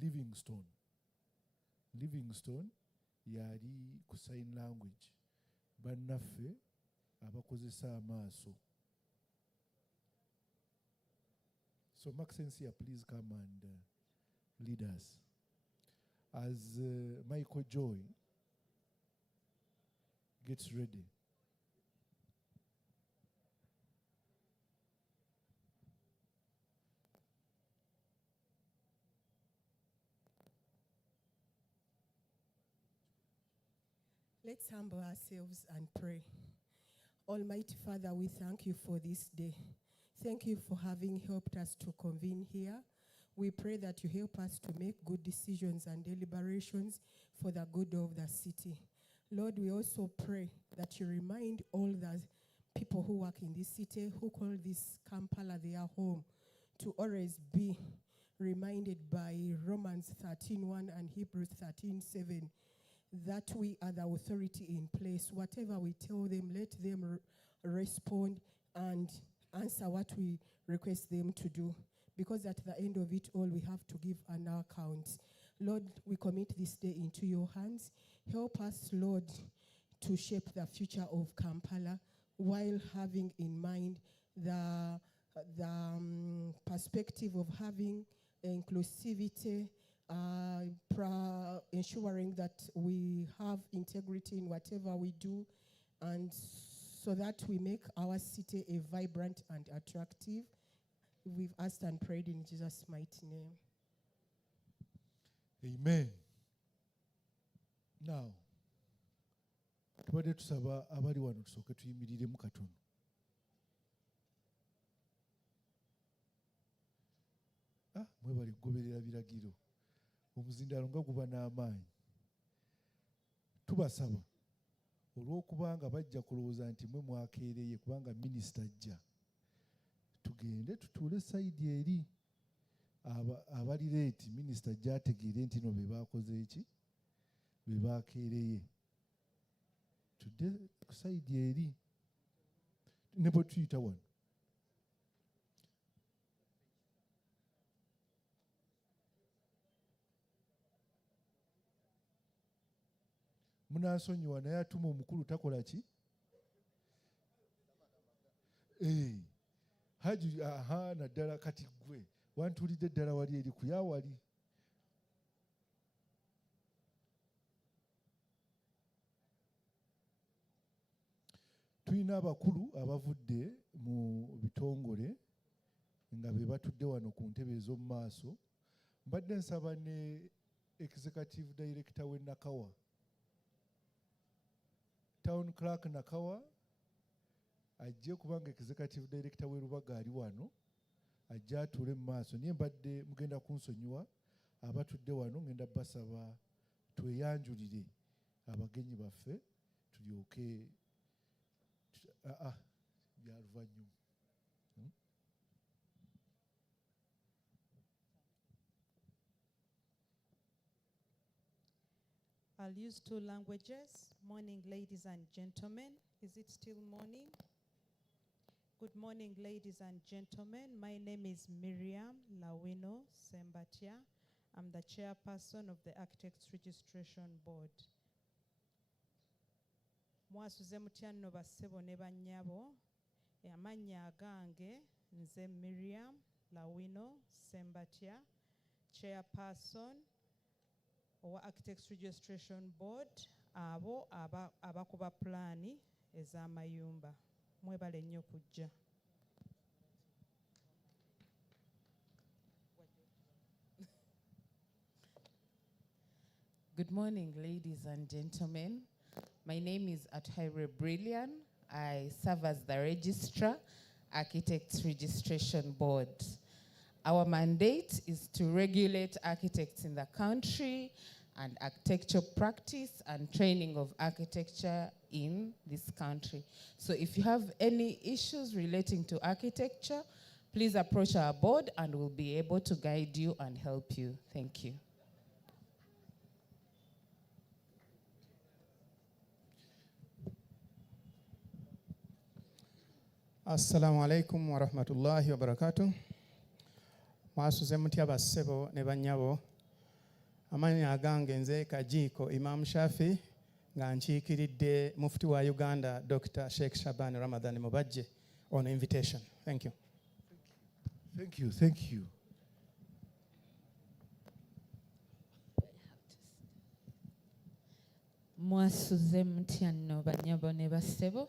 Livingstone yali ku sign language bannaffe abakozesa amaaso. So Maxensia, please come and lead us. As Michael Joy gets ready. Let's humble ourselves and pray. Almighty Father, we thank you for this day. Thank you for having helped us to convene here. We pray that you help us to make good decisions and deliberations for the good of the city. Lord, we also pray that you remind all the people who work in this city, who call this Kampala their home, to always be reminded by Romans 13:1 and Hebrews 13:7 that we are the authority in place. Whatever we tell them, let them respond and answer what we request them to do. Because at the end of it all, we have to give an account. Lord, we commit this day into your hands. Help us, Lord, to shape the future of Kampala while having in mind the perspective of having inclusivity, ensuring that we have integrity in whatever we do, and so that we make our city a vibrant and attractive. We've asked and prayed in Jesus' mighty name. Amen. Now, tubadde tusaba abali wano tusooke tuyimirire mu katono. Mwebale kugoberera biragiro. Omuzindaalo nga guba n'amaanyi. Tubasaba olw'okubanga bajja kulowooza nti mwe mwakeereye kubanga minisita ajja. Tugende tutuule sayidi eri abali leeti minisita ajja ategeere nti no be baakoze eki be baakeereye. Tudde ku sayidi eri ne bwe tuyita wano. Munansonyiwa naye atuma omukulu takola ki? Haji naddala kati gwe wantuulidde ddala wali eri kuya wali. Tulina abakulu abavudde mu bitongole nga be batudde wano ku ntebe ez'omu maaso. Mbadde nsaba ne executive director w'e Nakawa, town clerk Nakawa, ajje kubanga executive director w'e Rubaga ali wano, ajje atuule mu maaso. Naye mbadde mugenda kunsonyiwa abatudde wano, ngenda basaba tweyanjulire abagenyi baffe tulyoke bya luvannyuma. I'll use 2 languages. Morning, ladies and gentlemen. Is it still morning? Good morning, ladies and gentlemen. My name is Miriam Lawino Sembatia. I'm the chairperson of the Architects Registration Board. Mwasuze mutya nno bassebo ne bannyabo. Amannya agange nze Miriam Lawino Sembatia, chairperson owa Architects Registration Board, abo abakuba pulaani ez'amayumba. Mwebale nnyo kujja. Good morning, ladies and gentlemen. My name is Athaire Brillian. I serve as the Registrar, Architects Registration Board. Our mandate is to regulate architects in the country and architectural practice and training of architecture in this country. So if you have any issues relating to architecture, please approach our board and we'll be able to guide you and help you. Thank you. Assalamu alaikum wa rahmatullahi wa barakatuh. Mwasuze mutya bassebo ne bannyabo. Amannya agange nze Kajiiko Imam Shafi nga nkiikiridde Mufti wa Uganda Dr. Sheikh Shaban Ramadan Mubajje on invitation. Thank you. Thank you, thank you. Mwasuze mutya nno banyabo ne bassebo.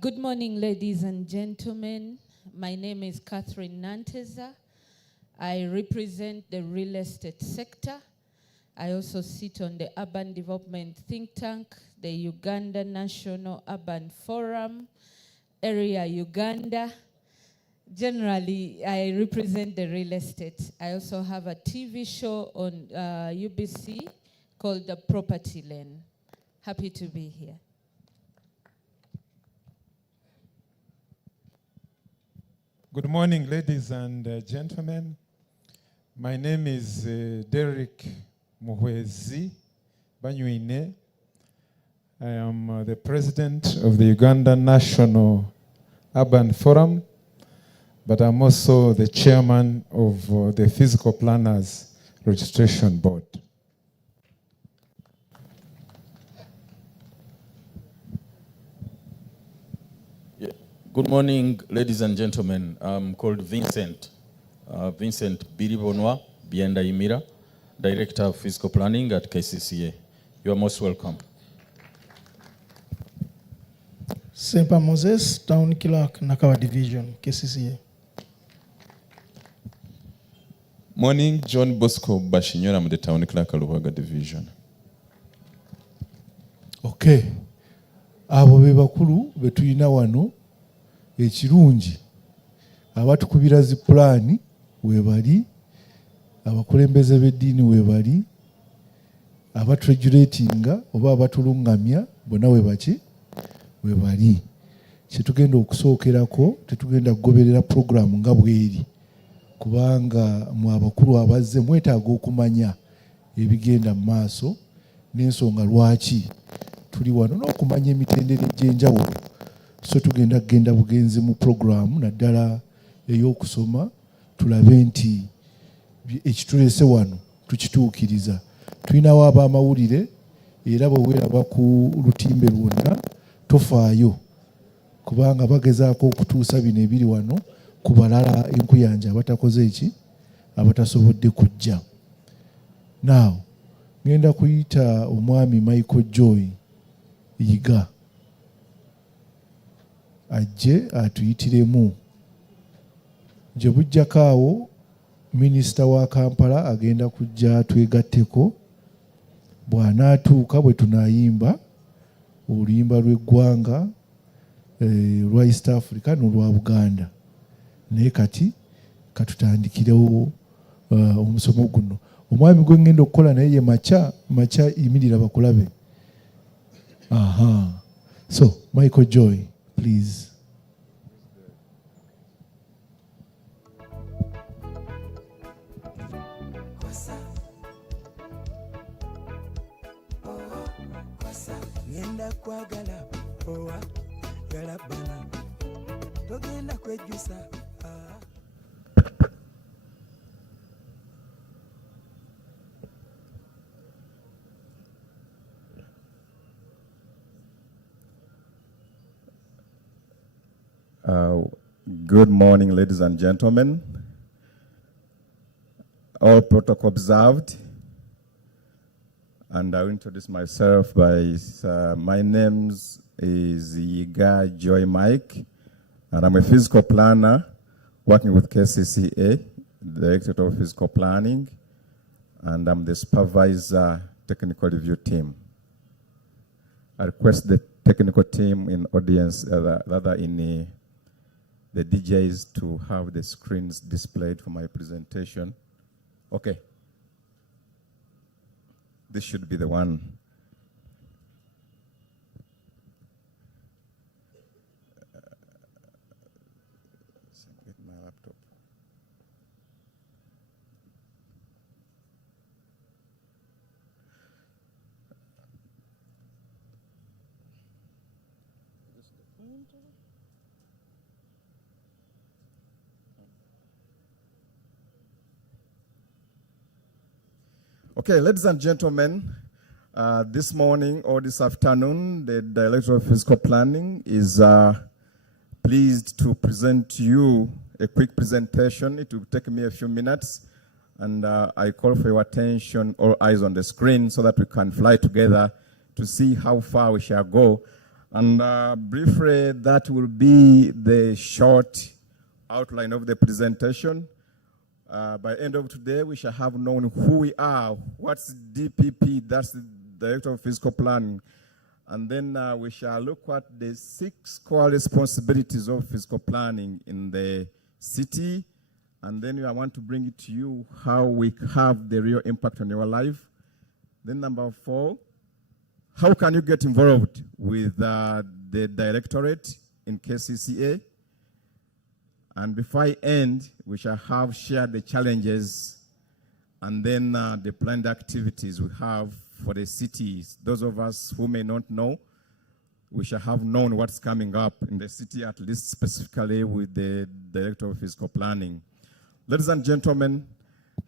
Good morning, ladies and gentlemen. My name is Catherine Nanteza. I represent the real estate sector. I also sit on the urban development think tank, the Uganda National Urban Forum, Area Uganda. Generally, I represent the real estate. I also have a TV show on UBC called The Property Lane. Happy to be here. Good morning, ladies and gentlemen. My name is Derek Muhwezi Banyuine. I am the president of the Uganda National Urban Forum, but I'm also the chairman of the Physical Planners Registration Board. Good morning, ladies and gentlemen. I'm called Vincent Biribonwa Bienda Imira, Director of Physical Planning at KCCA. You are most welcome. Sempa Moses, Town Clerk, Nakawa Division, KCCA. Morning, John Bosco Bashinyora, I'm the Town Clerk, Luwaga Division. Okay. Abo be bakulu betulina wano ekirungi abatukubira zi pulaani weebali, abakulembeze b'eddiini weebali, abatregulatinga oba abatulungamya bonna weebaki weebali. Kyetugenda okusookerako, tetugenda kugoberera puroguramu nga bweri kubanga mu abakulu abazze mwetaaga okumanya ebigenda mu maaso n'ensonga lwaki tuli wano n'okumanya emitendera egy'enjawulo. So tugenda kugenda bugenzi mu programu naddala ey'okusoma tulabe nti ekitulese wano tukituukiriza. Tulinawo ab'amawulire era bwe weeraba ku lutimbe lwonna tofaayo kubanga bagezaako okutuusa bino ebiri wano ku balala enkuyanja abatakoze eki abatasobodde kujja. Now ngenda kuyita omwami Michael Joy Yiga ajje atuyitiremu. Gye bujjako awo minisita wa Kampala agenda kujja twegatteko bw'anaatuuka bwe tunaayimba oluyimba lw'eggwanga lwa East Africa n'olwa Buganda. Naye kati katutandikirewo omusomo guno. Omwami gwe ngenda okukola naye ye Macha yimirira bakulabe. Aha. So, Michael Joy, please. Ngenda kwagala owa galabana togenda kwejjusa. Good morning, ladies and gentlemen. All protocol observed. And I'll introduce myself by, my name is Yiga Joy Mike, and I'm a physical planner working with KCCA, the Directorate of Physical Planning, and I'm the supervisor technical review team. I request the technical team in audience, rather in the DJs to have the screens displayed for my presentation. Okay. This should be the one. Get my laptop. Okay, ladies and gentlemen, this morning or this afternoon, the Director of Physical Planning is pleased to present to you a quick presentation. It will take me a few minutes, and I call for your attention, all eyes on the screen, so that we can fly together to see how far we shall go. And briefly, that will be the short outline of the presentation. By end of today, we shall have known who we are, what's DPP, that's the Director of Physical Planning. And then we shall look at the 6 core responsibilities of physical planning in the city. And then I want to bring it to you how we have the real impact on your life. Then number 4, how can you get involved with the directorate in KCCA? And before I end, we shall have shared the challenges and then the planned activities we have for the cities. Those of us who may not know, we shall have known what's coming up in the city, at least specifically with the Director of Physical Planning. Ladies and gentlemen,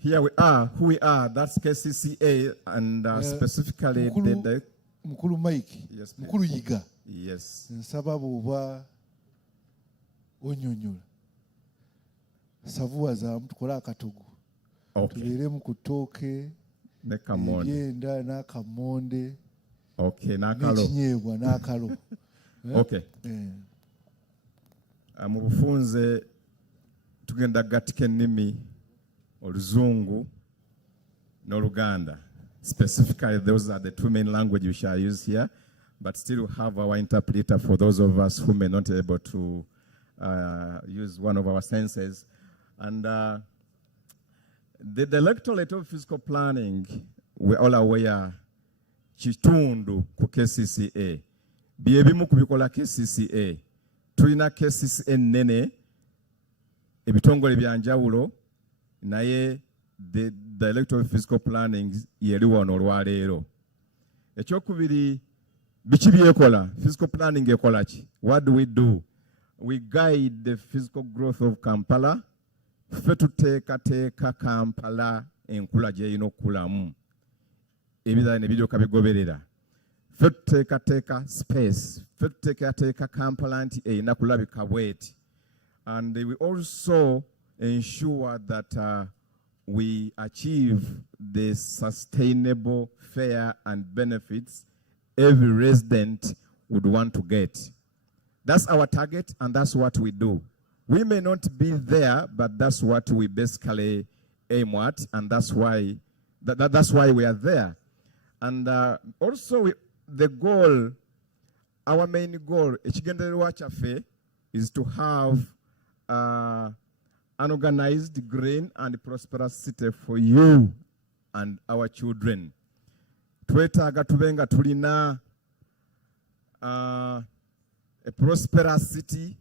here we are, who we are, that's KCCA, and specifically the Mukulu Mike, yes, Mukulu Yiga. Yes. Sababu uba onyonyola. Savuwa za mtukola akatugu. Okay. Tubere mukutoke. Nekamonde. Yenda na kamonde. Okay, nakalo. Nichinyebwa nakalo. Okay. Mubufunze tugenda gatike nimi oluzungu n'oluganda. Specifically, those are the 2 main languages we shall use here, but still have our interpreter for those of us who may not be able to use one of our senses. And the Directorate of Physical Planning, we're all aware, chitundu ku KCCA. Byebimu kubikola KCCA. Tulina KCCA nene, ebitongole byanjawulo, naye the Director of Physical Planning yeri wano olwaleero. Ekyokubiri biki byekola? Physical planning ekola ki? What do we do? We guide the physical growth of Kampala. Ffe tuteekateeka Kampala enkula gy'erina okukulamu. Ebirala ne biryoka bigoberera. Ffe tuteekateeka space. Ffe tuteekateeka Kampala nti erina kulabika bweti. And we also ensure that we achieve the sustainable, fair, and benefits every resident would want to get. That's our target, and that's what we do. We may not be there, but that's what we basically aim at, and that's why we are there. And also, the goal, our main goal, is to have an organized, green, and prosperous city for you and our children. Twetaaga tubenga tulina a prosperous city,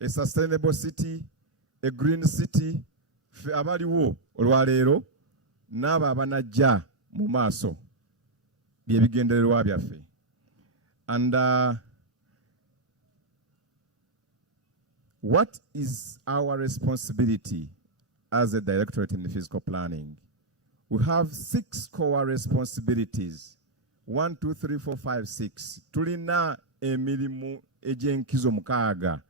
a sustainable city, a green city, fe abaliwo olwaleero n'abo abanajja mu maaso by'ebigendererwa byaffe. And what is our responsibility as a directorate in physical planning? We have 6 core responsibilities. 1, 2, 3, 4, 5, 6. Tulina emirimu egy'enkizo 6.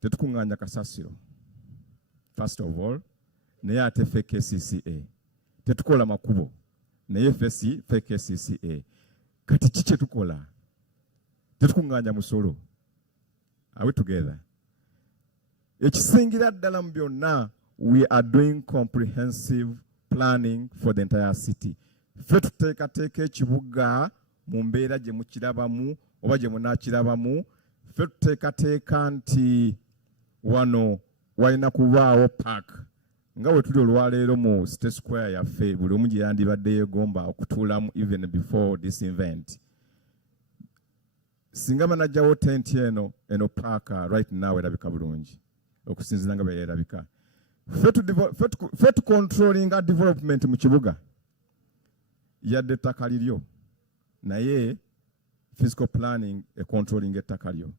Tetukunganya kasasiro. First of all, naye ate ffe KCCA. Tetukola makubo. Naye ffe KCCA. Kati ki kye tukola? Tetukunganya musolo. Are we together? Ekisingira ddala mu byonna, we are doing comprehensive planning for the entire city. Ffe tuteekateeka ekibuga mu mbeera gye mukirabamu oba gye munaakirabamu. Ffe tuteekateeka nti wano walina kubaawo park. Nga bwe tuli olwaleero mu State Square yaffe, buli omu gye yandibadde yeegomba okutuulamu even before this event. Singa banajjawo tent eno park right now erabika bulungi okusinziira nga bwe yerabika. Ffe tu controllinga development mu kibuga yadde ettaka liryo, naye physical planning e controlling ettaka lyo.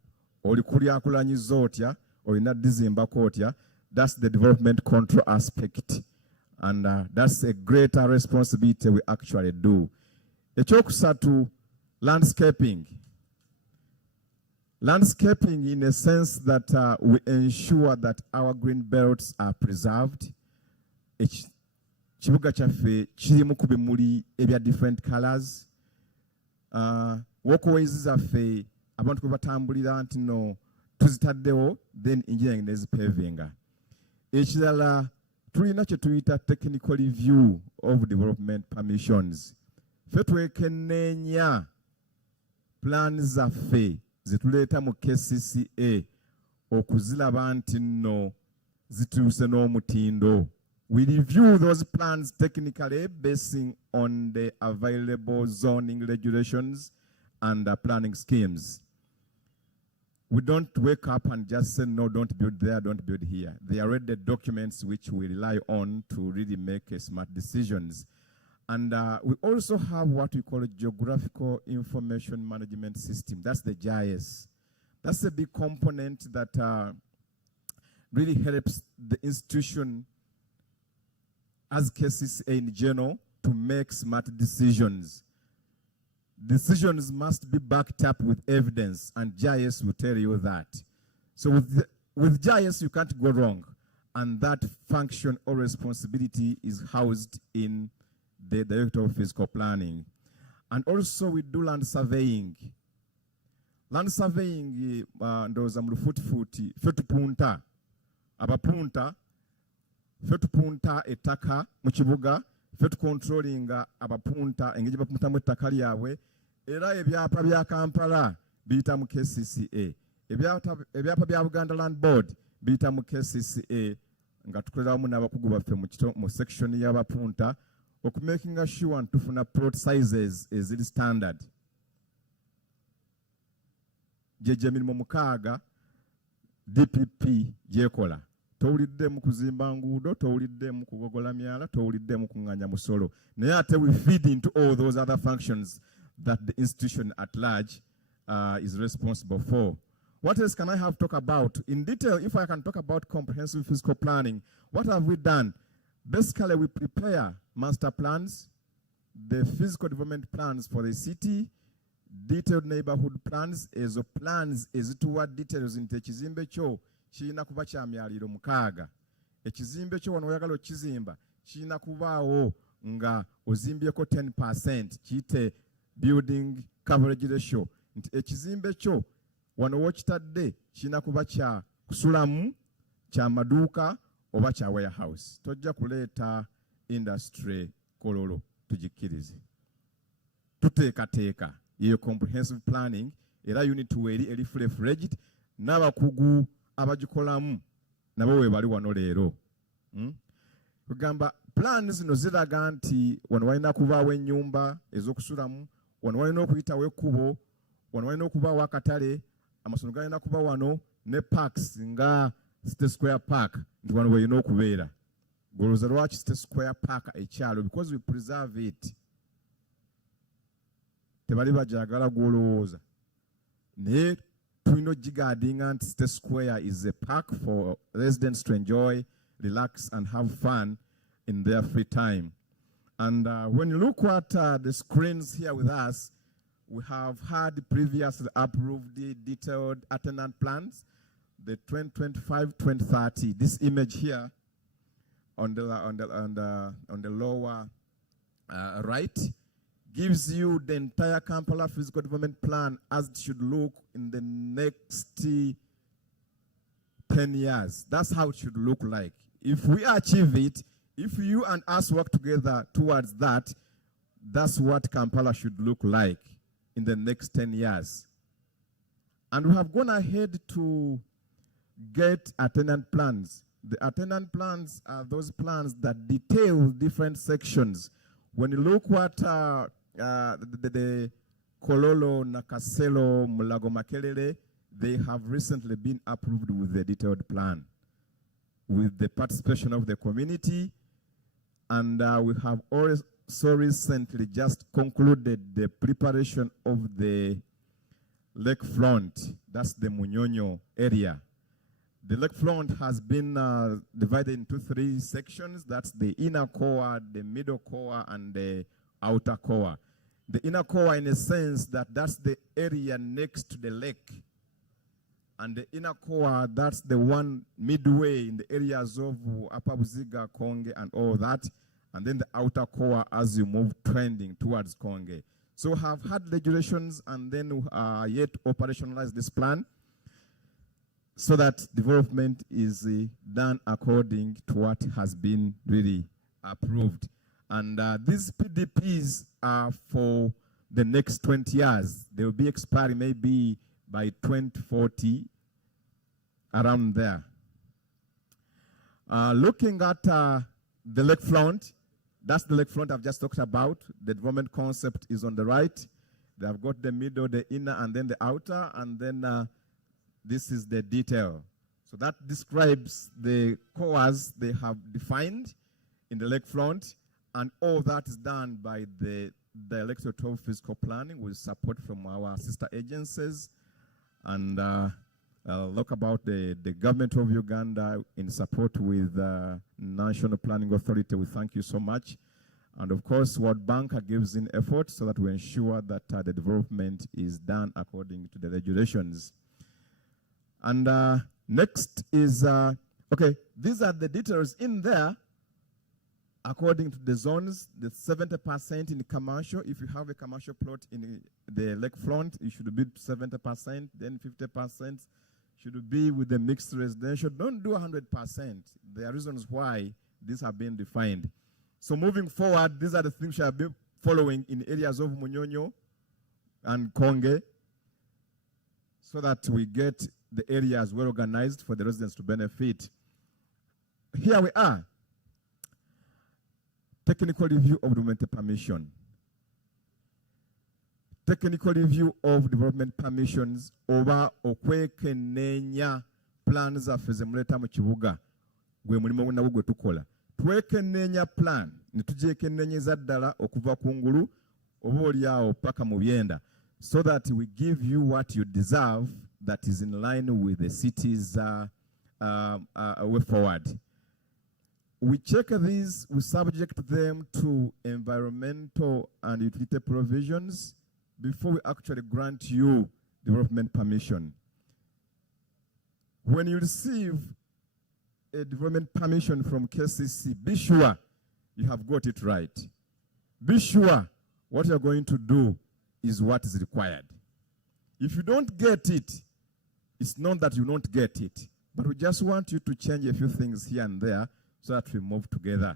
Oli kulyakulanyizza otya, olina dizimbako otya. That's the development control aspect. And that's a greater responsibility we actually do. Ekyokusatu, landscaping. Landscaping in a sense that we ensure that our green belts are preserved. Kibuga kyaffe kirimu ku bimuli ebya different colors. Walkways zaffe abantu kwe batambulira nti no tuzitaddewo, then engineering nezipavinga. Ekirala tulina kye tuyita technical review of development permissions. Ffe twekenneenya plans zaffe zetuleeta mu KCCA okuziraba nti nno zituuse n'omutindo. We review those plans technically basing on the available zoning regulations and planning schemes. We don't wake up and just say, no, don't build there, don't build here. They are already the documents which we rely on to really make smart decisions. And we also have what we call a Geographical Information Management System. That's the GIS. That's a big component that really helps the institution as KCCA in general to make smart decisions. Decisions must be backed up with evidence, and GIS will tell you that. So with GIS, you can't go wrong. And that function or responsibility is housed in the Director of Physical Planning. And also we do land surveying. Land surveying, ndoza mulufuti fetupunta. Abapunta, fetupunta etaka mukibuga, fetu controllinga abapunta, engeri bapunta mu ettaka lyabwe. Era ebyapa bya Kampala biyita mu KCCA. Ebyapa bya Buganda Land Board biyita mu KCCA. Nga tukolera wamu n'abakugu baffe mu section y'abapunta okumakinga sure ntufuna plot sizes eziri standard. Jeje milimo mukaaga DPP gyekola. Towuliddemu kuzimba nguudo, towuliddemu kugogola myala, towuliddemu kunganya musolo. Naye ate we feed into all those other functions that the institution at large is responsible for. What else can I have talk about? In detail, if I can talk about comprehensive physical planning, what have we done? Basically, we prepare master plans, the physical development plans for the city, detailed neighborhood plans, ezo plans ezituwa details into ekizimbe kyo kirina kuba kya myaliro mukaaga. Ekizimbe kyo wano oyagala okizimba kirina kubaawo nga ozimbyeko 10% kiyite building coverage ratio. Nti ekizimbe kyo wano wokitadde kirina kuba kya kusulamu, kya maduuka oba kya warehouse. Tojja kuleeta industry kololo tugikkirize. Tuteekateeka yeyo comprehensive planning era unit eri full-fledged n'abakugu abagikolamu nabo we bali wano leero. Kugamba plans zino ziraga nti wano walina kubaawo ennyumba ez'okusulamu, wano walina okuyitawo ekkubo, wano walina okubaawo akatale, amasomero galina kuba wano ne parks nga City Square Park nti wano walina okubeera. Golooza lwaki City Square Park ekyalo? Because we preserve it. Tebali bajagala gwolowooza. Naye tulina ogigaadinga nti City Square is a park for residents to enjoy, relax and have fun in their free time. And when you look at the screens here with us, we have had previously approved the detailed attendant plans, the 2025-2030. This image here on the lower right gives you the entire Kampala physical development plan as it should look in the next 10 years. That's how it should look like. If we achieve it, if you and us work together towards that, that's what Kampala should look like in the next 10 years. And we have gone ahead to get attendant plans. The attendant plans are those plans that detail different sections. When you look at the Kololo, Nakaselo, Mulago Makelele, they have recently been approved with the detailed plan with the participation of the community. And we have also recently just concluded the preparation of the lakefront. That's the Munyonyo area. The lakefront has been divided into 3 sections. That's the inner core, the middle core, and the outer core. The inner core, in a sense, that's the area next to the lake. And the inner core, that's the one midway in the areas of Upper Buziga, Konge, and all that. And then the outer core as you move trending towards Konge. So have had regulations and then yet operationalize this plan so that development is done according to what has been really approved. And these PDPs are for the next 20 years. They will be expiring maybe by 2040, around there. Looking at the lakefront, that's the lakefront I've just talked about. The development concept is on the right. They have got the middle, the inner, and then the outer, and then this is the detail. So that describes the cores they have defined in the lakefront, and all that is done by the Directorate of Physical Planning with support from our sister agencies, and look about the government of Uganda in support with National Planning Authority. We thank you so much. And of course, World Bank gives in effort so that we ensure that the development is done according to the regulations. And next is, okay, these are the details in there according to the zones. The 70% in commercial. If you have a commercial plot in the lakefront, it should be 70%, then 50% should be with the mixed residential. Don't do 100%. There are reasons why these have been defined. So moving forward, these are the things we shall be following in areas of Munyonyo and Konge so that we get the areas well organized for the residents to benefit. Here we are. Technical review of development permission. Technical review of development permissions over okwekenneenya plans zaffe ze muleta mu kibuga gwe mulimo nagwo gwe tukola. Twekenneenya plan ne tugyekennenyeza ddala okuva kungulu oba oliawo paka mu byenda, so that we give you what you deserve that is in line with the city's way forward. We check these, we subject them to environmental and utility provisions before we actually grant you development permission. When you receive a development permission from KCC, be sure you have got it right. Be sure what you're going to do is what is required. If you don't get it, it's not that you don't get it, but we just want you to change a few things here and there so that we move together.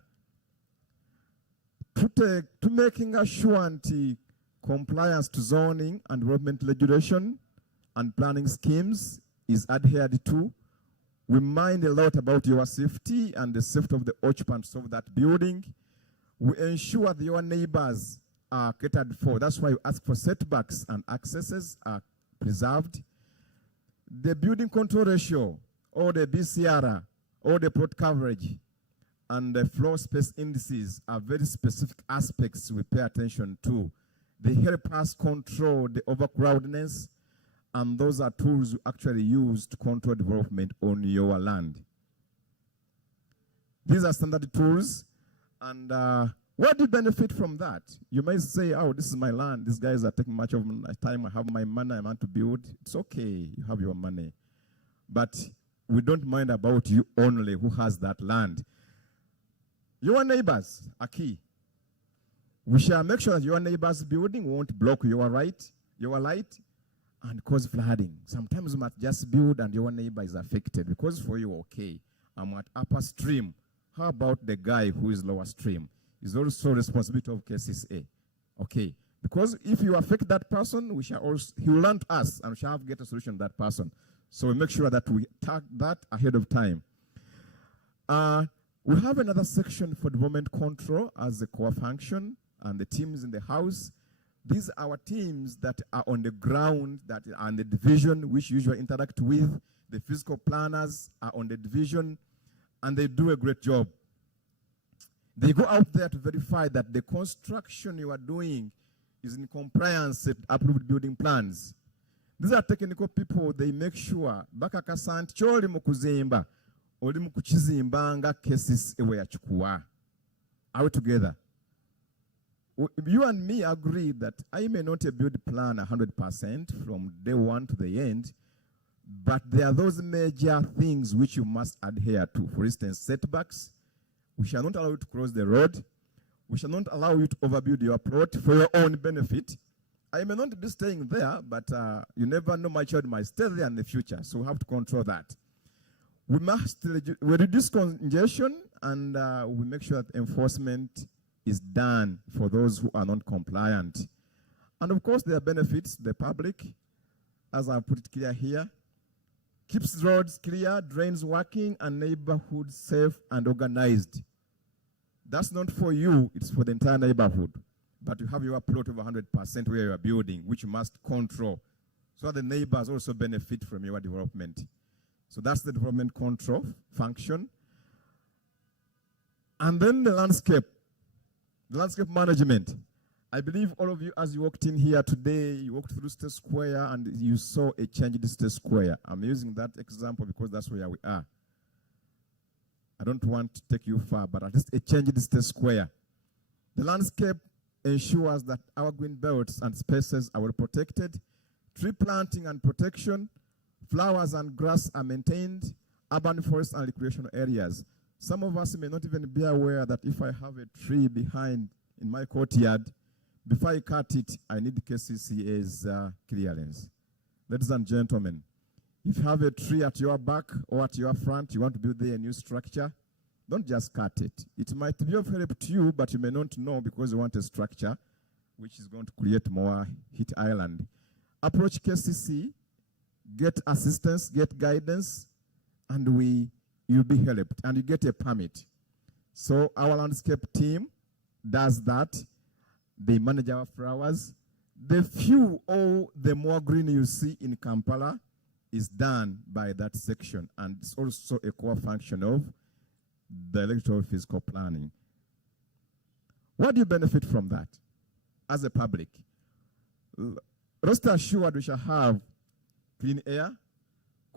To making assurance compliance to zoning and development legislation and planning schemes is adhered to. We mind a lot about your safety and the safety of the occupants of that building. We ensure that your neighbors are catered for. That's why we ask for setbacks and accesses are preserved. The building control ratio, or the BCR, or the plot coverage, and the floor space indices are very specific aspects we pay attention to. They help us control the overcrowdedness, and those are tools we actually use to control development on your land. These are standard tools, and what do you benefit from that? You may say, oh, this is my land. These guys are taking much of my time. I have my money. I want to build. It's okay. You have your money. But we don't mind about you only who has that land. Your neighbors are key. We shall make sure that your neighbor's building won't block your light, and cause flooding. Sometimes you might just build and your neighbor is affected. Because for you, okay, I'm at upper stream. How about the guy who is lower stream? It's also responsibility of KCCA. Okay. Because if you affect that person, we shall also, he will learn to us and we shall get a solution to that person. So we make sure that we tag that ahead of time. We have another section for development control as a core function, and the teams in the house. These are our teams that are on the ground, that are on the division, which usually interact with. The physical planners are on the division, and they do a great job. They go out there to verify that the construction you are doing is in compliance with approved building plans. These are technical people. They make sure bakakasa nti kyoli mu kuzimba oli mu kukizimba nga cases ewe yachukua. Are we together? You and me agree that I may not build plan 100% from day one to the end, but there are those major things which you must adhere to. For instance, setbacks. We shall not allow you to cross the road. We shall not allow you to overbuild your plot for your own benefit. I may not be staying there, but you never know, my child might stay there in the future, so we have to control that. We reduce congestion, and we make sure that enforcement is done for those who are not compliant. And of course, there are benefits. The public, as I put it clear here, keeps roads clear, drains working, and neighborhoods safe and organized. That's not for you, it's for the entire neighborhood. But you have your plot of 100% where you are building, which you must control, so that the neighbors also benefit from your development. So that's the development control function. And then the landscape management. I believe all of you, as you walked in here today, you walked through State Square and you saw a change in State Square. I'm using that example because that's where we are. I don't want to take you far, but at least a change in State Square. The landscape ensures that our green belts and spaces are well protected. Tree planting and protection, flowers and grass are maintained, urban forests and recreational areas. Some of us may not even be aware that if I have a tree behind in my courtyard, before I cut it, I need KCCA's clearance. Ladies and gentlemen, if you have a tree at your back or at your front, you want to build there a new structure, don't just cut it. It might be of help to you, but you may not know because you want a structure which is going to create more heat island. Approach KCC, get assistance, get guidance, and you'll be helped, and you get a permit. So our landscape team does that. They manage our flowers. The few or the more green you see in Kampala is done by that section, and it's also a core function of the electoral physical planning. What do you benefit from that as a public? Rest assured we shall have clean air,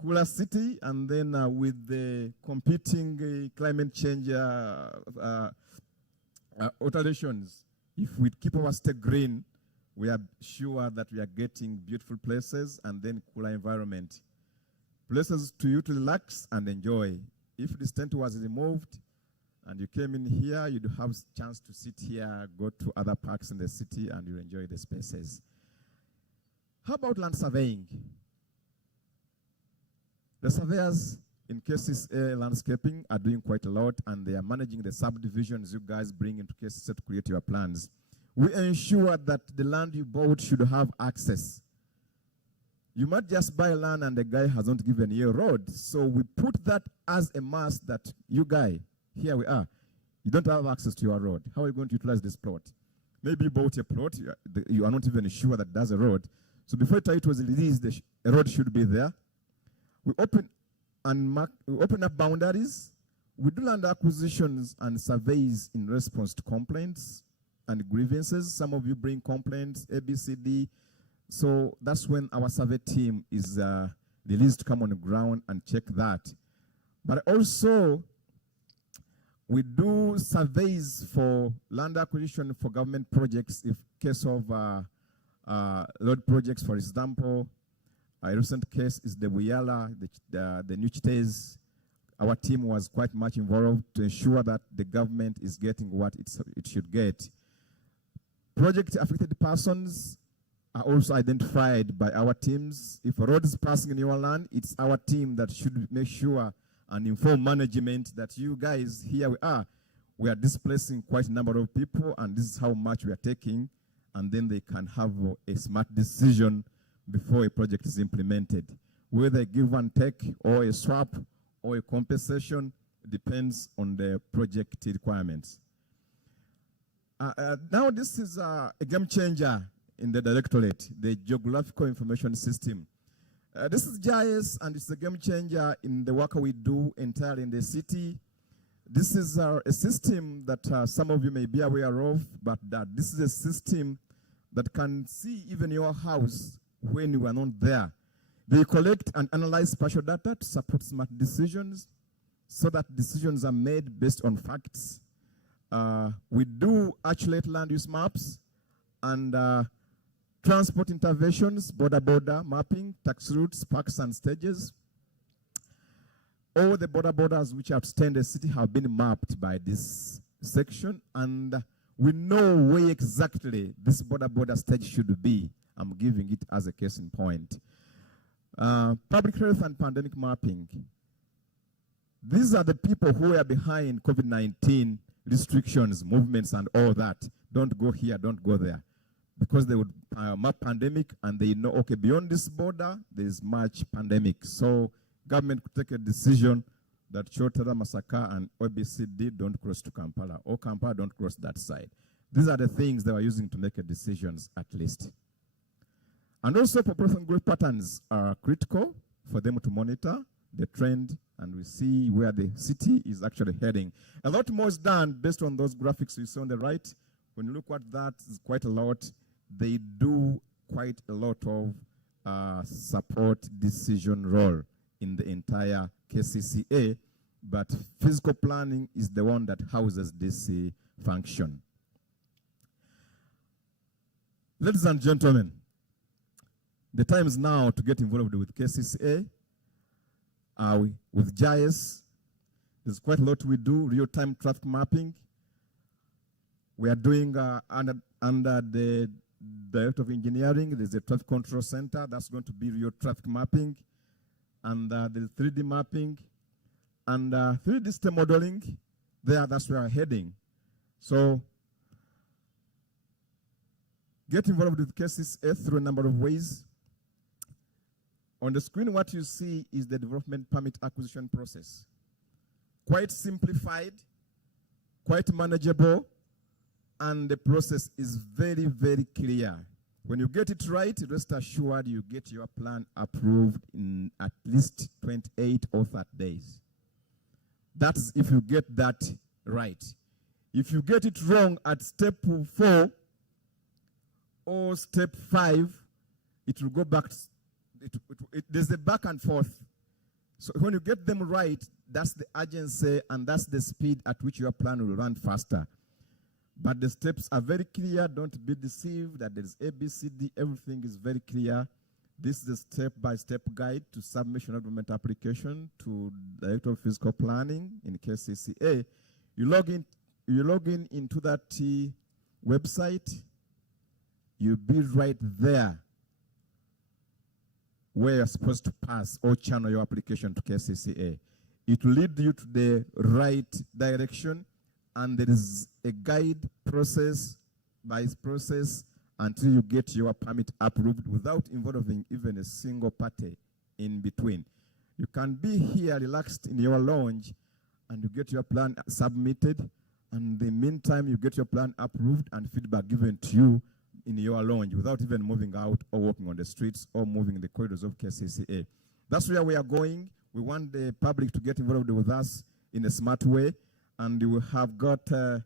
cooler city, and then with the competing climate change alterations, if we keep our state green, we are sure that we are getting beautiful places and then cooler environment. Places to you to relax and enjoy. If this tent was removed and you came in here, you'd have a chance to sit here, go to other parks in the city, and you enjoy the spaces. How about land surveying? The surveyors in KCCA landscaping are doing quite a lot, and they are managing the subdivisions you guys bring into KCCA to create your plans. We ensure that the land you bought should have access. You might just buy land and the guy hasn't given you a road. So we put that as a must that you guy, here we are, you don't have access to your road. How are you going to utilize this plot? Maybe you bought a plot, you are not even sure that there's a road. So before it was released, a road should be there. We open up boundaries. We do land acquisitions and surveys in response to complaints and grievances. Some of you bring complaints, A, B, C, D. So that's when our survey team is released to come on the ground and check that. But also, we do surveys for land acquisition for government projects. If case of road projects, for example, a recent case is the Buyala, the new Chites. Our team was quite much involved to ensure that the government is getting what it should get. Project affected persons are also identified by our teams. If a road is passing in your land, it's our team that should make sure and inform management that you guys, here we are displacing quite a number of people, and this is how much we are taking, and then they can have a smart decision before a project is implemented. Whether a give and take or a swap or a compensation depends on the project requirements. Now this is a game changer in the directorate, the Geographical Information System. This is GIS, and it's a game changer in the work we do entirely in the city. This is a system that some of you may be aware of, but this is a system that can see even your house when you are not there. They collect and analyze spatial data to support smart decisions so that decisions are made based on facts. We do accurate land use maps and transport interventions, border mapping, tax routes, parks and stages. All the borders which extend the city have been mapped by this section, and we know where exactly this border stage should be. I'm giving it as a case in point. Public health and pandemic mapping. These are the people who are behind COVID-19 restrictions, movements, and all that. Don't go here, don't go there. Because they would map pandemic and they know, okay, beyond this border, there is much pandemic. So government could take a decision that Chotara, Masaka, and OBCD don't cross to Kampala, or Kampala don't cross that side. These are the things they were using to make decisions, at least. And also population growth patterns are critical for them to monitor the trend, and we see where the city is actually heading. A lot more is done based on those graphics you see on the right. When you look at that, it's quite a lot. They do quite a lot of support decision role in the entire KCCA, but physical planning is the one that houses this function. Ladies and gentlemen, the time is now to get involved with KCCA, with GIS. There's quite a lot we do, real-time traffic mapping. We are doing under the Director of Engineering, there's a traffic control center that's going to be real traffic mapping, and there's 3D mapping, and 3D system modeling. That's where we're heading. So get involved with KCCA through a number of ways. On the screen, what you see is the development permit acquisition process. Quite simplified, quite manageable, and the process is very, very clear. When you get it right, rest assured you get your plan approved in at least 28 or 30 days. That's if you get that right. If you get it wrong at step 4 or step 5, it will go back. There's a back and forth. So when you get them right, that's the urgency and that's the speed at which your plan will run faster. But the steps are very clear. Don't be deceived that there is A, B, C, D. Everything is very clear. This is a step-by-step guide to submission of government application to Director of Physical Planning in KCCA. You log in into that website. You'll be right there where you're supposed to pass or channel your application to KCCA. It will lead you to the right direction, and there is a guide process by process until you get your permit approved without involving even a single party in between. You can be here relaxed in your lounge and you get your plan submitted, and in the meantime you get your plan approved and feedback given to you in your lounge without even moving out or walking on the streets or moving in the corridors of KCCA. That's where we are going. We want the public to get involved with us in a smart way, and we have got a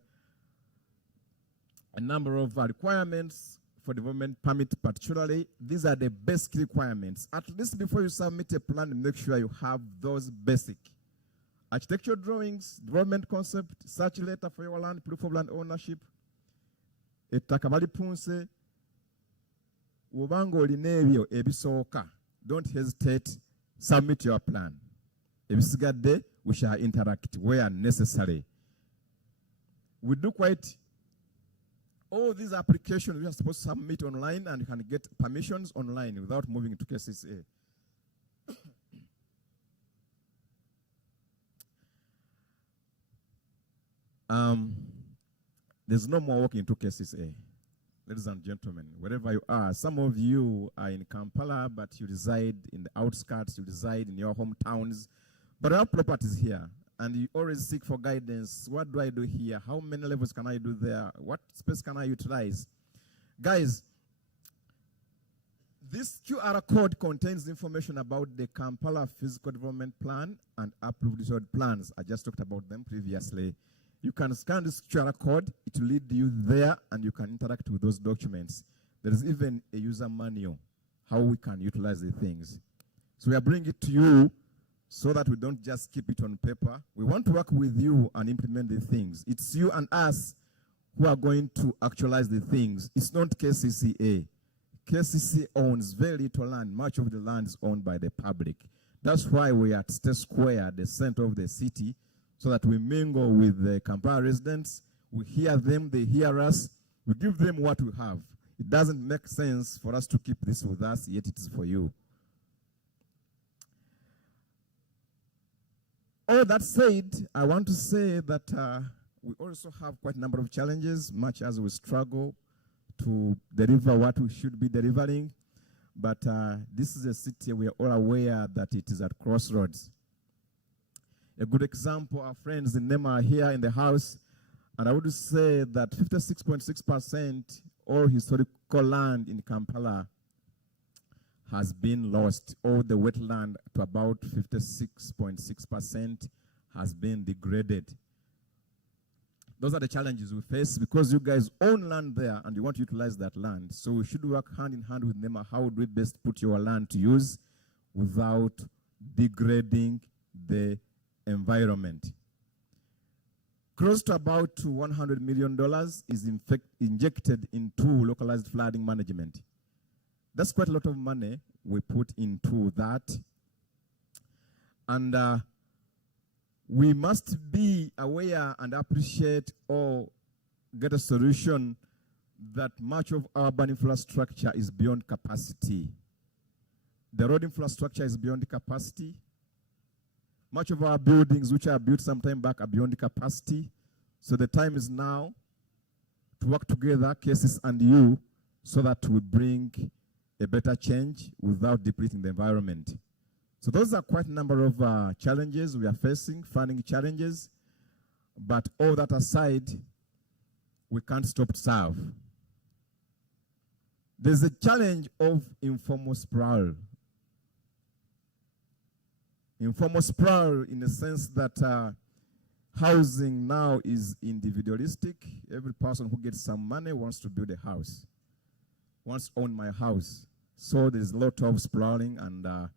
number of requirements for development permit particularly. These are the basic requirements. At least before you submit a plan, make sure you have those basic architectural drawings, development concept, search letter for your land, proof of land ownership, ettaka balipunse. Ubanga olina ebyo ebisooka, don't hesitate, submit your plan. Ebisigadde, we shall interact where necessary. We do quite all these applications we are supposed to submit online, and you can get permissions online without moving to KCCA. There's no more walking to KCCA. Ladies and gentlemen, wherever you are, some of you are in Kampala, but you reside in the outskirts, you reside in your hometowns, but our properties here, and you always seek for guidance. What do I do here? How many levels can I do there? What space can I utilize? Guys, this QR code contains information about the Kampala Physical Development Plan and approved resort plans. I just talked about them previously. You can scan this QR code, it will lead you there, and you can interact with those documents. There is even a user manual, how we can utilize the things. So we are bringing it to you so that we don't just keep it on paper. We want to work with you and implement the things. It's you and us who are going to actualize the things. It's not KCCA. KCCA owns very little land. Much of the land is owned by the public. That's why we are at State Square, the center of the city, so that we mingle with the Kampala residents. We hear them, they hear us. We give them what we have. It doesn't make sense for us to keep this with us, yet it is for you. All that said, I want to say that we also have quite a number of challenges, much as we struggle to deliver what we should be delivering. But this is a city we are all aware that it is at crossroads. A good example, our friends in NEMA are here in the house, and I would say that 56.6% all historical land in Kampala has been lost. All the wetland to about 56.6% has been degraded. Those are the challenges we face because you guys own land there and you want to utilize that land. So we should work hand in hand with NEMA. How would we best put your land to use without degrading the environment? Close to about $100 million is in fact injected into localized flooding management. That's quite a lot of money we put into that. And we must be aware and appreciate or get a solution that much of urban infrastructure is beyond capacity. The road infrastructure is beyond capacity. Much of our buildings, which are built some time back, are beyond capacity. So the time is now to work together, cases and you, so that we bring a better change without depleting the environment. So those are quite a number of challenges we are facing, funding challenges. But all that aside, we can't stop to serve. There's a challenge of informal sprawl. Informal sprawl in the sense that housing now is individualistic. Every person who gets some money wants to build a house, wants to own my house. So there's a lot of sprawling, and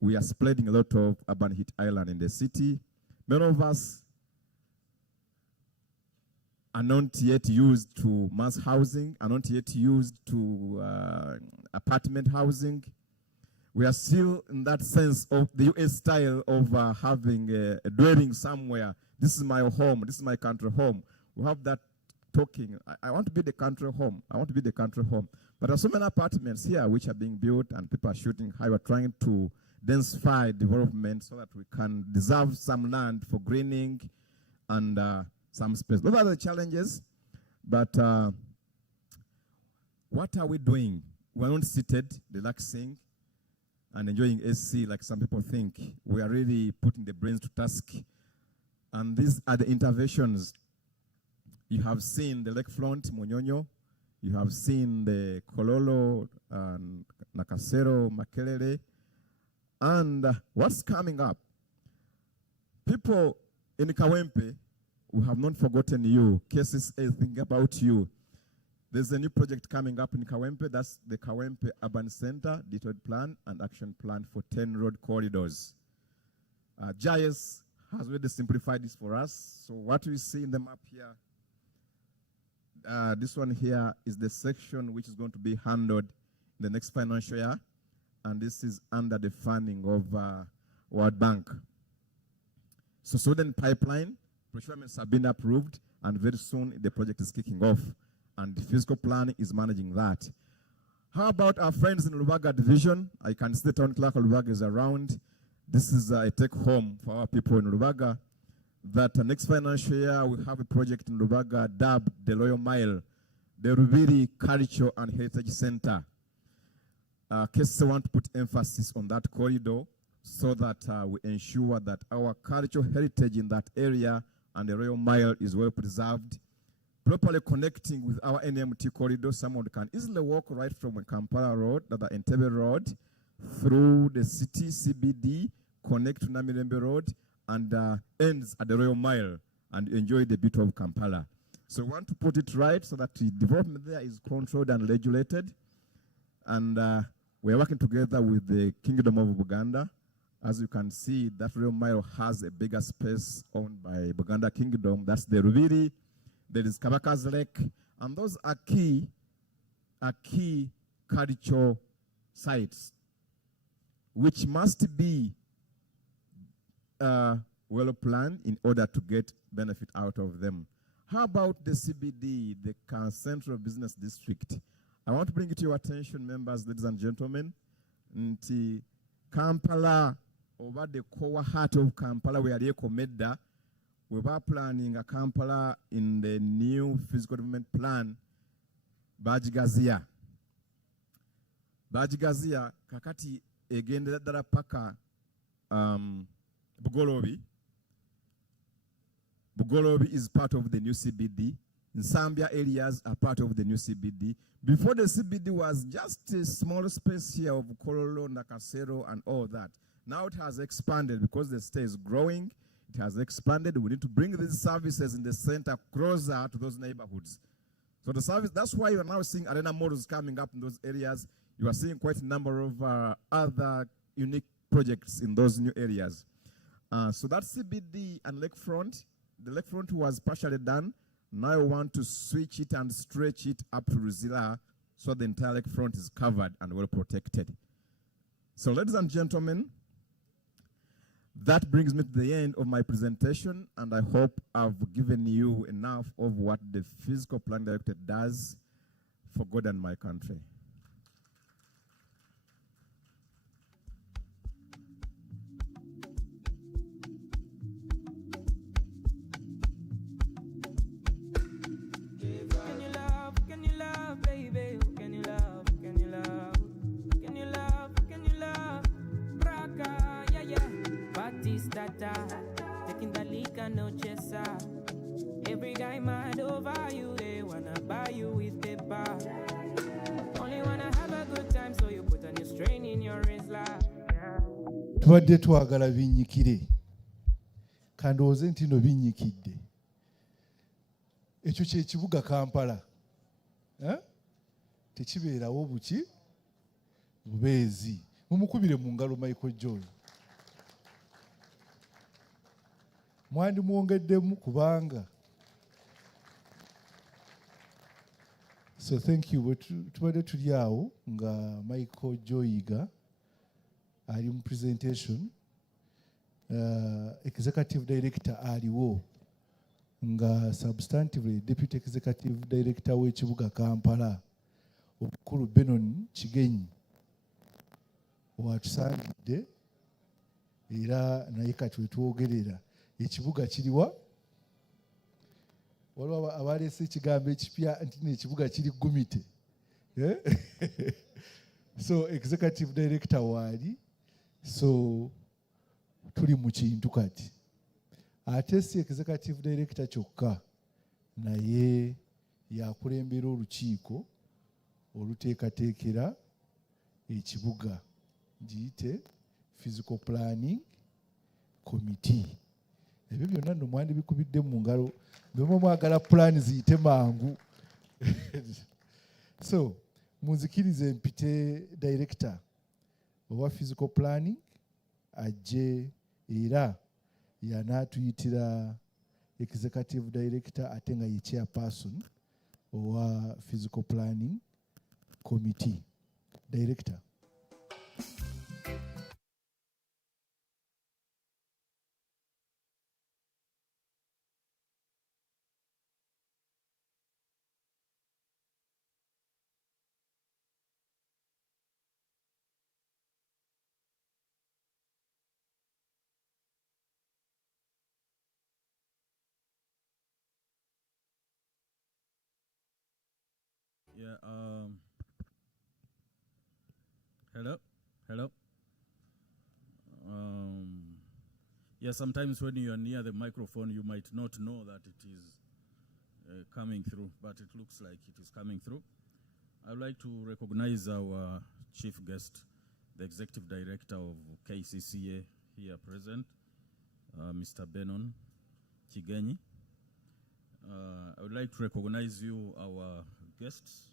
we are spreading a lot of urban heat island in the city. Many of us are not yet used to mass housing, are not yet used to apartment housing. We are still in that sense of the US style of having a dwelling somewhere. This is my home, this is my country home. We have that talking. I want to be the country home. I want to be the country home. But there are so many apartments here which are being built and people are shooting high. We're trying to densify development so that we can deserve some land for greening and some space. Those are the challenges. But what are we doing? We're not seated, relaxing, and enjoying AC like some people think. We are really putting the brains to task. And these are the interventions. You have seen the lakefront, Monyonyo. You have seen the Kololo, Nakasero, Makelele. And what's coming up? People in Kawempe, we have not forgotten you. Cases think about you. There's a new project coming up in Kawempe. That's the Kawempe Urban Center, detailed plan and action plan for 10 road corridors. JIS has already simplified this for us. So what we see in the map here, this one here is the section which is going to be handled in the next financial year. And this is under the funding of World Bank. So Southern Pipeline, procurements have been approved, and very soon the project is kicking off. And the physical plan is managing that. How about our friends in Lubaga Division? I can see the town clerk of Lubaga is around. This is a take home for our people in Lubaga. That next financial year we have a project in Lubaga dubbed the Royal Mile, the Rubiri Culture and Heritage Center. Cases want to put emphasis on that corridor so that we ensure that our cultural heritage in that area and the Royal Mile is well preserved, properly connecting with our NMT corridor. Someone can easily walk right from Kampala Road, that Entebbe Road, through the city, CBD, connect to Namirembe Road, and ends at the Royal Mile and enjoy the beauty of Kampala. So we want to put it right so that the development there is controlled and regulated. And We are working together with the Kingdom of Buganda. As you can see, that rail mile has a bigger space owned by Buganda Kingdom. That's the Rubiri, there is Kabaka's Lake, and those are key cultural sites, which must be well planned in order to get benefit out of them. How about the CBD, the Central Business District? I want to bring it to your attention, members, ladies and gentlemen. Nti Kampala, over the core heart of Kampala, we are Komeda. We were planning a Kampala in the new physical development plan, Bajigazia. Bajigazia, kakati egende dala paka Bugolobi. Bugolobi is part of the new CBD. Nsambya areas are part of the new CBD. Before the CBD was just a small space here of Kololo, Nakasero, and all that. Now it has expanded because the state is growing. It has expanded. We need to bring these services in the center closer to those neighborhoods. So the service, that's why you are now seeing arena models coming up in those areas. You are seeing quite a number of other unique projects in those new areas. So that CBD and lakefront, the lakefront was partially done. Now I want to switch it and stretch it up to Rizila so the entire lakefront is covered and well protected. So ladies and gentlemen, that brings me to the end of my presentation, and I hope I've given you enough of what the Physical Plan Director does for God and my country. Taking the liquor, no chaser. Every guy mad over you, they wanna buy you with paper. Only wanna have a good time, so you put a new strain in your Rizla. Tubadde twagala binnyikire kandowooze nti no binnyikidde. Ekyo kye kibuga Kampala. Tekibeerawo buki bubeezi. Mumukubire mu ngalo Michael Joy. Mwandi mwongeddemu kubanga. So thank you. Tubadde tuli awo nga Michael Joyiga ali mu presentation. Executive Director aliwo nga substantively Deputy Executive Director w'ekibuga Kampala Omukulu Benon Kigenyi watusangidde era naye kati wetwogerera ekibuga kiriwa waliwo abaleese ekigambo ekipya nti n'ekibuga kiri Gumite. So Executive Director waali, so tuli mu kintu kati ate si Executive Director kyokka naye yakulembera olukiiko oluteekateekera ekibuga giyite Physical Planning Committee. Ebyo byonna nno mwandi bikubidde mu ngalo bwe mwagala plan ziyite mangu. So munzikirize mpite Director owa Physical Planning ajje era yanaatuyitira Executive Director ate nga ye Chairperson owa Physical Planning Committee. Director. Yeah, hello. Yeah, sometimes when you are near the microphone, you might not know that it is coming through, but it looks like it is coming through. I would like to recognize our chief guest, the Executive Director of KCCA here present, Mr. Benon Kigenyi. I would like to recognize you, our guests,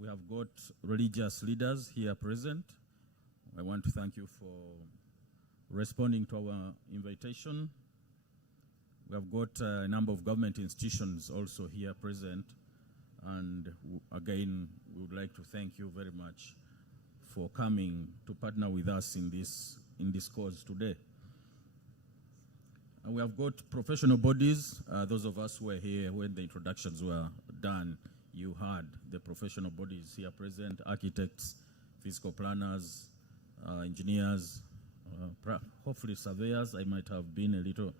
We have got religious leaders here present. I want to thank you for responding to our invitation. We have got a number of government institutions also here present. And again, we would like to thank you very much for coming to partner with us in this cause today. And we have got professional bodies. Those of us who were here when the introductions were done, you heard the professional bodies here present: architects, physical planners, engineers, hopefully surveyors. I might have been a little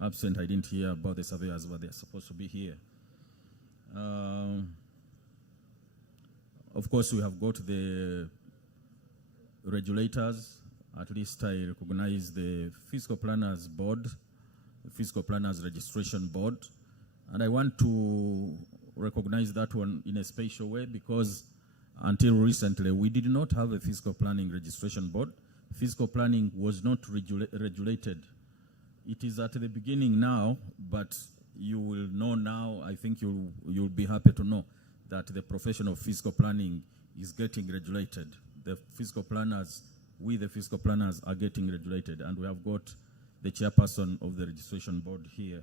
absent. I didn't hear about the surveyors, but they're supposed to be here. Of course, we have got the regulators. At least I recognize the Fiscal Planners Board, the Fiscal Planners Registration Board. And I want to recognize that one in a special way because until recently, we did not have a Fiscal Planning Registration Board. Fiscal planning was not regulated. It is at the beginning now, but you will know now, I think you'll be happy to know that the profession of fiscal planning is getting regulated. The fiscal planners, we the fiscal planners are getting regulated, and we have got the chairperson of the registration board here.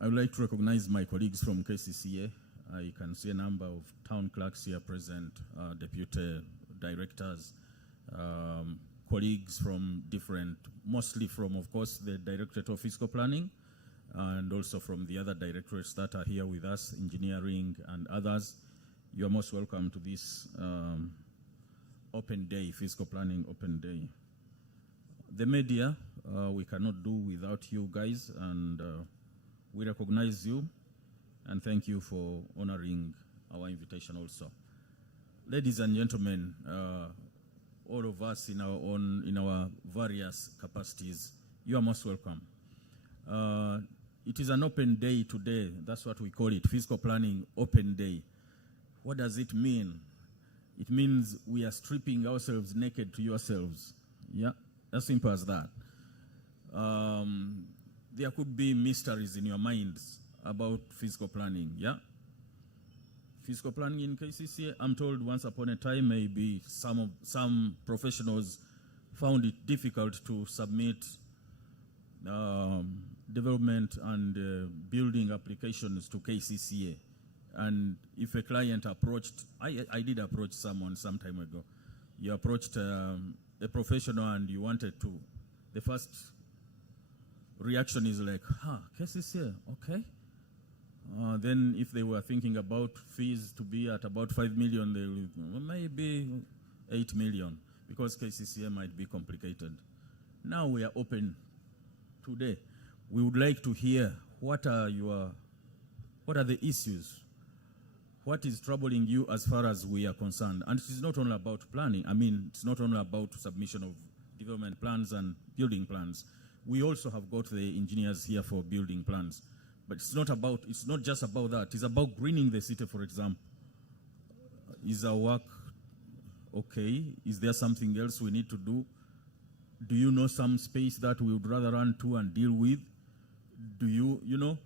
I would like to recognize my colleagues from KCCA. I can see a number of town clerks here present, deputy directors, colleagues from different, mostly from, of course, the Directorate of Fiscal Planning, and also from the other directorates that are here with us, engineering and others. You are most welcome to this open day, fiscal planning open day. The media, we cannot do without you guys, and we recognize you, and thank you for honoring our invitation also. Ladies and gentlemen, all of us in our various capacities, you are most welcome. It is an open day today. That's what we call it, Fiscal Planning Open Day. What does it mean? It means we are stripping ourselves naked to yourselves. Yeah, as simple as that. There could be mysteries in your minds about fiscal planning, yeah? Fiscal planning in KCCA, I'm told once upon a time, maybe some professionals found it difficult to submit development and building applications to KCCA. And if a client approached, I did approach someone some time ago. You approached a professional and you wanted to, the first reaction is like, KCCA, okay. Then if they were thinking about fees to be at about 5 million, they will maybe 8 million, because KCCA might be complicated. Now we are open today. We would like to hear what are the issues? What is troubling you as far as we are concerned? And it is not only about planning. I mean, it's not only about submission of development plans and building plans. We also have got the engineers here for building plans. But it's not just about that. It's about greening the city, for example. Is our work okay? Is there something else we need to do? Do you know some space that we would rather run to and deal with? Do you know?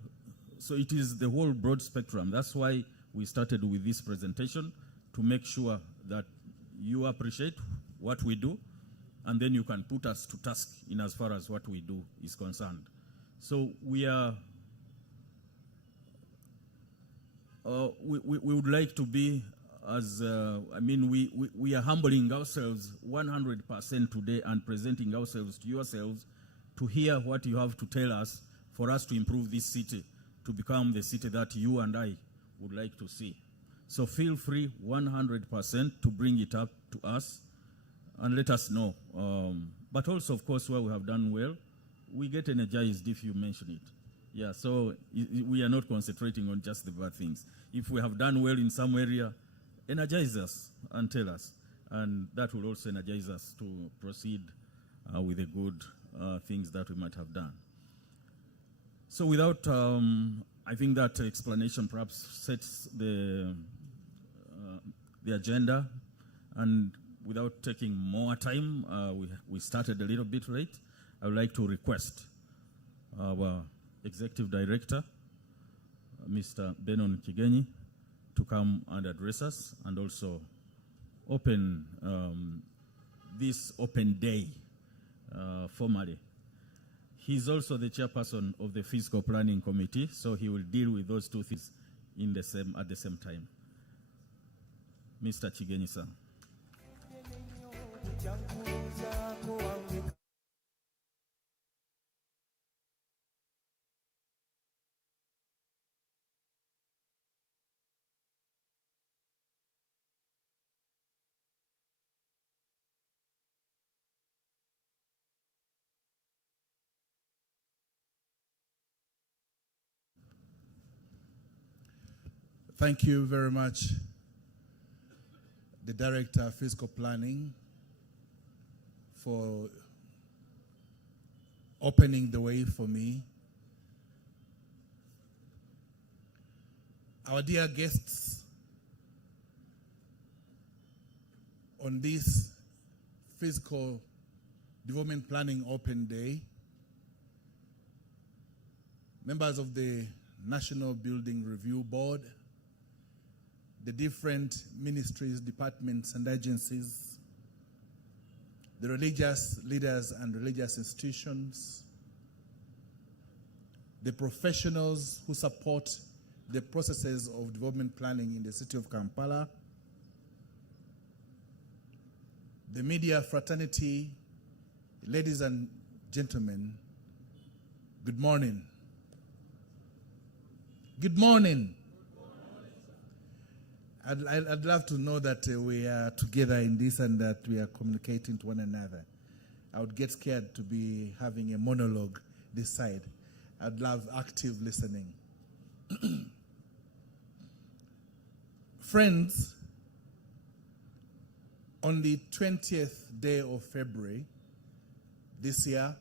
So it is the whole broad spectrum. That's why we started with this presentation, to make sure that you appreciate what we do, and then you can put us to task in as far as what we do is concerned. So we are, we would like to be as, we are humbling ourselves 100% today and presenting ourselves to yourselves to hear what you have to tell us for us to improve this city, to become the city that you and I would like to see. So feel free 100% to bring it up to us and let us know. But also, of course, where we have done well, we get energized if you mention it. Yeah, so we are not concentrating on just the bad things. If we have done well in some area, energize us and tell us. And that will also energize us to proceed with the good things that we might have done. So without, I think that explanation perhaps sets the agenda, and without taking more time, we started a little bit late. I would like to request our Executive Director, Mr. Benon Kigenyi, to come and address us and also open this open day formally. He's also the chairperson of the Fiscal Planning Committee, so he will deal with those two things at the same time. Mr. Kigenyi, sir. Thank you very much, the Director of Fiscal Planning, for opening the way for me. Our dear guests, on this Fiscal Development Planning Open Day, members of the National Building Review Board, the different ministries, departments, and agencies, the religious leaders and religious institutions, the professionals who support the processes of development planning in the city of Kampala, the media fraternity, ladies and gentlemen, good morning. Good morning. I'd love to know that we are together in this and that we are communicating to one another. I would get scared to be having a monologue this side. I'd love active listening. Friends, on the 20th day of February this year,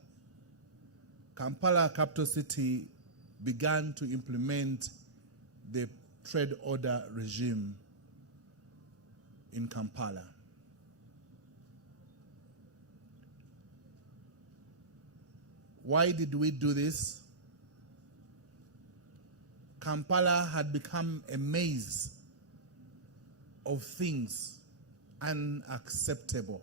Kampala, capital city, began to implement the trade order regime in Kampala. Why did we do this? Kampala had become a maze of things unacceptable.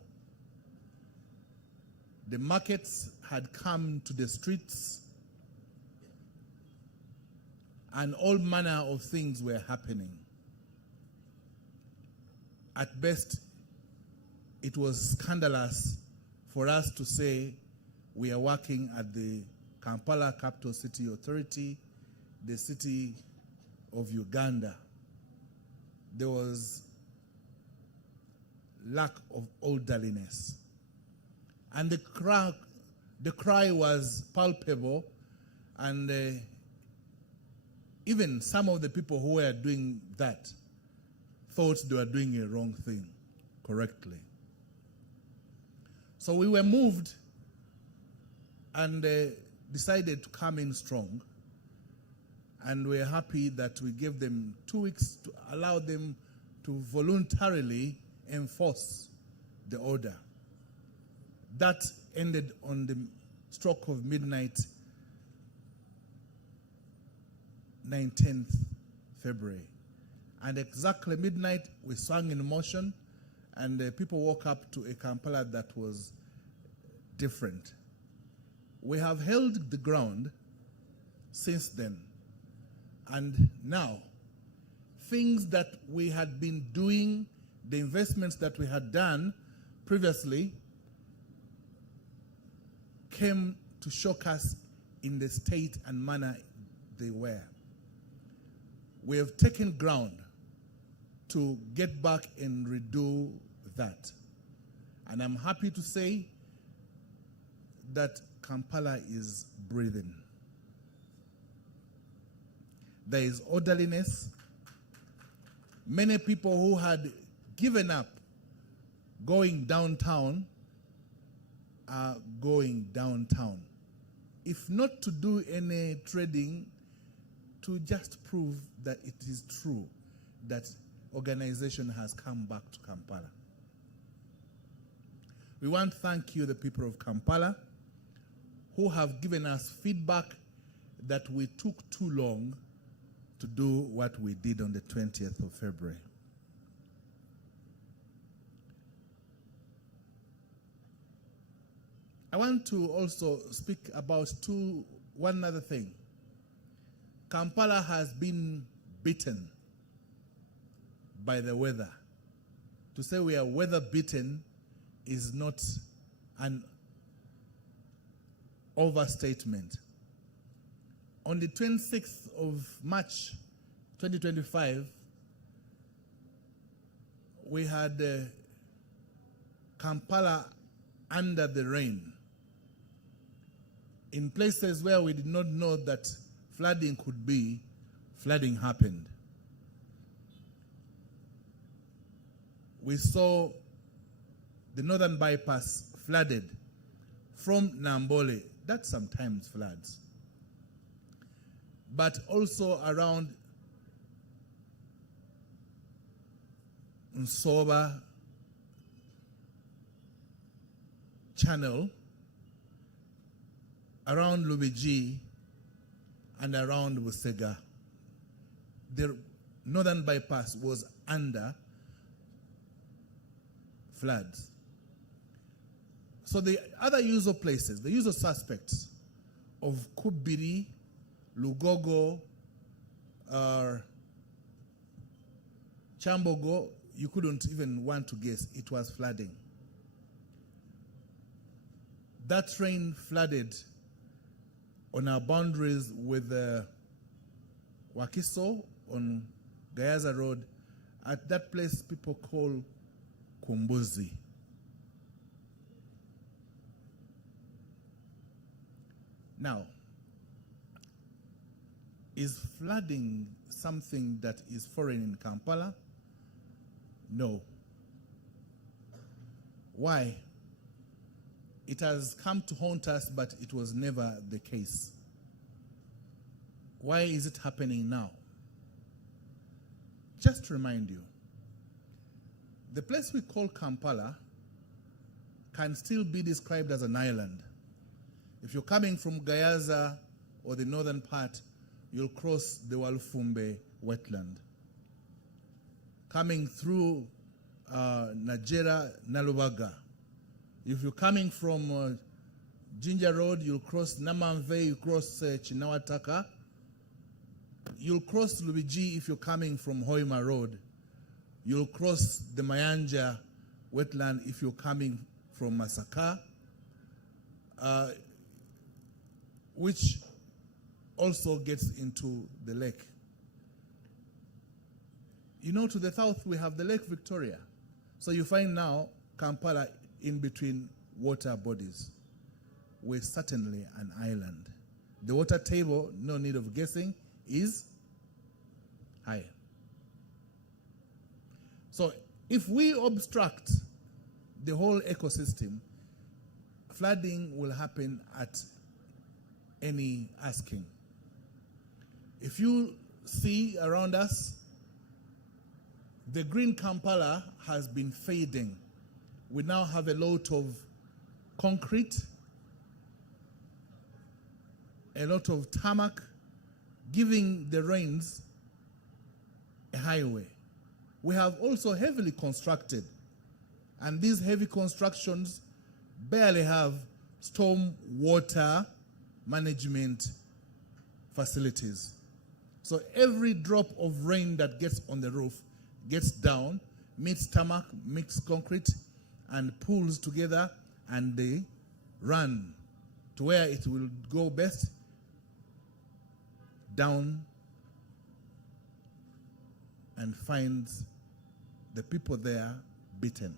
The markets had come to the streets, and all manner of things were happening. At best, it was scandalous for us to say we are working at the Kampala Capital City Authority, the city of Uganda. There was lack of orderliness. And the cry was palpable, and even some of the people who were doing that thought they were doing a wrong thing correctly. So we were moved and decided to come in strong, and we're happy that we gave them 2 weeks to allow them to voluntarily enforce the order. That ended on the stroke of midnight, 19th February. And exactly midnight, we swung in motion, and people woke up to a Kampala that was different. We have held the ground since then. And now, things that we had been doing, the investments that we had done previously, came to shock us in the state and manner they were. We have taken ground to get back and redo that. And I'm happy to say that Kampala is breathing. There is orderliness. Many people who had given up going downtown are going downtown. If not to do any trading, to just prove that it is true that organization has come back to Kampala. We want to thank you, the people of Kampala, who have given us feedback that we took too long to to do what we did on the 20th of February. I want to also speak about one other thing. Kampala has been beaten by the weather. To say we are weather beaten is not an overstatement. On the 26th of March 2025, we had Kampala under the rain. In places where we did not know that flooding could be, flooding happened. We saw the northern bypass flooded from Nambole. That sometimes floods. But also around Nsoba Channel, around Lubiji, and around Busega. The northern bypass was under floods. So the other usual places, the usual suspects of Kubiri, Lugogo, Chambogo, you couldn't even want to guess it was flooding. That rain flooded on our boundaries with Wakiso on Gayaza Road, at that place people call Kumbuzi. Now, is flooding something that is foreign in Kampala? No. Why? It has come to haunt us, but it was never the case. Why is it happening now? Just to remind you, the place we call Kampala can still be described as an island. If you're coming from Gayaza or the northern part, you'll cross the Walfumbe wetland. Coming through Najera, Nalubaga. If you're coming from Ginger Road, you'll cross Namanve, you cross Chinawataka. You'll cross Lubiji if you're coming from Hoima Road. You'll cross the Mayanja wetland if you're coming from Masaka, which also gets into the lake. You know, to the south we have the Lake Victoria. So you find now Kampala in between water bodies. We're certainly an island. The water table, no need of guessing, is high. So if we obstruct the whole ecosystem, flooding will happen at any asking. If you see around us, the green Kampala has been fading. We now have a lot of concrete, a lot of tarmac, giving the rains a highway. We have also heavily constructed, and these heavy constructions barely have storm water management facilities. So every drop of rain that gets on the roof gets down, meets tarmac, meets concrete, and pulls together, and they run to where it will go best, down, and finds the people there beaten.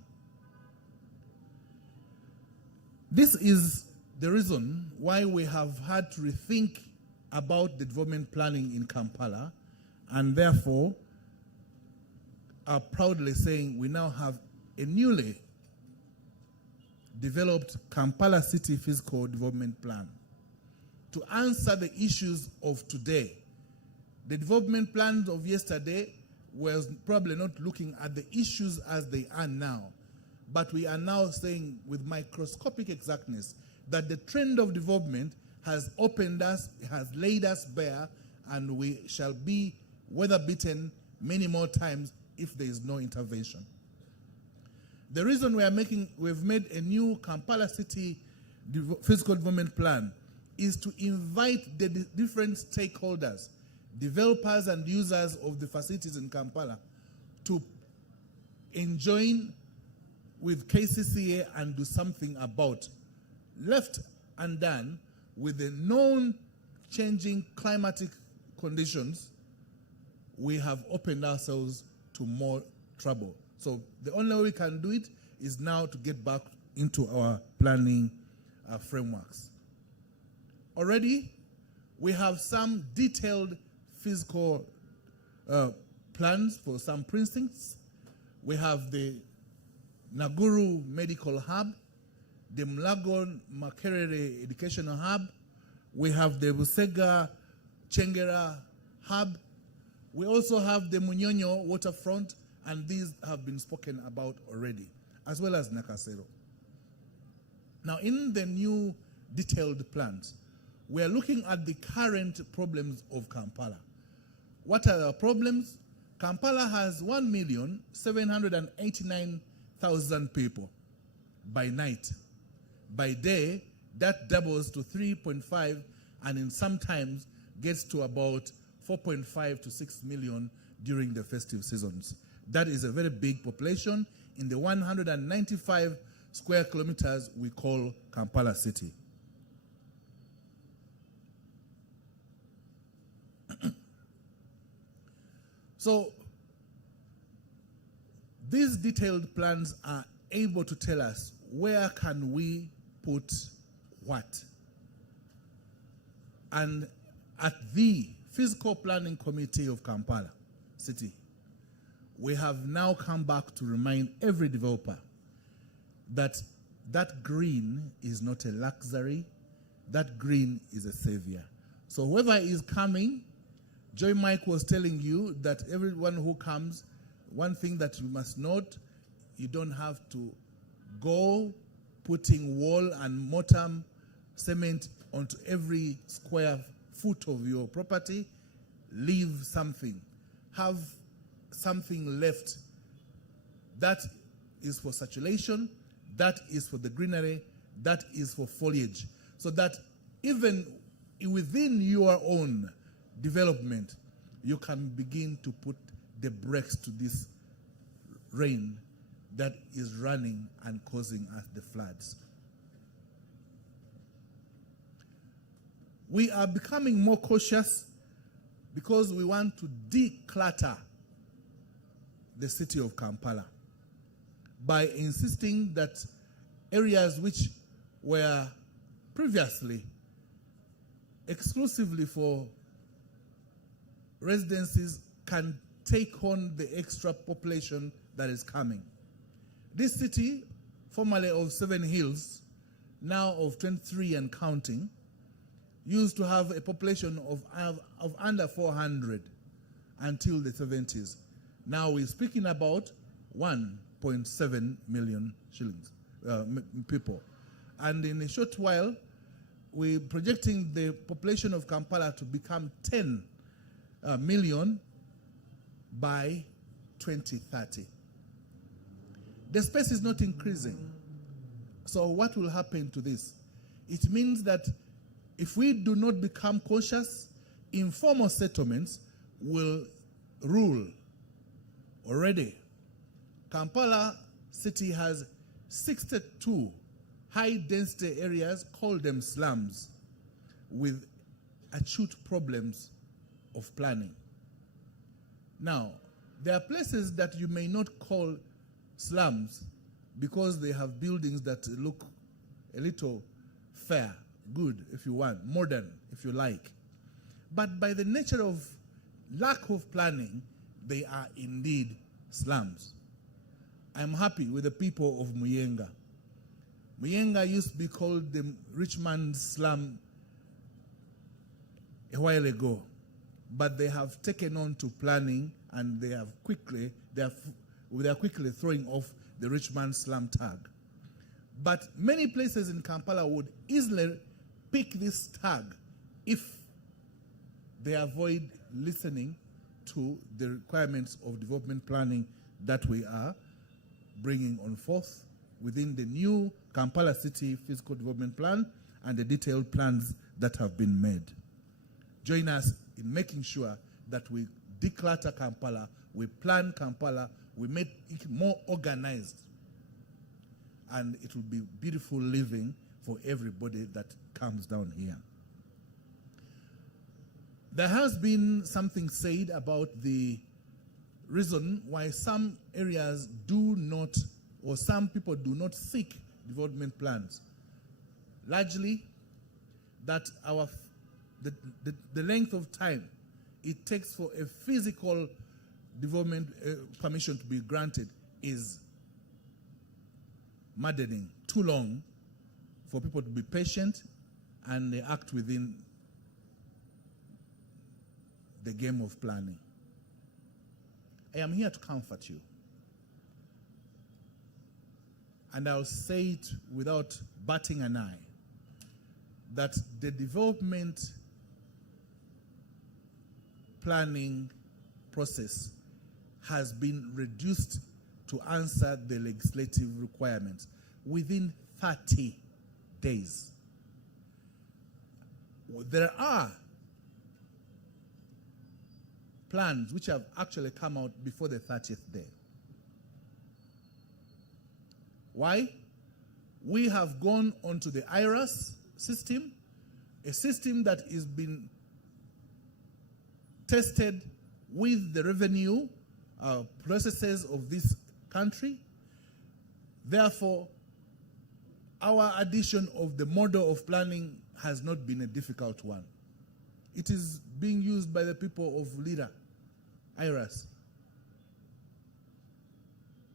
This is the reason why we have had to rethink about the development planning in Kampala, and therefore are proudly saying we now have a newly developed Kampala City Physical Development Plan to answer the issues of today. The development plans of yesterday was probably not looking at the issues as they are now, but we are now saying with microscopic exactness that the trend of development has opened us, has laid us bare, and we shall be weather beaten many more times if there is no intervention. The reason we've made a new Kampala City Physical Development Plan is to invite the different stakeholders, developers and users of the facilities in Kampala to join with KCCA and do something about, left undone with the known changing climatic conditions, we have opened ourselves to more trouble. So the only way we can do it is now to get back into our planning frameworks. Already, we have some detailed physical plans for some precincts. We have the Naguru Medical Hub, the Mlago Makerere Educational Hub. We have the Busega Chengera Hub. We also have the Munyonyo Waterfront, and these have been spoken about already, as well as Nakasero. Now, in the new detailed plans, we are looking at the current problems of Kampala. What are the problems? Kampala has 1,789,000 people by night. By day, that doubles to 3.5, and in sometimes gets to about 4.5 to 6 million during the festive seasons. That is a very big population in the 195 square kilometers we call Kampala City. So, these detailed plans are able to tell us where can we put what. And at the Physical Planning Committee of Kampala City, we have now come back to remind every developer that that green is not a luxury, that green is a savior. So whoever is coming, Joy Mike was telling you that everyone who comes, one thing that you must note, you don't have to go putting wall and mortar cement onto every square foot of your property. Leave something. Have something left. That is for circulation, that is for the greenery, that is for foliage. So that even within your own development, you can begin to put the brakes to this rain that is running and causing us the floods. We are becoming more cautious because we want to declutter the city of Kampala by insisting that areas which were previously exclusively for residences can take on the extra population that is coming. This city, formerly of 7 Hills, now of 23 and counting, used to have a population of under 400 until the 70s. Now we're speaking about 1.7 million people. And in a short while, we're projecting the population of Kampala to become 10 million by 2030. The space is not increasing. So what will happen to this? It means that if we do not become conscious, informal settlements will rule. Already, Kampala City has 62 high-density areas, call them slums, with acute problems of planning. Now, there are places that you may not call slums because they have buildings that look a little fair, good if you want, modern if you like. But by the nature of lack of planning, they are indeed slums. I'm happy with the people of Muyenga. Muyenga used to be called the rich man's slum a while ago, but they have taken on to planning, and they are quickly throwing off the rich man's slum tag. But many places in Kampala would easily pick this tag if they avoid listening to the requirements of development planning that we are bringing on forth within the new Kampala City Physical Development Plan and the detailed plans that have been made. Join us in making sure that we declutter Kampala, we plan Kampala, we make it more organized, and it will be beautiful living for everybody that comes down here. There has been something said about the reason why some areas do not, or some people do not seek development plans. Largely, that the length of time it takes for a physical development permission to be granted is maddening, too long for people to be patient and they act within the game of planning. I am here to comfort you. And I'll say it without batting an eye, that the development planning process has been reduced to answer the legislative requirements within 30 days. There are plans which have actually come out before the 30th day. Why? We have gone onto the IRAS system, a system that is been tested with the revenue processes of this country. Therefore, our addition of the model of planning has not been a difficult one. It is being used by the people of LIRA, IRAS.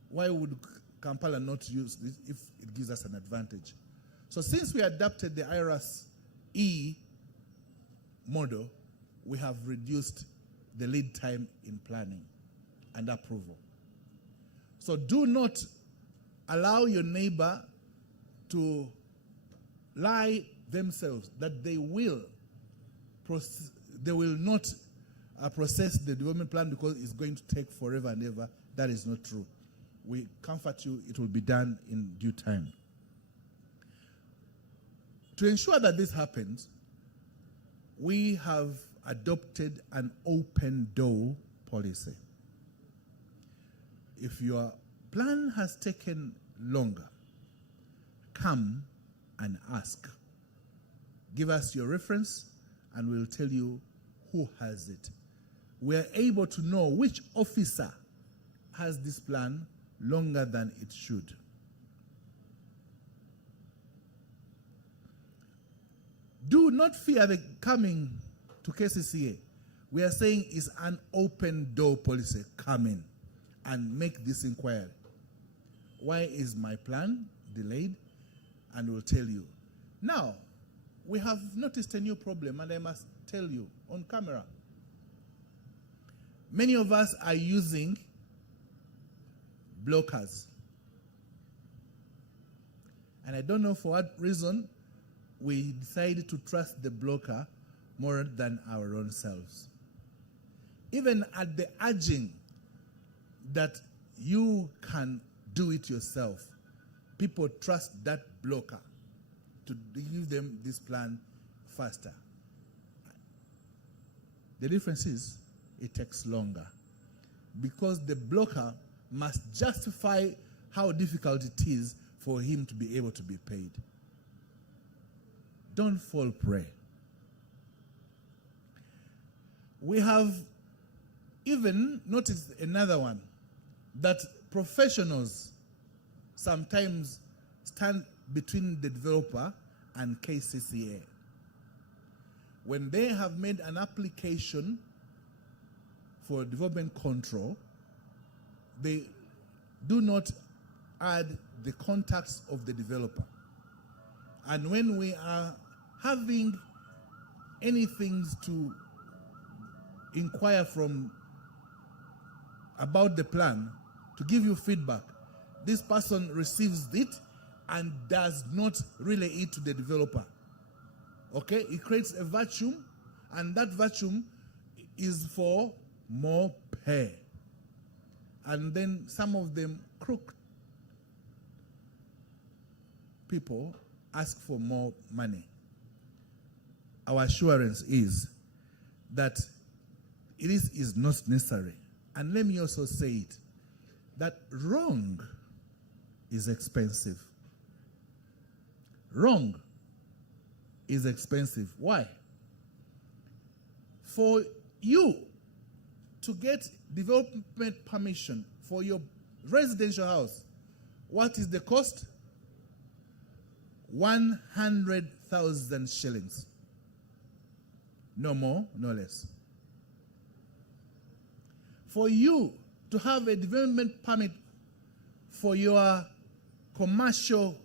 Why would Kampala not use this if it gives us an advantage? So since we adapted the IRAS E model, we have reduced the lead time in planning and approval. So do not allow your neighbor to lie themselves that they will not process the development plan because it's going to take forever and ever. That is not true. We comfort you, it will be done in due time. To ensure that this happens, we have adopted an open door policy. If your plan has taken longer, come and ask. Give us your reference and we'll tell you who has it. We're able to know which officer has this plan longer than it should. Do not fear the coming to KCCA. We are saying it's an open door policy. Come in and make this inquiry. Why is my plan delayed? And we'll tell you. Now, we have noticed a new problem, and I must tell you on camera. Many of us are using blockers. And I don't know for what reason we decided to trust the blocker more than our own selves. Even at the urging that you can do it yourself, people trust that blocker to give them this plan faster. The difference is it takes longer because the blocker must justify how difficult it is for him to be able to be paid. Don't fall prey. We have even noticed another one, that professionals sometimes stand between the developer and KCCA. When they have made an application for development control, they do not add the contacts of the developer. And when we are having anything to inquire from about the plan, to give you feedback, this person receives it and does not relay it to the developer. Okay? It creates a vacuum, and that vacuum is for more pay. And then some of them crooked people ask for more money. Our assurance is that it is not necessary. And let me also say it, that wrong is expensive. Wrong is expensive. Why? For you to get development permission for your residential house, what is the cost? 100,000 shillings. No more, no less. For you to have a development permit for your commercial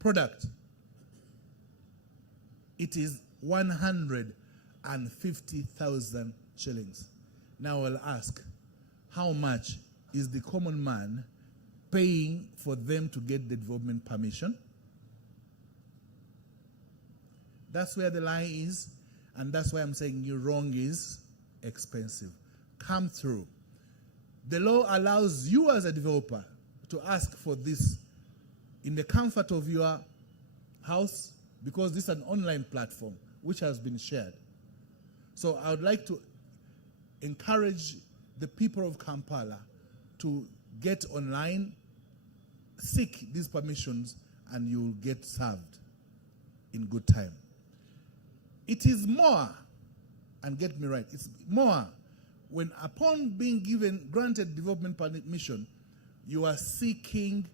product, it is 150,000 shillings. Now I'll ask, how much is the common man paying for them to get the development permission? That's where the line is, and that's why I'm saying you wrong is expensive. Come through. The law allows you as a developer to ask for this in the comfort of your house, because this is an online platform which has been shared. So I would like to encourage the people of Kampala to get online, seek these permissions, and you'll get served in good time. It is more, and get me right, it's more when upon being granted development permission, you are seeking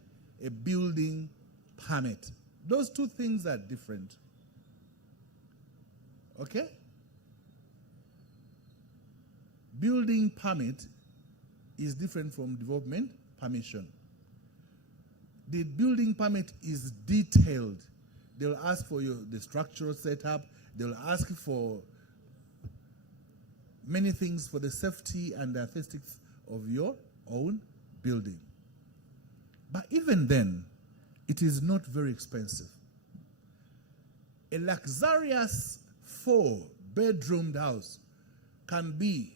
a building permit. Those two things are different. Okay? Building permit is different from development permission. The building permit is detailed. They'll ask for the structural setup. They'll ask for many things for the safety and the aesthetics of your own building. But even then, it is not very expensive. A luxurious 4-bedroomed house can be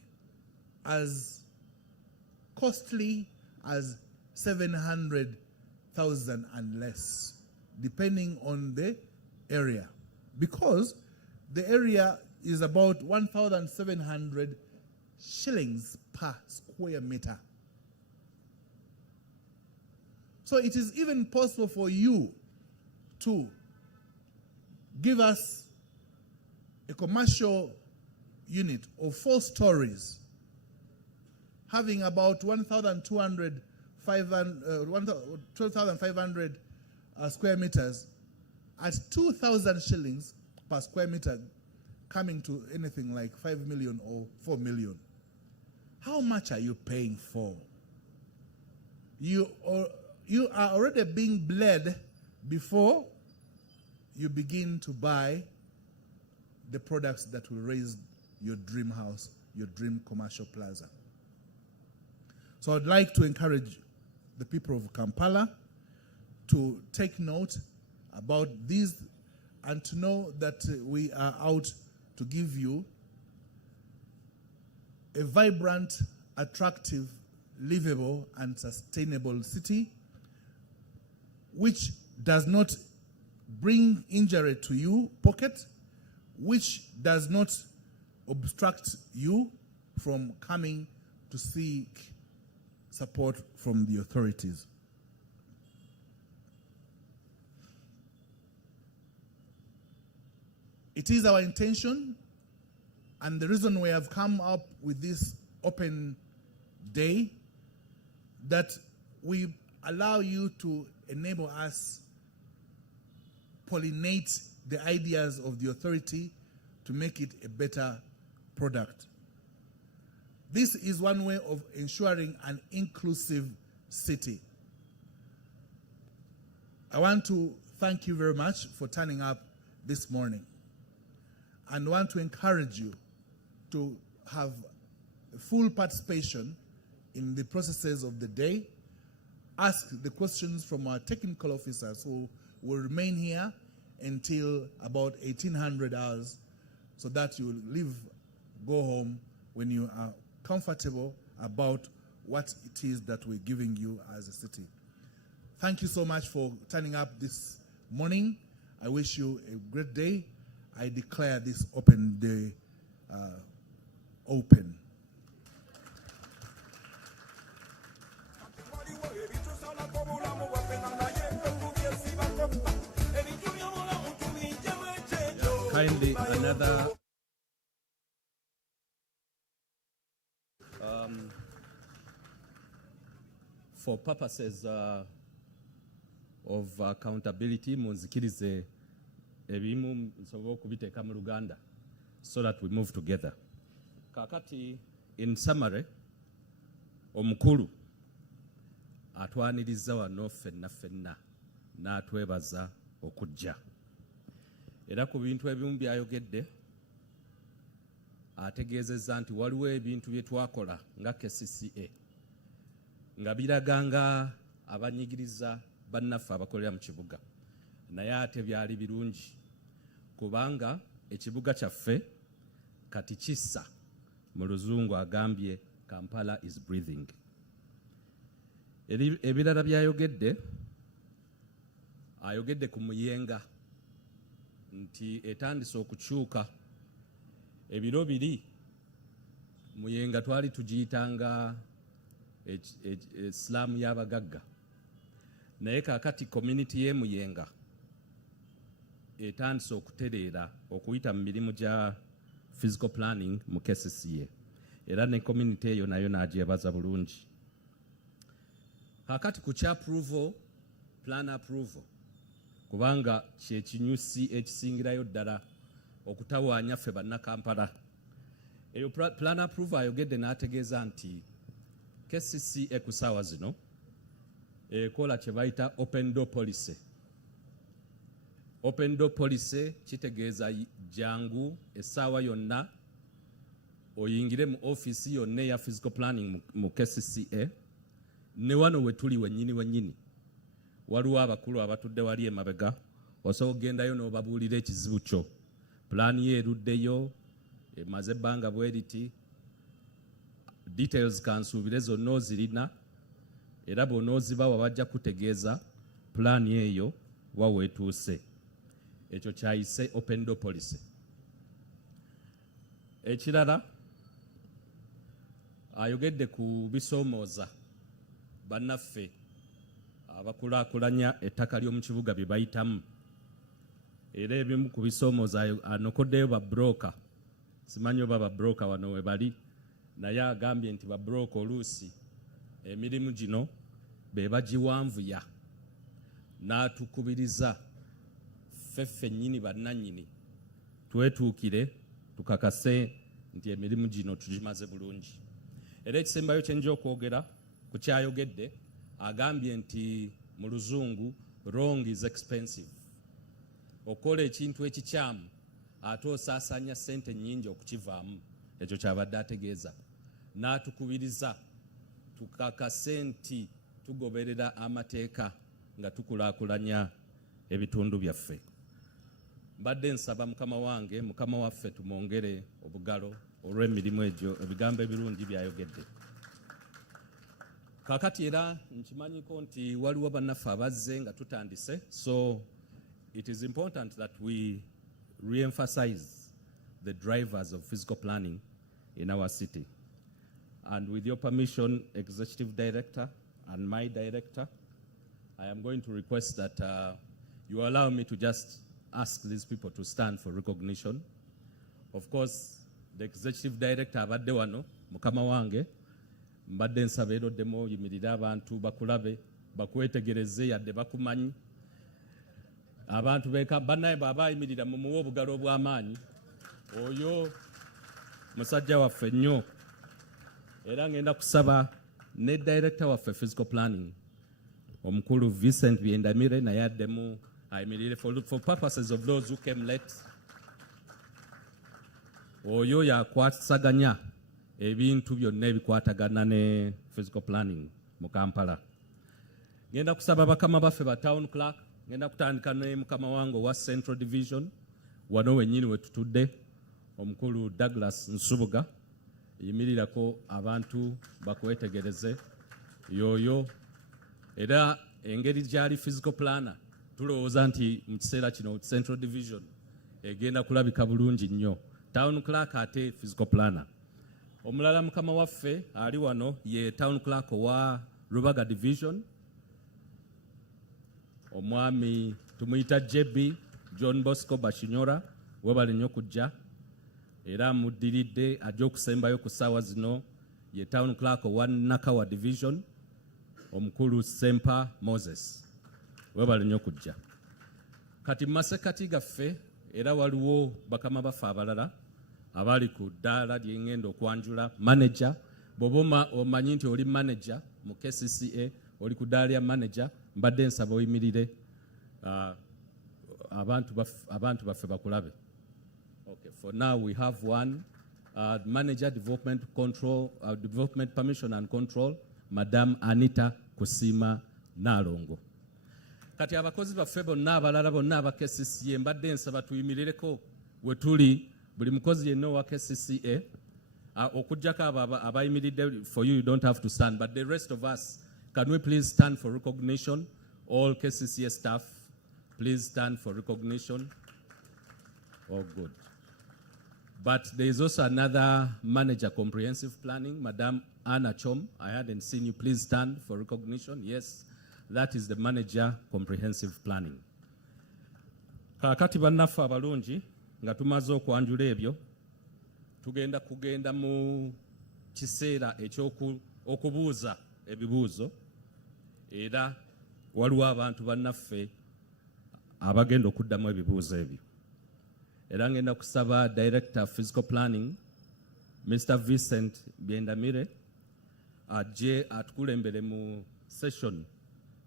as costly as 700,000 and less, depending on the area, because the area is about 1,700 shillings per square meter. So it is even possible for you to give us a commercial unit of 4 stories, having about 12,500 square meters at 2,000 shillings per square meter, coming to anything like 5 million or 4 million. How much are you paying for? You are already being bled before you begin to buy the products that will raise your dream house, your dream commercial plaza. So I'd like to encourage the people of Kampala to take note about these and to know that we are out to give you a vibrant, attractive, livable, and sustainable city which does not bring injury to you pocket, which does not obstruct you from coming to seek support from the authorities. It is our intention, and the reason we have come up with this open day, that we allow you to enable us pollinate the ideas of the authority to make it a better product. This is one way of ensuring an inclusive city. I want to thank you very much for turning up this morning, and want to encourage you to have full participation in the processes of the day. Ask the questions from our technical officers who will remain here until about 1800 hours so that you will go home when you are comfortable about what it is that we're giving you as a city. Thank you so much for turning up this morning. I wish you a great day. I declare this open day open. Kindly, another for purposes of accountability, munzikirize ebimu nsobola okubiteeka mu Luganda so that we move together. Kakati, in summary, omukulu atwaniriza wano ffenna n'atwebaza okujja. Era ku bintu ebimu byayogedde ategeezezza nti waliwo ebintu bye twakola nga KCCA nga biraganga abanyigiriza bannaffe abakolera mu kibuga, naye ate byali birungi kubanga ekibuga kyaffe kati kissa, mu Luzungu agambye Kampala is breathing. Ebirala byayogedde, ayogedde ku Muyenga nti etandise okukyuka. Ebiro biri Muyenga twali tugiyitanga Islaamu y'abagagga, naye kakati community ye Muyenga etandise okutereera okuyita mu mirimu gya physical planning mu KCCA, era ne community eyo nayo n'agyebaza bulungi. Kakati ku kya approval, plan approval, kubanga kye kinyusi ekisingirayo ddala okutawaanya ffe bannakampala. Eyo plan approval ayogedde n'ategeeza nti KCCA ku ssaawa zino ekola kye bayita open door policy. Open door policy kitegeeza jangu essaawa yonna oyingire mu office yonna eya physical planning mu KCCA, ne wano we tuli wennyini waliwo abakulu abatudde wali emabega, osobola okugendayo n'obabuulira ekizibu kyo. Pulaani ye eruddeyo, emaze ebbanga bwe riti, details kansuubire zonna ozirina, era bw'onoozibawa bajja kutegeeza pulaani eyo wa weetuuse. Ekyo kyayise open door policy. Ekirala ayogedde ku bisoomooza bannaffe abakulaakulanya ettaka ly'omu kibuga bye bayitamu, era ebimu ku bisoomooza anokoddeyo babulooka. Simanyi oba babulooka wano we bali, naye agambye nti babulooka oluusi emirimu gino be bagiwanvuya, n'atukubiriza ffeffe nnyini bannannyini twetuukire tukakase nti emirimu gino tugimaze bulungi. Era ekisembayo kye nja okwogera ku kyayogedde, agambye nti mu Luzungu wrong is expensive. Okola ekintu ekikyamu ate osaasaanya ssente nnyingi okukivaamu. Ekyo kyabadde ategeeza, n'atukubiriza tukakase nti tugoberera amateeka nga tukulaakulanya ebitundu byaffe. Mbadde nsaba Mukama wange, Mukama waffe tumwongere obugalo olw'emirimu egyo, ebigambo ebirungi byayogedde. Kakati era nkimanyiko nti waliwo bannaffe abazze nga tutandise, so it is important that we re-emphasize the drivers of physical planning in our city. And with your permission, Executive Director and my Director, I am going to request that you allow me to just ask these people to stand for recognition. Of course, the Executive Director abadde wano, Mukama wange, mbadde nsaba eroddemu yimirira abantu bakulabe, bakwetegereze yadde bakumanyi. Abantu bannaye bw'aba ayimirira mumuwe obugalo obw'amaanyi. Oyo musajja waffe nnyo. Era ngenda kusaba ne Director waffe Physical Planning, omukulu Vincent Byendamire, naye addemu ayimirire for purposes of those who came late. Oyo yakwasaganya ebintu byonna ebikwatagana ne physical planning mu Kampala. Ngenda kusaba bakama baffe ba town clerk, ngenda kutandika ne mukama wange wa Central Division, wano wennyini we tutudde, omukulu Douglas Nsubuga yimirirako abantu bakwetegereze yoyo era engeri gyali physical planner tulowooza nti mu kiseera kino Central Division egenda kulabika bulungi nnyo. Town clerk ate physical planner. Omulala mukama waffe ali wano ye town clerk wa Rubaga Division. Omwami tumuyita JB John Bosco Bashinyora webale nnyo kujja era muddiridde ajja okusembayo ku ssaawa zino ye town clerk wa Nakawa Division omukulu Sempa Moses webale nnyo kujja. Kati masekati gaffe era waliwo bakama baffe abalala abali ku ddaala lyengenda okwanjula manager bw'oba omanyi nti oli manager mu KCCA oli ku ddaala lya manager mbadde nsaba oyimirire abantu baffe bakulabe. Okay, for now we have one manager development control development permission and control Madam Anita Kusima Nalongo. Kati abakozi baffe bonna abalala bonna aba KCCA mbadde nsaba tuyimirireko we tuli buli mukozi yenna wa KCCA okujjako abayimiridde. For you don't have to stand, but the rest of us, can we please stand for recognition? All KCCA staff, please stand for recognition. Oh, good. But there is also another manager comprehensive planning, Madam Anna Chom. I hadn't seen you. Please stand for recognition. Yes, that is the manager comprehensive planning. Kakati bannaffe abalungi nga tumaze okwanjula ebyo tugenda kugenda mu kiseera ekyokubuuza ebibuuzo era waliwo abantu bannaffe abagenda okuddamu ebibuuzo ebyo era ngenda kusaba Director Physical Planning Mr. Vincent Byendamire ajje atukulembere mu session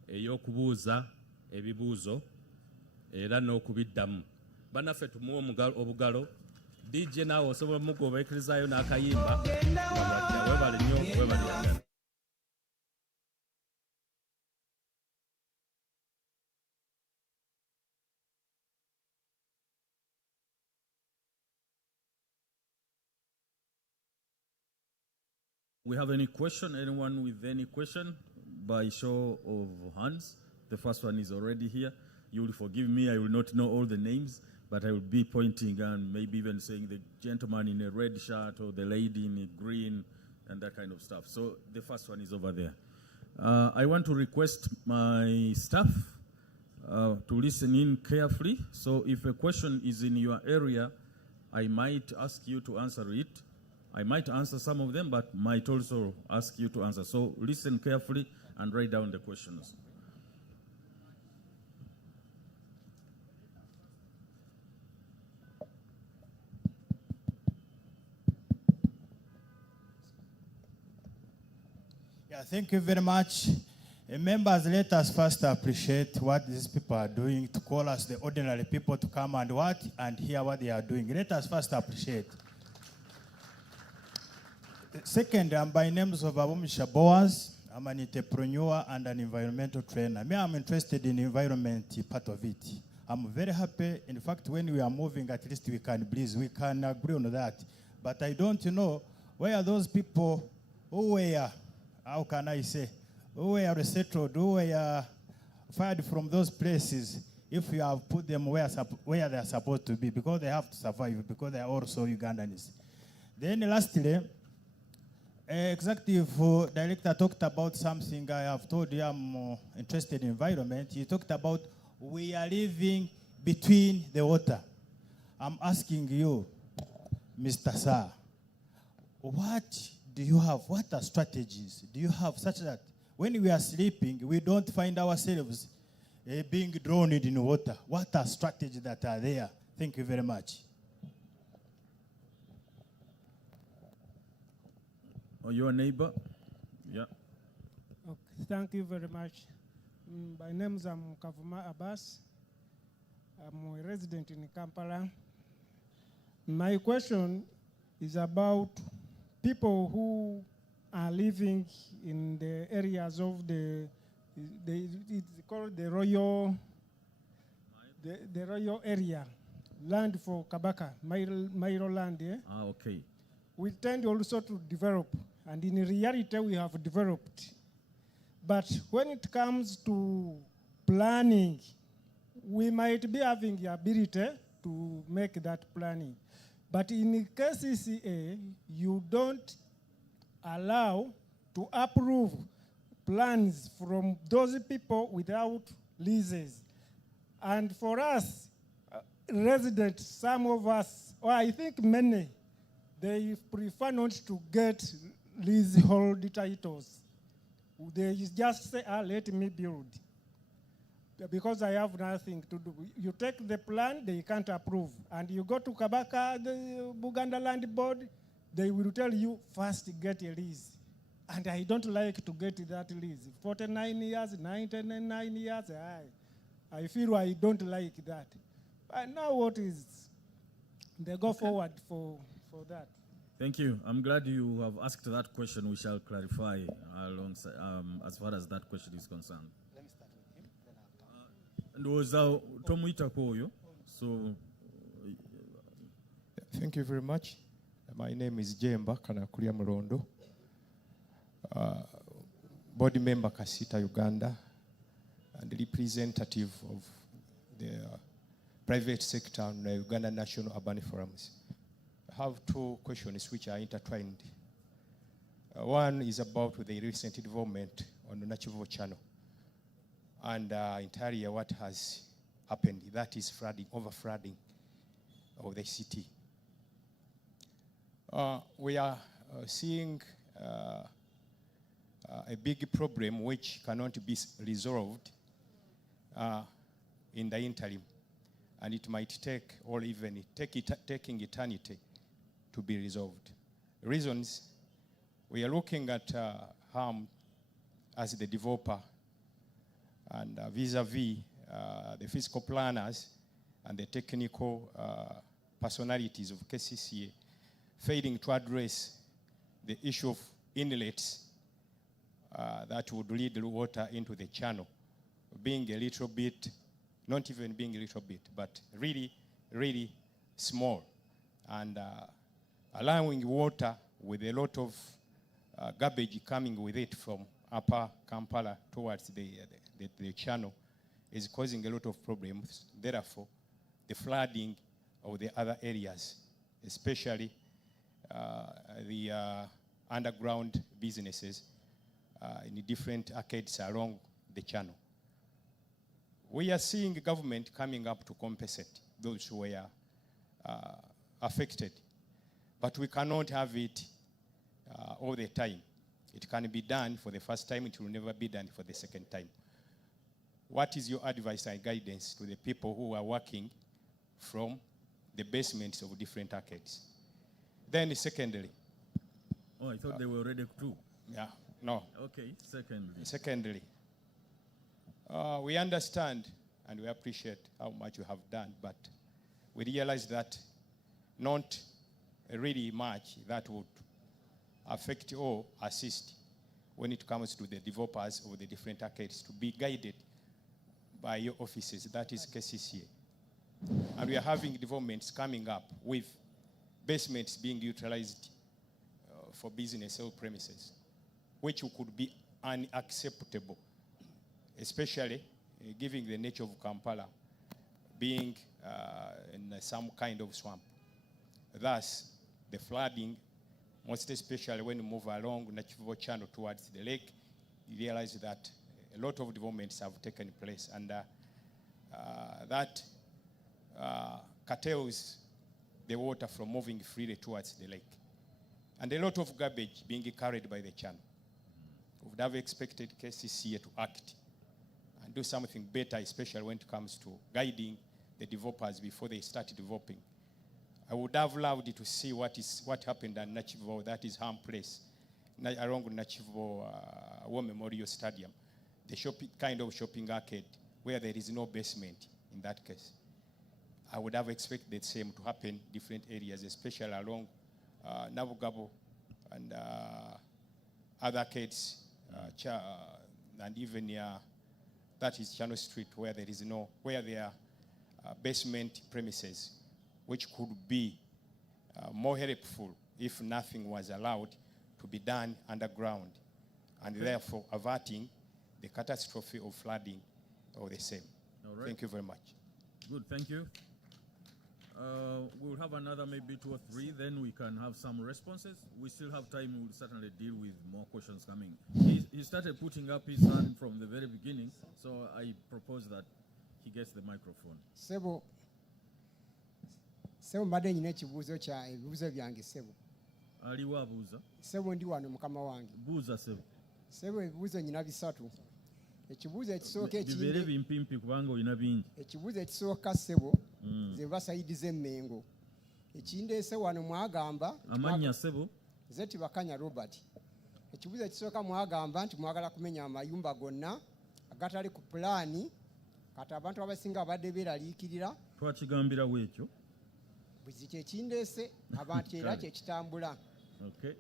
ey'okubuuza ebibuuzo era n'okubiddamu. Bannaffe tumuwe obugalo. DJ naawe osobola mugobeekerezaayo n'akayimba webale nnyo webale. We have any question? Anyone with any question? By show of hands. The first one is already here. You will forgive me, I will not know all the names, but I will be pointing and maybe even saying the gentleman in a red shirt or the lady in a green and that kind of stuff. So the first one is over there. I want to request my staff to listen in carefully. So if a question is in your area, I might ask you to answer it. I might answer some of them, but might also ask you to answer. So listen carefully and write down the questions. Yeah, thank you very much. Members, let us first appreciate what these people are doing to call us the ordinary people to come and hear what they are doing. Let us first appreciate. Second, I'm by names of Abumisha Boaz. I'm an entrepreneur and an environmental trainer. Me, I'm interested in environment part of it. I'm very happy. In fact, when we are moving, at least we can breathe. We can agree on that. But I don't know where those people who were, how can I say, who were resettled, who were fired from those places, if you have put them where they are supposed to be, because they have to survive, because they are also Ugandans. Then lastly, Executive Director talked about something I have told you I'm interested in environment. He talked about we are living between the water. I'm asking you, Mr. Sir, what do you have? What are strategies do you have such that when we are sleeping, we don't find ourselves being drowned in water? What are strategies that are there? Thank you very much. Or your neighbor? Yeah. Okay, thank you very much. My name is Kavuma Abbas. I'm a resident in Kampala. My question is about people who are living in the areas of it's called the royal area. land for Kabaka, Mairo land, eh? Ah, okay. We tend also to develop, and in reality we have developed. But when it comes to planning, we might be having the ability to make that planning. But in KCCA, you don't allow to approve plans from those people without leases. And for us, residents, some of us, or I think many, they prefer not to get leasehold titles. They just say, let me build. Because I have nothing to do. You take the plan, they can't approve. And you go to Kabaka, the Buganda Land Board, they will tell you, first get a lease. And I don't like to get that lease. 49 years, 99 years, I feel I don't like that. But now what is? They go forward for that. Thank you. I'm glad you have asked that question. We shall clarify alongside, as far as that question is concerned. Let me start with him, then I'll come. And was Tomuita Koyo. So thank you very much. My name is Jemba Kanakulia Mulondo. Board member Kasita Uganda and representative of the private sector and the Uganda National Urban Forums. I have two questions which are intertwined. One is about the recent development on the Nachivo channel and entirely what has happened. That is flooding, over-flooding of the city. We are seeing a big problem which cannot be resolved in the interim, and it might take, or even taking eternity to be resolved. Reasons, we are looking at harm as the developer and vis-a-vis the physical planners and the technical personalities of KCCA failing to address the issue of inlets that would lead the water into the channel, being a little bit, not even being a little bit, but really, really small, and allowing water with a lot of garbage coming with it from upper Kampala towards the channel is causing a lot of problems. Therefore, the flooding of the other areas, especially the underground businesses in different arcades along the channel. We are seeing the government coming up to compensate those who were affected, but we cannot have it all the time. It can be done for the first time, it will never be done for the second time. What is your advice and guidance to the people who are working from the basements of different arcades? Then secondly. Oh, I thought they were already two. Yeah, no. Okay, secondly. Secondly, we understand and we appreciate how much you have done, but we realize that not really much that would affect or assist when it comes to the developers of the different arcades to be guided by your offices, that is KCCA. And we are having developments coming up with basements being utilized for business or premises, which could be unacceptable, especially given the nature of Kampala being in some kind of swamp. Thus, the flooding, most especially when you move along Nachivo Channel towards the lake, you realize that a lot of developments have taken place, and that curtails the water from moving freely towards the lake. And a lot of garbage being carried by the channel. We would have expected KCCA to act and do something better, especially when it comes to guiding the developers before they start developing. I would have loved to see what happened at Nachivo, that is Ham Place, along Nachivo War Memorial Stadium, the kind of shopping arcade where there is no basement in that case. I would have expected the same to happen in different areas, especially along Nabugabo and other arcades, and even that is Channel Street, where there are basement premises which could be more helpful if nothing was allowed to be done underground, and therefore averting the catastrophe of flooding or the same. All right. Thank you very much. Good, thank you. We'll have another maybe 2 or 3, then we can have some responses. We still have time, we'll certainly deal with more questions coming. He started putting up his hand from the very beginning, so I propose that he gets the microphone. Sebo mbadde nyina ekibuuzo kya ebibuuzo byange Sebo. Aliwo abuuza? Sebo ndi wano mukama wange. Buuza Sebo. Sebo ebibuuzo nyina 3. Ekibuuzo ekisooka bibeere bimpimpi kubanga olina bingi. Ekibuuzo ekisooka Sebo ze basaidize Mengo. Ekindeese wano mwagamba amannya Sebo Zeti Bakanya Robert. Ekibuuzo ekisooka mwagamba nti mwagala kumenya amayumba gonna agatali ku pulaani kati abantu abasinga abadde beeraliikirira. Twakigambira bwekyo. Bwe kyekindeese abantu era kyekitambula. Okay.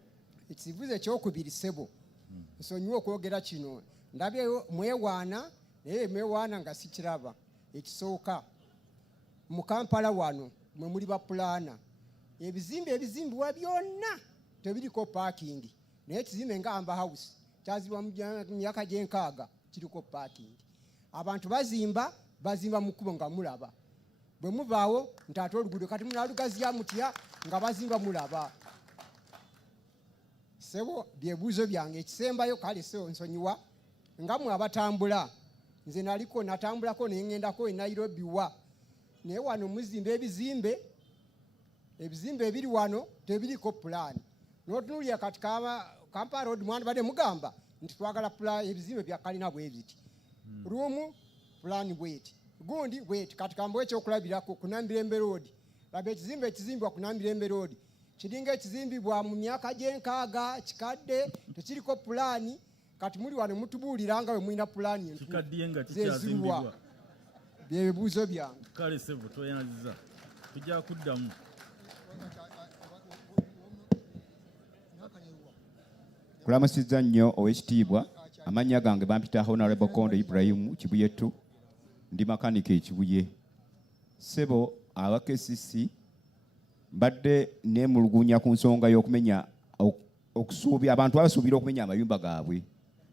Ekibuuzo ekyokubiri Sebo. Nsonyiwa okwogera kino. Ndabye mwewaana naye mwewaana nga sikiraba. Ekisooka mu Kampala wano mwe muli bapulaana ebizimbe ebizimbibwa byonna tebiriko parking, naye ekizimbe nga Amba House kyazibwa mu myaka gy'enkaaga kiriko parking. Abantu bazimba mu kkubo nga mulaba, bwe muvaawo nti ate oluguudo kati munaalugaziya mutya nga bazimba mulaba. Sebo byebuuzo byange. Ekisembayo kale Sebo nsonyiwa nga mwe abatambula, nze naliko natambulako ne ngendako e Nairobi wa, naye wano muzimba ebizimbe ebiri wano tebiriko pulaani. N'otunuulira kati Kampala Road mwana badde mugamba nti twagala pulaani ebizimbe bya kalina bwe biti. Ruumu pulaani bweti, gundi bweti. Kati kambo ekyokulabirako ku Nambirembe Road, laba ekizimbe ekizimbibwa ku Nambirembe Road kiringa ekizimbibwa mu myaka gy'enkaaga kikadde tekiriko pulaani. Kati muli wano mutubuulira nga bwe mulina pulaani kikaddiye nga kikyazimbibwa. Bye bibuuzo byange. Kale Sebo toyanziza tujja kuddamu. Kulamusizza nnyo ow'ekitiibwa. Amannya gange bampita Honorable Kondo Ibrahim Kibuyetu, ndi makanika ekibuye. Sebo aba KCC mbadde neemulugunya ku nsonga y'okumenya okusuubira abantu abasuubira okumenya amayumba gaabwe,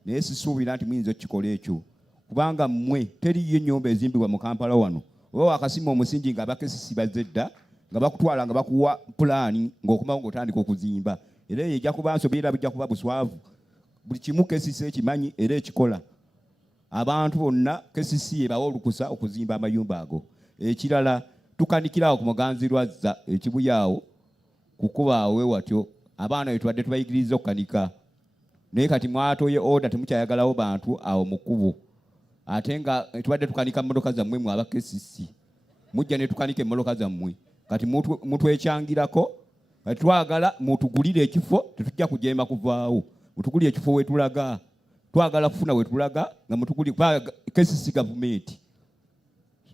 naye sisuubira nti muyinza okukikola ekyo kubanga mmwe teriyo ennyumba ezimbibwa mu Kampala wano oba wakasima omusingi nga abakesisi bazze dda nga bakutwala nga bakuwa pulaani ng'okumawo ng'otandika okuzimba, era eyo ejja kuba nsoberera bijja kuba buswavu. Buli kimu kesisi ekimanyi era ekikola. Abantu bonna kesisi ebawa olukusa okuzimba amayumba ago. Ekirala tukanikirawo ku muganzirwazza ekibuyaawo kukubaawe watyo abaana bwe tubadde tubayigiriza okukanika, naye kati mwatoye order temukyayagalawo bantu awo mu kkubo, ate nga tubadde tukanika mmotoka zammwe mwe abakesisi mujja ne tukanika emmotoka zammwe. Kati mutwekyangirako, kati twagala mutugulire ekifo, tetujja kujemba kuvaawo, mutugulire ekifo wetulaga. Twagala kufuna wetulaga nga mutugulire kesisi gavumenti.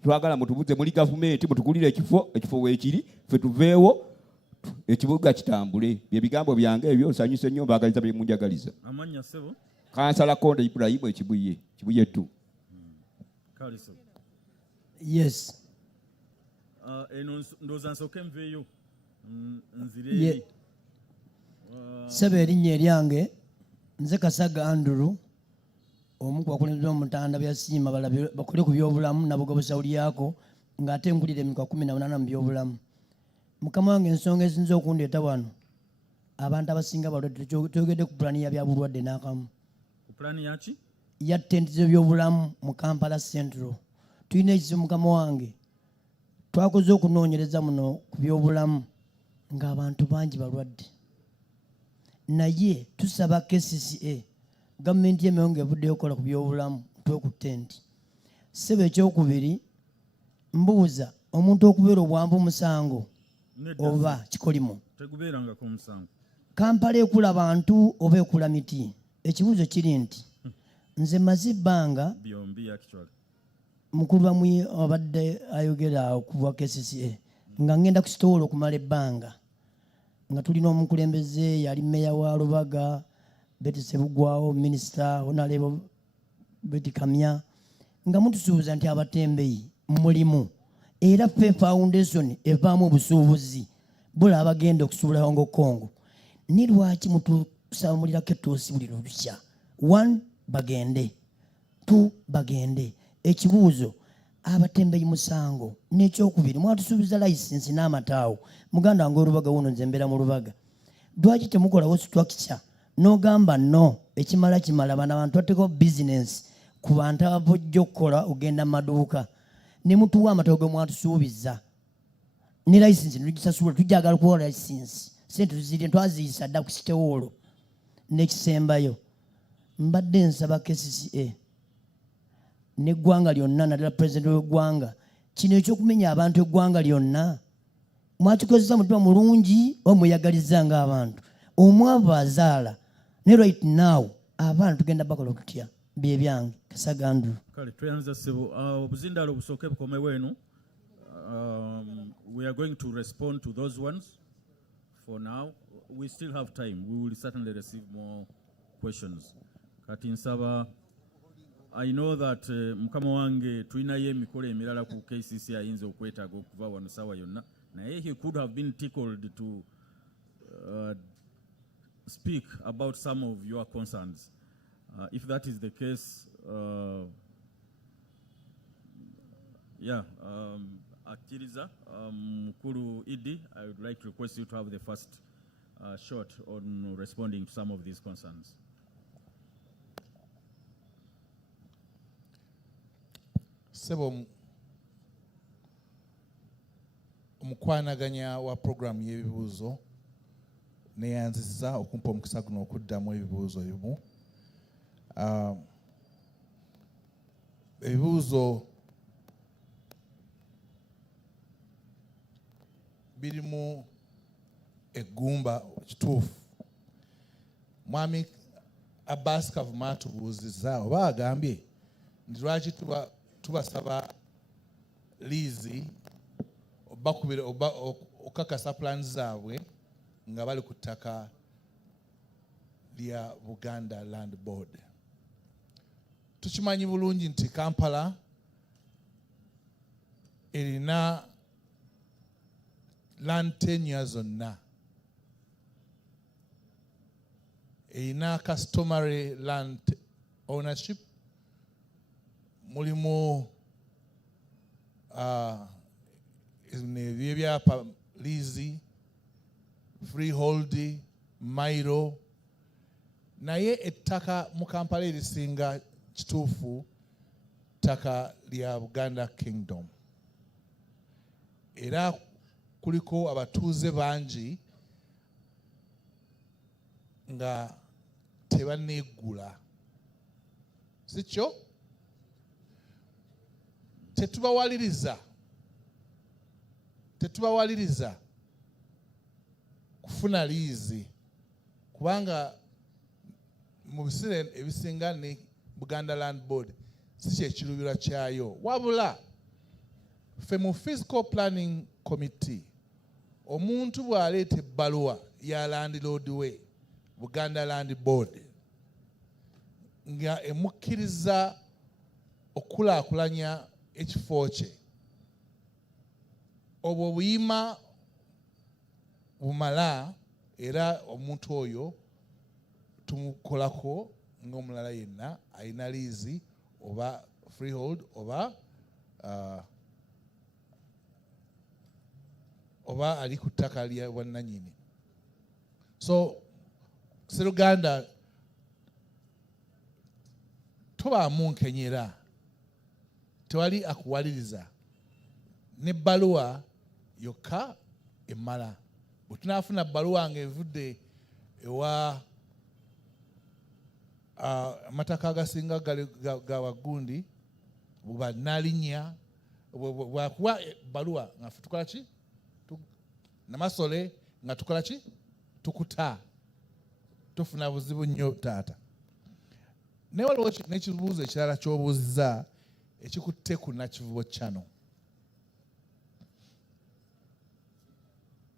Twagala mutubuze muli gavumenti mutugulire ekifo weekiri ffe tuveewo ekibuga kitambule. Bye bigambo byange ebyo nsanyuse nnyo, mbaagaliza bye munjagaliza. Amannya Sebo? Kansala Kondo Ibrahim Kibuyetu. Kale Sebo. Yes. Eno ndowooza nsooke nveeyo nzire eri. Sebo erinnya eryange nze Kasaga Andrew, omu ku bakulembeze b'omutanda byasiima bakole ku byobulamu nabugobosawulyako ng'ate nkulira emyaka 18 mu byobulamu. Mukama wange ensonga ezinza okundeeta wano abantu abasinga balwadde tuyogedde ku pulaani ya byabulwadde n'akamu. Ku pulaani yaki? Ya ttenti z'ebyobulamu mu Kampala Central. Tulina ekizibu mukama wange, twakoze okunoonyereza muno ku byobulamu ng'abantu bangi balwadde, naye tusaba KCCA gavumenti y'emirongo evuddeyo okukola ku byobulamu twe ku ttenti. Sebo ekyokubiri mbuuza omuntu okubeera obwambu musango oba kikolimo tegubeeranga ku musango. Kampala ekula abantu oba ekula miti. Ekibuuzo kiri nti nze maze ebbanga byombi actually mukulu bamwe abadde ayogera okuva KCCA nga ngenda ku kitowolo okumala ebbanga nga tulina omukulembeze yali meya wa Lubaga Betty Sebugwawo, minisita Honorable Betty Kamya, nga mutusuubiza nti abatembeyi mulimu era ffe foundation evaamu obusuubuzi bula abagenda okusuubula Hong Kong ni lwaki mutusabulirako ettoosi buli lukya 1 bagende 2 bagende ekibuuzo abatembeyi musango n'ekyokubiri mwatusuubiza license n'amataawo muganda wange olubaga wuno nze mbeera mu lubaga lwaki temukolawo structure n'ogamba no ekimala kimala bana abantu bateekawo business ku bantu abavujja okukola ogenda mu maduuka ne mutuwa amataawo ge mwatusuubiza ne license netugisasula tujagala okuwa license sente tuzirye twaziyisa dda ku sitewoolo n'ekisembayo mbadde nsaba KCCA n'eggwanga lyonna naddala pulezidenti w'eggwanga kino ekyokumenya abantu eggwanga lyonna mwakikozesa mutima mulungi omweyagaliza ng'abantu omwavu azaala ne right now abaana tugenda bakola tutya bye byange Kasagandru kale tweyanza ssebo obuzindaalo busooke bukome wenu. We are going to respond to those ones for now. We still have time. We will certainly receive more questions. Kati nsaba, I know that mukama wange tulinayo emikolo emirala ku KCC ayinza okwetaaga okuva wano sawa yonna naye he could have been tickled to speak about some of your concerns. If that is the case, Akiriza Mukuru Idi, I would like to request you to have the first shot on responding to some of these concerns. Sebo omukwanaganya wa program y'ebibuuzo neyanziza okumpa omukisa guno okuddamu ebibuuzo ebimu. Ebibuuzo birimu eggumba kituufu. Mwami Abbas Kavuma atubuuzizza oba agambye nti lwaki tubasaba liizi oba okakasa plans zaabwe nga bali ku ttaka lya Buganda Land Board. Tukimanyi bulungi nti Kampala erina land tenure zonna, erina customary land ownership, mulimu ebyapa liizi, freehold, mairo, naye ettaka mu Kampala erisinga kituufu ttaka lya Buganda Kingdom. Era kuliko abatuuze bangi nga tebaneegula. Si kyo? Tetubawaliriza kufuna liizi kubanga mu biseera ebisinga ne Buganda Land Board si kyekirubirwa kyayo, wabula ffe mu Fiscal Planning Committee omuntu bw'aleeta ebbaluwa ya landlord we Buganda Land Board nga emukkiriza okulaakulanya ekifo kye, obwo buyima bumala era omuntu oyo tumukolako ng'omulala yenna alina liizi oba freehold oba ali ku ttaka lya bwannannyini. So Sseruganda tobaamu nkenyera, tewali akuwaliriza, n'ebbaluwa yokka emmala. Bwe tunaafuna bbaluwa ng'evudde ewa amataka agasinga ga Wagundi bwe nalinnya bwakuwa ebbaluwa nga ffe tukola ki? Namasole nga tukola ki? Tukuta. Tufuna buzibu nnyo taata. Naye waliwo n'ekibuuzo ekirala ky'obuuzizza ekikutte ku Nakivubo Channel.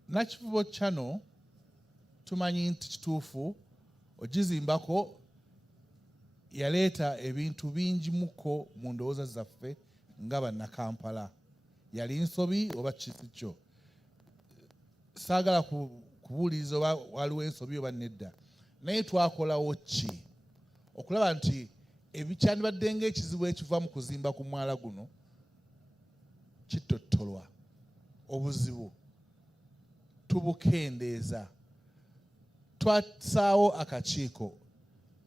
Nakivubo Channel tumanyi nti kituufu ogizimbako yaleeta ebintu bingi muko mu ndowooza zaffe nga bannakampala. yali nsobi oba kikyo. Saagala kubuuliriza oba waliwo ensobi oba nedda, naye twakolawo ki okulaba nti ebikyandibadde ng'ekizibu ekiva mu kuzimba ku mwala guno kitottolwa, obuzibu tubukendeeza. Twasaawo akakiiko,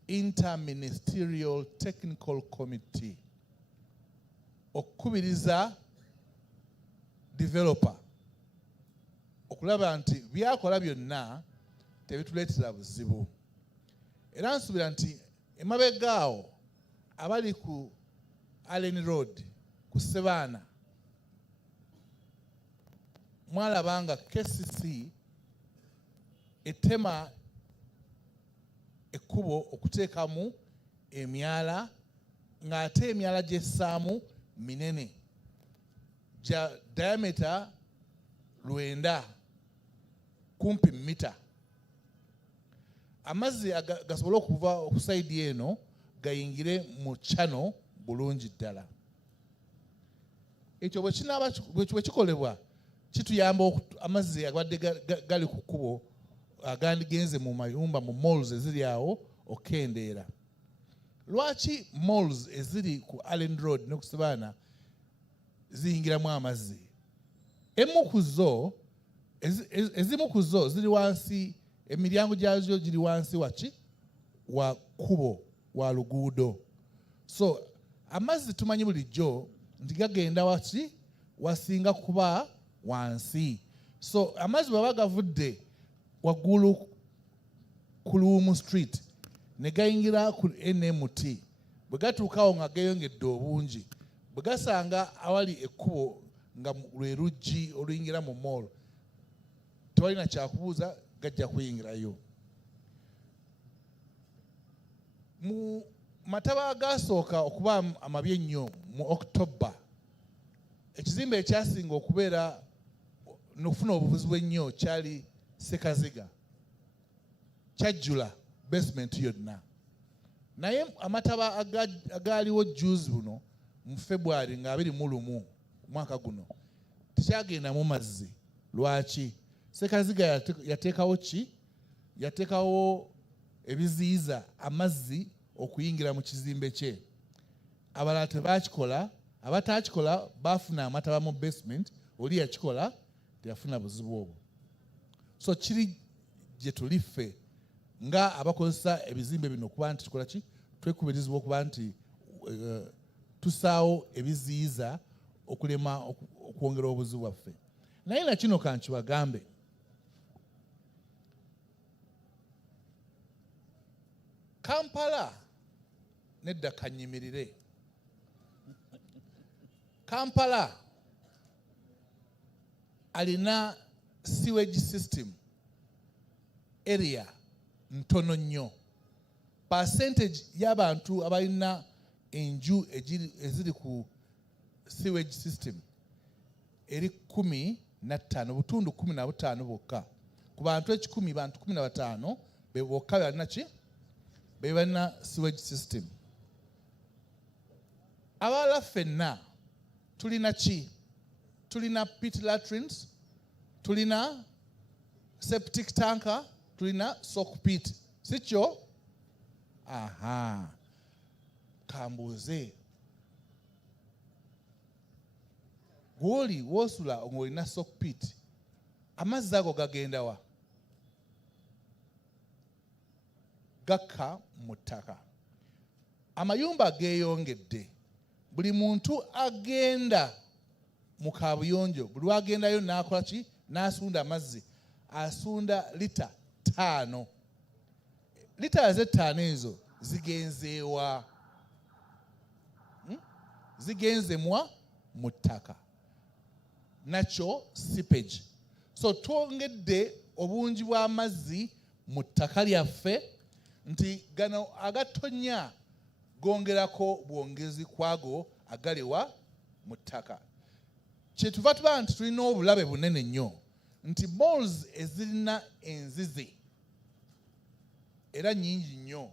Interministerial Technical Committee, okukubiriza developer okulaba nti byakola byonna tebituleetera buzibu. Era nsuubira nti emabegaawo abali ku Allen Road ku Sebaana mwalabanga KCC etema ekkubo okuteekamu emyala ng'ate emyala gy'essaamu minene gya diameter 9 kumpi mita. Amazzi gasobole okuva okusayidi eno gayingire mu channel bulungi ddala. Ekyo bwe kikolebwa kituyamba amazzi agabadde gali ku kkubo agandigenze mu mayumba mu malls eziri awo okendeera. Lwaki malls eziri ku Allen Road ne ku Sebaana ziyingiramu amazzi? Ezimu ku zo ziri wansi, emiryango gyazo giri wansi waki wa kkubo wa luguudo. So amazzi tumanyi bulijjo nti gagenda waki wasinga kuba wansi. So amazzi baba gavudde waggulu ku Luumu Street ne gayingira ku NMT, bwe gatuukawo nga geeyongedde obungi, bwe gasanga awali ekkubo nga lwe luggi oluyingira mu mall, tewalina kyakubuuza, gajja kuyingirayo. Mu mataba agasooka okuba amabi ennyo mu October, ekizimbe ekyasinga okubeera n'okufuna obuvuzi ennyo kyali Sekaziga, kyajjula basement yonna. Naye amataba agaaliwo juzi buno mu February nga 21 mwaka guno tekyagendamu mazzi. Lwaki? Sekaziga yateekawo ki? Yateekawo ebiziyiza amazzi okuyingira mu kizimbe kye. Abalala tebakikola, abatakikola baafuna amataba mu basement, oli yakikola teyafuna buzibu obwo. So kiri gye tuli ffe nga abakozesa ebizimbe bino okuba nti tukola ki? Twekubirizibwa okuba nti tusaawo ebiziyiza okulema okwongera obuzibu bwaffe. Naye na kino kankibagambe, Kampala nedda kanyimirire. Kampala alina sewage system area ntono nnyo. Percentage y'abantu abalina enju eziri ku sewage system eri 15, butundu 15 bokka. Ku bantu 10, bantu 15 be bokka balina ki? Be balina sewage system. Abalala ffenna tulina ki? Tulina pit latrines, tulina septic tanker, tulina soak pit. Sikyo? Aha. Kambuuze. Gwoli wosula ng'olina soak pit, amazzi ago gagenda wa? Gakka mu ttaka. Amayumba geeyongedde. Buli muntu agenda mu kaabuyonjo, buli wagendayo n'akola ki? N'asunda amazzi, asunda lita 5. Lita ze 5 ezo zigenzeewa? Zigenzemwa mu ttaka. Nakyo sipage. So twongedde obungi bw'amazzi mu ttaka lyaffe, nti gano agatonya gongerako bwongezi kwago agaliwa mu ttaka. Kyetuva tuba nti tulina obulabe bunene nnyo nti malls ezirina enzizi era nnyingi nnyo.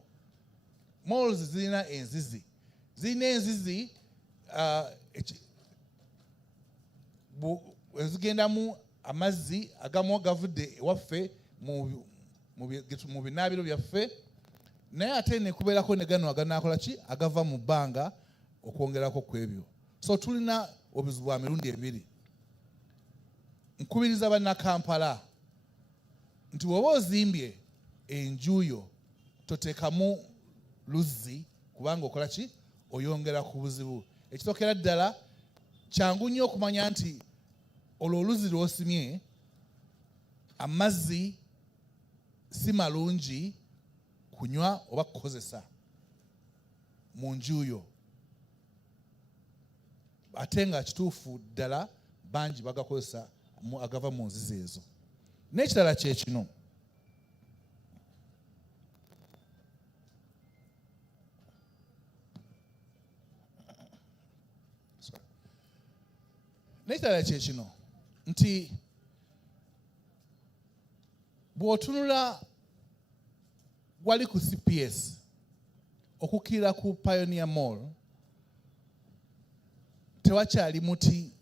Malls zirina enzizi. Zirina enzizi ezigendamu amazzi agamu gavudde ewaffe mu binaabiro byaffe, naye ate ne kubeerako ne gano aganaakola ki agava mu bbanga okwongerako ku ebyo. So tulina obuzibu bwa mirundi ebiri. Nkubiriza bannakampala nti bw'oba ozimbye enjuyo toteekamu luzzi kubanga okola ki oyongera ku buzibu. Ekitokera ddala kyangu nnyo okumanya nti olwo oluzzi lw'osimye amazzi si malungi kunywa oba kukozesa mu njuyo, ate nga kituufu ddala bangi bagakozesa agava mu nzizi ezo. N'ekirala kye kino, nti bw'otunula wali ku CPS okukkirira ku Pioneer Mall tewakyali muti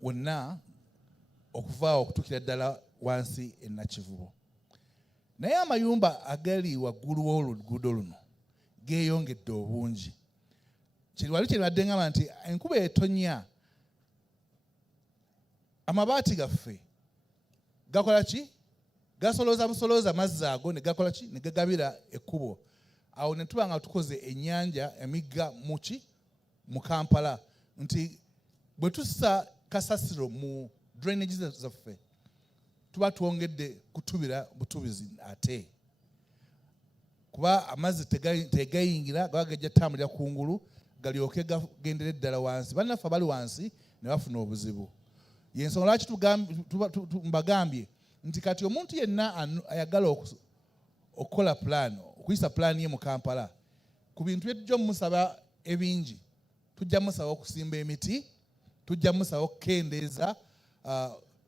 wonna okuvaawo okutuukira ddala wansi e Nakivubo. Naye amayumba agali waggulu w'oluguudo luno geeyongedde obungi. Wali kyebadde ngamba nti enkuba etonnya amabaati gaffe gakola ki? Gasolooza amazzi ago ne gakola ki? Ne gagabira ekkubo. Awo ne tuba nga tukoze ennyanja emigga mu Kampala, nti bwe tussa kasasiro mu drainage zaffe tuba twongedde kutubira butubizi ate. Kuba amazzi tegayingira gaba gajja tambulira kungulu galyoke gagendere ddala wansi. Bannaffe abali wansi ne bafuna obuzibu. Yensonga lwaki mbagambye nti kati omuntu yenna ayagala okukola plan, okuyisa plan ye mu Kampala, ku bintu byetujja musaba ebingi, tujja musaba okusimba emiti, tujja musaba okukendeeza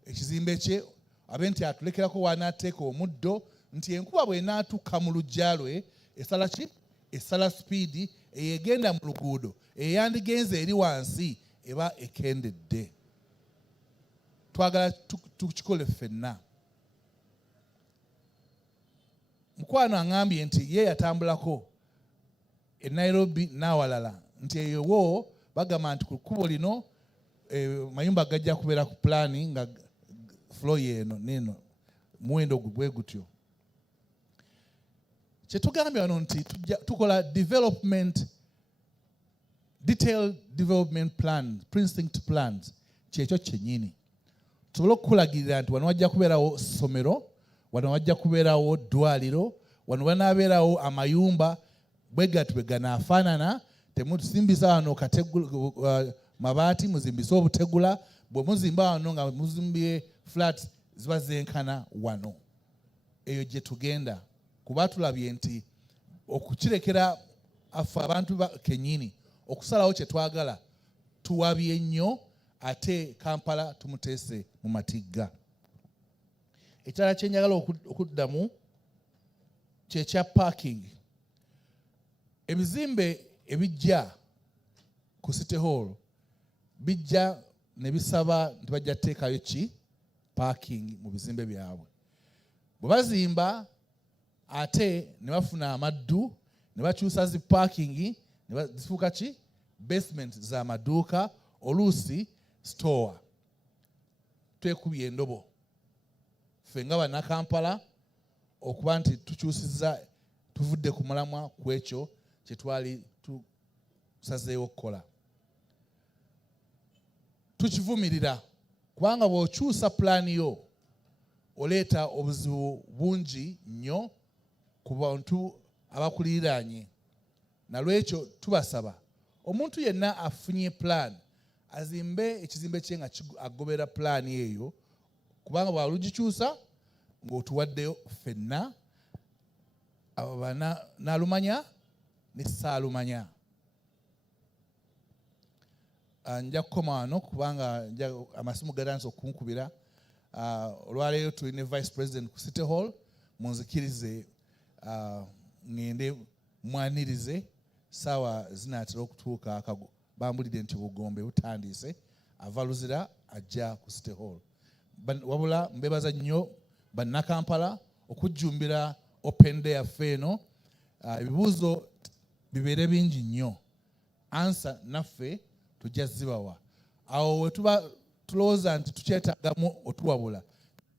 ekizimbe kye, abe nti atulekerako wanaateeka omuddo, nti enkuba bw'enaatuka mu luggya lwe esala ki? Esala speedi eyegenda mu luguudo, eyandigenze eri wansi eba ekendedde. Twagala tukikole ffenna. Mukwano aŋambye nti ye yatambulako e Nairobi n'awalala, nti eyowo bagamba nti ku kkubo lino mayumba gajja kubeera ku pulaani nga floor yeeno neeno muwendo gwe gutyo. Kye tugambye wano nti tukola detailed development plans, precinct plans, kyekyo kyennyini. Tusobole okukulagirira nti wano wajja kubeerawo ssomero, wano wajja kubeerawo ddwaliro, wano wanaabeerawo amayumba bwe gati bwe ganaafaanana. Temusimbisa wano mabaati muzimbise obutegula. Bwe muzimba wano nga muzimbye flats ziba zenkana wano. Eyo gye tugenda, kuba tulabye nti okukirekera affe abantu kennyini okusalawo kye twagala tuwabye nnyo, ate Kampala tumuteese mu matigga. Ekirala kye njagala okuddamu kye kya parking. Ebizimbe ebijja ku City Hall bijja ne bisaba nti bajja kuteekayo ki? Parking mu bizimbe byabwe. Bwe bazimba ate ne bafuna amaddu ne bakyusa zi parking ne zifuuka ki? Basement z'amaduuka, oluusi store. Twekubye endobo ffe nga bannakampala okuba nti tukyusizza, tuvudde ku mulamwa ku ekyo kye twali tusazeewo okukola. Tukivumirira kubanga bw'okyusa pulaani yo oleeta obuzibu bungi nnyo ku bantu abakuliraanye. Nalwekyo tubasaba omuntu yenna afunye pulaani azimbe ekizimbe kye nga agobera pulaani eyo, kubanga bw'alugikyusa ng'otuwaddeyo ffenna Naalumanya ne Saalumanya. Nja kukoma wano kubanga amasimu gatanse okunkubira. Olwaleero tuli ne Vice President ku City Hall, munzikirize ngende mwanirize ssaawa zinaatera okutuuka bambulidde nti obugombe butandise, ava luzira ajja ku stakeholder. Wabula mbebaza nnyo bannakampala okujjumbira open day yaffe eno. Ebibuuzo bibeere bingi nnyo, ansa naffe tujja zibawa. Awo we tuba tulowooza nti tukyetaagamu otuwabula,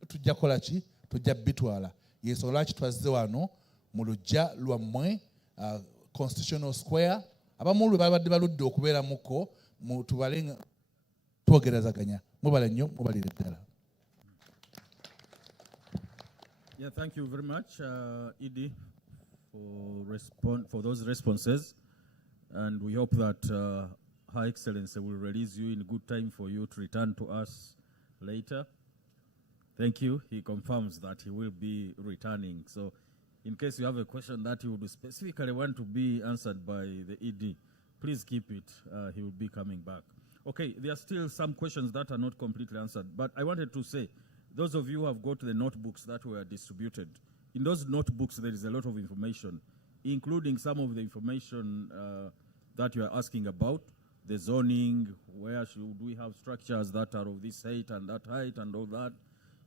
tujja kukola ki? Tujja bitwala. Y'ensonga lwaki twazze wano mu luggya lwammwe, Constitutional Square. Abamu lwe babadde baludde okubeeramuko tubale twogerezaganya. Mubale nnyo, mubalire ddala. Yeah, thank you very much, Edie, for those responses, and we hope that Her Excellency will release you in good time for you to return to us later. Thank you. He confirms that he will be returning. So, in case you have a question that you would specifically want to be answered by the ED, please keep it. He will be coming back. Okay, there are still some questions that are not completely answered, but I wanted to say, those of you who have got the notebooks that were distributed, in those notebooks there is a lot of information, including some of the information that you are asking about, the zoning, where should we have structures that are of this height and that height and all that.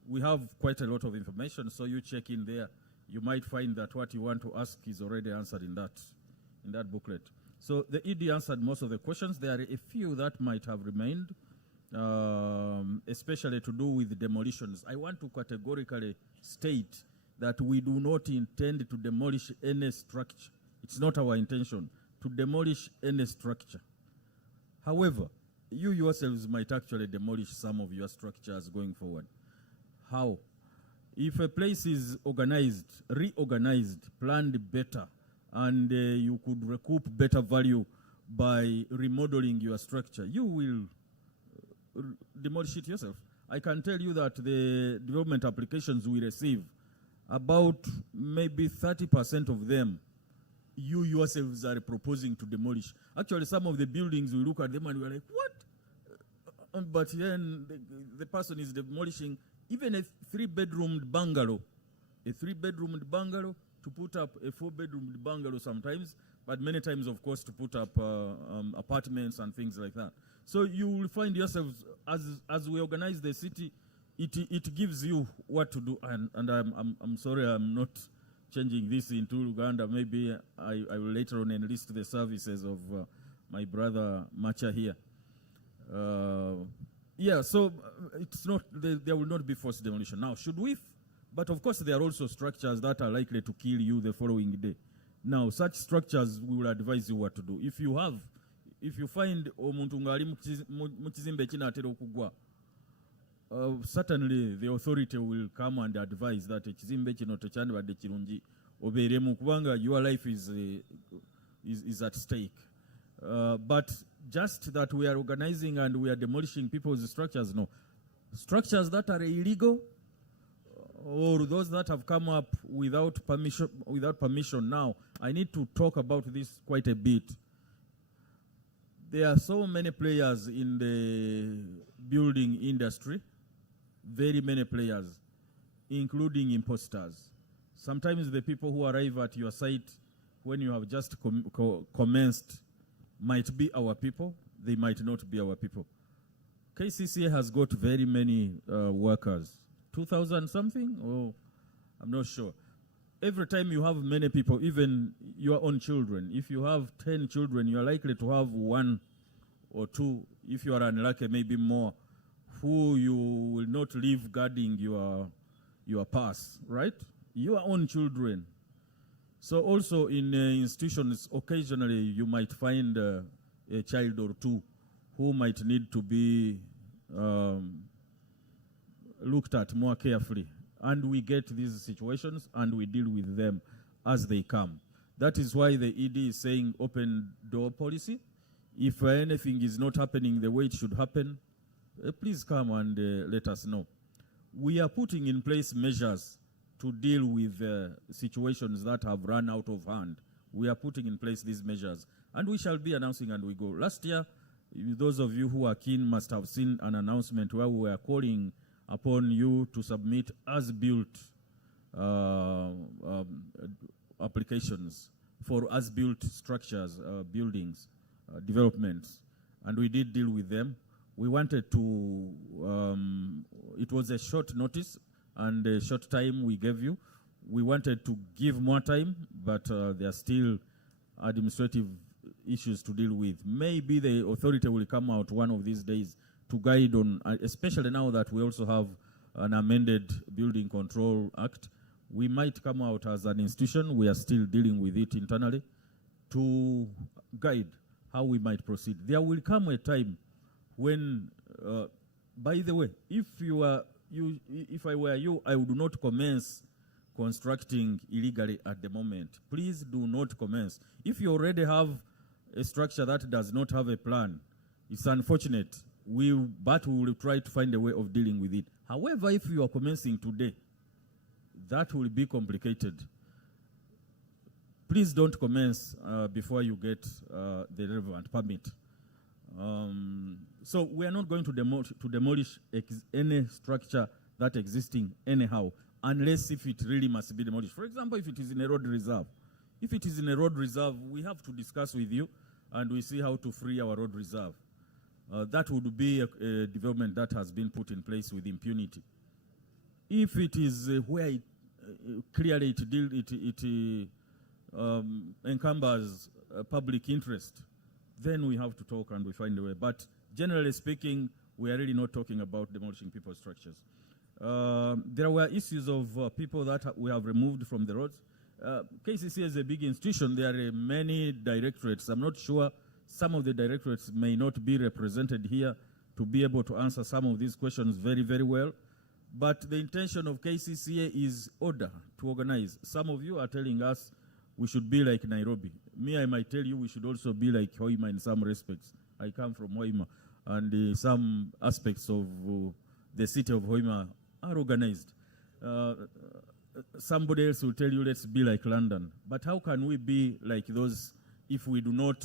We have quite a lot of information, so you check in there. You might find that what you want to ask is already answered in that booklet. So the ED answered most of the questions. There are a few that might have remained, especially to do with demolitions. I want to categorically state that we do not intend to demolish any structure. It's not our intention to demolish any structure. However, you yourselves might actually demolish some of your structures going forward. How? If a place is organized, reorganized, planned better, and you could recoup better value by remodeling your structure, you will demolish it yourself. I can tell you that the development applications we receive, about maybe 30% of them, you yourselves are proposing to demolish. Actually, some of the buildings, we look at them and we're like, what? But then the person is demolishing even a 3-bedroomed bungalow. A 3-bedroomed bungalow to put up a 4-bedroomed bungalow sometimes, but many times, of course, to put up apartments and things like that. So you will find yourselves, as we organize the city, it gives you what to do. And I'm sorry, I'm not changing this into Uganda. Maybe I will later on enlist the services of my brother Macha here. Yeah, so it's not, there will not be forced demolition. Now, should we? But of course, there are also structures that are likely to kill you the following day. Now, such structures, we will advise you what to do. If you find omuntu ngali mu kizimbe kinatera okugwa, certainly the authority will come and advise that ekizimbe kino tekyandibadde kirungi obeeremu kubanga your life is at stake. But just that we are organizing and we are demolishing people's structures, no. Structures that are illegal or those that have come up without permission. Now, I need to talk about this quite a bit. There are so many players in the building industry, very many players, including imposters. Sometimes the people who arrive at your site when you have just commenced might be our people, they might not be our people. KCCA has got very many workers, 2,000 something, or I'm not sure. Every time you have many people, even your own children, if you have 10 children, you are likely to have 1 or 2, if you are unlucky, maybe more, who you will not leave guarding your pass, right? Your own children. So also in institutions, occasionally you might find a child or 2 who might need to be looked at more carefully. And we get these situations and we deal with them as they come. That is why the ED is saying open door policy. If anything is not happening the way it should happen, please come and let us know. We are putting in place measures to deal with situations that have run out of hand. We are putting in place these measures. And we shall be announcing and we go. Last year, those of you who are keen must have seen an announcement where we were calling upon you to submit as-built applications for as-built structures, buildings, developments. And we did deal with them. We wanted to, it was a short notice and a short time we gave you. We wanted to give more time, but there are still administrative issues to deal with. Maybe the authority will come out one of these days to guide on, especially now that we also have an amended Building Control Act. We might come out as an institution, we are still dealing with it internally, to guide how we might proceed. There will come a time when, by the way, if I were you, I would not commence constructing illegally at the moment. Please do not commence. If you already have a structure that does not have a plan, it's unfortunate, but we will try to find a way of dealing with it. However, if you are commencing today, that will be complicated. Please don't commence before you get the relevant permit. So we are not going to demolish any structure that existing anyhow, unless if it really must be demolished. For example, if it is in a road reserve. If it is in a road reserve, we have to discuss with you and we see how to free our road reserve. That would be a development that has been put in place with impunity. If it is where it, clearly it encumbers public interest, then we have to talk and we find a way. But generally speaking, we are really not talking about demolishing people's structures. There were issues of people that we have removed from the roads. KCC is a big institution. There are many directorates. I'm not sure some of the directorates may not be represented here to be able to answer some of these questions very, very well. But the intention of KCCA is order, to organize. Some of you are telling us we should be like Nairobi. Me, I might tell you we should also be like Hoima in some respects. I come from Hoima, and some aspects of the city of Hoima are organized. Somebody else will tell you let's be like London. But how can we be like those if we do not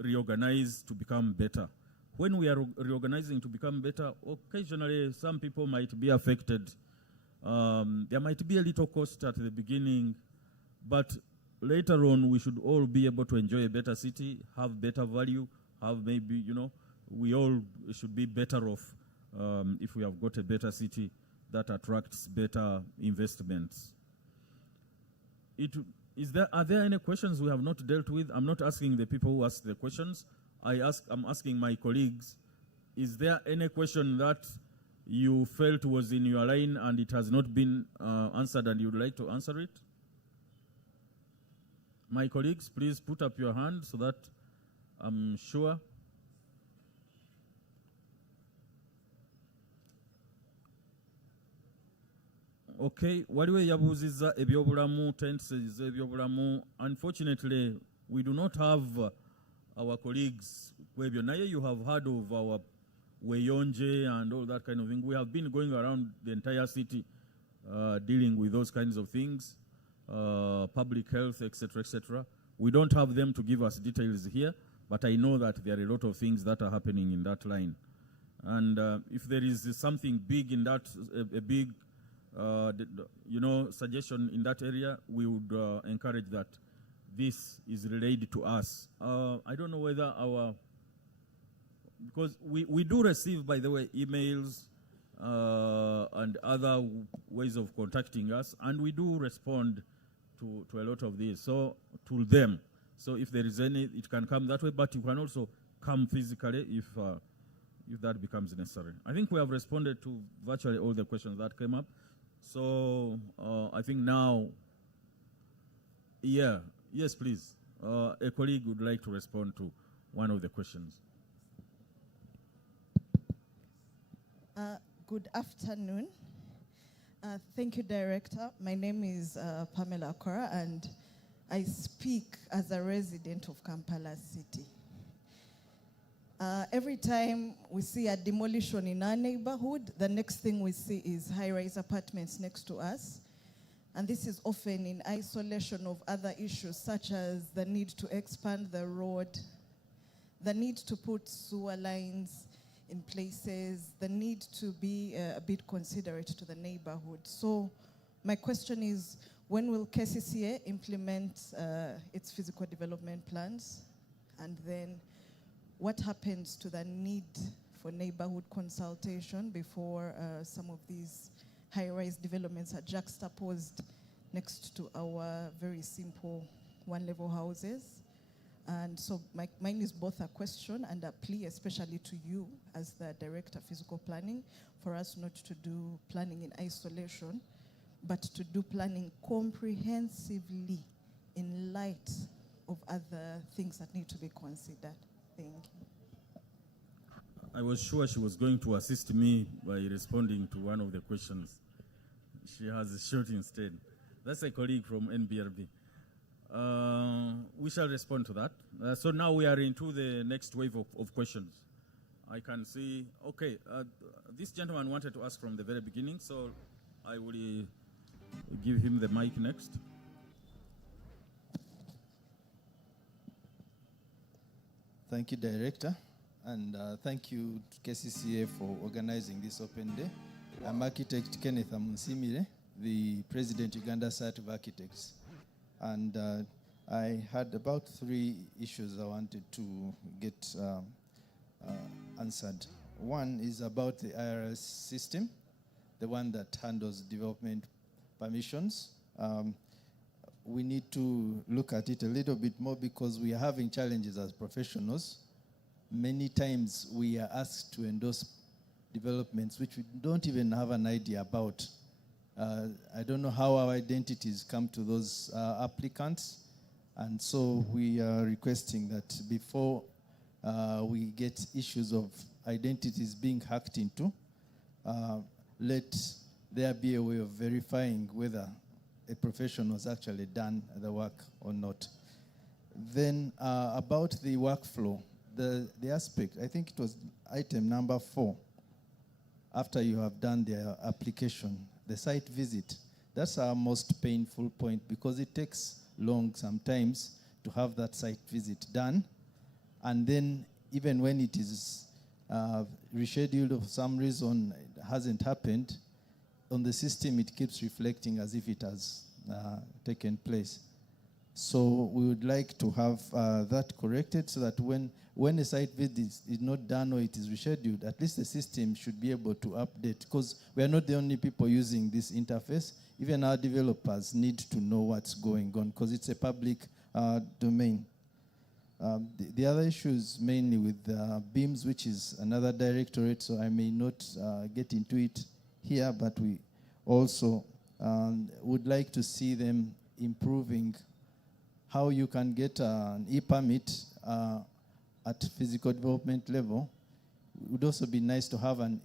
reorganize to become better? When we are reorganizing to become better, occasionally some people might be affected. There might be a little cost at the beginning, but later on we should all be able to enjoy a better city, have better value, have maybe, we all should be better off if we have got a better city that attracts better investments. Are there any questions we have not dealt with? I'm not asking the people who asked the questions. I'm asking my colleagues, is there any question that you felt was in your line and it has not been answered and you'd like to answer it? My colleagues, please put up your hand so that I'm sure. Okay, waliwo yabuuzizza ebyobulamu, tents ebyobulamu. Unfortunately, we do not have our colleagues kwebyo. Naye you have heard of our Weyonje and all that kind of thing. We have been going around the entire city dealing with those kinds of things, public health, etc., etc. We don't have them to give us details here, but I know that there are a lot of things that are happening in that line. And if there is something big in that, a big suggestion in that area, we would encourage that this is related to us. I don't know whether because we do receive, by the way, emails and other ways of contacting us, and we do respond to a lot of these, so to them. So if there is any, it can come that way, but you can also come physically if that becomes necessary. I think we have responded to virtually all the questions that came up. So I think now, yes, please. A colleague would like to respond to one of the questions. Good afternoon. Thank you, Director. My name is Pamela Kora, and I speak as a resident of Kampala City. Every time we see a demolition in our neighborhood, the next thing we see is high-rise apartments next to us. And this is often in isolation of other issues, such as the need to expand the road, the need to put sewer lines in places, the need to be a bit considerate to the neighborhood. So my question is, when will KCCA implement its physical development plans? And then what happens to the need for neighborhood consultation before some of these high-rise developments are juxtaposed next to our very simple one-level houses. And so mine is both a question and a plea, especially to you as the Director of Physical Planning, for us not to do planning in isolation, but to do planning comprehensively in light of other things that need to be considered. Thank you. I was sure she was going to assist me by responding to one of the questions. She has a short instead. That's a colleague from NBRB. We shall respond to that. So now we are into the next wave of questions. I can see, okay, this gentleman wanted to ask from the very beginning, so I will give him the mic next. Thank you, Director, and thank you to KCCA for organizing this open day. I'm Architect Kenneth Amunsimire, the President Uganda Society of Architects. And I had about 3 issues I wanted to get answered. One is about the IRS system, the one that handles development permissions. We need to look at it a little bit more because we are having challenges as professionals. Many times we are asked to endorse developments which we don't even have an idea about. I don't know how our identities come to those applicants. And so we are requesting that before we get issues of identities being hacked into, let there be a way of verifying whether a professional has actually done the work or not. Then about the workflow, the aspect, I think it was item number 4, after you have done the application, the site visit. That's our most painful point because it takes long sometimes to have that site visit done. And then even when it is rescheduled for some reason, it hasn't happened, on the system it keeps reflecting as if it has taken place. So we would like to have that corrected so that when a site visit is not done or it is rescheduled, at least the system should be able to update, because we are not the only people using this interface. Even our developers need to know what's going on because it's a public domain. The other issue is mainly with BIMS, which is another directorate, so I may not get into it here, but we also would like to see them improving how you can get an e-permit at physical development level. It would also be nice to have an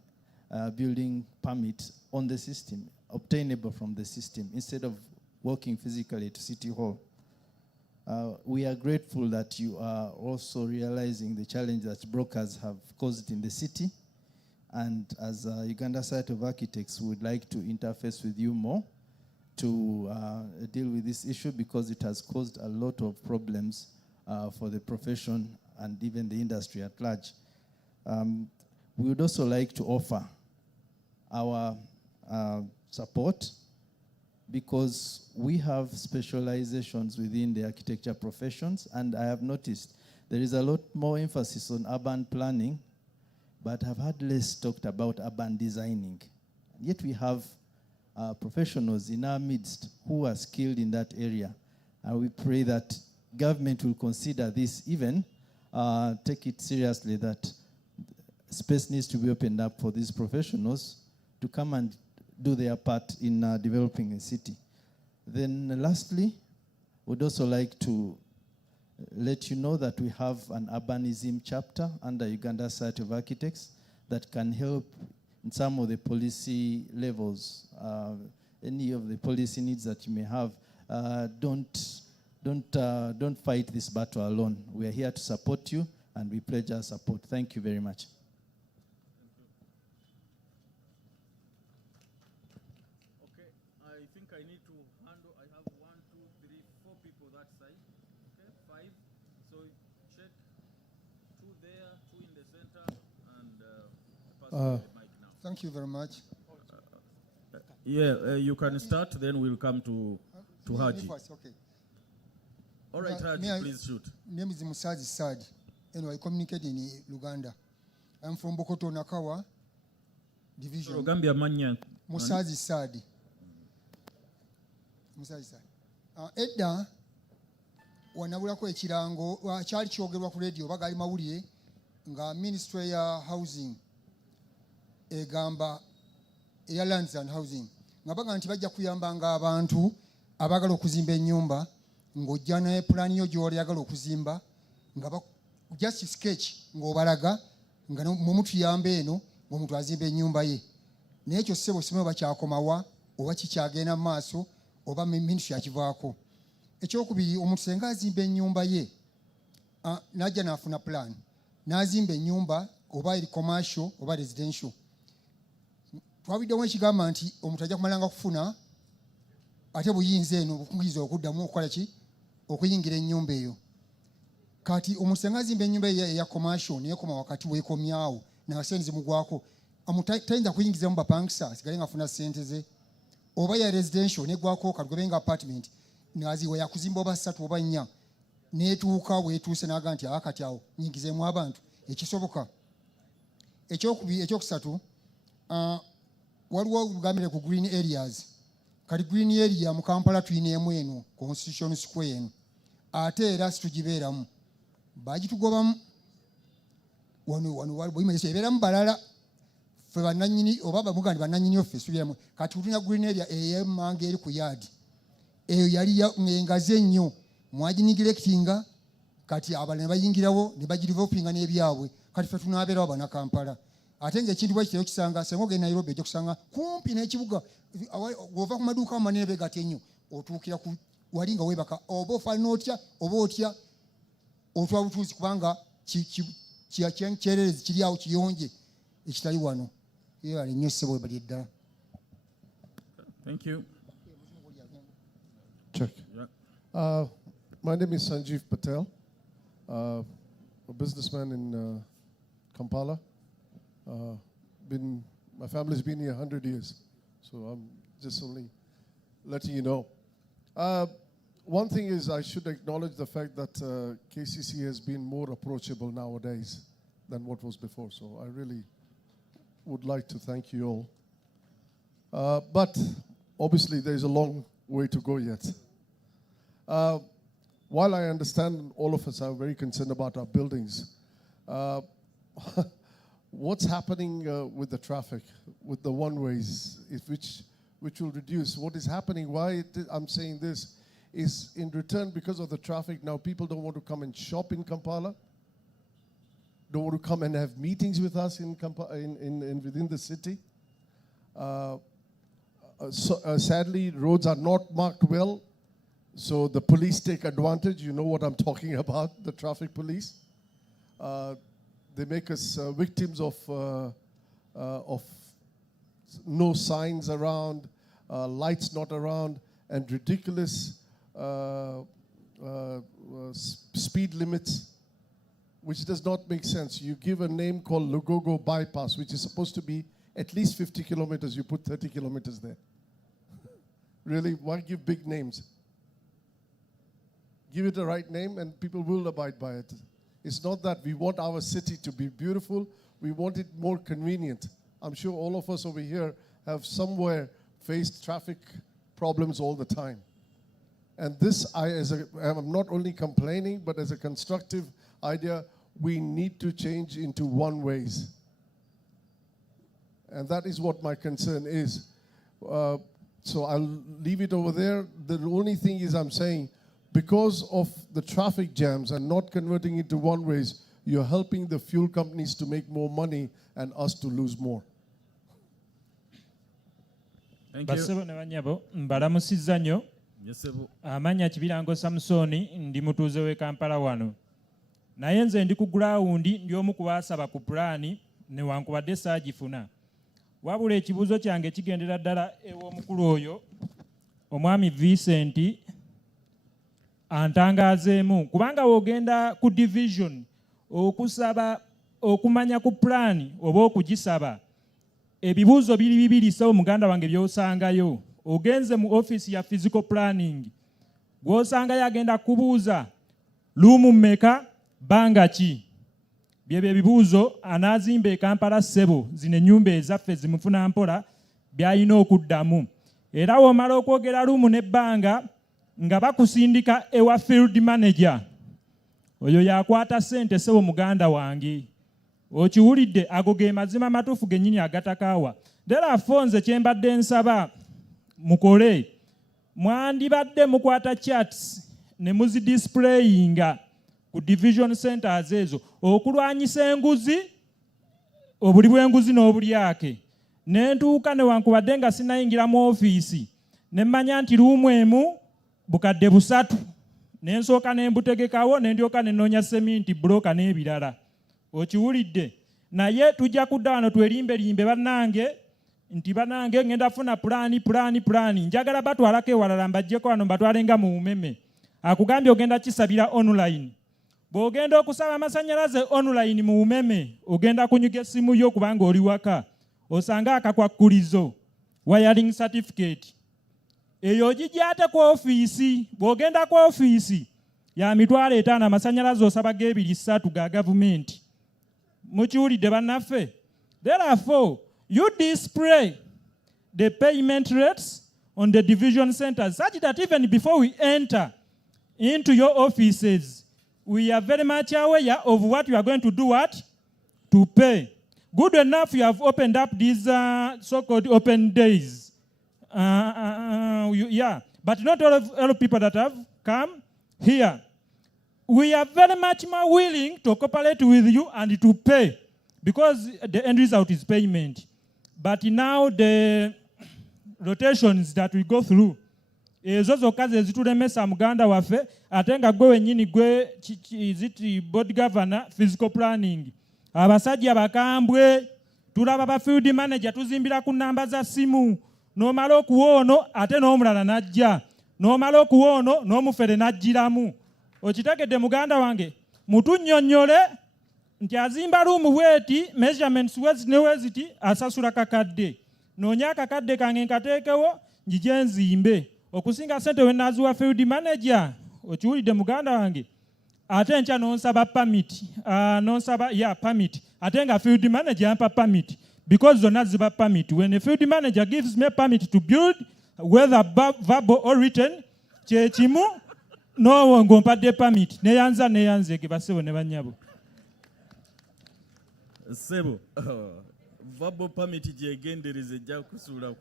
building permit on the system, obtainable from the system, instead of walking physically to City Hall. We are grateful that you are also realizing the challenge that brokers have caused in the city. And as Uganda Society of Architects, we would like to interface with you more to deal with this issue because it has caused a lot of problems for the profession and even the industry at large. We would also like to offer our support because we have specializations within the architecture professions, and I have noticed there is a lot more emphasis on urban planning, but I've had less talked about urban designing. Yet we have professionals in our midst who are skilled in that area, and we pray that government will consider this, even take it seriously that space needs to be opened up for these professionals to come and do their part in developing a city. Then lastly, we'd also like to let you know that we have an urbanism chapter under Uganda Society of Architects that can help in some of the policy levels, any of the policy needs that you may have. Don't fight this battle alone. We are here to support you, and we pledge our support. Thank you very much. Okay, I think I need to handle, I have 1, 2, 3, 4 people that side. Okay, 5. So check 2 there, 2 in the center, and pass the mic now. Thank you very much. You can start, then we'll come to Haji. Okay. All right, Haji, please shoot. Name is Musazi Sad, and I communicate in Uganda. I'm from Bokoto Nakawa division. Gambia manya. Musazi Sadi. Musazi Sadi. Edda wanabulako ekirango kyali kyogerwa ku radio bagali mawulire nga Ministry ya Housing egamba ya Lands and Housing nga baga nti bajja kuyambanga abantu abagala okuzimba ennyumba ng'ojja ne plan yo gy'oli agala okuzimba nga just sketch ng'obalaga nga mu mutuyamba eno ng'omuntu azimba ennyumba ye naye ekyo ssebo simanyi oba kyakomawa oba kikyagenda mu maaso oba ministry yakivaako. Ekyokubiri, omuntu senga azimba ennyumba ye n'ajja n'afuna plan n'azimba ennyumba oba eri commercial oba residential, twabiddewo ekigamba nti omuntu ajja kumalanga kufuna ate buyinza eno bukuyinza okuddamu okukola ki okuyingira ennyumba eyo. Kati omuntu senga azimba ennyumba eya commercial neyekoma wakati weekomyawo n'asente zimugwako, tayinza kuyingizamu bapangisa asigale ng'afuna ssente ze, oba ya residential negwako kalugebenga apartment naziwa yakuzimba oba 3 oba 4 netuuka wetuuse n'aga nti kati awo nyingizeemu abantu ekisoboka. Ekyokusatu, waliwo olugambire ku green areas. Kati green area mu Kampala tuyineemu eno Constitution Square eno, ate era situgibeeramu bagitugobamu wano ebeeramu balala ffe bannannyini oba bamugandi bannannyini offe subiramu. Kati tulina green area ey'emmanga eri ku yaadi eyo yali engazi ennyo mwaginigirekitinga, kati abalala ne bayingirawo ne bagirivelopinga n'ebyabwe. Kati ffe tunaabeerawo bannakampala ate ng'ekintu bwe kitera okisanga senga ogenda Nairobi ojja kusanga kumpi n'ekibuga ova ku maduuka amanene beegati ennyo otuukira ku wali nga weebaka oba ofaanana otya oba otya otwa butuuzi kubanga kyererezi kiri awo kiyonje ekitali wano. Yeebale nnyo ssebo bali eddala. Thank you. Check. Yeah. My name is Sanjeev Patel, a businessman in Kampala. My family's been here 100 years, so I'm just only letting you know. One thing is I should acknowledge the fact that KCC has been more approachable nowadays than what was before, so I really would like to thank you all. But obviously there's a long way to go yet. While I understand all of us are very concerned about our buildings, what's happening with the traffic, with the one-ways, which will reduce? What is happening, why I'm saying this, is in return because of the traffic, now people don't want to come and shop in Kampala, don't want to come and have meetings with us in within the city. Sadly, roads are not marked well, so the police take advantage. You know what I'm talking about, the traffic police. They make us victims of no signs around, lights not around, and ridiculous speed limits, which does not make sense. You give a name called Lugogo Bypass, which is supposed to be at least 50 kilometers, you put 30 kilometers there. Really, why give big names? Give it the right name and people will abide by it. It's not that we want our city to be beautiful, we want it more convenient. I'm sure all of us over here have somewhere faced traffic problems all the time. And this, I'm not only complaining, but as a constructive idea, we need to change into one-ways. And that is what my concern is. So I'll leave it over there. The only thing is I'm saying, because of the traffic jams and not converting into one-ways, you're helping the fuel companies to make more money and us to lose more. Thank you. Basebo ne banyabo mbalamusizza nnyo. Amanya Kibirango Samsoni ndi mutuuze w'e Kampala wano. Naye nze ndi ku gurawundi ndi omu ku baasaba ku pulaani newankubadde saagifuna. Wabula ekibuuzo kyange kigendera ddala ew'omukulu oyo omwami Vincent antangaazeemu kubanga w'ogenda ku division okusaba okumanya ku pulaani oba okugisaba ebibuuzo biri bibiri sawo muganda wange by'osangayo. Ogenze mu office ya physical planning gw'osangayo agenda kubuuza luumu mmeka banga ki. byebyo ebibuuzo anaazimba e Kampala ssebo zino ennyumba ezaffe zimufuna mpola by'alina okuddamu. Era w'omala okwogera lumu n'ebbanga nga bakusindika ewa field manager, oyo yakwata ssente ssebo muganda wange. Okiwulidde, ago ge mazima matuufu gennyini agatakaawa. Therefore nze kye mbadde nsaba mukole, mwandibadde mukwata charts ne muzidisplayinga ku division centers ezo okulwanyisa enguzi, obuli bw'enguzi n'obulyake. Ne ntuuka newankubadde nga sinayingira mu ofiisi ne mmanya nti luumu emu bukadde 3, ne nsooka ne mbutegekawo ne ndyoka ne nnoonya seminti, buloka n'ebirala. Okiwulidde? Naye tujja kudda wano twerimbe bannange nti bannange ngenda funa pulaani, njagala batwalako ewalala mbaggyeko wano mbatwalenga mu umeme. Akugambye ogenda kisabira online. Bw'ogenda okusaba amasannyalaze online mu umeme, ogenda kunyuga essimu yo kubanga oli waka, osanga akakwakkulizo wiring certificate. Eyo ogijjate ku ofiisi. Bw'ogenda ku ofiisi ya mitwalo 5 amasannyalaze osaba g'ebiri 3 ga gavumenti. Mukiwulidde bannaffe? Therefore, you display the payment rates on the division centers such that even before we enter into your offices, we are very much aware of what you are going to do, what? To pay. Good enough you have opened up these so-called open days. Yeah, but not all people that have come here. We are very much more willing to cooperate with you and to pay because the end result is payment. But now the rotations that we go through, ezo zokka ze zitulemesa muganda waffe, ate nga gwe wennyini gwe ziti board governor physical planning. Abasajja bakambwe, tulaba ba field manager tuzimbira ku namba za simu, n'omala okuwa ono ate n'omulala n'ajja, n'omala okuwa ono n'omufere n'ajjiramu. Okitegedde muganda wange, mutunnyonnyole nti azimba luumu bweti measurements wezi ne weziti asasula kakadde. Noonya akakadde kange nkateekewo njije nzimbe. Okusinga ssente we naaziwa field manager. Okiwulidde muganda wange? Ate nkya n'onsaba permit. Permit. Ate nga field manager ampa permit. Because zonna ziba permit. When a field manager gives me permit to build, whether verbal or written, kye kimu no ngompadde permit. Neyanze ke basebo ne banyabo. Sebo, verbal permit gyegendereze ejja kusuula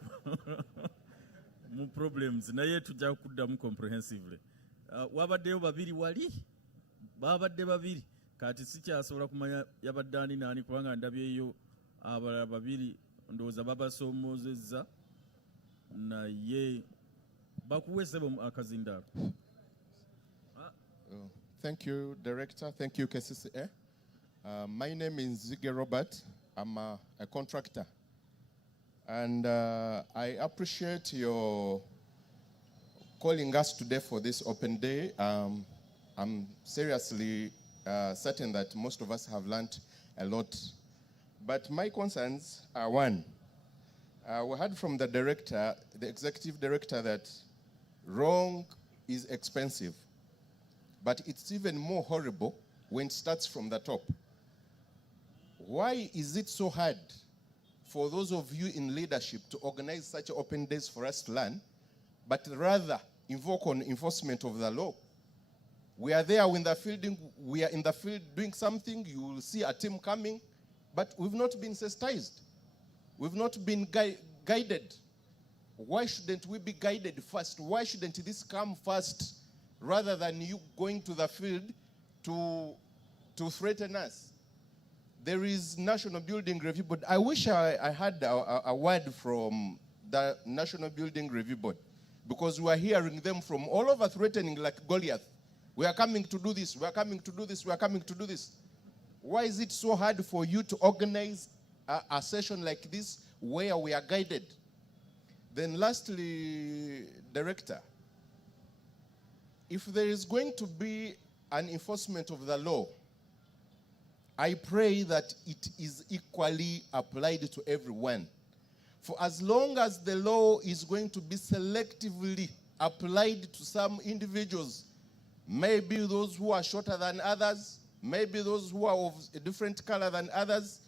mu problems naye tujja kuddamu comprehensively. Wabaddeyo babiri wali, babadde babiri, kati sikyasobola kumanya yabadde ani naani kubanga ndabyeyo abalala babiri ndowooza babasoomozezza naye bakuwe Sebo akazindaako. Thank you, Director. Thank you, KCCA. My name is Zige Robert. I'm a contractor. And I appreciate your calling us today for this open day. I'm seriously certain that most of us have learned a lot. But my concerns are one. We heard from the director, the executive director, that wrong is expensive. But it's even more horrible when it starts from the top. Why is it so hard for those of you in leadership to organize such open days for us to learn, but rather invoke on enforcement of the law? We are there in the field, we are in the field doing something, you will see a team coming, but we've not been sensitized. We've not been guided. Why shouldn't we be guided first? Why shouldn't this come first rather than you going to the field to threaten us? There is National Building Review Board. I wish I had a word from the National Building Review Board, because we are hearing them from all over threatening like Goliath. We are coming to do this, we are coming to do this, we are coming to do this. Why is it so hard for you to organize a session like this where we are guided? Then lastly, Director, if there is going to be an enforcement of the law, I pray that it is equally applied to everyone. For as long as the law is going to be selectively applied to some individuals, maybe those who are shorter than others, maybe those who are of a different color than others,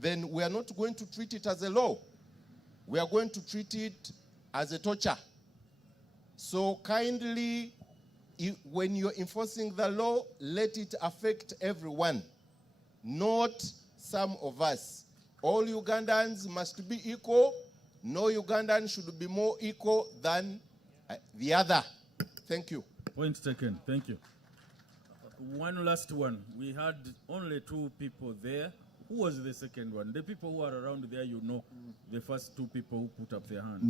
then we are not going to treat it as a law. We are going to treat it as a torture. So kindly, when you're enforcing the law, let it affect everyone, not some of us. All Ugandans must be equal. No Ugandan should be more equal than the other. Thank you. Point taken. Thank you. One last one. We had only 2 people there. Who was the second one? The people who are around there, you know, the first 2 people who put up their hands.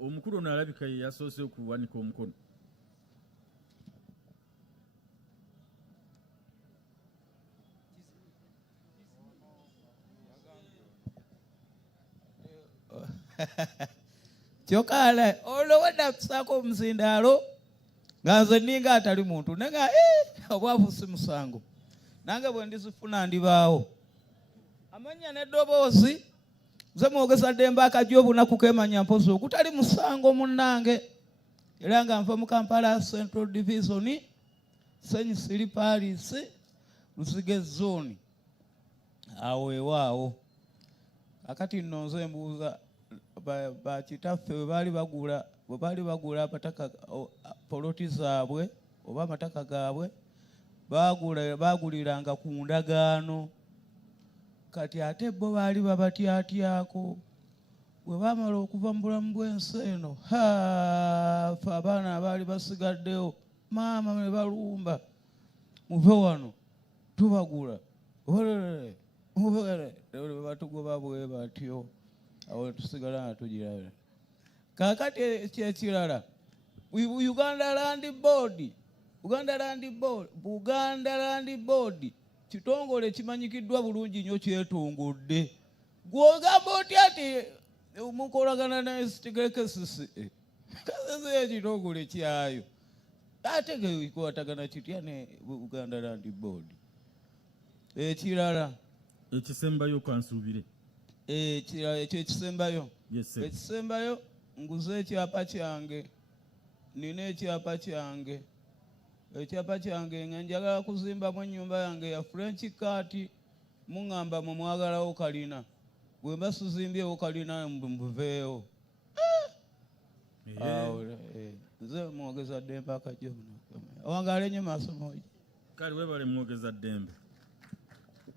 Omukulu n'alabika ye yasoose okuwanika omukono. Kyokala olowedde akusaako omuzindaalo nga nze ninga atali muntu nenga obwavu si musango nange bwe ndizifuna ndibaawo amanya n'eddoboozi nze mwogeza Dembe akajja obunaku kemanya mpozi okutali musango munnange era nga nva mu Kampala Central Division Senyi Siri Paris Lusige Zone awo ewaawo akati nno nze mbuuza bakitaffe bwe baali bagula amataka poloti zaabwe oba amataka gaabwe baaguliranga ku ndagaano kati ate bo baali babatyatyako bwe baamala okuva mu bulamu bw'ensi eno ffe abaana abaali basigaddewo maama ne balumba muve wano tubagula batugoba bwe batyo awo tusigala nga tugiraba kaakati ekyekirala Buganda Land Board kitongole kimanyikiddwa bulungi nnyo kyetongodde gw'ogamba otya ati mukolagana ne KCCA kasese ekitongole kyayo ate gekwatagana kitya ne Buganda Land Board ekirala ekisembayo kansuubire ekirala ekyo ekisembayo ekisembayo nguze ekyapa kyange nina ekyapa kyange nga njagala kuzimbamu ennyumba yange ya French Cat muŋŋamba mu mwagalawo kalina bwe mba sizimbyewo kalina mbuveewo nze mwogeza Dembe akajja owangaale nnyo maaso moja kale webale mwogeza Dembe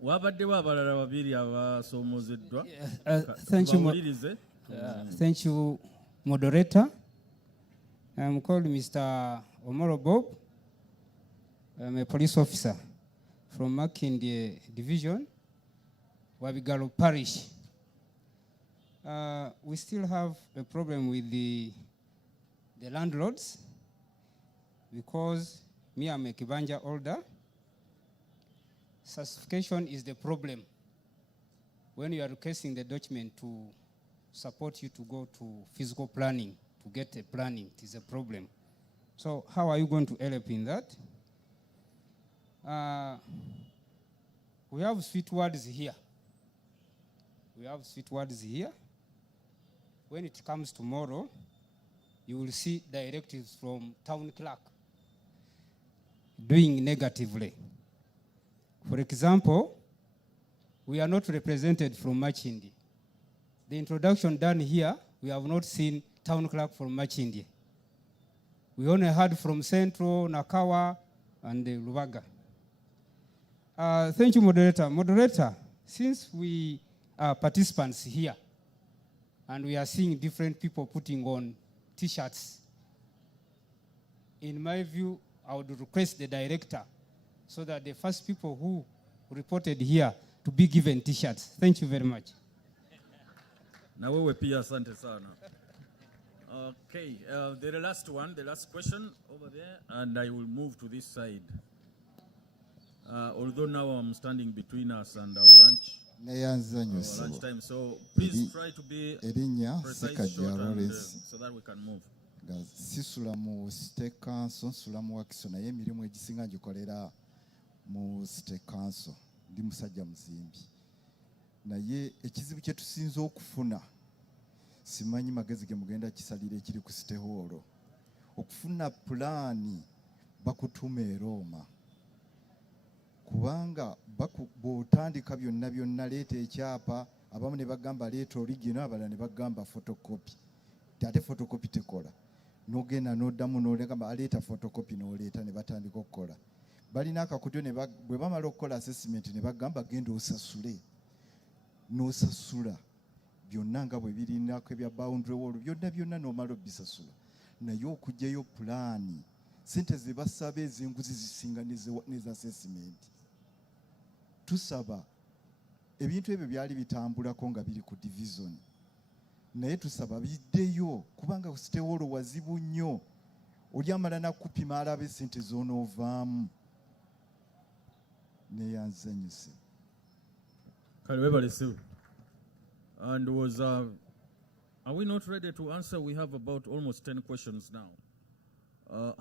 wabaddewo abalala babiri abasoomozeddwa bawulirize. Thank you, moderator. I'm called Mr. Omoro Bob. I'm a police officer from Makindye Division, Wabigalo Parish. We still have a problem with the landlords because me, I'm a Kibanja holder. Certification is the problem. When you are requesting the document to support you to go to physical planning, to get a planning, it is a problem. So how are you going to help in that? We have sweet words here. When it comes tomorrow, you will see directives from town clerk doing negatively. For example, we are not represented from Machindi. The introduction done here, we have not seen town clerk from Machindi. We only heard from Central, Nakawa, and Lubaga. Thank you, moderator. Moderator, since we are participants here, and we are seeing different people putting on T-shirts, in my view, I would request the director so that the first people who reported here to be given T-shirts. Thank you very much. Na wewe pia asante sana. Okay, the last one, the last question over there, and I will move to this side. Although now I'm standing between us and our lunch time, so please try to be precise, short, and, so that we can move. Sisula mu state council nsula mu wakiso naye emirimu egisinga gikolera mu state council ndi musajja muzimbi naye ekizibu kye tusinze okufuna simanyi magezi ge mugenda kisalira ekiri ku state hall okufuna pulaani bakutuma e Roma kubanga bw'otandika byonna byonna leeta ekyapa abamu ne bagamba leeta original abalala ne bagamba photocopy ate photocopy tekola n'ogenda n'oddamu n'olegamba aleeta photocopy n'oleeta ne batandika okukola balina akakutyo bwe bamala okukola assessment ne bagamba genda osasule n'osasula byonna nga bwe birinako ebya boundary wall byonna n'omala obisasula naye okugyayo pulaani sente ze basaba ez'enguzi zisinga n'eza assessment. Tusaba ebintu ebyo byali bitambulako nga biri ku division naye tusaba biddeyo kubanga stakeholder wazibu nnyo oli amala nakupima alaba esente z'onoovaamu neyanzanyuse. And are we not ready to answer? We have about almost 10 questions now.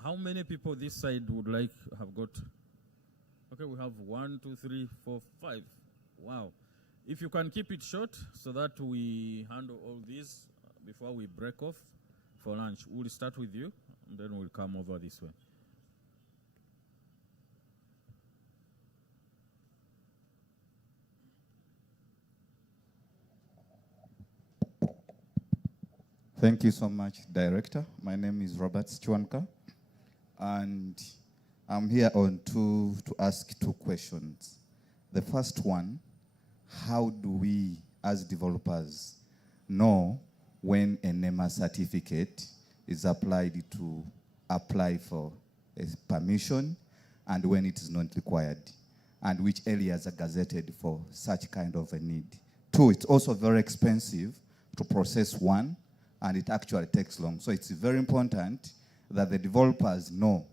How many people this side would like have got? Okay, we have 1, 2, 3, 4, 5. Wow. If you can keep it short so that we handle all these before we break off for lunch. We'll start with you, and then we'll come over this way. Thank you so much, Director. My name is Robert Chwanka, and I'm here to ask 2 questions. The first one, how do we, as developers, know when a NEMA certificate is applied to apply for a permission and when it is not required, and which areas are gazetted for such kind of a need? 2, it's also very expensive to process one, and it actually takes long. So it's very important that the developers know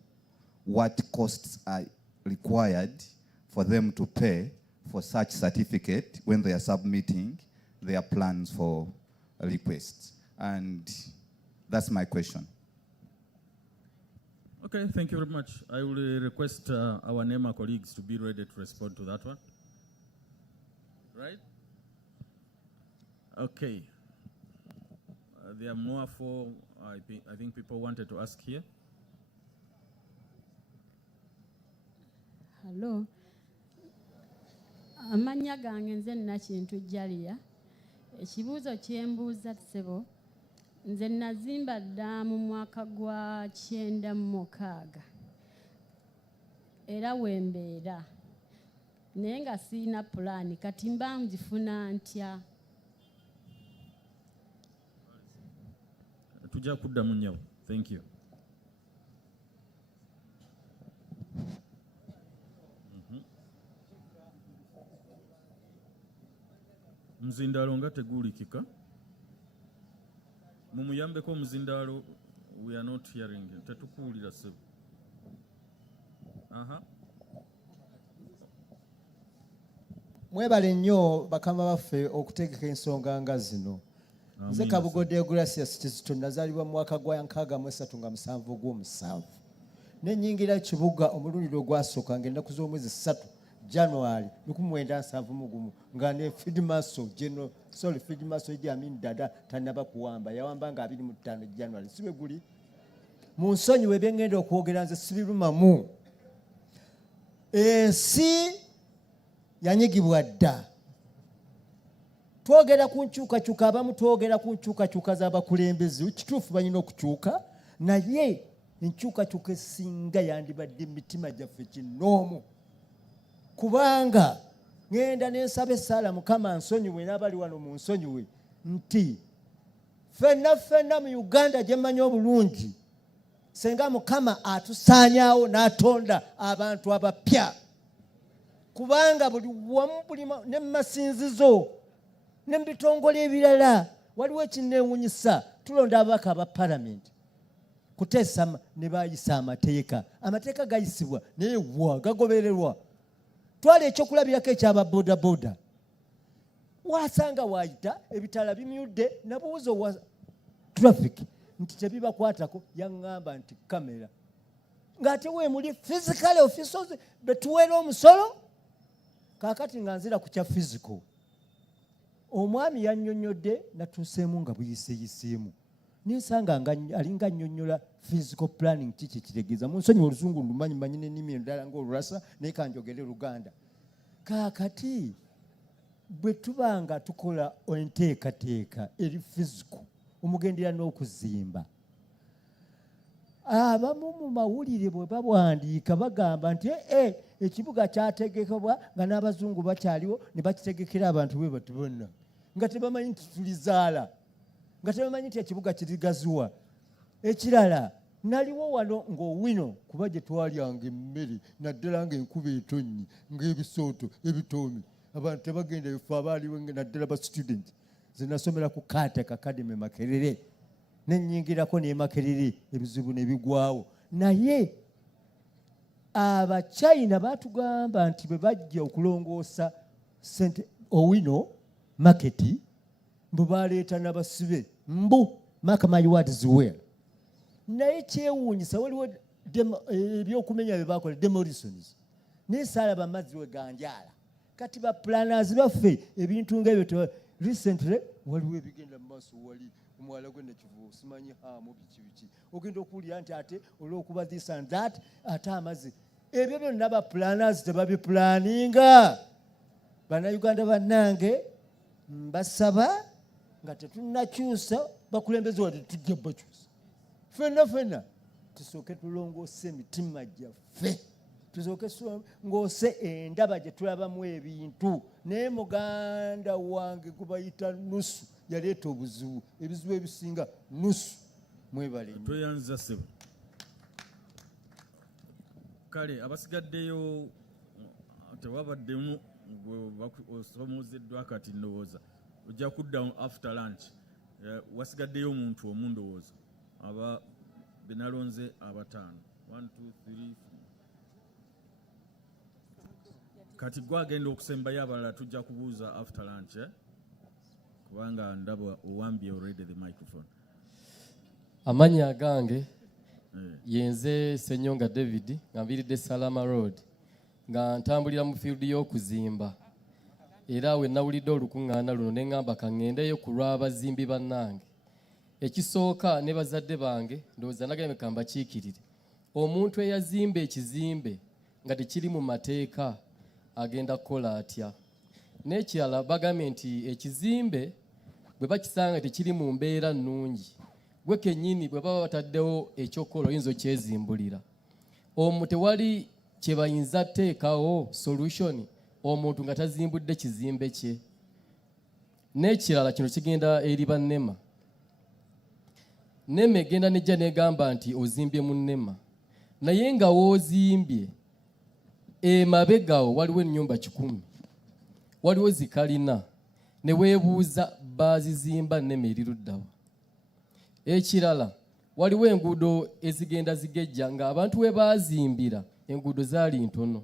what costs are required for them to pay for such certificate when they are submitting their plans for requests. And that's my question. Okay, thank you very much. I will request our NEMA colleagues to be ready to respond to that one. Right? Okay. There are more for, I think people wanted to ask here. Hello. Amanya gange nze Nakintu Jalia. Ekibuuzo kyembuuza ssebo. Nze nazimba dda mu mwaka gwa 96. Era wembeera. Naye nga sirina pulaani kati mba ngifuna ntya? Tujja kuddamu nnyo. Thank you. Mzindaalo nga teguulikika. Mumuyambeko omuzindaalo. We are not hearing. Tetukuwulira ssebo. Mwebale nnyo bakama baffe okutegeka ensonga nga zino. Nze Kabugodde Gracious Kizito nazaalibwa mu mwaka gwa 1937 n'ennyingira Kibuga omulundi ogwasooka ng'ennaku z'omwezi 3 January 1971 nga ne Field Marshal General Field Marshal Idi Amin Dada tannaba kuwamba yawamba nga 25 January sibe guli mu nsonyiwe bye ngenda okwogera nze sibirumamu ensi yanyigibwa dda. Twogera ku nkyukakyuka abamu twogera ku nkyukakyuka z'abakulembeze kituufu balina okukyuka naye enkyukakyuka esinga yandibadde mitima gyaffe kinoomu kubanga ngenda n'ensaba essaala Mukama nsonyiwe n'abali wano mu nsonyiwe nti ffenna mu Uganda gye mmanyi obulungi senga Mukama atusaanyaawo n'atonda abantu abapya kubanga buli wamu buli ne masinzizo ne bitongole ebirala waliwo ekinneewuunyisa tulonda ababaka aba palamenti kuteesa ne baayisa amateeka gayisibwa naye gagobererwa. Twali ekyokulabirako ekyaba bodaboda wasanga waayita ebitala bimyudde nabuuza owa traffic nti tebibakwatako yaŋŋamba nti kamera ng'ate weemuli physical officers betuweera omusolo kaakati nga nzira ku kya physical. Omwami yannyonnyodde natuuseemu nga buyiseeyiseemu nensanga alinga nnyonnyola physical planning kiki kitegeeza mu nsonyi oluzungu lumanyi n'ennimi endala ng'olurasa naye kanjogere Luganda. Kaakati bwe tuba nga tukola enteekateeka eri physical omugendera n'okuzimba, abamu mu mawulire bwe bawandiika bagamba nti ekibuga kyategekebwa nga n'abazungu bakyaliwo ne bakitegekera abantu bwe bati bonna nga tebamanyi nti tulizaala, nga tebamanyi nti ekibuga kirigaziwa. Ekirala naliwo wano ng'owino kuba gye twalyanga emmere naddala ng'enkuba etonnye ng'ebisooto ebitoomi abantu tebagenda bifo abaaliwo naddala ba student. Ze nasomera ku Cartech Academy Makerere nennyingirako ne Makerere ebizibu ne bigwawo. Naye Abachina batugamba nti bwe bajja okulongoosa St. Owino market mbu baleeta n'abasibe mbu mark my words well. Naye kyewuunyisa waliwo ebyokumenya bye bakola demolitions naye saalaba amazzi we ganjaala. Kati ba planners baffe ebintu ng'ebyo recently waliwo ebigenda mu maaso wali omwala gwe Nakivubo simanyi haamu biki ogenda okuwulira nti ate olw'okuba this and that ate amazzi ebyo byonna ba planners tebabipulaninga. Bannayuganda bannange mbasaba nga tetunnakyusa bakulembeze wadde tujja bakyusa ffenna tusooke tulongoose emitima gyaffe, tusooke ngoose endaba gye tulabamu ebintu. Naye muganda wange gubayita nusu yaleeta obuzibu, ebizibu ebisinga nusu. Mwebale tweyanza ssebo. Kale abasigaddeyo tewabaddemu osomozeddwa kati ndowooza ojja kudda after lunch. Wasigaddeyo omuntu omu ndowooza aba benalonze abataano 1 2 3 kati gwe agenda okusembayo abalala tujja kubuuza after lunch kubanga ndaba owambye already the microphone. Amanya gange yenze Senyonga David nga mbiridde Salama Road nga ntambulira mu field y'okuzimba era we nawulidde olukuŋŋaana luno ne ŋŋamba kaŋŋendeyo ku lw'abazimbi bannange. Ekisooka ne bazadde bange ndowooza nagambye kambakiikirire, omuntu eyazimba ekizimbe nga tekiri mu mateeka agenda kukola atya. N'ekirala bagambye nti ekizimbe bwe bakisanga tekiri mu mbeera nnungi, gwe kennyini bwe baba bataddewo ekyokola oyinza okyezimbulira. Omwo tewali kye bayinza teekawo solution omuntu nga tazimbudde kizimbe kye. N'ekirala kino kigenda eri bannema. Nnema egenda nejja negamba nti ozimbye mu nnema, naye nga woozimbye emabegawo waliwo ennyumba 100, waliwo zikalina, ne weebuuza bazizimba nnema eri luddawa. Ekirala waliwo enguudo ezigenda zigejja nga abantu we bazimbira enguudo zaali ntono,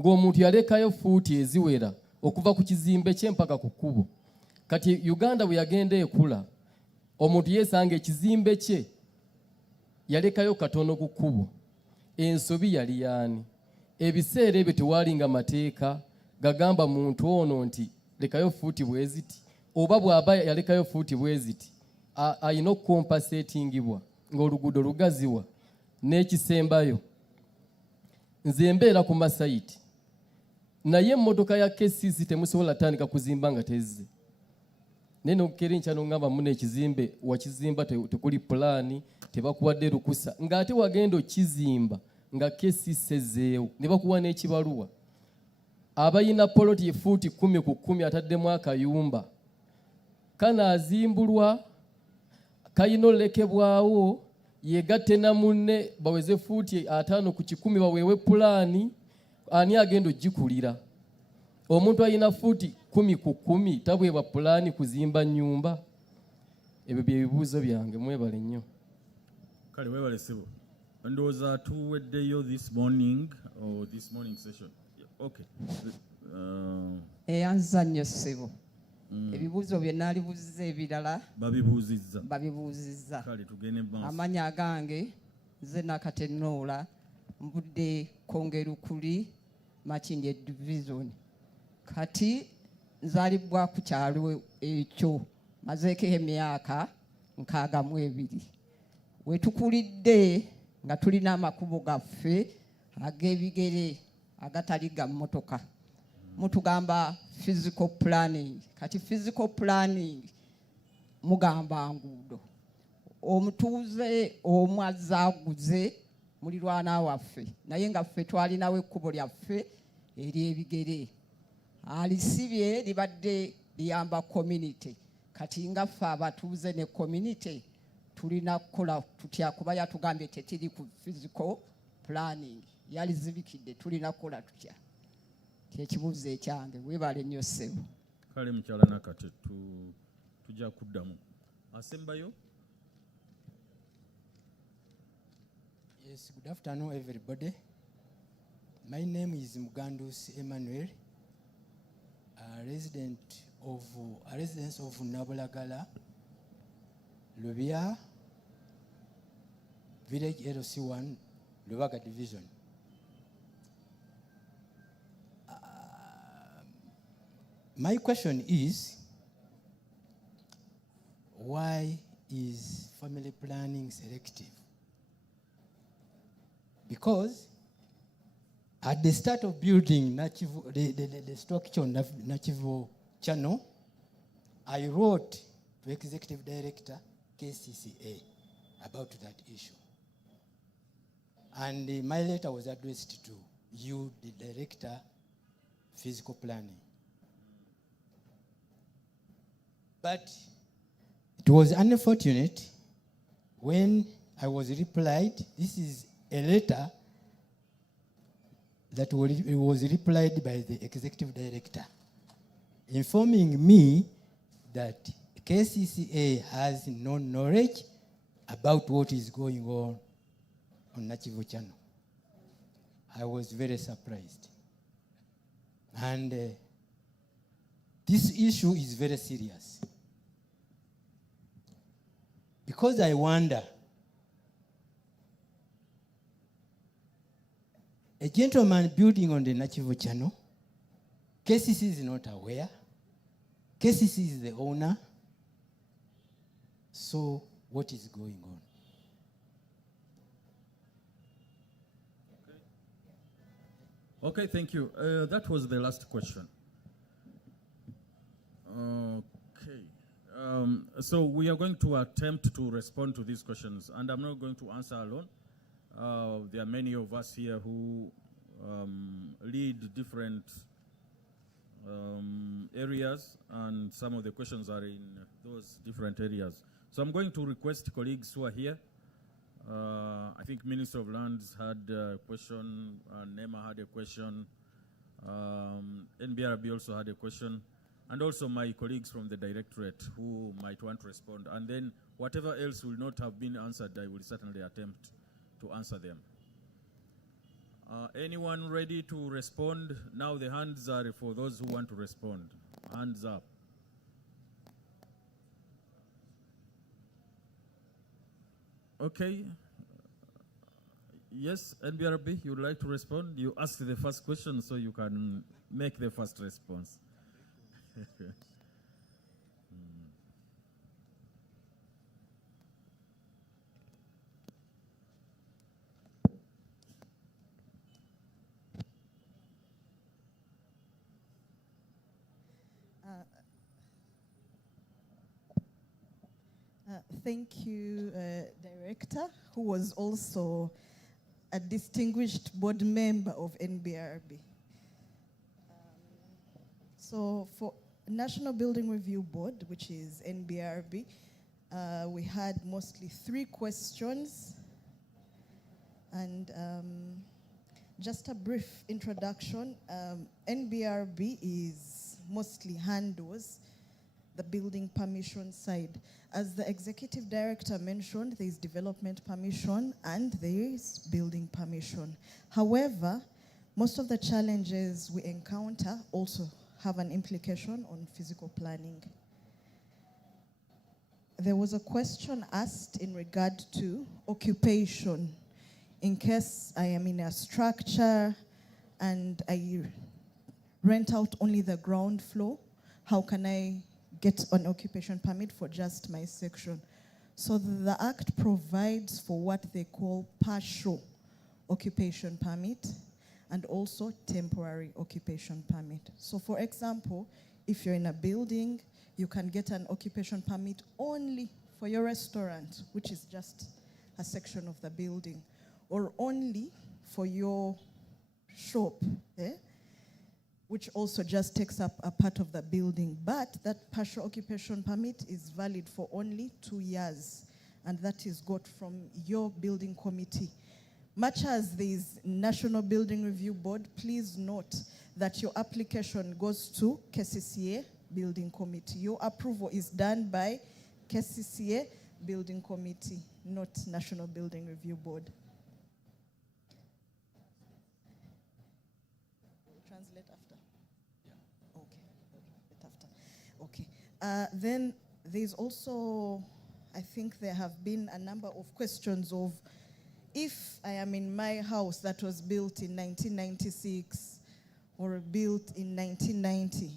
ng'omuntu yalekayo fuuti eziwera okuva ku kizimbe kye mpaka ku kkubo. Kati Uganda bwe yagenda ekula, omuntu yeesanga ekizimbe kye yalekayo katono ku kkubo. Ensobi yali yaani? Ebiseera ebyo tewalinga mateeka gagamba muntu ono nti lekayo fuuti bweziti, oba bw'aba yalekayo fuuti bweziti ayina okukompasetingibwa ng'oluguudo lugaziwa. N'ekisembayo nze mbeera ku masayiti, naye emmotoka ya KCC temusobola tandika kuzimba nga tezze. Naye nokukerinca n'ongamba muno ekizimbe wakizimba tekuli pulaani, tebakuwadde lukusa, ng'ate wagenda okizimba nga KCC ezzeewo ne bakuwa n'ekibaluwa. Abayina poloti efuuti 10 ku 10 ataddemu akayumba kanaazimbulwa, kayina olekebwawo yegatte na munne baweze fuuti 5 ku 10 baweewe pulaani. Ani agenda ogikulira? Omuntu ayina fuuti 10 ku 10 tabweebwa pulaani kuzimba nnyumba? Ebyo bye bibuuzo byange, mwebale nnyo. Kale weebale ssebo. Ndowooza tuweddeyo this morning session. Okay. Eyanza nnyo ssebo. Ebibuuzo bye naalibuuziza ebirala babibuuzizza. Kale tugende maaso. Amanya gange nze Nakatenoola, mbudde Kongerukuli Makindye division. Kati nzaalibwa ku kyalo ekyo mazeeko emyaka 62 wetukulidde nga tulina amakubo gaffe ag'ebigere agatali ga mmotoka. Mutugamba physical planning. Kati physical planning mugamba nguudo. Omutuuze omwazaaguze mulirwana waffe naye nga ffe twalinawo ekkubo lyaffe ery'ebigere. Alisibye libadde liyamba community. Kati nga ffe abatuuze ne community tulina kukola tutya kuba yatugambye tetiri ku physical planning. Yalizibikidde tulina kukola tutya. Kyekibuuzo ekyange. Weebale nnyo ssebo. Kale mukyala nakati tujja kuddamu. Asembayo? Yes, good afternoon everybody. My name is Mugandus Emmanuel, a resident of Nabulagala, Lubia, Village LC1, Lubaga Division. My question is, why is family planning selective? Because at the start of building the structure on Nachivo Channel, I wrote to Executive Director KCCA about that issue. And my letter was addressed to you, the Director, Physical Planning. But it was unfortunate when I was replied, this is a letter that was replied by the Executive Director, informing me that KCCA has no knowledge about what is going on Nachivo Channel. I was very surprised. And this issue is very serious. Because I wonder, a gentleman building on the Nachivo Channel, KCC is not aware, KCC is the owner, so what is going on? Okay, thank you. That was the last question. Okay. So we are going to attempt to respond to these questions, and I'm not going to answer alone. There are many of us here who lead different areas, and some of the questions are in those different areas. So I'm going to request colleagues who are here. I think Minister of Lands had a question, NEMA had a question, NBRB also had a question, and also my colleagues from the Directorate who might want to respond. And then whatever else will not have been answered, I will certainly attempt to answer them. Anyone ready to respond? Now the hands are for those who want to respond. Hands up. Okay. Yes, NBRB, you would like to respond? You asked the first question, so you can make the first response. Thank you, Director, who was also a distinguished board member of NBRB. So for National Building Review Board, which is NBRB, we had mostly 3 questions. And just a brief introduction, NBRB is mostly handles the building permission side. As the Executive Director mentioned, there is development permission and there is building permission. However, most of the challenges we encounter also have an implication on physical planning. There was a question asked in regard to occupation. In case I am in a structure and I rent out only the ground floor, how can I get an occupation permit for just my section? So the Act provides for what they call partial occupation permit and also temporary occupation permit. So for example, if you're in a building, you can get an occupation permit only for your restaurant, which is just a section of the building, or only for your shop, which also just takes up a part of the building. But that partial occupation permit is valid for only 2 years, and that is got from your building committee. Much as there is National Building Review Board, please note that your application goes to KCCA Building Committee. Your approval is done by KCCA Building Committee, not National Building Review Board. Translate after? Yeah. Okay. Then there's also, I think there have been a number of questions of, if I am in my house that was built in 1996 or built in 1990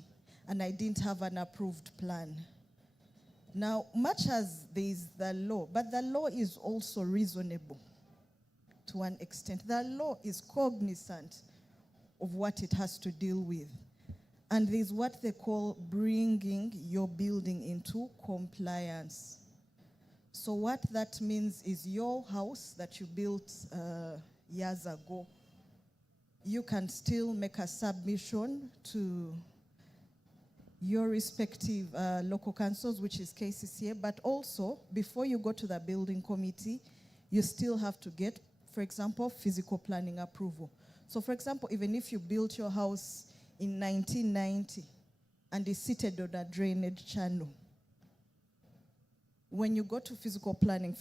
and I didn't have an approved plan. Now, much as there is the law, but the law is also reasonable to an extent. The law is cognizant of what it has to deal with. And there's what they call bringing your building into compliance. So what that means is your house that you built years ago, you can still make a submission to your respective local councils, which is KCCA, but also before you go to the building committee, you still have to get, for example, physical planning approval. So for example, even if you built your house in 1990 and is seated on a drainage channel, when you go to physical planning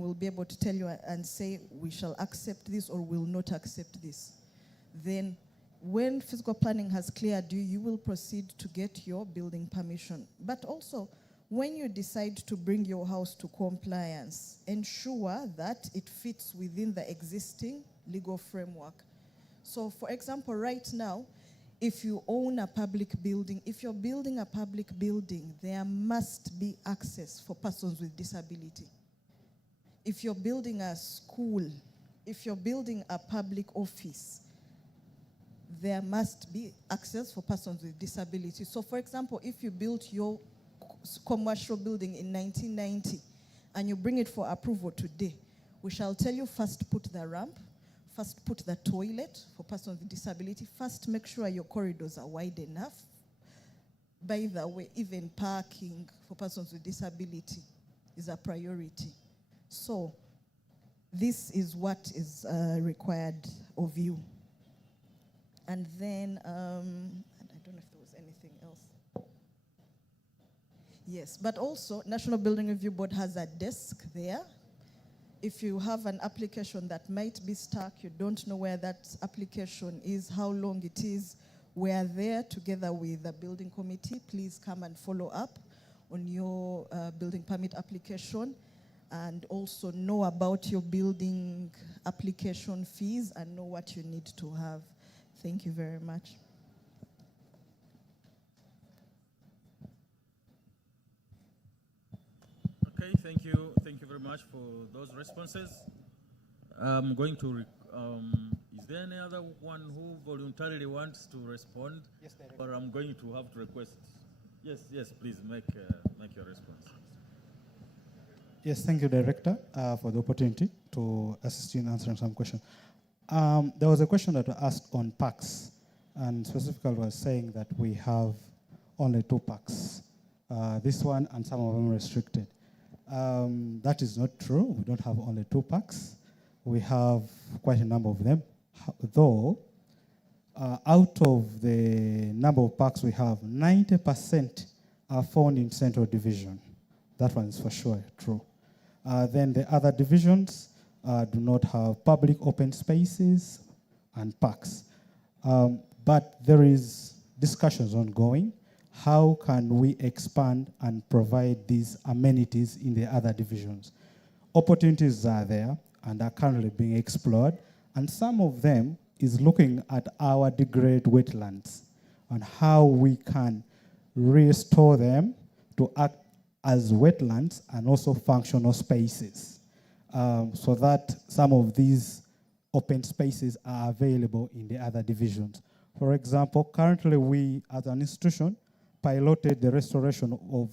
will be able to tell you and say, we shall accept this or will not accept this. Then when physical planning has cleared you, you will proceed to get your building permission. But also, when you decide to bring your house to compliance, ensure that it fits within the existing legal framework. So for example, right now, if you own a public building, if you're building a public building, there must be access for persons with disability. If you're building a school, if you're building a public office, there must be access for persons with disability. So for example, if you built your commercial building in 1990 and you bring it for approval today, we shall tell you first put the ramp, first put the toilet for persons with disability, first make sure your corridors are wide enough. By the way, even parking for persons with disability is a priority. So this is what is required of you. And then, I don't know if there was anything else. Yes, but also National Building Review Board has a desk there. If you have an application that might be stuck, you don't know where that application is, how long it is, we are there together with the building committee. Please come and follow up on your building permit application and also know about your building application fees and know what you need to have. Thank you very much. Okay, thank you very much for those responses. I'm going to, is there any other one who voluntarily wants to respond? Yes, Director. Or I'm going to have to request? Yes, please make your response. Yes, thank you, Director, for the opportunity to assist you in answering some questions. There was a question that was asked on parks, and specifically was saying that we have only 2 parks. This one and some of them restricted. That is not true. We don't have only 2 parks. We have quite a number of them. Though, out of the number of parks we have, 90% are found in Central Division. That one is for sure true. Then the other divisions do not have public open spaces and parks. But there is discussions ongoing. How can we expand and provide these amenities in the other divisions? Opportunities are there and are currently being explored, and some of them is looking at our degraded wetlands and how we can restore them to act as wetlands and also functional spaces, so that some of these open spaces are available in the other divisions. For example, currently we, as an institution, piloted the restoration of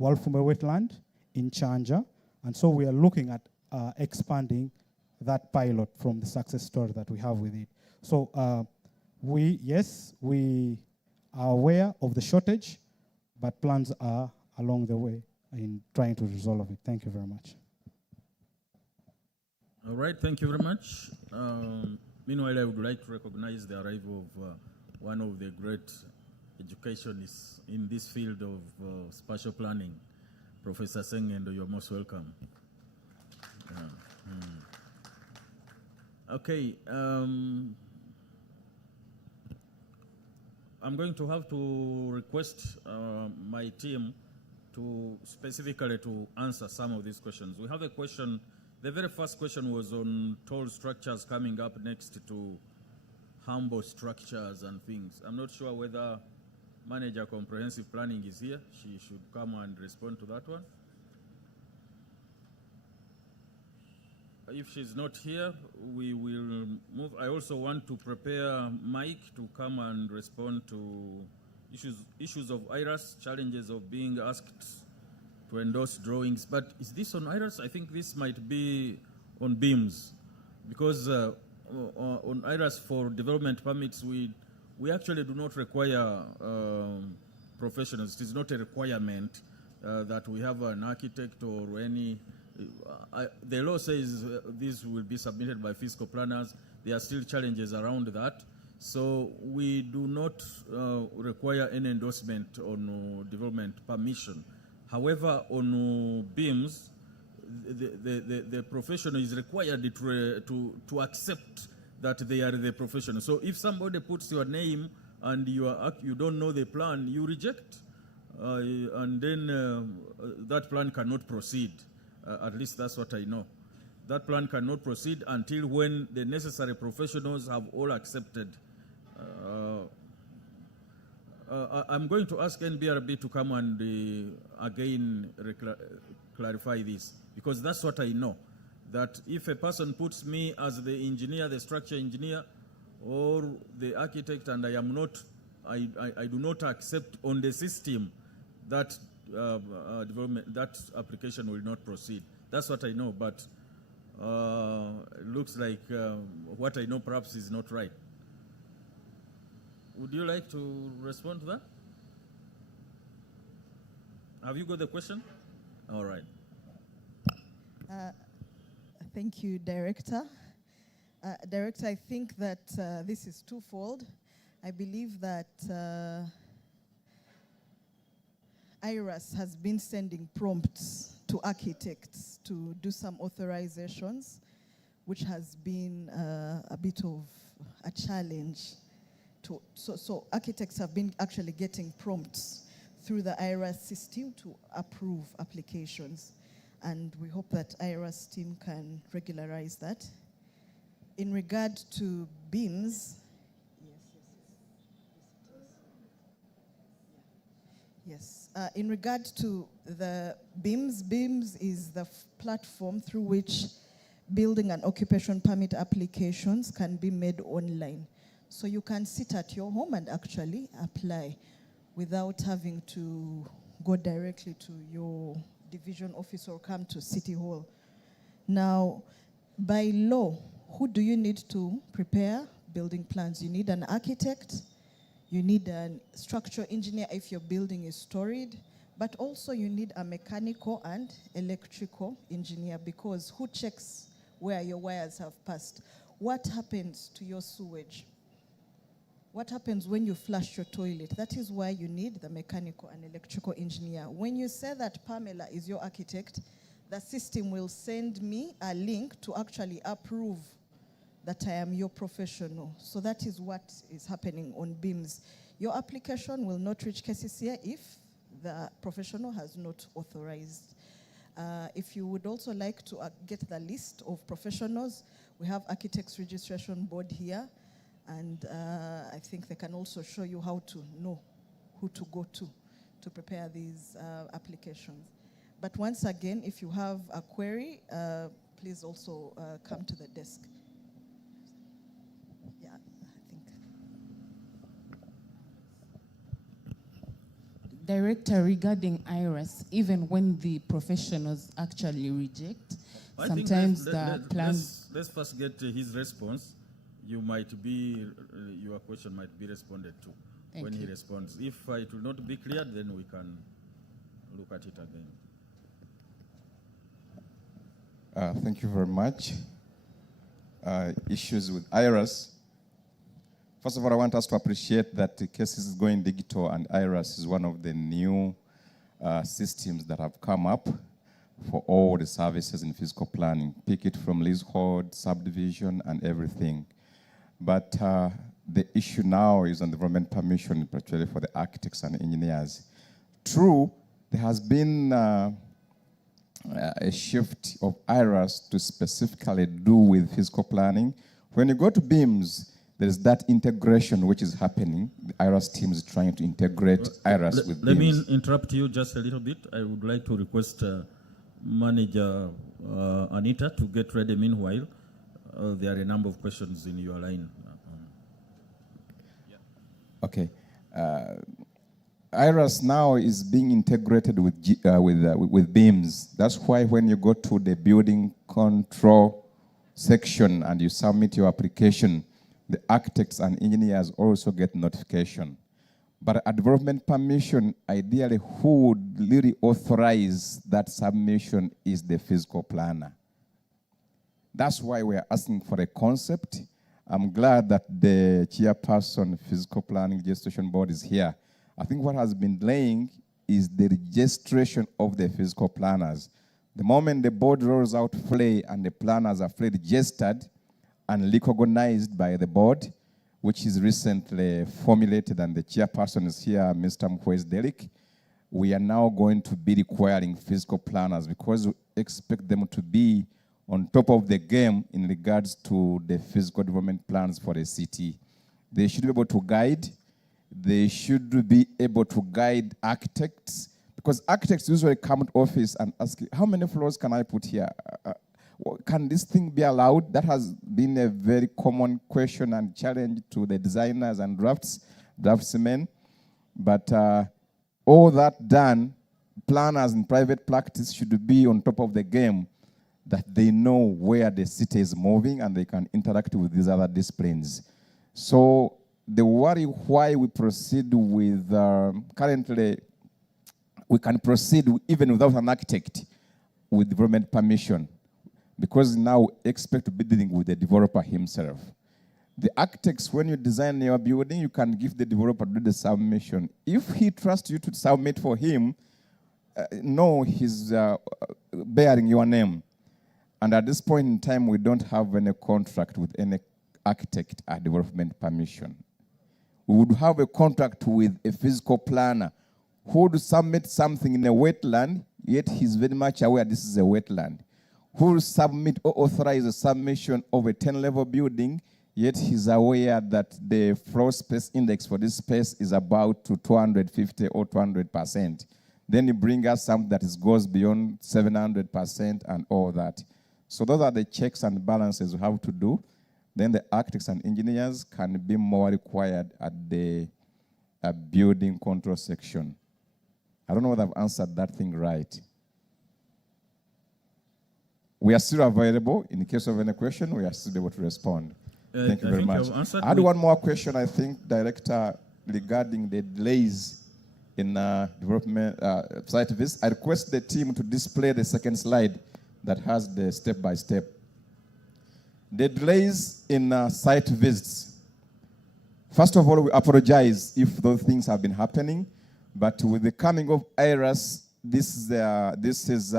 Walfume wetland in Chanja, and so we are looking at expanding that pilot from the success story that we have with it. So we are aware of the shortage, but plans are along the way in trying to resolve it. Thank you very much. All right, thank you very much. Meanwhile, I would like to recognize the arrival of one of the great educationists in this field of spatial planning, Professor Sengendo. You're most welcome. Okay, I'm going to have to request my team to specifically to answer some of these questions. We have a question. The very first question was on tall structures coming up next to humble structures and things. I'm not sure whether Manager Comprehensive Planning is here. She should come and respond to that one. If she's not here, we will move. I also want to prepare Mike to come and respond to issues of IRAS, challenges of being asked to endorse drawings. But is this on IRAS? I think this might be on BIMS, because on IRAS for development permits, we actually do not require professionals. It is not a requirement that we have an architect or any. The law says this will be submitted by fiscal planners. There are still challenges around that. So we do not require any endorsement on development permission. However, on BIMS, the professional is required to accept that they are the professional. So if somebody puts your name and you don't know the plan, you reject, and then that plan cannot proceed. At least that's what I know. That plan cannot proceed until when the necessary professionals have all accepted. I'm going to ask NBRB to come and again clarify this, because that's what I know. That if a person puts me as the engineer, the structure engineer, or the architect, and I do not accept on the system that development, that application will not proceed. That's what I know, but it looks like what I know perhaps is not right. Would you like to respond to that? Have you got the question? All right. Thank you, Director. Director, I think that this is twofold. I believe that IRAS has been sending prompts to architects to do some authorizations, which has been a bit of a challenge. So architects have been actually getting prompts through the IRAS system to approve applications. And we hope that IRAS team can regularize that. In regard to BIMS, yes. In regard to the BIMS is the platform through which building and occupation permit applications can be made online. So you can sit at your home and actually apply without having to go directly to your division office or come to City Hall. Now, by law, who do you need to prepare building plans? You need an architect, you need a structural engineer if your building is storied, but also you need a mechanical and electrical engineer, because who checks where your wires have passed? What happens to your sewage? What happens when you flush your toilet? That is why you need the mechanical and electrical engineer. When you say that Pamela is your architect, the system will send me a link to actually approve that I am your professional. So that is what is happening on BIMS. Your application will not reach KCCA if the professional has not authorized. If you would also like to get the list of professionals, we have Architects Registration Board here. And I think they can also show you how to know who to go to prepare these applications. But once again, if you have a query, please also come to the desk. Yeah, I think. Director, regarding IRAS, even when the professionals actually reject, I think sometimes the plans... Let's first get his response. You might be, your question might be responded to when he responds. If it will not be clear, then we can look at it again. Thank you very much. Issues with IRAS. First of all, I want us to appreciate that the case is going digital, and IRAS is one of the new systems that have come up for all the services in physical planning. Pick it from leasehold, subdivision, and everything. But the issue now is on development permission, particularly for the architects and engineers. True, there has been a shift of IRAS to specifically do with physical planning. When you go to BIMS, there's that integration which is happening. The IRAS team is trying to integrate IRAS with BIMS. Let me interrupt you just a little bit. I would like to request Manager Anita to get ready meanwhile. There are a number of questions in your line. Okay. IRAS now is being integrated with BIMS. That's why when you go to the building control section and you submit your application, the architects and engineers also get notification. But a development permission, ideally, who would really authorize that submission is the physical planner. That's why we're asking for a concept. I'm glad that the chairperson, Physical Planning Registration Board, is here. I think what has been delaying is the registration of the physical planners. The moment the board rolls out FLE and the planners are FLE registered and recognized by the board, which is recently formulated, and the chairperson is here, Mr. Mkwes Derek, we are now going to be requiring physical planners because we expect them to be on top of the game in regards to the physical development plans for the city. They should be able to guide. They should be able to guide architects, because architects usually come to office and ask, how many floors can I put here? Can this thing be allowed? That has been a very common question and challenge to the designers and draftsmen. But all that done, planners in private practice should be on top of the game, that they know where the city is moving and they can interact with these other disciplines. So the worry why we proceed with, currently, we can proceed even without an architect with development permission, because now we expect to be dealing with the developer himself. The architects, when you design your building, you can give the developer to do the submission. If he trusts you to submit for him, no, he's bearing your name. And at this point in time, we don't have any contract with any architect at development permission. We would have a contract with a physical planner who would submit something in a wetland, yet he's very much aware this is a wetland. Who will submit or authorize a submission of a 10-level building, yet he's aware that the floor space index for this space is about to 250 or 200%. Then you bring us something that goes beyond 700% and all that. So those are the checks and balances we have to do. Then the architects and engineers can be more required at the building control section. I don't know whether I've answered that thing right. We are still available. In case of any question, we are still able to respond. Thank you very much. I had one more question, I think, Director, regarding the delays in development site visits. I request the team to display the second slide that has the step-by-step. The delays in site visits. First of all, we apologize if those things have been happening, but with the coming of IRAS, this is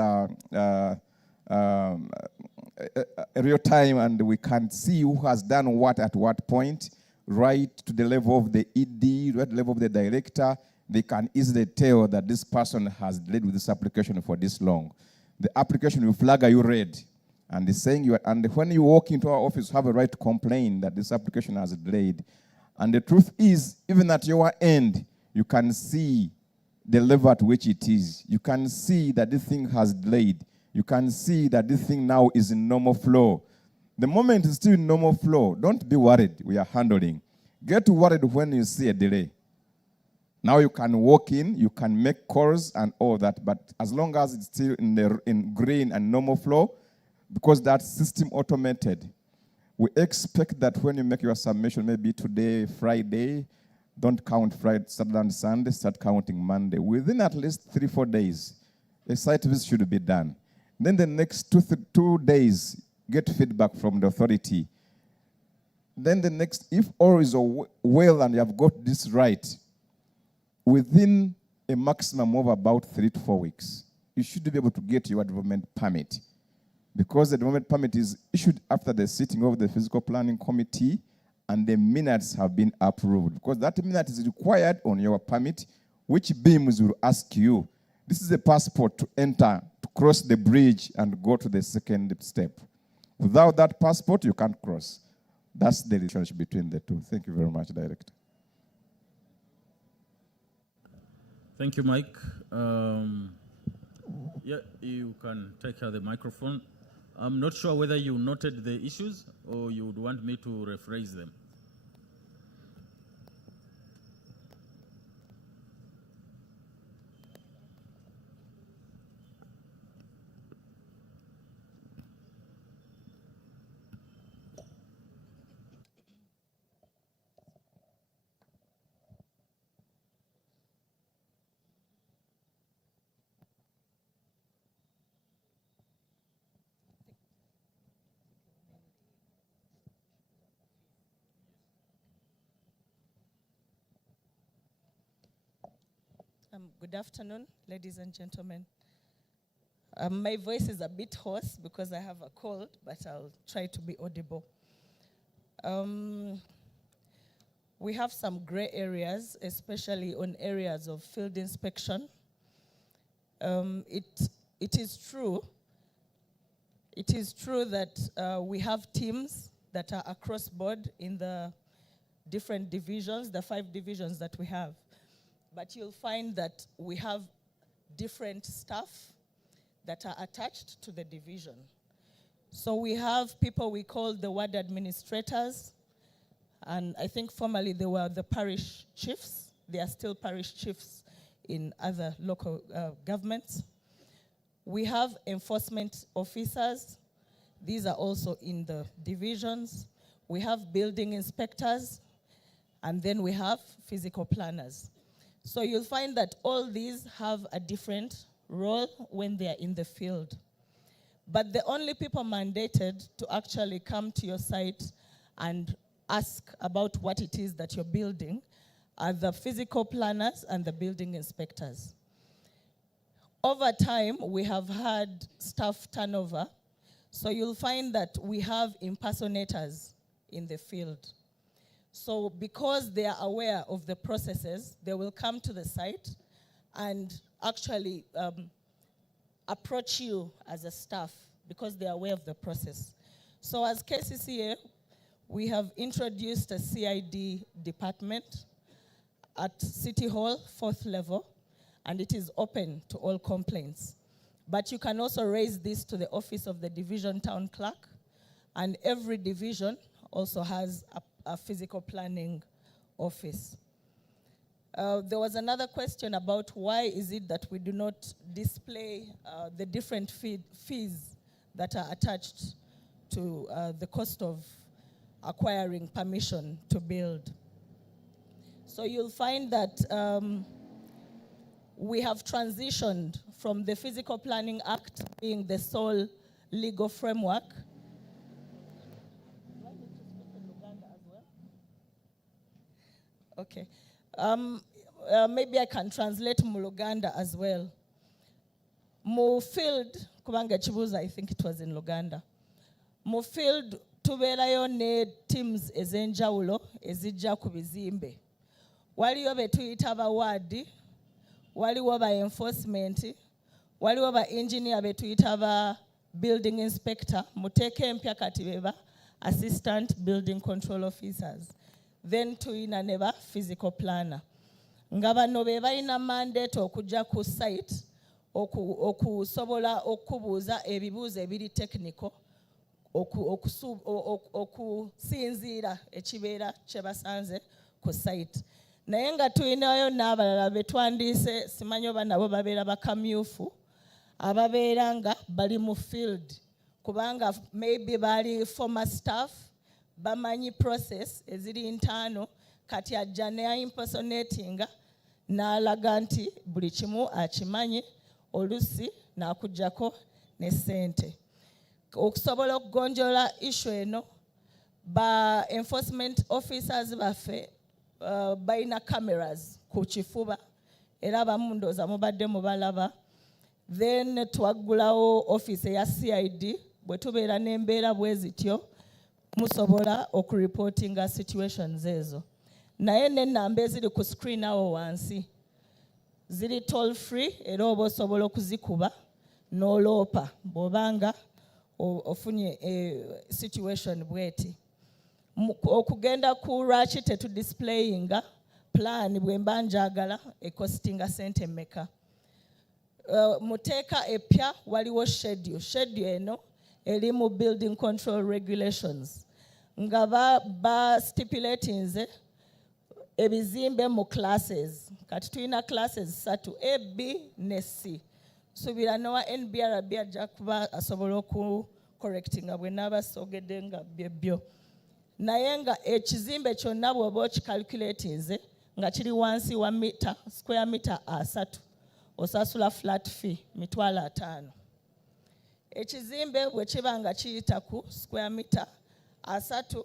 real time, and we can see who has done what at what point, right to the level of the ED, right to the level of the director. They can easily tell that this person has delayed with this application for this long. The application will flag you red, and it's saying you. And when you walk into our office, you have a right to complain that this application has delayed. And the truth is, even at your end, you can see the level at which it is. You can see that this thing has delayed. You can see that this thing now is in normal flow. The moment it's still in normal flow, don't be worried. We are handling. Get worried when you see a delay. Now you can walk in, you can make calls and all that, but as long as it's still in green and normal flow, because that system automated, we expect that when you make your submission, maybe today, Friday, don't count Friday, Saturday, and Sunday, start counting Monday. Within at least 3-4 days, a site visit should be done. Then the next 2 days, get feedback from the authority. Then the next, if all is well and you have got this right, within a maximum of about 3 to 4 weeks, you should be able to get your development permit. Because the development permit is issued after the sitting of the physical planning committee and the minutes have been approved. Because that minute is required on your permit, which BIMS will ask you. This is a passport to enter, to cross the bridge and go to the second step. Without that passport, you can't cross. That's the relationship between the two. Thank you very much, Director. Thank you, Mike. Yeah, you can take the microphone. I'm not sure whether you noted the issues or you would want me to rephrase them. Good afternoon, ladies and gentlemen. My voice is a bit hoarse because I have a cold, but I'll try to be audible. We have some gray areas, especially on areas of field inspection. It is true that we have teams that are across board in the different divisions, the 5 divisions that we have. But you'll find that we have different staff that are attached to the division. So we have people we call the ward administrators, and I think formerly they were the parish chiefs. They are still parish chiefs in other local governments. We have enforcement officers. These are also in the divisions. We have building inspectors, and then we have physical planners. So you'll find that all these have a different role when they are in the field. But the only people mandated to actually come to your site and ask about what it is that you're building are the physical planners and the building inspectors. Over time, we have had staff turnover, so you'll find that we have impersonators in the field. So because they are aware of the processes, they will come to the site and actually approach you as a staff because they are aware of the process. So as KCCA, we have introduced a CID department at City Hall, 4th level, and it is open to all complaints. But you can also raise this to the office of the division town clerk, and every division also has a physical planning office. There was another question about why is it that we do not display the different fees that are attached to the cost of acquiring permission to build. So you'll find that we have transitioned from the Physical Planning Act being the sole legal framework. Okay. Maybe I can translate Muluganda as well. Mu field, kubanga chibuza, I think it was in Luganda. Mu field, tubeerayo ne teams ez'enjawulo ezijja ku bizimbe. Waliwo be tuyita abawaadi, waliwo ba enforcement, waliwo ba engineer be tuyita ba building inspector, muteeke empya kati beba assistant building control officers. Then tuyina ne ba physical planner. nga bano be balina mandate okujja ku site okusobola okubuuza ebibuuzo ebiri technical okusinziira ekibeera kye basanze ku site. Naye nga tulinayo n'abalala be twandiise, simanyi oba nabo babeera bakamyufu ababeera nga bali mu field kubanga maybe bali former staff bamanyi process eziri ntaano kati ajja ne impersonatinga n'alaga nti buli kimu akimanyi olusi n'akuggyako ne ssente. Okusobola okugonjoola issue eno ba enforcement officers baffe balina cameras ku kifuba era abamu ndowooza mubadde mubalaba. Then twaggulawo office eya CID bwe tubeera n'embeera bwe zityo musobola okureportinga situations ezo. Naye n'ennamba eziri ku screen awo wansi ziri toll free era oba osobola okuzikuba n'oloopa bw'obanga ofunye situation bweti. Okugenda ku lwaki tetudisplayinga plan bwe mba njagala ekostinga sente mmeka. Muteeka epya waliwo schedule eno eri mu building control regulations nga ba stipulatinze ebizimbe mu classes. Kati tulina classes 3 A, B ne C. Subira nowa NBRB ajja kuba asobola okucorrectinga bwe naaba sogedde nga byebyo. Naye nga ekizimbe kyonna bw'oba okicalculatinze nga kiri wansi wa square meter 3 osasula flat fee $5,000. Ekizimbe bwe kiba nga kiyita ku square meter 3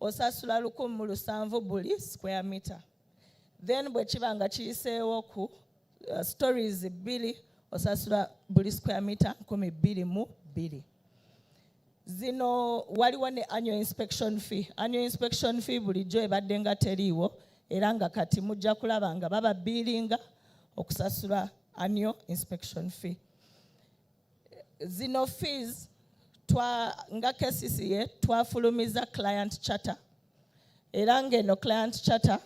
osasula 1,700 buli square meter. Then bwe kiba nga kiyiseewo ku stories 2 osasula buli square meter 12,200. Zino waliwo ne annual inspection fee. Annual inspection fee bulijjo ebadde nga teriiwo era nga kati mujja kulaba nga baba bilinga okusasula annual inspection fee. Zino fees nga KCCA twafulumiza client charter era ng'eno client charter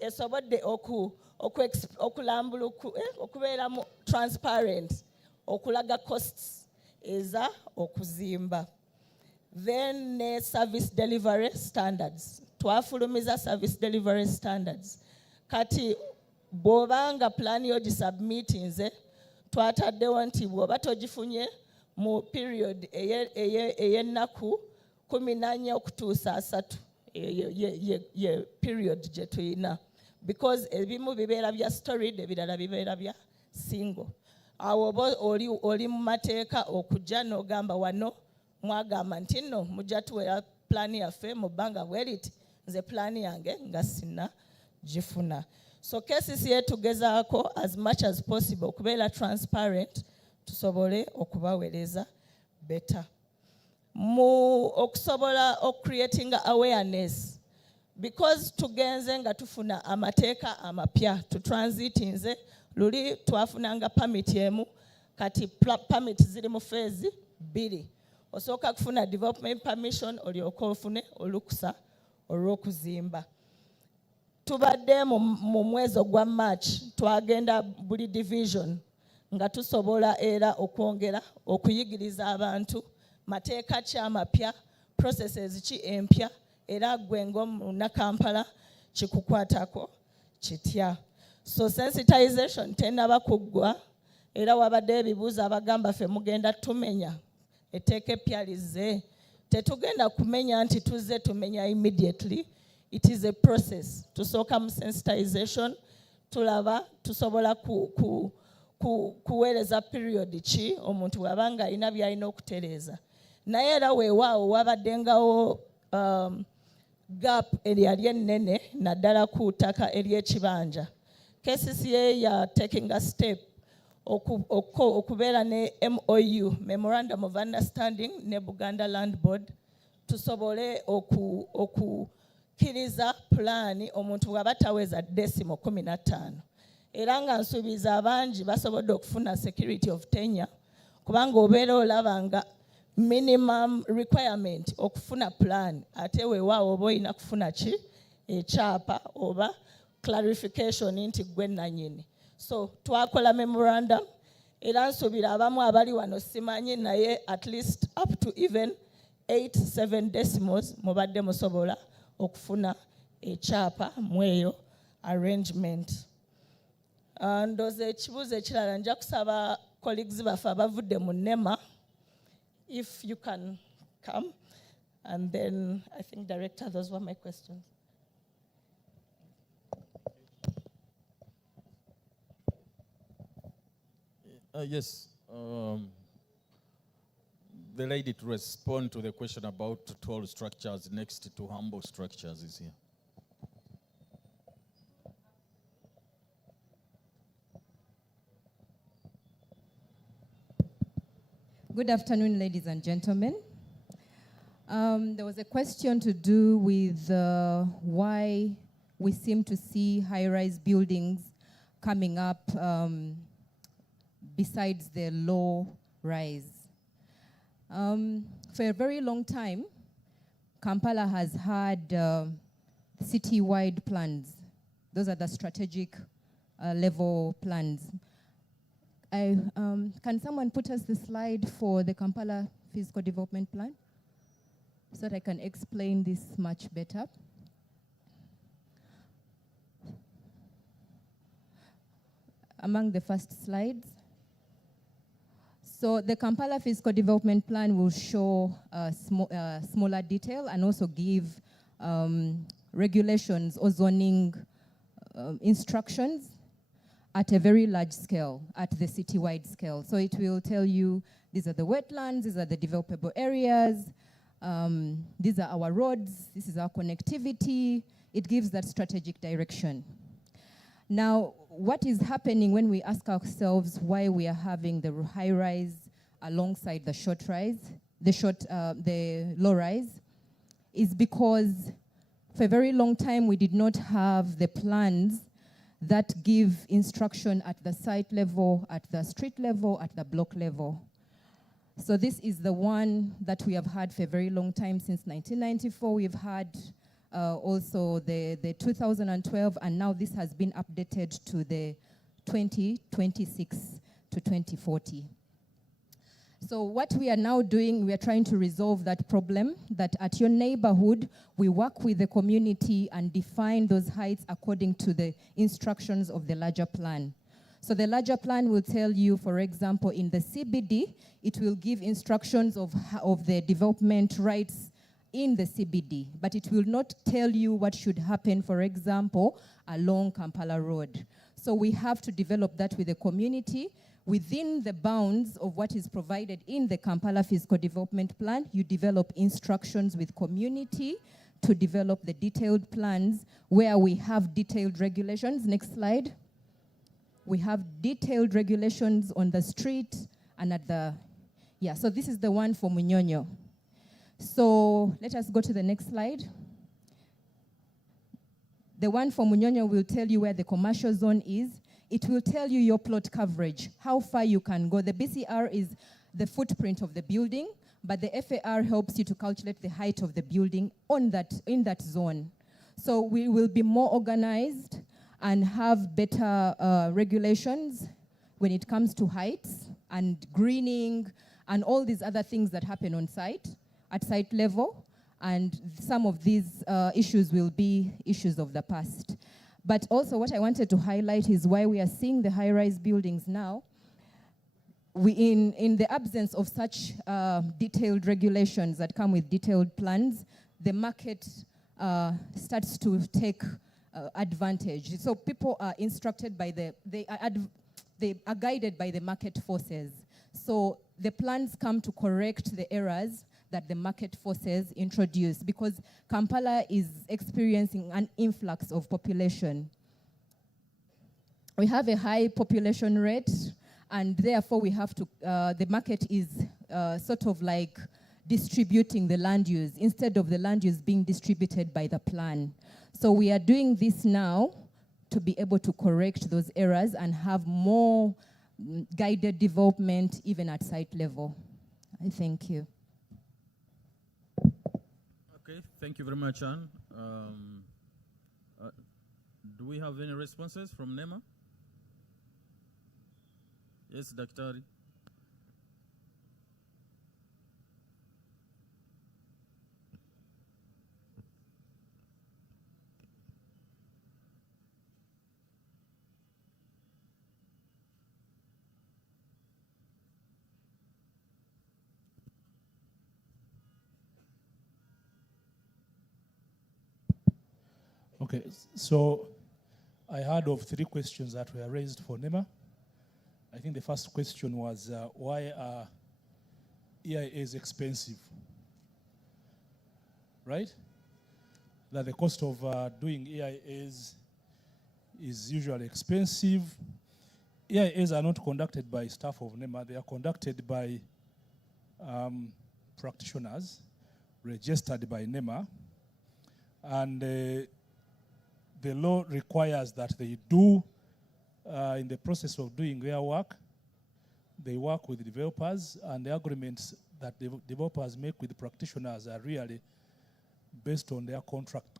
esobodde okubeeramu transparent okulaga costs eza okuzimba. Then ne service delivery standards. Twafulumiza service delivery standards. Kati bw'obanga plan yo gisubmitinze twataddewo nti bw'oba togifunye mu period ey'ennaku 14 okutuusa 3 ye period gye tuyina. Because ebimu bibeera bya storied ebirala bibeera bya single. Awo oba oli mu mateeka okujja n'ogamba wano mwagamba nti nno mujja tuweera plan yaffe mu bbanga bwe riti nze plan yange nga sinna gifuna. So KCCA tugezaako as much as possible okubeera transparent tusobole okubaweereza better. Mu okusobola creating awareness because tugenze nga tufuna amateeka amapya tutransitinze luli twafunanga permit emu kati permit ziri mu phase 2. Osooka kufuna development permission olyoka ofune olukusa olw'okuzimba. Tubadde mu mwezi ogwa March twagenda buli division nga tusobola era okwongera okuyigiriza abantu mateeka ki amapya, processes ki empya era gwe ng'omuna Kampala kikukwatako kitya. So sensitization tennaba kuggwa era wabadde ebibuuzo abagamba ffe mugenda tumenya etteeka eppya lizze. Tetugenda kumenya nti tuzze tumenya immediately. It is a process. Tusooka mu sensitization tulaba tusobola kuweereza period ki omuntu bw'abanga alina by'alina okutereeza. Naye era weewaawo wabaddengawo gap eryali ennene naddala ku ttaka ery'ekibanja. KCCA ya taking a step okubeera ne MOU, Memorandum of Understanding ne Buganda Land Board tusobole okukkiriza pulaani omuntu bw'aba taweza decimal 15. Era nga nsuubiza abangi basobodde okufuna security of tenure kubanga obeera olaba nga minimum requirement okufuna plan ate weewaawo oba olina kufuna ki ekyapa oba clarification nti gwe nanyini. So twakola memorandum era nsuubira abamu abali wano simanyi naye at least up to even 8-7 decimals mubadde musobola okufuna ekyapa mweyo arrangement. Ndooza ekibuuzo ekirala nja kusaba colleagues baffe abavudde mu NEMA if you can come, and then I think Director, those were my questions. Yes. The lady to respond to the question about tall structures next to humble structures is here. Good afternoon, ladies and gentlemen. There was a question to do with why we seem to see high-rise buildings coming up besides the low-rise. For a very long time, Kampala has had city-wide plans. Those are the strategic level plans. Can someone put us the slide for the Kampala Physical Development Plan so that I can explain this much better? Among the first slides. So the Kampala Physical Development Plan will show smaller detail and also give regulations or zoning instructions at a very large scale, at the citywide scale. So it will tell you, these are the wetlands, these are the developable areas, these are our roads, this is our connectivity. It gives that strategic direction. Now, what is happening when we ask ourselves why we are having the high rise alongside the short rise, the low rise, is because for a very long time we did not have the plans that give instruction at the site level, at the street level, at the block level. So this is the one that we have had for a very long time, since 1994. We've had also the 2012, and now this has been updated to the 2026 to 2040. So what we are now doing, we are trying to resolve that problem, that at your neighborhood, we work with the community and define those heights according to the instructions of the larger plan. So the larger plan will tell you, for example, in the CBD, it will give instructions of the development rights in the CBD, but it will not tell you what should happen, for example, along Kampala Road. So we have to develop that with the community. Within the bounds of what is provided in the Kampala Physical Development Plan, you develop instructions with community to develop the detailed plans where we have detailed regulations. Next slide. We have detailed regulations on the street and at the, so this is the one for Munyonyo. So let us go to the next slide. The one for Munyonyo will tell you where the commercial zone is. It will tell you your plot coverage, how far you can go. The BCR is the footprint of the building, but the FAR helps you to calculate the height of the building in that zone. So we will be more organized and have better regulations when it comes to heights and greening and all these other things that happen on site, at site level. And some of these issues will be issues of the past. But also what I wanted to highlight is why we are seeing the high-rise buildings now. In the absence of such detailed regulations that come with detailed plans, the market starts to take advantage. So people are instructed by they are guided by the market forces. So the plans come to correct the errors that the market forces introduce, because Kampala is experiencing an influx of population. We have a high population rate, and therefore we have to, the market is sort of like distributing the land use instead of the land use being distributed by the plan. So we are doing this now to be able to correct those errors and have more guided development even at site level. I thank you. Okay, thank you very much, Anne. Do we have any responses from NEMA? Yes, Daktari. Okay, so I heard of 3 questions that were raised for NEMA. I think the first question was why are EIAs expensive? Right? That the cost of doing EIAs is usually expensive. EIAs are not conducted by staff of NEMA, they are conducted by practitioners registered by NEMA. And the law requires that they do, in the process of doing their work, they work with developers, and the agreements that the developers make with the practitioners are really based on their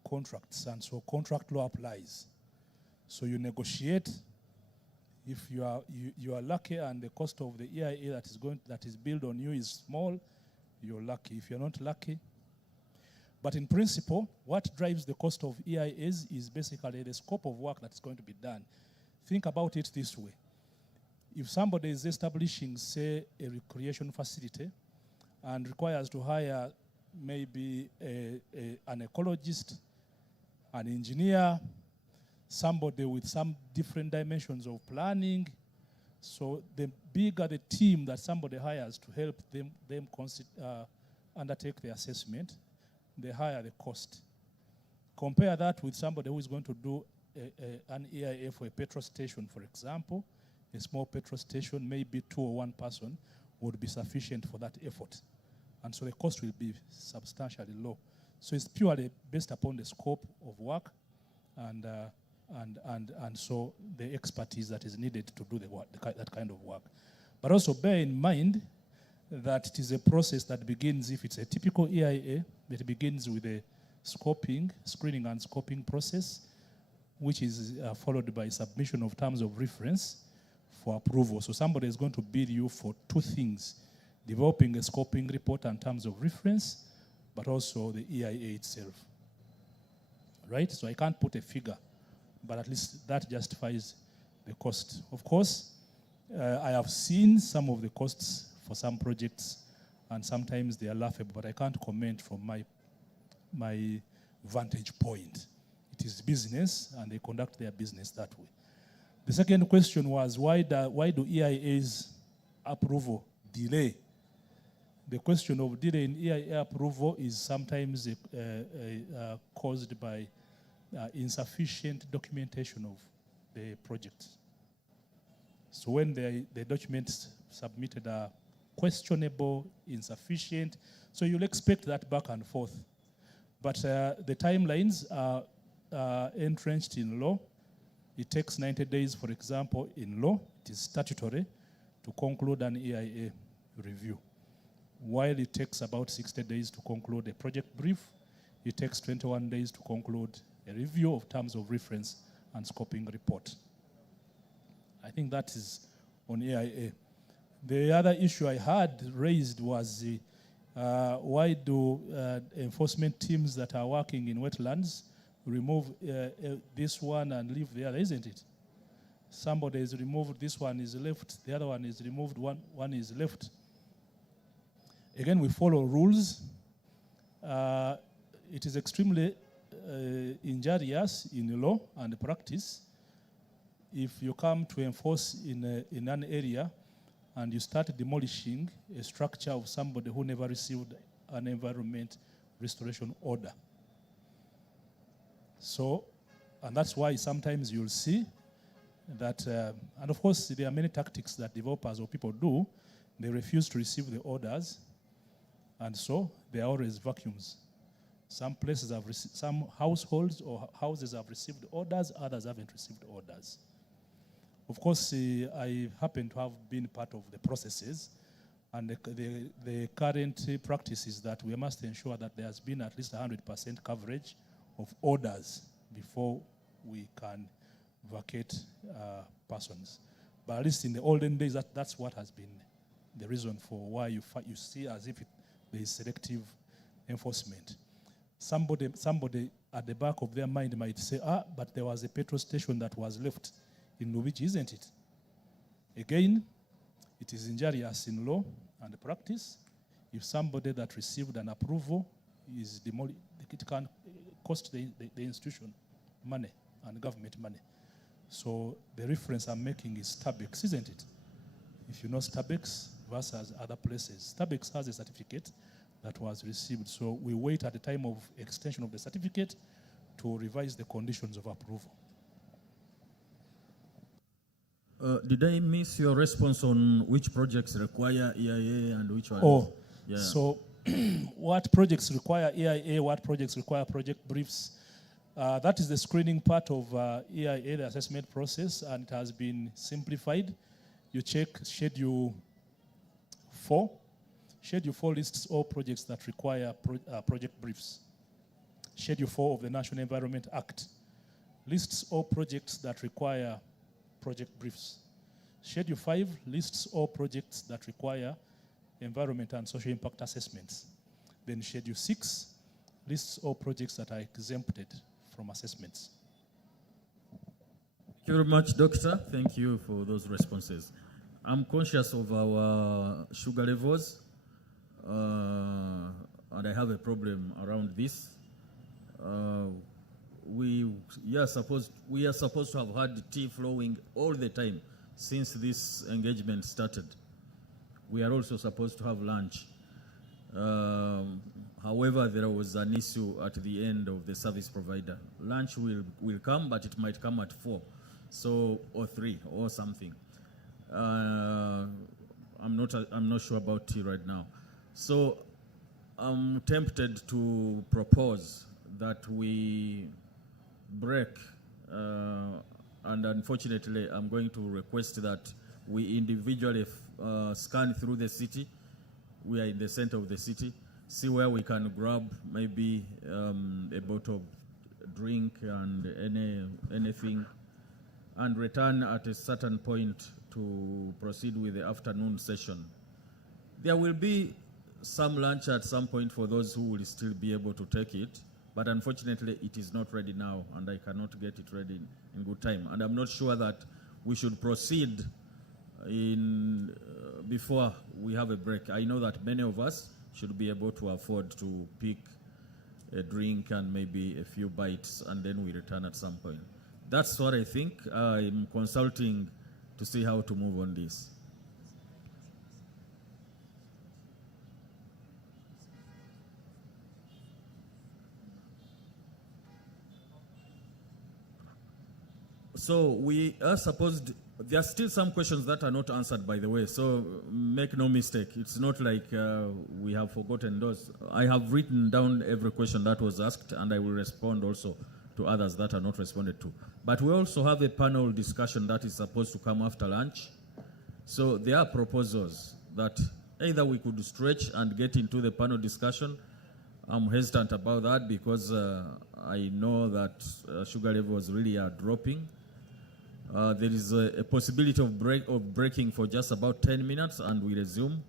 contracts, and so contract law applies. So you negotiate. If you are lucky and the cost of the EIA that is billed on you is small, you're lucky. If you're not lucky, but in principle, what drives the cost of EIAs is basically the scope of work that's going to be done. Think about it this way. If somebody is establishing, say, a recreation facility and requires to hire maybe an ecologist, an engineer, somebody with some different dimensions of planning, so the bigger the team that somebody hires to help them undertake the assessment, the higher the cost. Compare that with somebody who is going to do an EIA for a petrol station, for example. A small petrol station, maybe 2 or 1 person would be sufficient for that effort. And so the cost will be substantially low. So it's purely based upon the scope of work and so the expertise that is needed to do the work, that kind of work. But also bear in mind that it is a process that begins, if it's a typical EIA, it begins with a screening and scoping process, which is followed by submission of terms of reference for approval. So somebody is going to bid you for 2 things: developing a scoping report and terms of reference, but also the EIA itself. Right? So I can't put a figure, but at least that justifies the cost. Of course, I have seen some of the costs for some projects, and sometimes they are laughable, but I can't comment from my vantage point. It is business, and they conduct their business that way. The second question was, why do EIAs approval delay? The question of delay in EIA approval is sometimes caused by insufficient documentation of the project. So when the documents submitted are questionable, insufficient, so you'll expect that back and forth. But the timelines are entrenched in law. It takes 90 days, for example, in law. It is statutory to conclude an EIA review. While it takes about 60 days to conclude a project brief, it takes 21 days to conclude a review of terms of reference and scoping report. I think that is on EIA. The other issue I had raised was why do enforcement teams that are working in wetlands remove this one and leave the other, isn't it? Somebody is removed, this one is left, the other one is removed, one is left. Again, we follow rules. It is extremely injurious in law and practice if you come to enforce in an area and you start demolishing a structure of somebody who never received an environment restoration order. So, and that's why sometimes you'll see that, and of course there are many tactics that developers or people do. They refuse to receive the orders, and so there are always vacuums. Some places have received, some households or houses have received orders, others haven't received orders. Of course, I happen to have been part of the processes, and the current practice is that we must ensure that there has been at least 100% coverage of orders before we can vacate persons. But at least in the olden days, that's what has been the reason for why you see as if there is selective enforcement. Somebody at the back of their mind might say, but there was a petrol station that was left in Lubich, isn't it? Again, it is injurious in law and practice. If somebody that received an approval is demolished, it can cost the institution money and government money. So the reference I'm making is Starbucks, isn't it? If you know Starbucks versus other places, Starbucks has a certificate that was received. So we wait at the time of extension of the certificate to revise the conditions of approval. Did I miss your response on which projects require EIA and which ones? So what projects require EIA, what projects require project briefs? That is the screening part of EIA, the assessment process, and it has been simplified. You check Schedule 4. Schedule 4 lists all projects that require project briefs. Schedule 4 of the National Environment Act lists all projects that require project briefs. Schedule 5 lists all projects that require environment and social impact assessments. Then Schedule 6 lists all projects that are exempted from assessments. Thank you very much, Doctor. Thank you for those responses. I'm conscious of our sugar levels, and I have a problem around this. We are supposed to have had tea flowing all the time since this engagement started. We are also supposed to have lunch. However, there was an issue at the end of the service provider. Lunch will come, but it might come at 4, or 3, or something. I'm not sure about tea right now. So I'm tempted to propose that we break, and unfortunately I'm going to request that we individually scan through the city. We are in the center of the city. See where we can grab maybe a bottle of drink and anything, and return at a certain point to proceed with the afternoon session. There will be some lunch at some point for those who will still be able to take it, but unfortunately it is not ready now, and I cannot get it ready in good time. And I'm not sure that we should proceed before we have a break. I know that many of us should be able to afford to pick a drink and maybe a few bites, and then we return at some point. That's what I think. I'm consulting to see how to move on this. So we are supposed, there are still some questions that are not answered, by the way, so make no mistake. It's not like we have forgotten those. I have written down every question that was asked, and I will respond also to others that are not responded to. But we also have a panel discussion that is supposed to come after lunch. So there are proposals that either we could stretch and get into the panel discussion. I'm hesitant about that because I know that sugar levels really are dropping. There is a possibility of breaking for just about 10 minutes and we resume.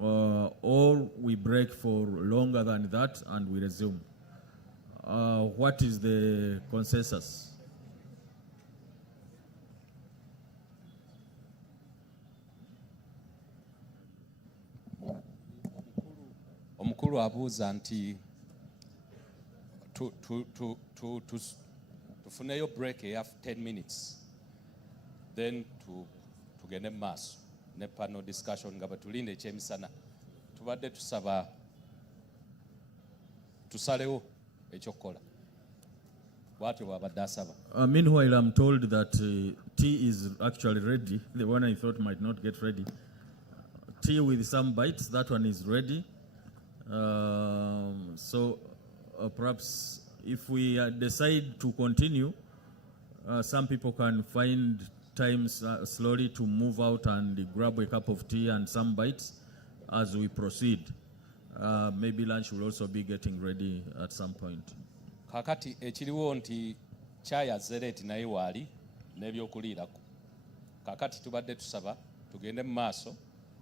Or we break for longer than that and we resume. What is the consensus? Omukulu abuuza nti tufuneyo break eya 10 minutes then tugende mu maaso ne panel discussion nga batulinda ekyemisana. Tubadde tusaba tusalewo ekyokukola. Bwatyo bwabadde asaba. Meanwhile, I'm told that tea is actually ready. The one I thought might not get ready. Tea with some bites, that one is ready. So perhaps if we decide to continue, some people can find time slowly to move out and grab a cup of tea and some bites as we proceed. Maybe lunch will also be getting ready at some point. Kakati ekiriwo nti chai azereti naye waali n'ebyokuliirako. Kakati tubadde tusaba tugende mu maaso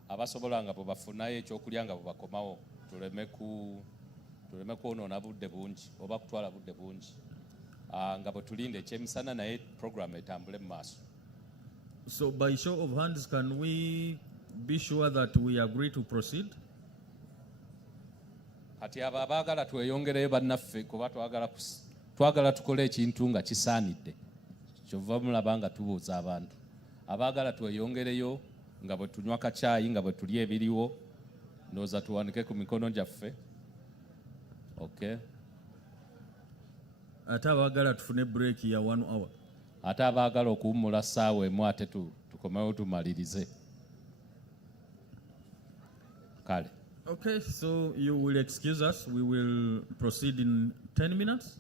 abasobola nga bwe bafunayo ekyokulya nga bwe bakomawo tuleme kwonoona budde bungi oba kutwala budde bungi nga bwe tulinda ekyemisana naye program etambule mu maaso. So by show of hands, can we be sure that we agree to proceed? Kati abo abaagala tweyongereyo bannaffe kuba twagala tukole ekintu nga kisaanidde. Kyova mulaba nga tubuuza abantu. Abaagala tweyongereyo nga bwe tunywa kacaayi nga bwe tuli ebiriwo ndowooza tuwanike ku mikono gyaffe. Okay. Ate abaagala tufune break ya 1 hour. Ate abaagala okuwummula ssaawa emu ate tukomewo tumalirize. Kale. Okay, so you will excuse us. We will proceed in 10 minutes.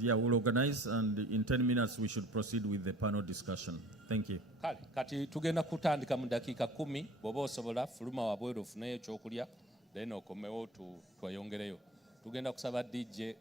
Yeah, we'll organize, and in 10 minutes we should proceed with the panel discussion. Thank you. Kale, kati tugenda kutandika mu dakiika 10 bw'oba osobola fuluma wabweru ofuneyo ekyokulya then okomewo tweyongereyo. Tugenda kusaba DJ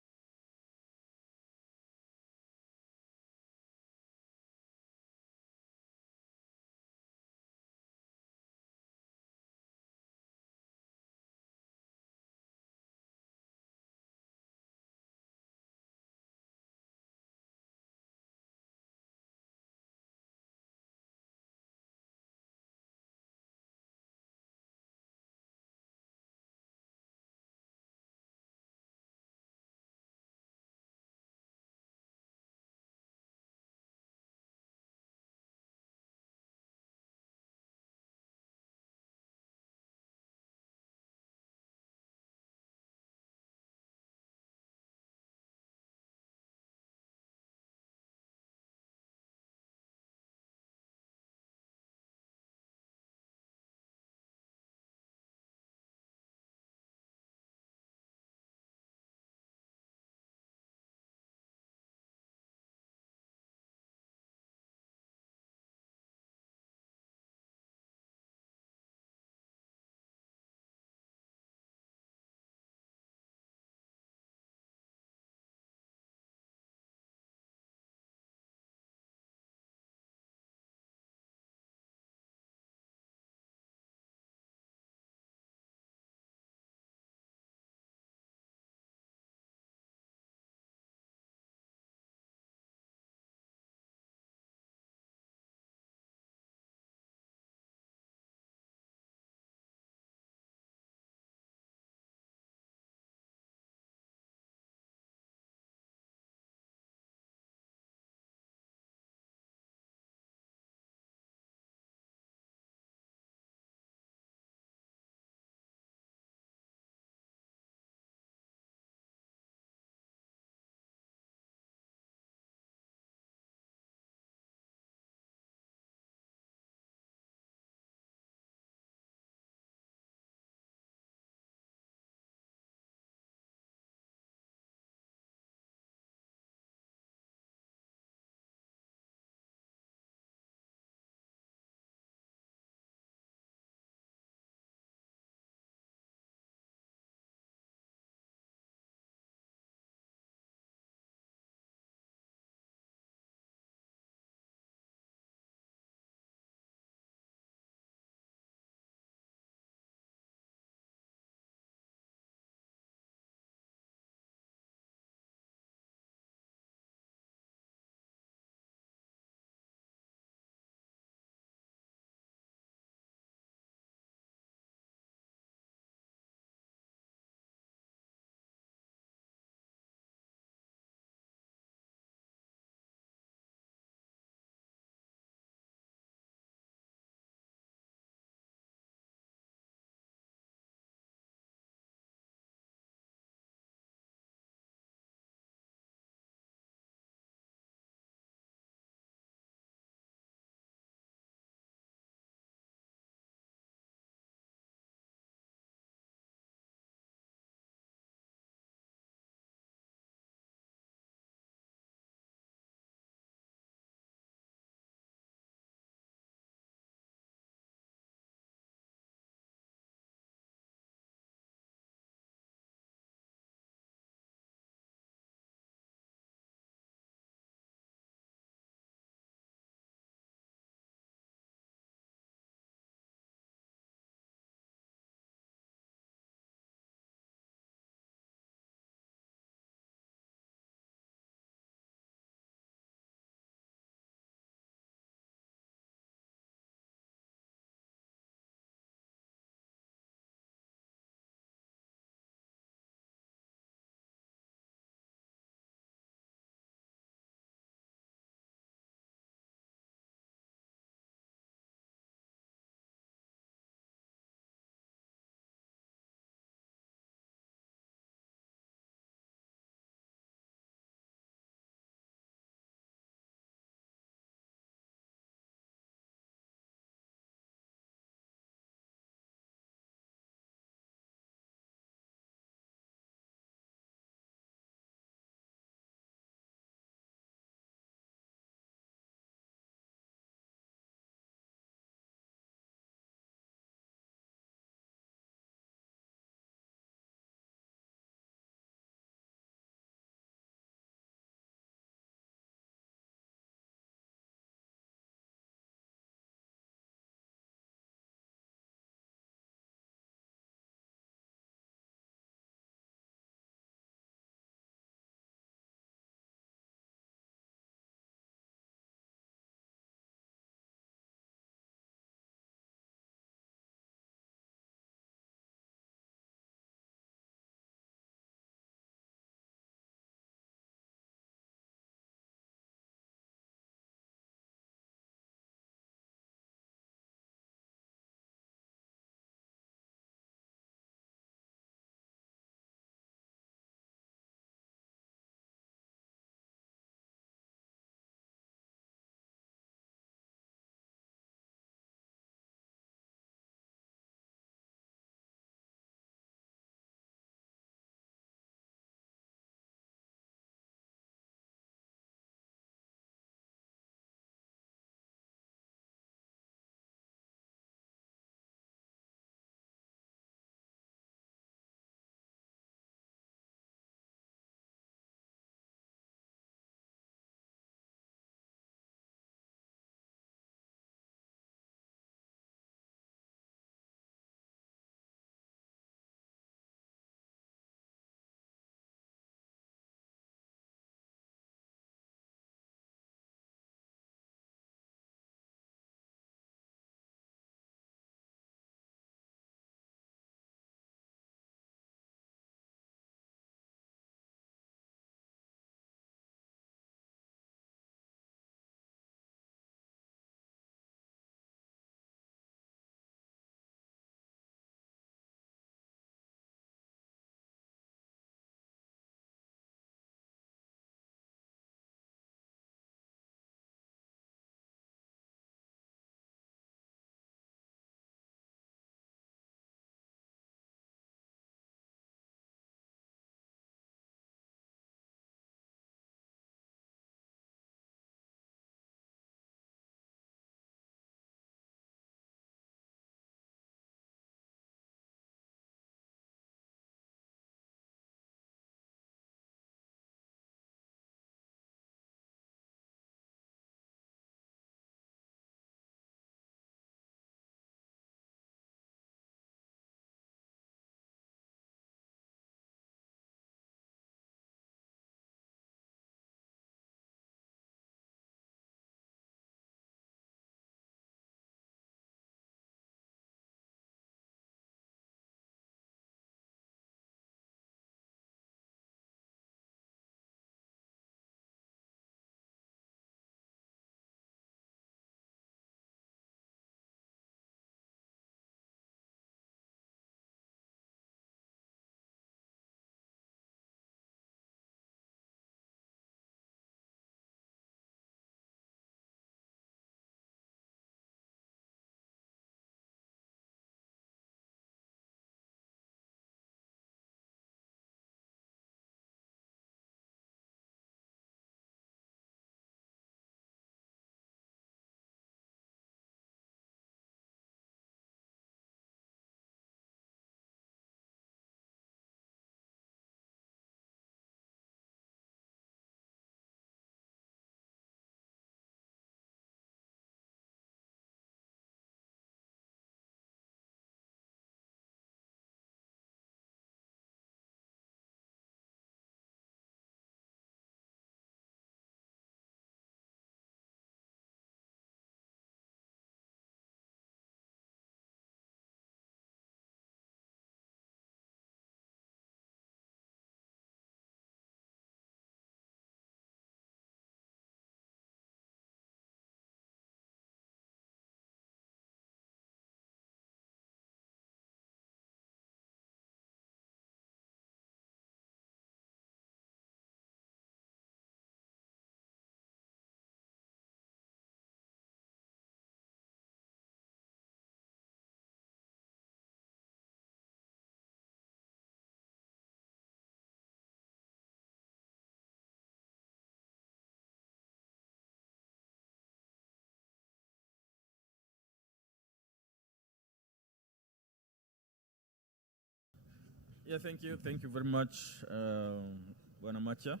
Yeah, thank you. Thank you very much, Bwana Macha.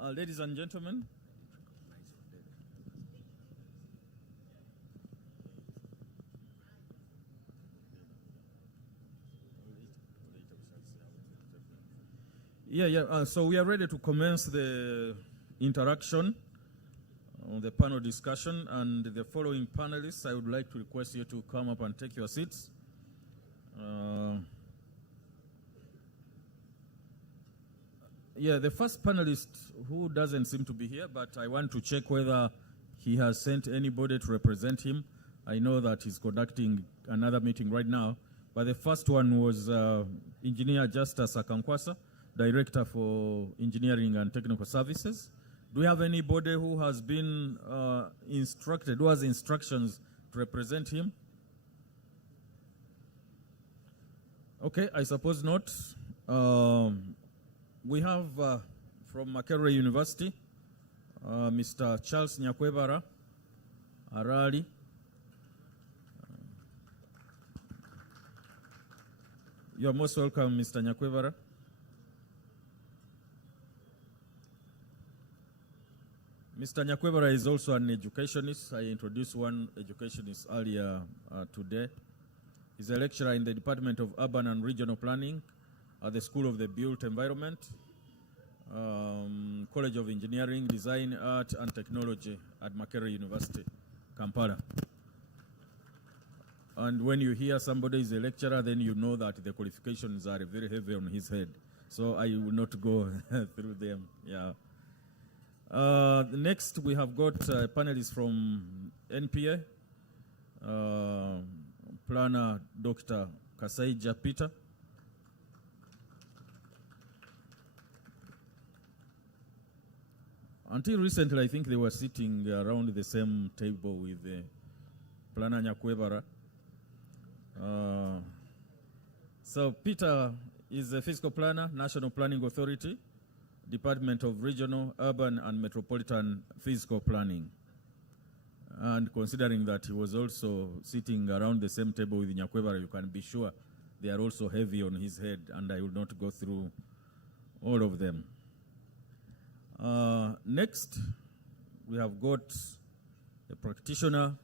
Ladies and gentlemen, so we are ready to commence the interaction on the panel discussion, and the following panelists, I would like to request you to come up and take your seats. The first panelist, who doesn't seem to be here, but I want to check whether he has sent anybody to represent him. I know that he's conducting another meeting right now, but the first one was Engineer Justus Akankwasa, Director for Engineering and Technical Services. Do we have anybody who has been instructed, who has instructions to represent him? Okay, I suppose not. We have from Makerere University, Mr. Charles Nyakwebara Arali. You're most welcome, Mr. Nyakwebara. Mr. Nyakwebara is also an educationist. I introduced one educationist earlier today. He's a lecturer in the Department of Urban and Regional Planning at the School of the Built Environment, College of Engineering, Design, Art and Technology at Makerere University, Kampala. And when you hear somebody is a lecturer, then you know that the qualifications are very heavy on his head. So I will not go through them. Next, we have got panelists from NPA, Planner Dr. Kasaija Peter, until recently, I think they were sitting around the same table with Planner Nyakwebara. So Peter is a fiscal planner, National Planning Authority, Department of Regional, Urban and Metropolitan Fiscal Planning. And considering that he was also sitting around the same table with Nyakwebara, you can be sure they are also heavy on his head, and I will not go through all of them. Next, we have got a practitioner,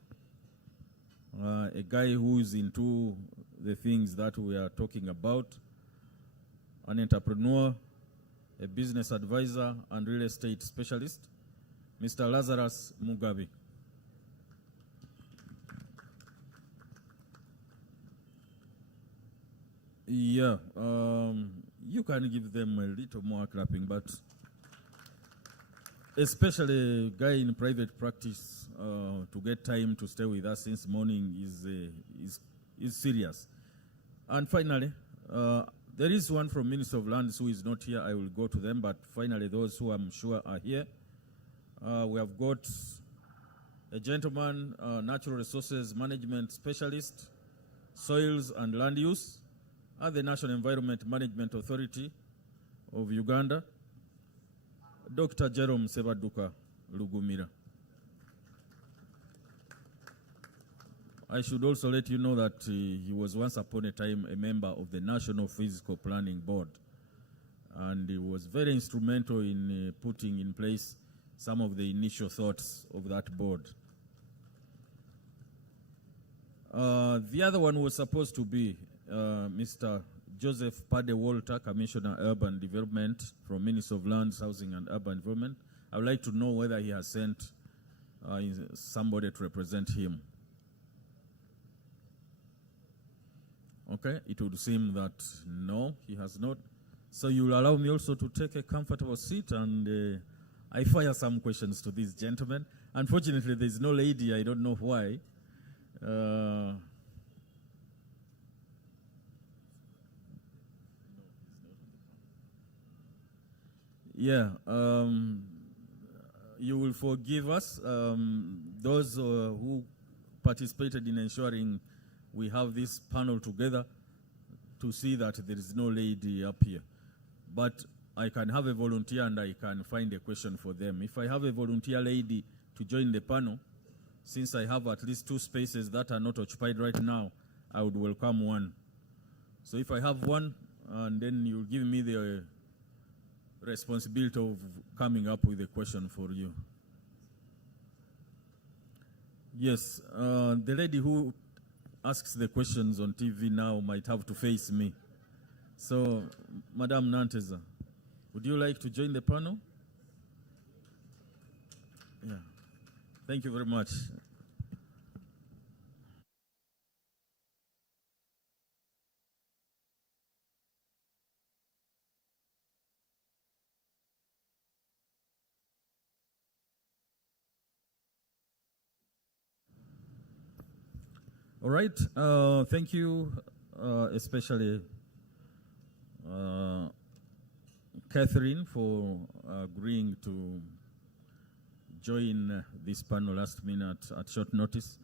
a guy who is into the things that we are talking about, an entrepreneur, a business advisor and real estate specialist, Mr. Lazarus Mugabe. You can give them a little more clapping, but especially a guy in private practice to get time to stay with us since morning is serious. And finally, there is one from Minister of Lands who is not here. I will go to them, but finally those who I'm sure are here. We have got a gentleman, natural resources management specialist, soils and land use at the National Environment Management Authority of Uganda, Dr. Jerome Sebaduka Lugumira. I should also let you know that he was once upon a time a member of the National Physical Planning Board, and he was very instrumental in putting in place some of the initial thoughts of that board. The other one was supposed to be Mr. Joseph Pade Walter, Commissioner Urban Development from Ministry of Lands, Housing and Urban Development. I would like to know whether he has sent somebody to represent him. Okay, it would seem that no, he has not. So you will allow me also to take a comfortable seat, and I fire some questions to these gentlemen. Unfortunately, there is no lady, I don't know why. You will forgive us, those who participated in ensuring we have this panel together, to see that there is no lady up here. But I can have a volunteer and I can find a question for them. If I have a volunteer lady to join the panel, since I have at least 2 spaces that are not occupied right now, I would welcome one So if I have one, and then you'll give me the responsibility of coming up with a question for you. Yes, the lady who asks the questions on TV now might have to face me. So, Madame Nanteza, would you like to join the panel? Yeah. Thank you very much. All right, thank you, especially Catherine, for agreeing to join this panel last minute at short notice.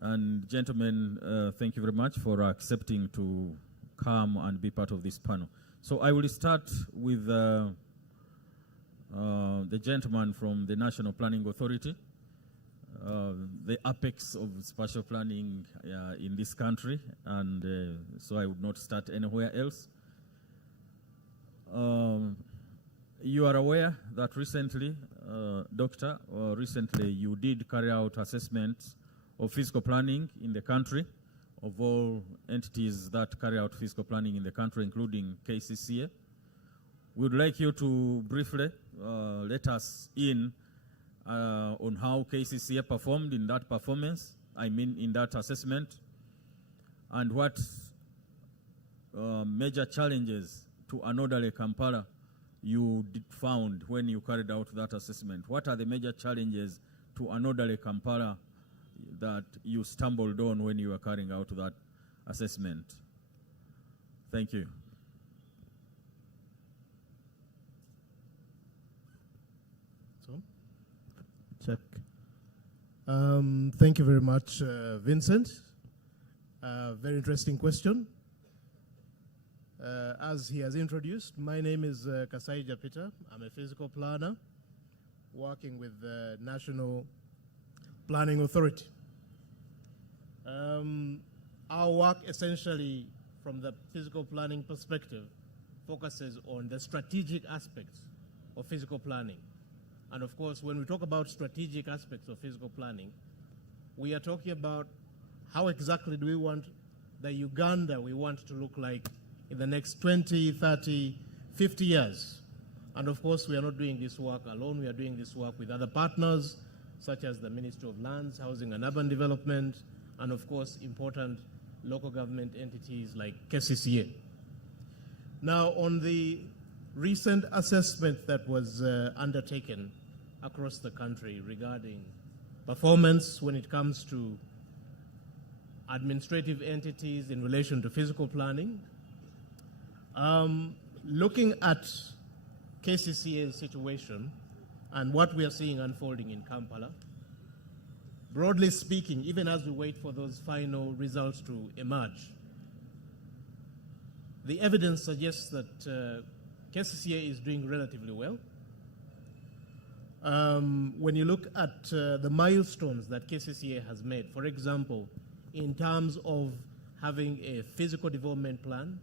And gentlemen, thank you very much for accepting to come and be part of this panel. So I will start with the gentleman from the National Planning Authority, the apex of spatial planning in this country, and so I would not start anywhere else. You are aware that recently, Doctor, recently you did carry out assessments of physical planning in the country, of all entities that carry out physical planning in the country, including KCCA. We would like you to briefly let us in on how KCCA performed in that performance, in that assessment, and what major challenges to an orderly Kampala you found when you carried out that assessment. What are the major challenges to an orderly Kampala that you stumbled on when you were carrying out that assessment? Thank you. Check. Thank you very much, Vincent. Very interesting question. As he has introduced, my name is Kasaija Peter. I'm a physical planner working with the National Planning Authority. Our work essentially, from the physical planning perspective, focuses on the strategic aspects of physical planning. And of course, when we talk about strategic aspects of physical planning, we are talking about how exactly do we want the Uganda we want to look like in the next 20, 30, 50 years. And of course, we are not doing this work alone. We are doing this work with other partners, such as the Ministry of Lands, Housing and Urban Development, and of course, important local government entities like KCCA. Now, on the recent assessment that was undertaken across the country regarding performance when it comes to administrative entities in relation to physical planning, looking at KCCA's situation and what we are seeing unfolding in Kampala, broadly speaking, even as we wait for those final results to emerge, the evidence suggests that KCCA is doing relatively well. When you look at the milestones that KCCA has made, for example, in terms of having a physical development plan,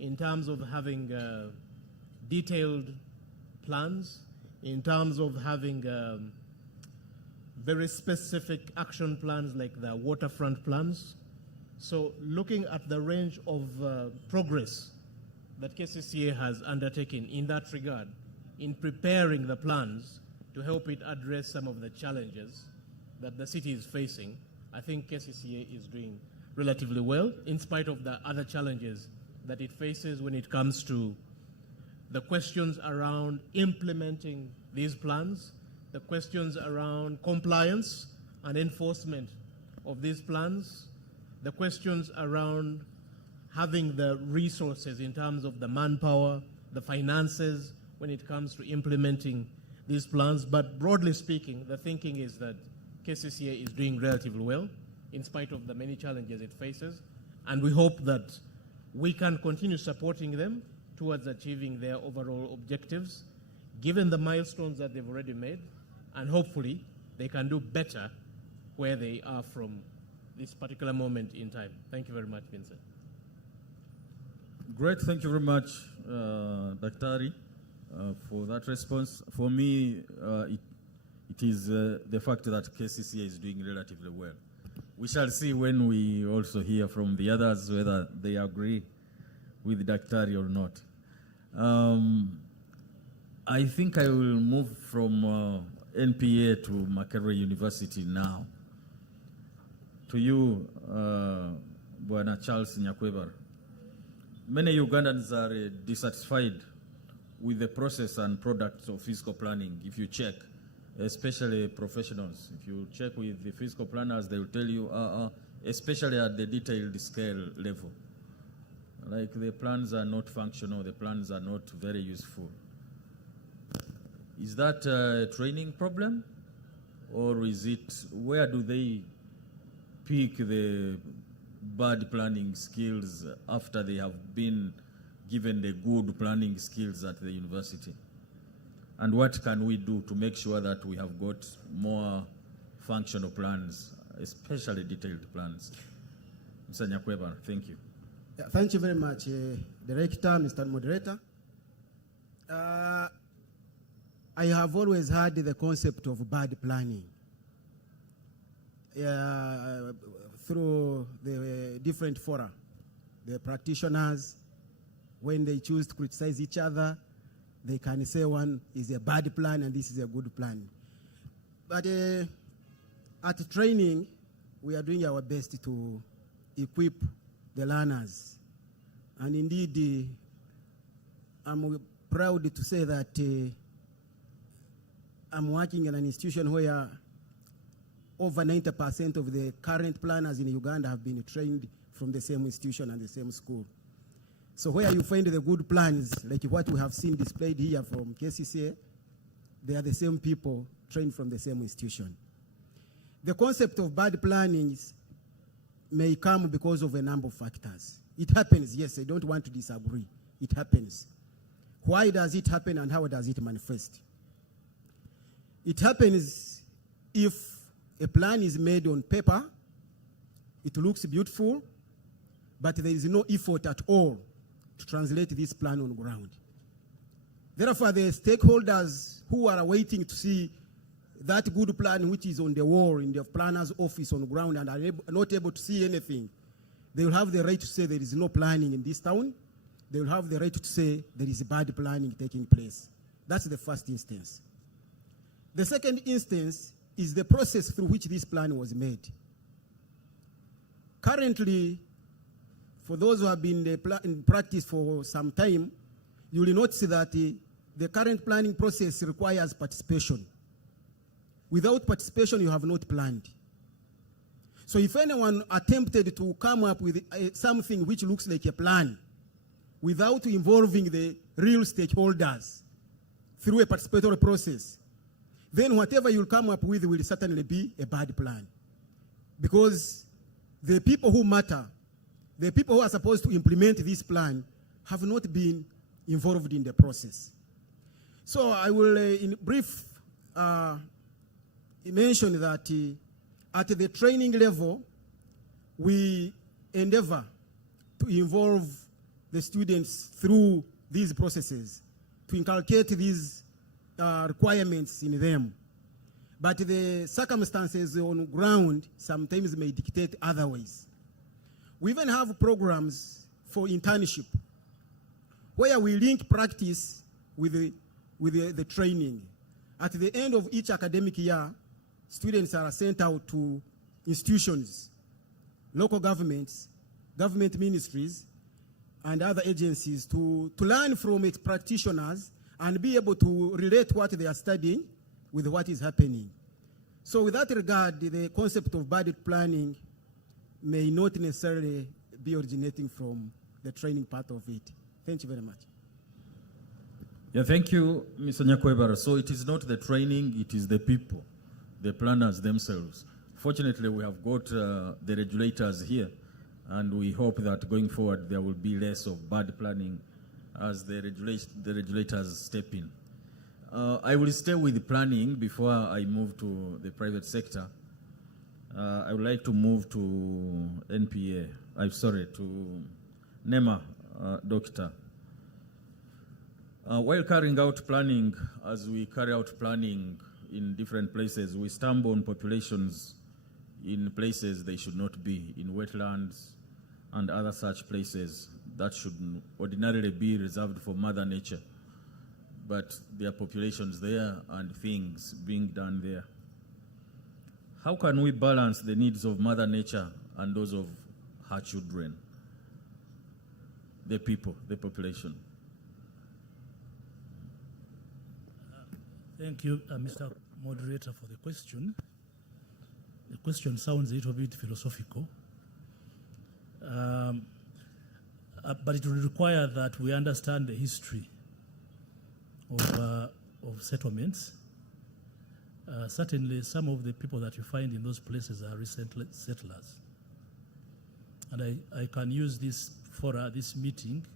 in terms of having detailed plans, in terms of having very specific action plans like the waterfront plans. So looking at the range of progress that KCCA has undertaken in that regard, in preparing the plans to help it address some of the challenges that the city is facing, I think KCCA is doing relatively well, in spite of the other challenges that it faces when it comes to the questions around implementing these plans, the questions around compliance and enforcement of these plans, the questions around having the resources in terms of the manpower, the finances when it comes to implementing these plans. But broadly speaking, the thinking is that KCCA is doing relatively well in spite of the many challenges it faces. And we hope that we can continue supporting them towards achieving their overall objectives, given the milestones that they've already made, and hopefully they can do better where they are from this particular moment in time. Thank you very much, Vincent. Great, thank you very much, Daktari, for that response. For me, it is the fact that KCCA is doing relatively well. We shall see when we also hear from the others whether they agree with Daktari or not. I think I will move from NPA to Makerere University now. To you, Bwana Charles Nyakwebara. Many Ugandans are dissatisfied with the process and products of physical planning. If you check, especially professionals, if you check with the physical planners, they will tell you, especially at the detailed scale level, like the plans are not functional, the plans are not very useful. Is that a training problem, or is it, where do they pick the bad planning skills after they have been given the good planning skills at the university? And what can we do to make sure that we have got more functional plans, especially detailed plans? Mr. Nyakwebara, thank you. Yeah, thank you very much, Director, Mr. Moderator. I have always had the concept of bad planning. Through the different fora, the practitioners, when they choose to criticize each other, they can say one is a bad plan and this is a good plan. But at training, we are doing our best to equip the learners. And indeed, I'm proud to say that I'm working in an institution where over 90% of the current planners in Uganda have been trained from the same institution and the same school. So where you find the good plans, like what we have seen displayed here from KCCA, they are the same people trained from the same institution. The concept of bad planning may come because of a number of factors. It happens, yes, I don't want to disagree. It happens. Why does it happen and how does it manifest? It happens if a plan is made on paper, it looks beautiful, but there is no effort at all to translate this plan on ground. Therefore, the stakeholders who are waiting to see that good plan which is on the wall in the planner's office on the ground and are not able to see anything, they will have the right to say there is no planning in this town. They will have the right to say there is bad planning taking place. That's the first instance. The second instance is the process through which this plan was made. Currently, for those who have been in practice for some time, you will notice that the current planning process requires participation. Without participation, you have not planned. So if anyone attempted to come up with something which looks like a plan without involving the real stakeholders through a participatory process, then whatever you'll come up with will certainly be a bad plan. Because the people who matter, the people who are supposed to implement this plan, have not been involved in the process. So I will, in brief, mention that at the training level, we endeavor to involve the students through these processes, to inculcate these requirements in them. But the circumstances on ground sometimes may dictate otherwise. We even have programs for internship where we link practice with the training. At the end of each academic year, students are sent out to institutions, local governments, government ministries, and other agencies to learn from its practitioners and be able to relate what they are studying with what is happening. So with that regard, the concept of budget planning may not necessarily be originating from the training part of it. Thank you very much. Yeah, thank you, Mr. Nyakwebara. So it is not the training, it is the people, the planners themselves. Fortunately, we have got the regulators here, and we hope that going forward there will be less of bad planning as the regulators step in. I will stay with planning before I move to the private sector. I would like to move to NPA. I'm sorry, to NEMA, Doctor. While carrying out planning, as we carry out planning in different places, we stumble on populations in places they should not be, in wetlands and other such places that should ordinarily be reserved for Mother Nature. But there are populations there and things being done there. How can we balance the needs of Mother Nature and those of her children, the people, the population? Thank you, Mr. Moderator, for the question. The question sounds a little bit philosophical, but it will require that we understand the history of settlements. Certainly, some of the people that you find in those places are recent settlers. And I can use this fora, this meeting,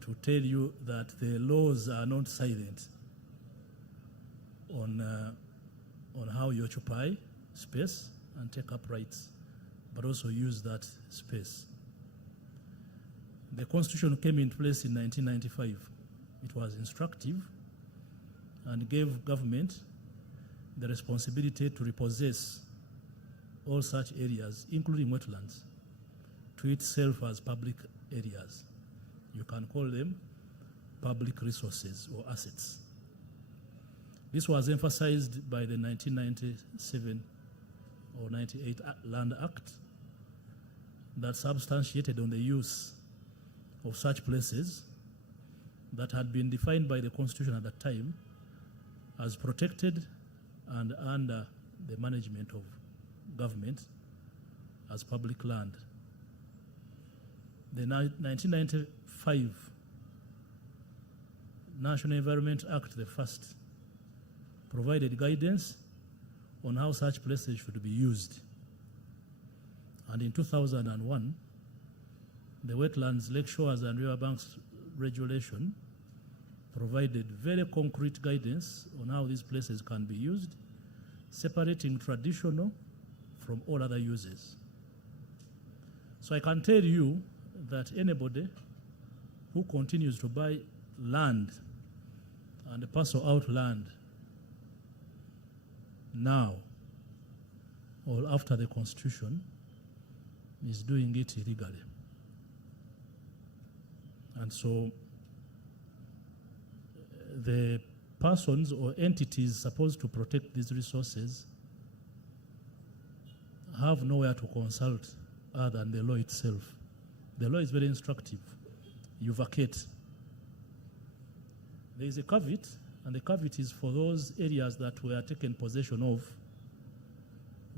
to tell you that the laws are not silent on how you occupy space and take up rights, but also use that space. The Constitution came in place in 1995. It was instructive and gave government the responsibility to repossess all such areas, including wetlands, to itself as public areas. You can call them public resources or assets. This was emphasized by the 1997 or 98 Land Act that substantiated on the use of such places that had been defined by the Constitution at that time as protected and under the management of government as public land. The 1995 National Environment Act, the first, provided guidance on how such places should be used. And in 2001, the Wetlands, Lake Shores and Riverbanks Regulation provided very concrete guidance on how these places can be used, separating traditional from all other uses. So I can tell you that anybody who continues to buy land and parcel out land now or after the Constitution is doing it illegally. And so the persons or entities supposed to protect these resources have nowhere to consult other than the law itself. The law is very instructive. You vacate. There is a caveat, and the caveat is for those areas that were taken possession of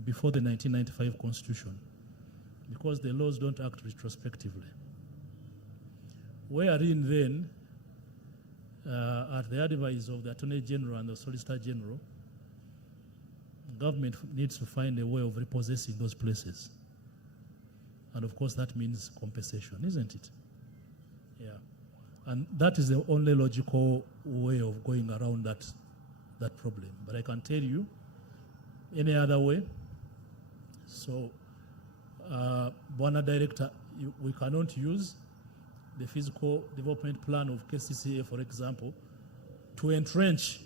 before the 1995 Constitution, because the laws don't act retrospectively. Wherein then, at the advice of the Attorney General and the Solicitor General, government needs to find a way of repossessing those places. And of course that means compensation, isn't it? Yeah. And that is the only logical way of going around that problem. But I can tell you, any other way, so, Bwana Director, we cannot use the physical development plan of KCCA, for example, to entrench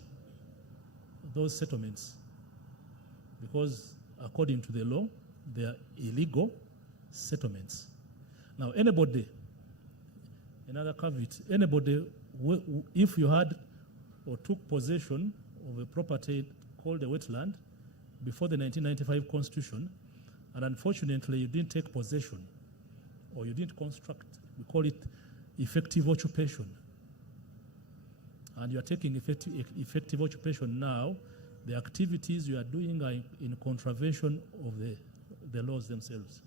those settlements, because according to the law, they are illegal settlements. Now, anybody, another caveat, anybody, if you had or took possession of a property called a wetland before the 1995 Constitution, and unfortunately you didn't take possession or you didn't construct, we call it effective occupation, and you are taking effective occupation now, the activities you are doing are in contravention of the laws themselves.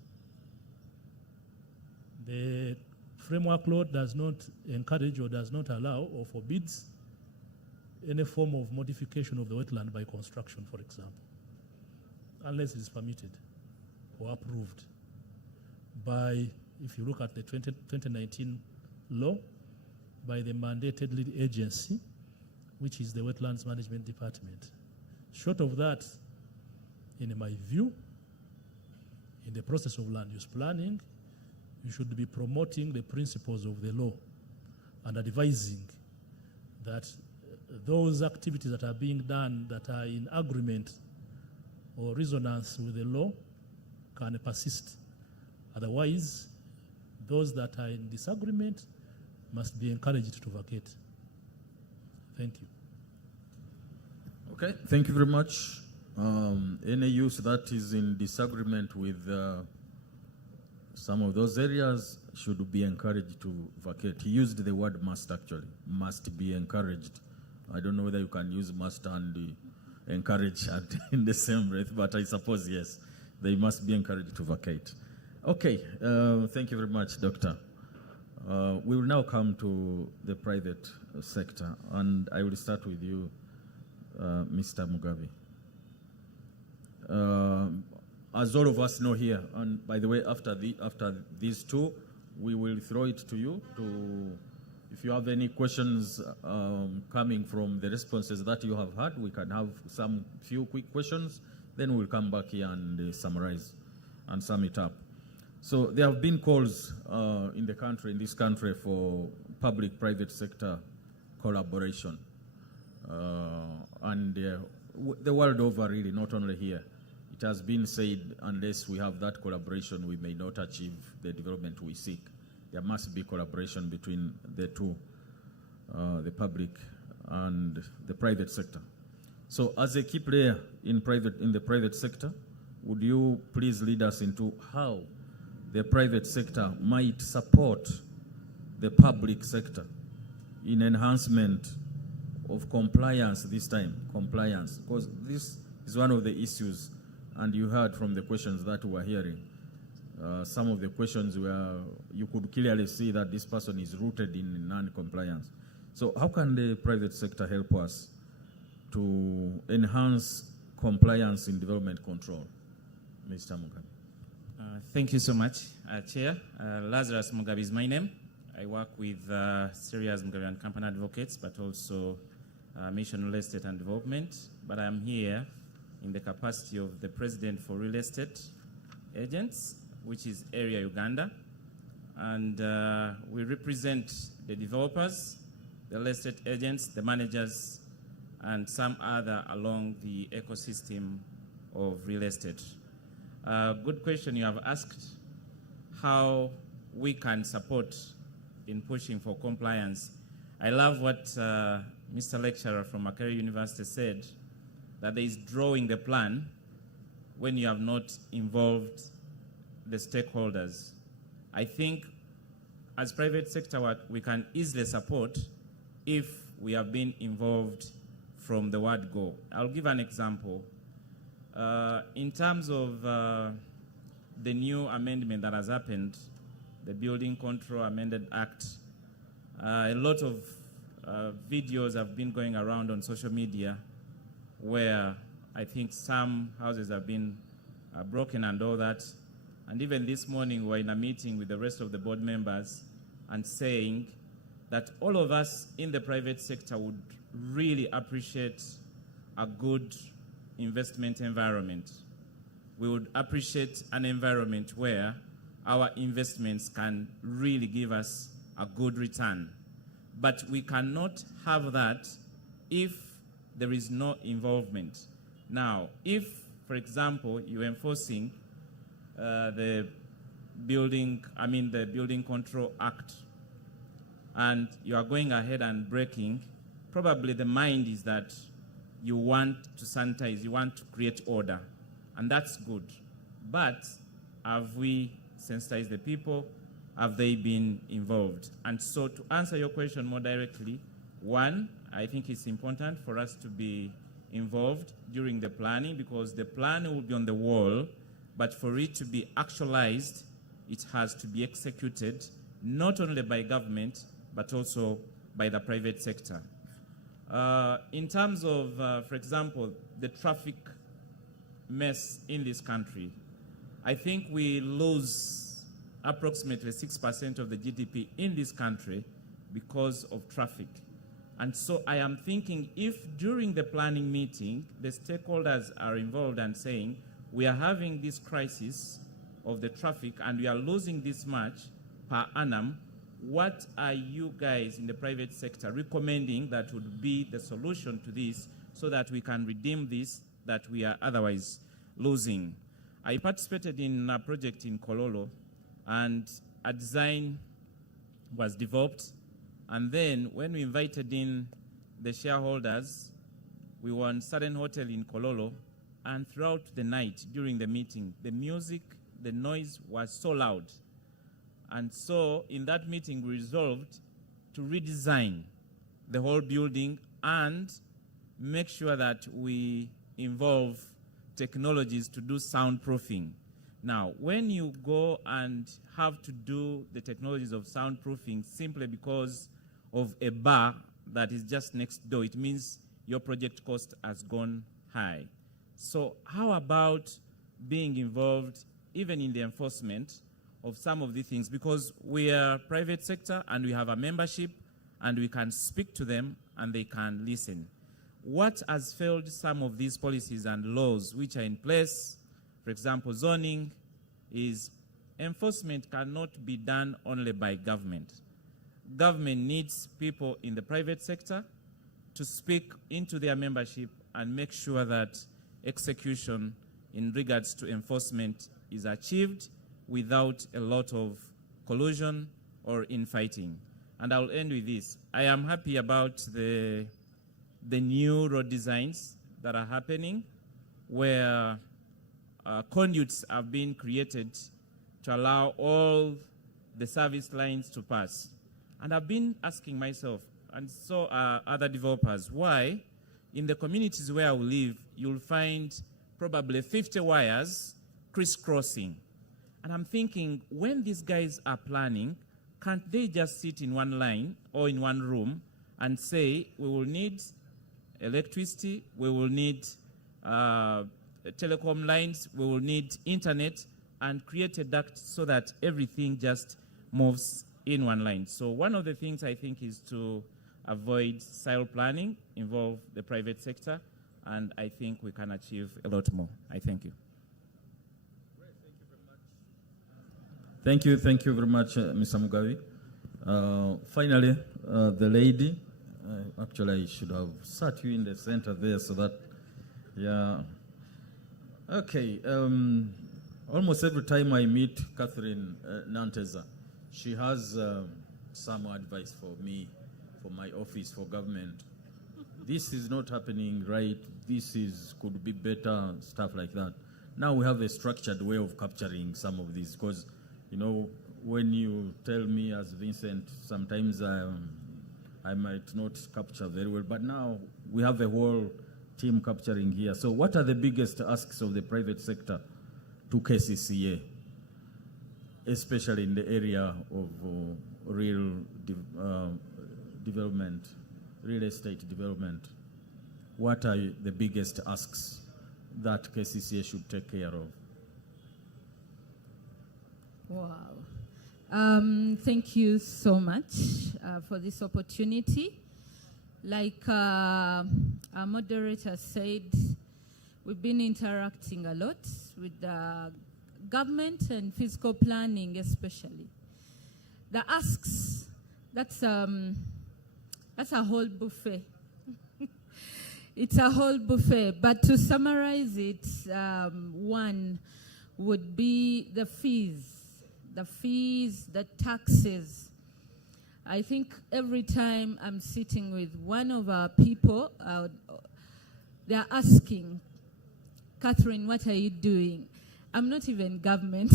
The framework law does not encourage or does not allow or forbids any form of modification of the wetland by construction, for example, unless it is permitted or approved by, if you look at the 2019 law, by the mandated lead agency, which is the Wetlands Management Department. Short of that, in my view, in the process of land use planning, you should be promoting the principles of the law and advising that those activities that are being done that are in agreement or resonance with the law can persist. Otherwise, those that are in disagreement must be encouraged to vacate. Thank you. Okay, thank you very much. Any use that is in disagreement with some of those areas should be encouraged to vacate. He used the word must actually, must be encouraged. I don't know whether you can use must and encourage in the same breath, but I suppose yes, they must be encouraged to vacate. Okay, thank you very much, Doctor. We will now come to the private sector, and I will start with you, Mr. Mugabe. As all of us know here, and by the way, after these two, we will throw it to you if you have any questions coming from the responses that you have had. We can have some few quick questions, then we'll come back here and summarize and sum it up. So there have been calls in this country for public-private sector collaboration. And the world over really, not only here. It has been said, unless we have that collaboration, we may not achieve the development we seek. There must be collaboration between the two, the public and the private sector. So as a key player in the private sector, would you please lead us into how the private sector might support the public sector in enhancement of compliance this time, because this is one of the issues, and you heard from the questions that we were hearing. Some of the questions were, you could clearly see that this person is rooted in non-compliance. So how can the private sector help us to enhance compliance in development control? Mr. Mugabe. Thank you so much, Chair. Lazarus Mugabe is my name. I work with Serious Mugabe and Kampala Advocates, but also Mission Real Estate and Development. But I'm here in the capacity of the President for Real Estate Agents, which is Area Uganda. And we represent the developers, the real estate agents, the managers, and some other along the ecosystem of real estate. Good question you have asked, how we can support in pushing for compliance. I love what Mr. Lecturer from Makerere University said, that there is drawing the plan when you have not involved the stakeholders. I think as private sector, we can easily support if we have been involved from the word go. I'll give an example. In terms of the new amendment that has happened, the Building Control Amended Act, a lot of videos have been going around on social media where I think some houses have been broken and all that. And even this morning we were in a meeting with the rest of the board members and saying that all of us in the private sector would really appreciate a good investment environment. We would appreciate an environment where our investments can really give us a good return. But we cannot have that if there is no involvement. Now, if, for example, you're enforcing the Building Control Act and you are going ahead and breaking, probably the mind is that you want to sanitize, you want to create order, and that's good. But have we sensitized the people? Have they been involved? And so to answer your question more directly, one, I think it's important for us to be involved during the planning, because the plan will be on the wall, but for it to be actualized, it has to be executed not only by government, but also by the private sector. In terms of, for example, the traffic mess in this country, I think we lose approximately 6% of the GDP in this country because of traffic. And so I am thinking, if during the planning meeting, the stakeholders are involved and saying, we are having this crisis of the traffic and we are losing this much per annum, what are you guys in the private sector recommending that would be the solution to this so that we can redeem this that we are otherwise losing? I participated in a project in Kololo, and a design was developed, and then when we invited in the shareholders, we were on Southern Hotel in Kololo, and throughout the night during the meeting, the music, the noise was so loud. And so in that meeting, we resolved to redesign the whole building and make sure that we involve technologies to do soundproofing. Now, when you go and have to do the technologies of soundproofing simply because of a bar that is just next door, it means your project cost has gone high. So how about being involved even in the enforcement of some of these things? Because we are private sector and we have a membership and we can speak to them and they can listen. What has failed some of these policies and laws which are in place, for example, zoning, is enforcement cannot be done only by government. Government needs people in the private sector to speak into their membership and make sure that execution in regards to enforcement is achieved without a lot of collusion or infighting. And I'll end with this. I am happy about the new road designs that are happening where conduits have been created to allow all the service lines to pass. And I've been asking myself, and so are other developers, why in the communities where we live, you'll find probably 50 wires crisscrossing. And I'm thinking, when these guys are planning, can't they just sit in one line or in one room and say, we will need electricity, we will need telecom lines, we will need internet, and create a duct so that everything just moves in one line. So one of the things I think is to avoid silo planning, involve the private sector, and I think we can achieve a lot more. I thank you. Thank you very much, Mr. Mugabe. Finally, the lady, actually I should have sat you in the center there so that, yeah. Okay, almost every time I meet Catherine Nanteza, she has some advice for me, for my office, for government. This is not happening right, could be better, stuff like that. Now we have a structured way of capturing some of these, because you know, when you tell me as Vincent, sometimes I might not capture very well, but now we have a whole team capturing here. So what are the biggest asks of the private sector to KCCA, especially in the area of real development, real estate development? What are the biggest asks that KCCA should take care of? Wow. Thank you so much for this opportunity. Like our moderator said, we've been interacting a lot with the government and physical planning especially. The asks, that's a whole buffet. It's a whole buffet, but to summarize it, one would be the fees, the taxes. I think every time I'm sitting with one of our people, they're asking, Catherine, what are you doing? I'm not even government.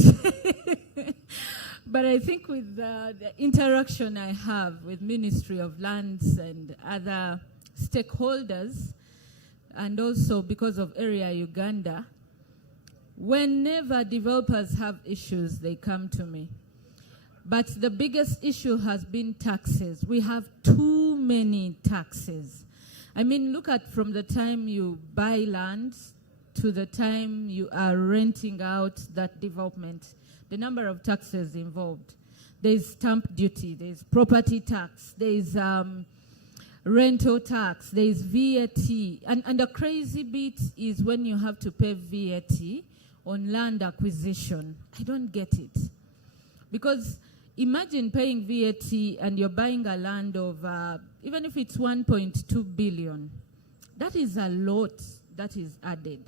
But I think with the interaction I have with Ministry of Lands and other stakeholders, and also because of Area Uganda, whenever developers have issues, they come to me. But the biggest issue has been taxes. We have too many taxes. I mean, look at from the time you buy land to the time you are renting out that development, the number of taxes involved. There's stamp duty, there's property tax, there's rental tax, there's VAT. And the crazy bit is when you have to pay VAT, on land acquisition. I don't get it. Because imagine paying VAT and you're buying a land of, even if it's 1.2 billion, that is a lot that is added.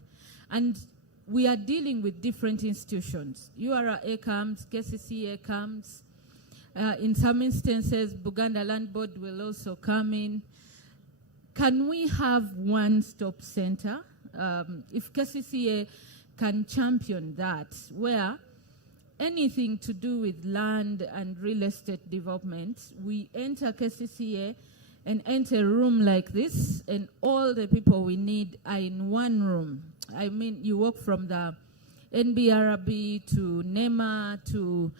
And we are dealing with different institutions. URA comes, KCCA comes. In some instances, Buganda Land Board will also come in. Can we have one-stop center? If KCCA can champion that, where anything to do with land and real estate development, we enter KCCA and enter a room like this, and all the people we need are in one room. I mean, you walk from the NBRB to NEMA to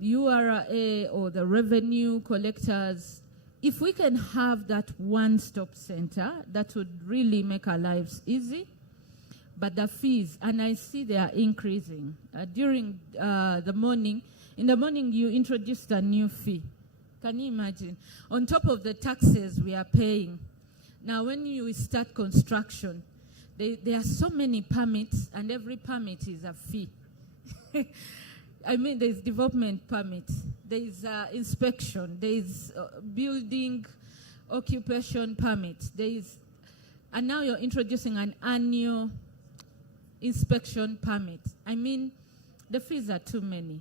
URA or the revenue collectors. If we can have that one-stop center, that would really make our lives easy. But the fees, and I see they are increasing. During the morning, in the morning you introduced a new fee. Can you imagine? On top of the taxes we are paying. Now when you start construction, there are so many permits, and every permit is a fee. I mean, there's development permit, there's inspection, there's building occupation permit, and now you're introducing an annual inspection permit. I mean, the fees are too many.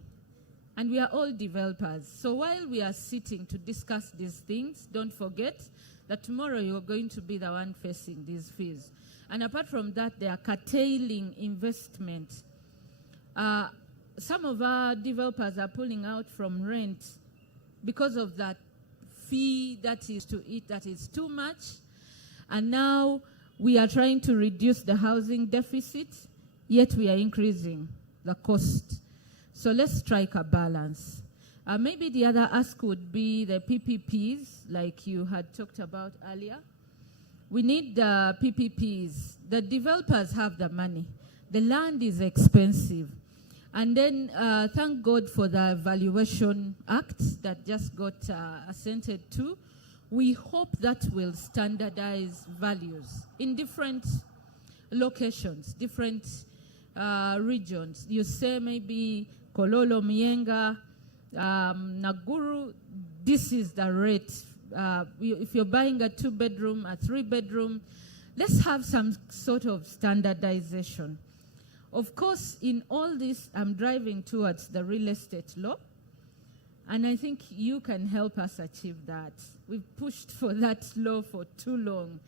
And we are all developers. So while we are sitting to discuss these things, don't forget that tomorrow you're going to be the one facing these fees. And apart from that, they are curtailing investment. Some of our developers are pulling out from rent because of that fee that is to it that is too much. And now we are trying to reduce the housing deficit, yet we are increasing the cost. So let's strike a balance. Maybe the other ask would be the PPPs, like you had talked about earlier. We need the PPPs. The developers have the money. The land is expensive. And then thank God for the Valuation Act that just got assented to. We hope that will standardize values in different locations, different regions. You say maybe Kololo, Mienga, Naguru, this is the rate. If you're buying a 2-bedroom, a 3-bedroom, let's have some sort of standardization. Of course, in all this, I'm driving towards the real estate law, and I think you can help us achieve that. We've pushed for that law for too long.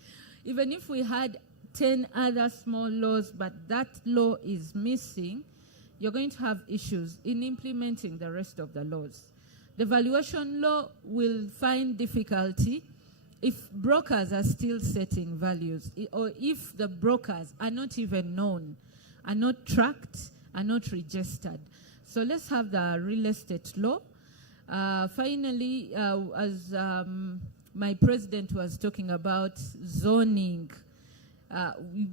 Even if we had 10 other small laws, but that law is missing, you're going to have issues in implementing the rest of the laws. The valuation law will find difficulty if brokers are still setting values, or if the brokers are not even known, are not tracked, are not registered. So let's have the real estate law. Finally, as my president was talking about zoning,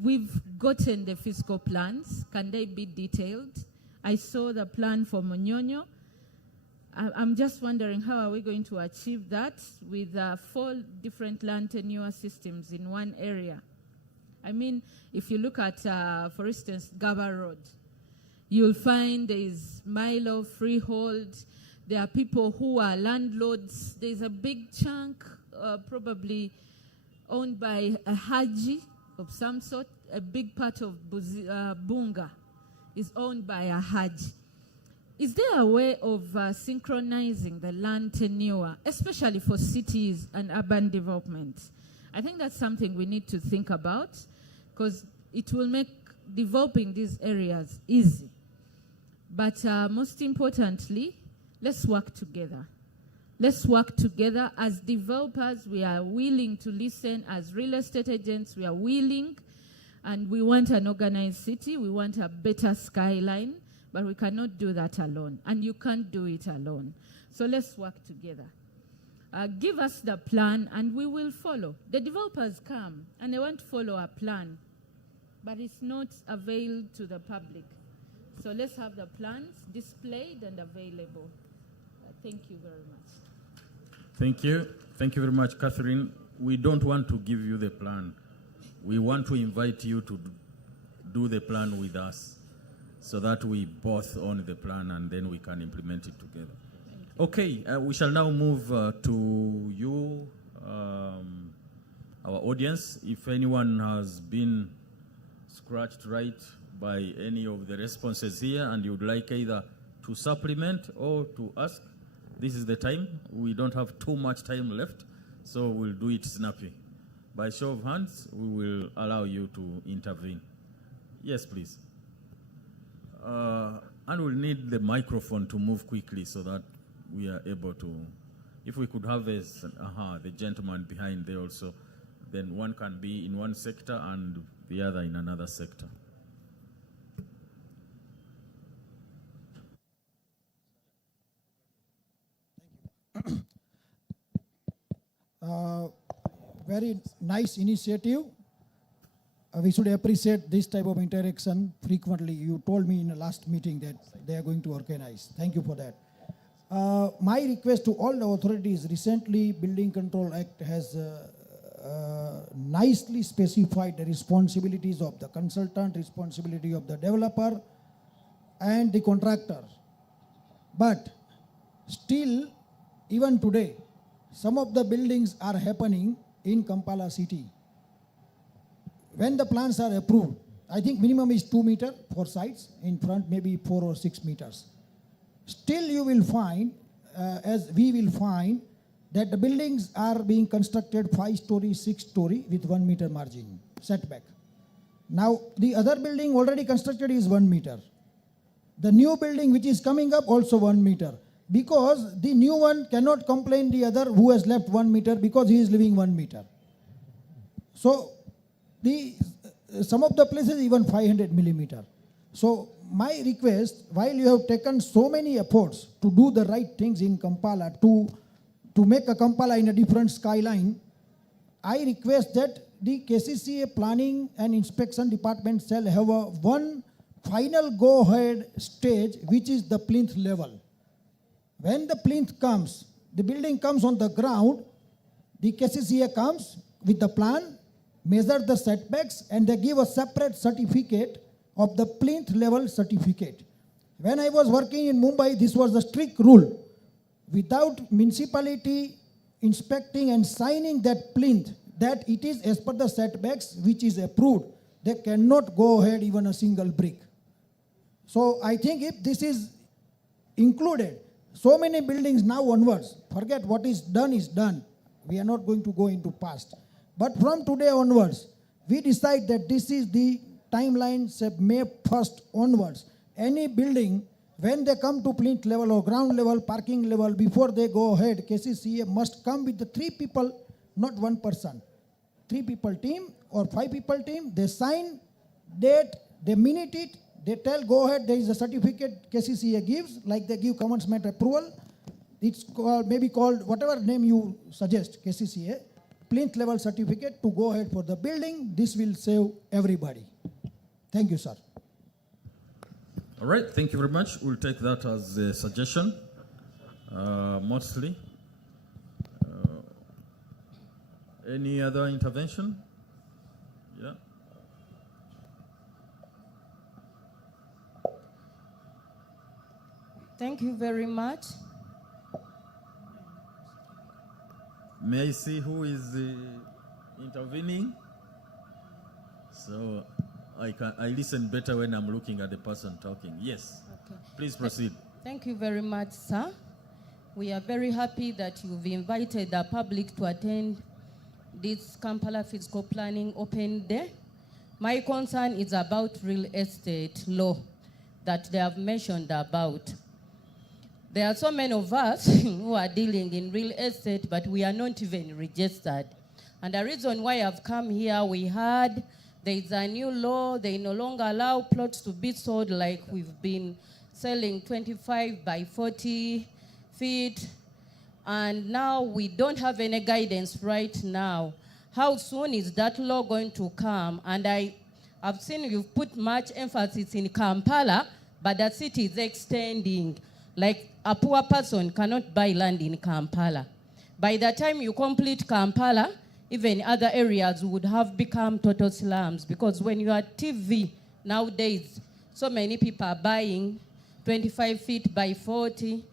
we've gotten the fiscal plans. Can they be detailed? I saw the plan for Munyonyo. I'm just wondering, how are we going to achieve that with 4 different land tenure systems in one area? I mean, if you look at, for instance, Gaba Road, you'll find there is Milo, freehold. There are people who are landlords. There's a big chunk, probably owned by a Haji of some sort. A big part of Bunga is owned by a Haji. Is there a way of synchronizing the land tenure, especially for cities and urban development? I think that's something we need to think about, because it will make developing these areas easy. But most importantly, let's work together. Let's work together. As developers, we are willing to listen. As real estate agents, we are willing, and we want an organized city. We want a better skyline, but we cannot do that alone, and you can't do it alone. So let's work together. Give us the plan, and we will follow. The developers come, and they want to follow a plan, but it's not availed to the public. So let's have the plans displayed and available. Thank you very much. Thank you. Thank you very much, Catherine. We don't want to give you the plan. We want to invite you to do the plan with us. so that we both own the plan and then we can implement it together. Okay, we shall now move to you, our audience. If anyone has been scratched right by any of the responses here and you would like either to supplement or to ask, this is the time. We don't have too much time left, so we'll do it snappy. By show of hands, we will allow you to intervene. Yes, please. And we'll need the microphone to move quickly so that we are able to, if we could have the gentleman behind there also, then one can be in one sector and the other in another sector. Very nice initiative. We should appreciate this type of interaction frequently. You told me in the last meeting that they are going to organize. Thank you for that. My request to all the authorities, recently Building Control Act has nicely specified the responsibilities of the consultant, responsibility of the developer and the contractor. But still, even today, some of the buildings are happening in Kampala city. When the plans are approved, I think minimum is 2 meters for sides, in front maybe 4 or 6 meters. Still you will find, as we will find, that the buildings are being constructed 5-story, 6-story with 1 meter margin, setback. Now the other building already constructed is 1 meter. The new building which is coming up also 1 meter. Because the new one cannot complain the other who has left 1 meter because he is living 1 meter. So some of the places even 500 millimeter. So my request, while you have taken so many efforts to do the right things in Kampala, to make a Kampala in a different skyline, I request that the KCCA planning and inspection department shall have one final go-ahead stage, which is the plinth level. When the plinth comes, the building comes on the ground, the KCCA comes with the plan, measure the setbacks, and they give a separate certificate of the plinth level certificate. When I was working in Mumbai, this was the strict rule. Without municipality inspecting and signing that plinth, that it is as per the setbacks which is approved, they cannot go ahead even a single brick. So I think if this is included, so many buildings now onwards, forget what is done. We are not going to go into past. But from today onwards, we decide that this is the timeline, say May 1st onwards. Any building, when they come to plinth level or ground level, parking level, before they go ahead, KCCA must come with the 3 people, not 1 person. 3 people team or 5 people team, they sign, date, they minute it, they tell go ahead, there is a certificate KCCA gives, like they give commencement approval. It's called, maybe called whatever name you suggest, KCCA, plinth level certificate to go ahead for the building. This will save everybody. Thank you, sir. All right, thank you very much. We'll take that as a suggestion, mostly. Any other intervention? Yeah. Thank you very much. May I see who is intervening? So I listen better when I'm looking at the person talking. Yes. Okay. Please proceed. Thank you very much, sir. We are very happy that you've invited the public to attend this Kampala Physical Planning Open Day. My concern is about real estate law that they have mentioned about. There are so many of us who are dealing in real estate, but we are not even registered. And the reason why I've come here, we heard there is a new law. They no longer allow plots to be sold like we've been selling 25 by 40 feet. And now we don't have any guidance right now. How soon is that law going to come? And I've seen you've put much emphasis in Kampala, but the city is extending. Like a poor person cannot buy land in Kampala. By the time you complete Kampala, even other areas would have become total slums, because when you are TV nowadays, so many people are buying 25 feet by 40.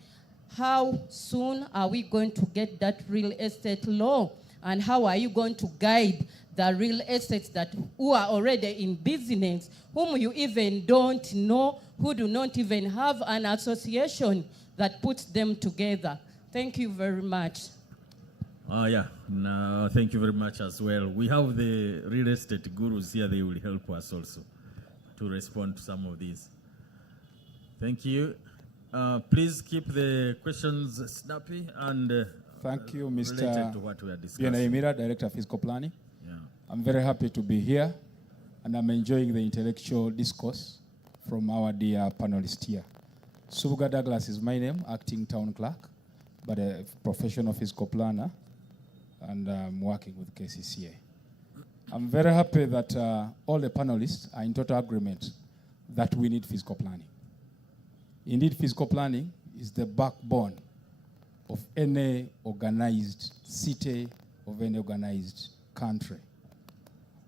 How soon are we going to get that real estate law? And how are you going to guide the real estates that who are already in business, whom you even don't know, who do not even have an association that puts them together? Thank you very much. No, thank you very much as well. We have the real estate gurus here. They will help us also to respond to some of these. Thank you. Please keep the questions snappy and thank you, related to what we are discussing. Mira, Director of Fiscal Planning. Yeah. I'm very happy to be here, and I'm enjoying the intellectual discourse from our dear panelist here. Subuga Douglas is my name, acting town clerk, but a professional fiscal planner, and I'm working with KCCA. I'm very happy that all the panelists are in total agreement that we need fiscal planning. Indeed, fiscal planning is the backbone of any organized city, of any organized country.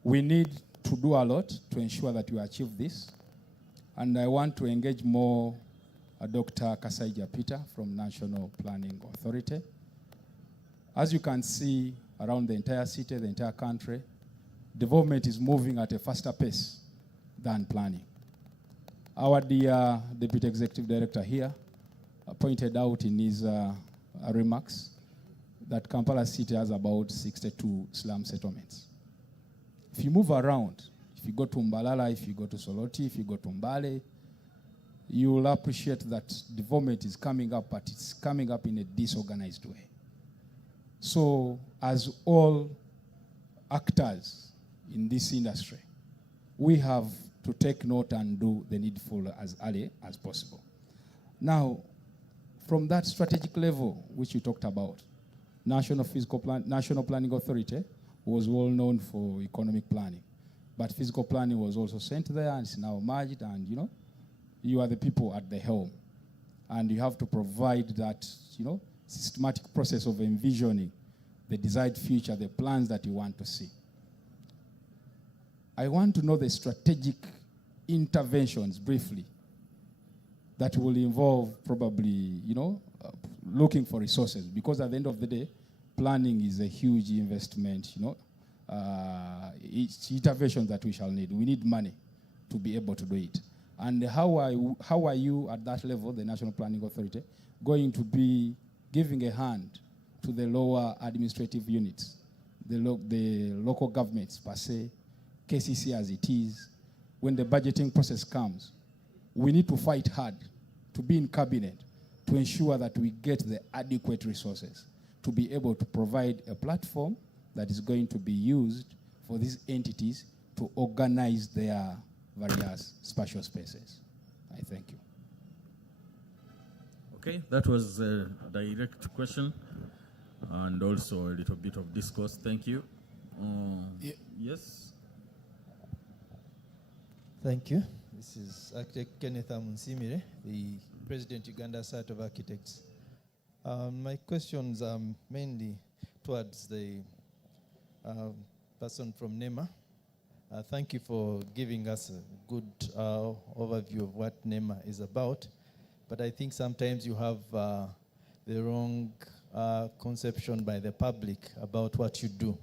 We need to do a lot to ensure that we achieve this. And I want to engage more Dr. Kasaija Peter from National Planning Authority. As you can see around the entire city, the entire country, development is moving at a faster pace than planning. Our dear Deputy Executive Director here pointed out in his remarks that Kampala City has about 62 slum settlements. If you move around, if you go to Mbalala, if you go to Soloti, if you go to Mbale, you will appreciate that development is coming up, but it's coming up in a disorganized way. So, as all actors in this industry, we have to take note and do the needful as early as possible. Now, from that strategic level, which you talked about, National Planning Authority was well known for economic planning, but physical planning was also sent there, and it's now merged, and you are the people at the helm, and you have to provide that, systematic process of envisioning the desired future, the plans that you want to see. I want to know the strategic interventions briefly that will involve probably, looking for resources, because at the end of the day, planning is a huge investment, it's intervention that we shall need. We need money to be able to do it. And how are you at that level, the National Planning Authority, going to be giving a hand to the lower administrative units, the local governments per se, KCC as it is? When the budgeting process comes, we need to fight hard to be in cabinet to ensure that we get the adequate resources to be able to provide a platform that is going to be used for these entities to organize their various spatial spaces. I thank you. Okay, that was a direct question and also a little bit of discourse. Thank you. Yes? Thank you. This is Architect Kenneth Amunsimire, the President Uganda Society of Architects. My questions are mainly towards the person from NEMA. Thank you for giving us a good overview of what NEMA is about. But I think sometimes you have the wrong conception by the public about what you do.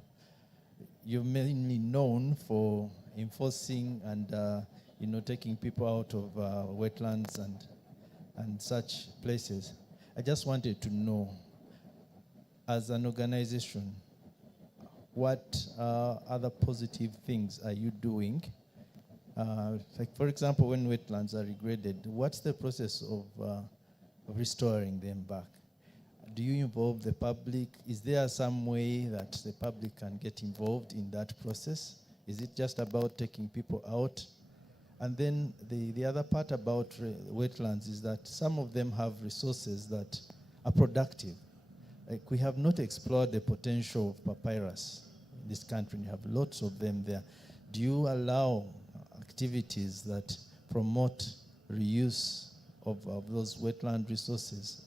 You're mainly known for enforcing and taking people out of wetlands and such places. I just wanted to know, as an organization, what other positive things are you doing? Like, for example, when wetlands are regraded, what's the process of restoring them back? Do you involve the public? Is there some way that the public can get involved in that process? Is it just about taking people out? And then the other part about wetlands is that some of them have resources that are productive. Like, we have not explored the potential of papyrus in this country. You have lots of them there. Do you allow activities that promote reuse of those wetland resources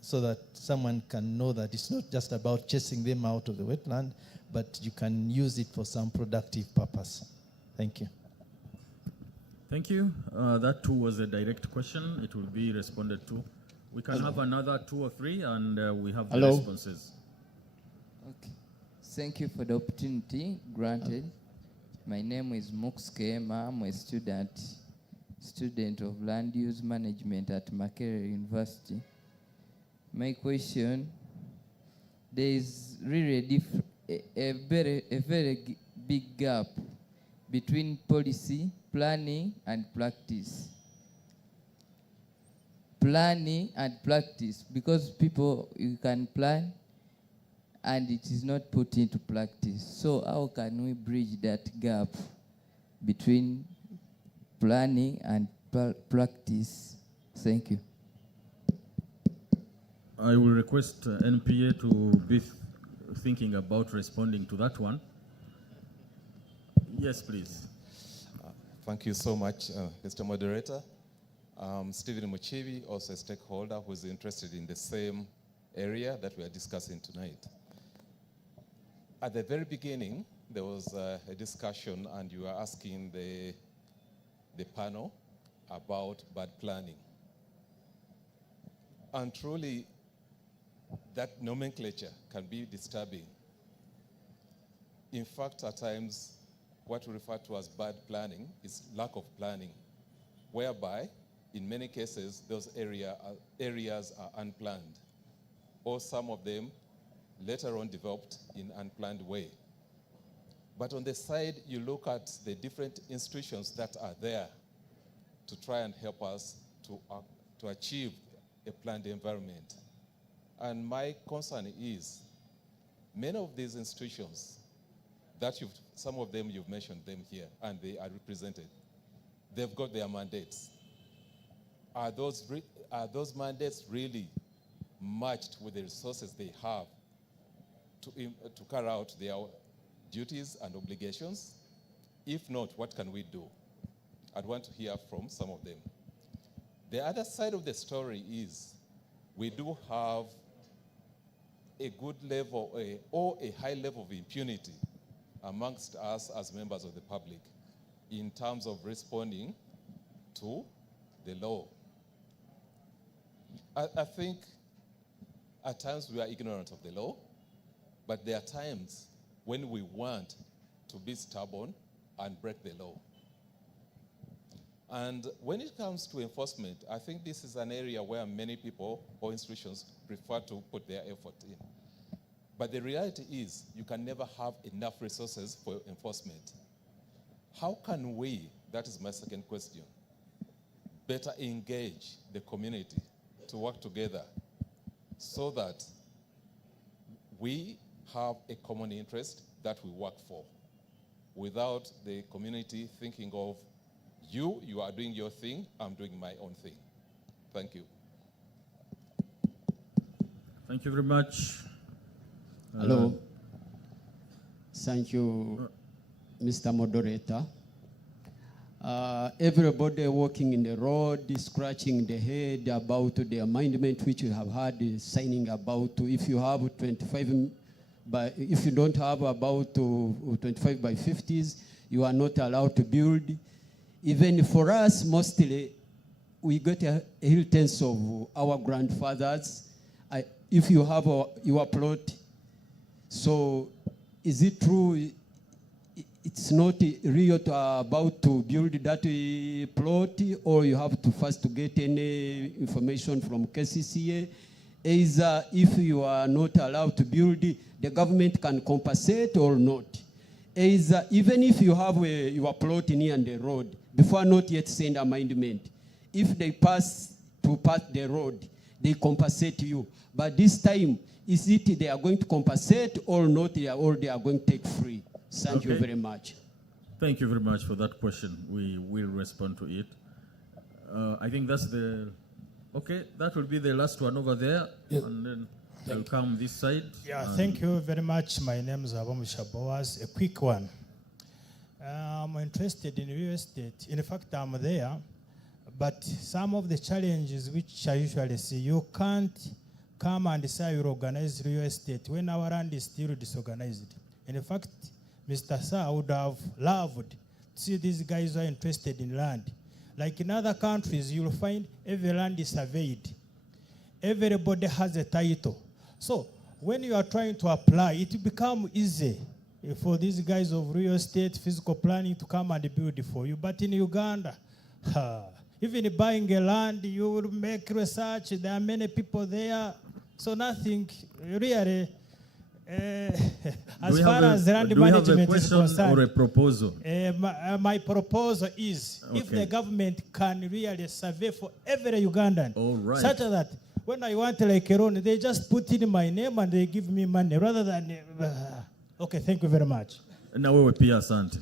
so that someone can know that it's not just about chasing them out of the wetland, but you can use it for some productive purpose? Thank you. Thank you. That too was a direct question. It will be responded to. We can have another 2 or 3, and we have the responses. Okay. Thank you for the opportunity granted. My name is Mux Kema. I'm a student of land use management at Makerere University. My question, there is really a very big gap between policy, planning, and practice. Planning and practice, because you can plan and it is not put into practice. So how can we bridge that gap between planning and practice? Thank you. I will request NPA to be thinking about responding to that one. Yes, please. Thank you so much, Mr. Moderator. Stephen Muchibi, also a stakeholder who is interested in the same area that we are discussing tonight. At the very beginning, there was a discussion, and you were asking the panel about bad planning. And truly, that nomenclature can be disturbing. In fact, at times, what we refer to as bad planning is lack of planning, whereby, in many cases, those areas are unplanned, or some of them later on developed in unplanned way. But on the side, you look at the different institutions that are there to try and help us to achieve a planned environment. And my concern is, many of these institutions that some of them you've mentioned them here, and they are represented, they've got their mandates. Are those mandates really matched with the resources they have to carry out their duties and obligations? If not, what can we do? I'd want to hear from some of them. The other side of the story is we do have a good level or a high level of impunity amongst us as members of the public in terms of responding to the law. I think at times we are ignorant of the law, but there are times when we want to be stubborn and break the law. And when it comes to enforcement, I think this is an area where many people or institutions prefer to put their effort in. But the reality is you can never have enough resources for enforcement. How can we, that is my second question, better engage the community to work together so that we have a common interest that we work for, without the community thinking of you are doing your thing, I'm doing my own thing. Thank you. Thank you very much. Hello. Thank you, Mr. Moderator. Everybody walking in the road, scratching the head about the amendment which you have had signing about if you have 25, if you don't have about 25 by 50s, you are not allowed to build. Even for us, mostly, we got a inheritance of our grandfathers. If you have your plot, so is it true it's not real about to build that plot, or you have to first to get any information from KCCA? Either if you are not allowed to build, the government can compensate or not. Either even if you have your plot near the road, before not yet send amendment, if they pass the road, they compensate you. But this time, is it they are going to compensate or not, or they are going to take free? Thank you very much. Thank you very much for that question. We will respond to it. I think that's that will be the last one over there, and then they'll come this side. Yeah, thank you very much. My name is Abomusha Boaz. A quick one. I'm interested in real estate. In fact, I'm there, but some of the challenges which I usually see, you can't come and say you organize real estate when our land is still disorganized. In fact, Mr. Sir, I would have loved see these guys who are interested in land. Like in other countries, you'll find every land is surveyed. Everybody has a title. So when you are trying to apply, it will become easy for these guys of real estate, physical planning to come and build for you. But in Uganda, even buying a land, you will make research. There are many people there. So nothing really, as far as land management is concerned. Or a proposal? My proposal is if the government can really survey for every Ugandan, such that when I want like a loan, they just put in my name and they give me money rather than. Okay, thank you very much. Now we will pay asante.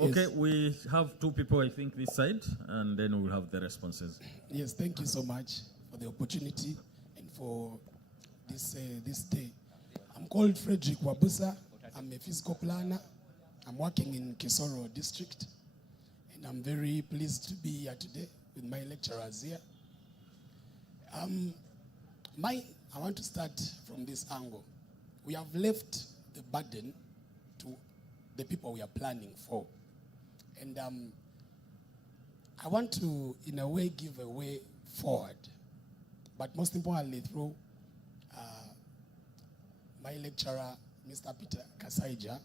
Okay, we have two people, I think, this side, and then we'll have the responses. Yes, thank you so much for the opportunity and for this day. I'm called Frederick Wabusa. I'm a physical planner. I'm working in Kisoro district, and I'm very pleased to be here today with my lecturers here. I want to start from this angle. We have left the burden to the people we are planning for. And I want to, in a way, give a way forward. But most importantly, through my lecturer, Mr. Peter Kasaija,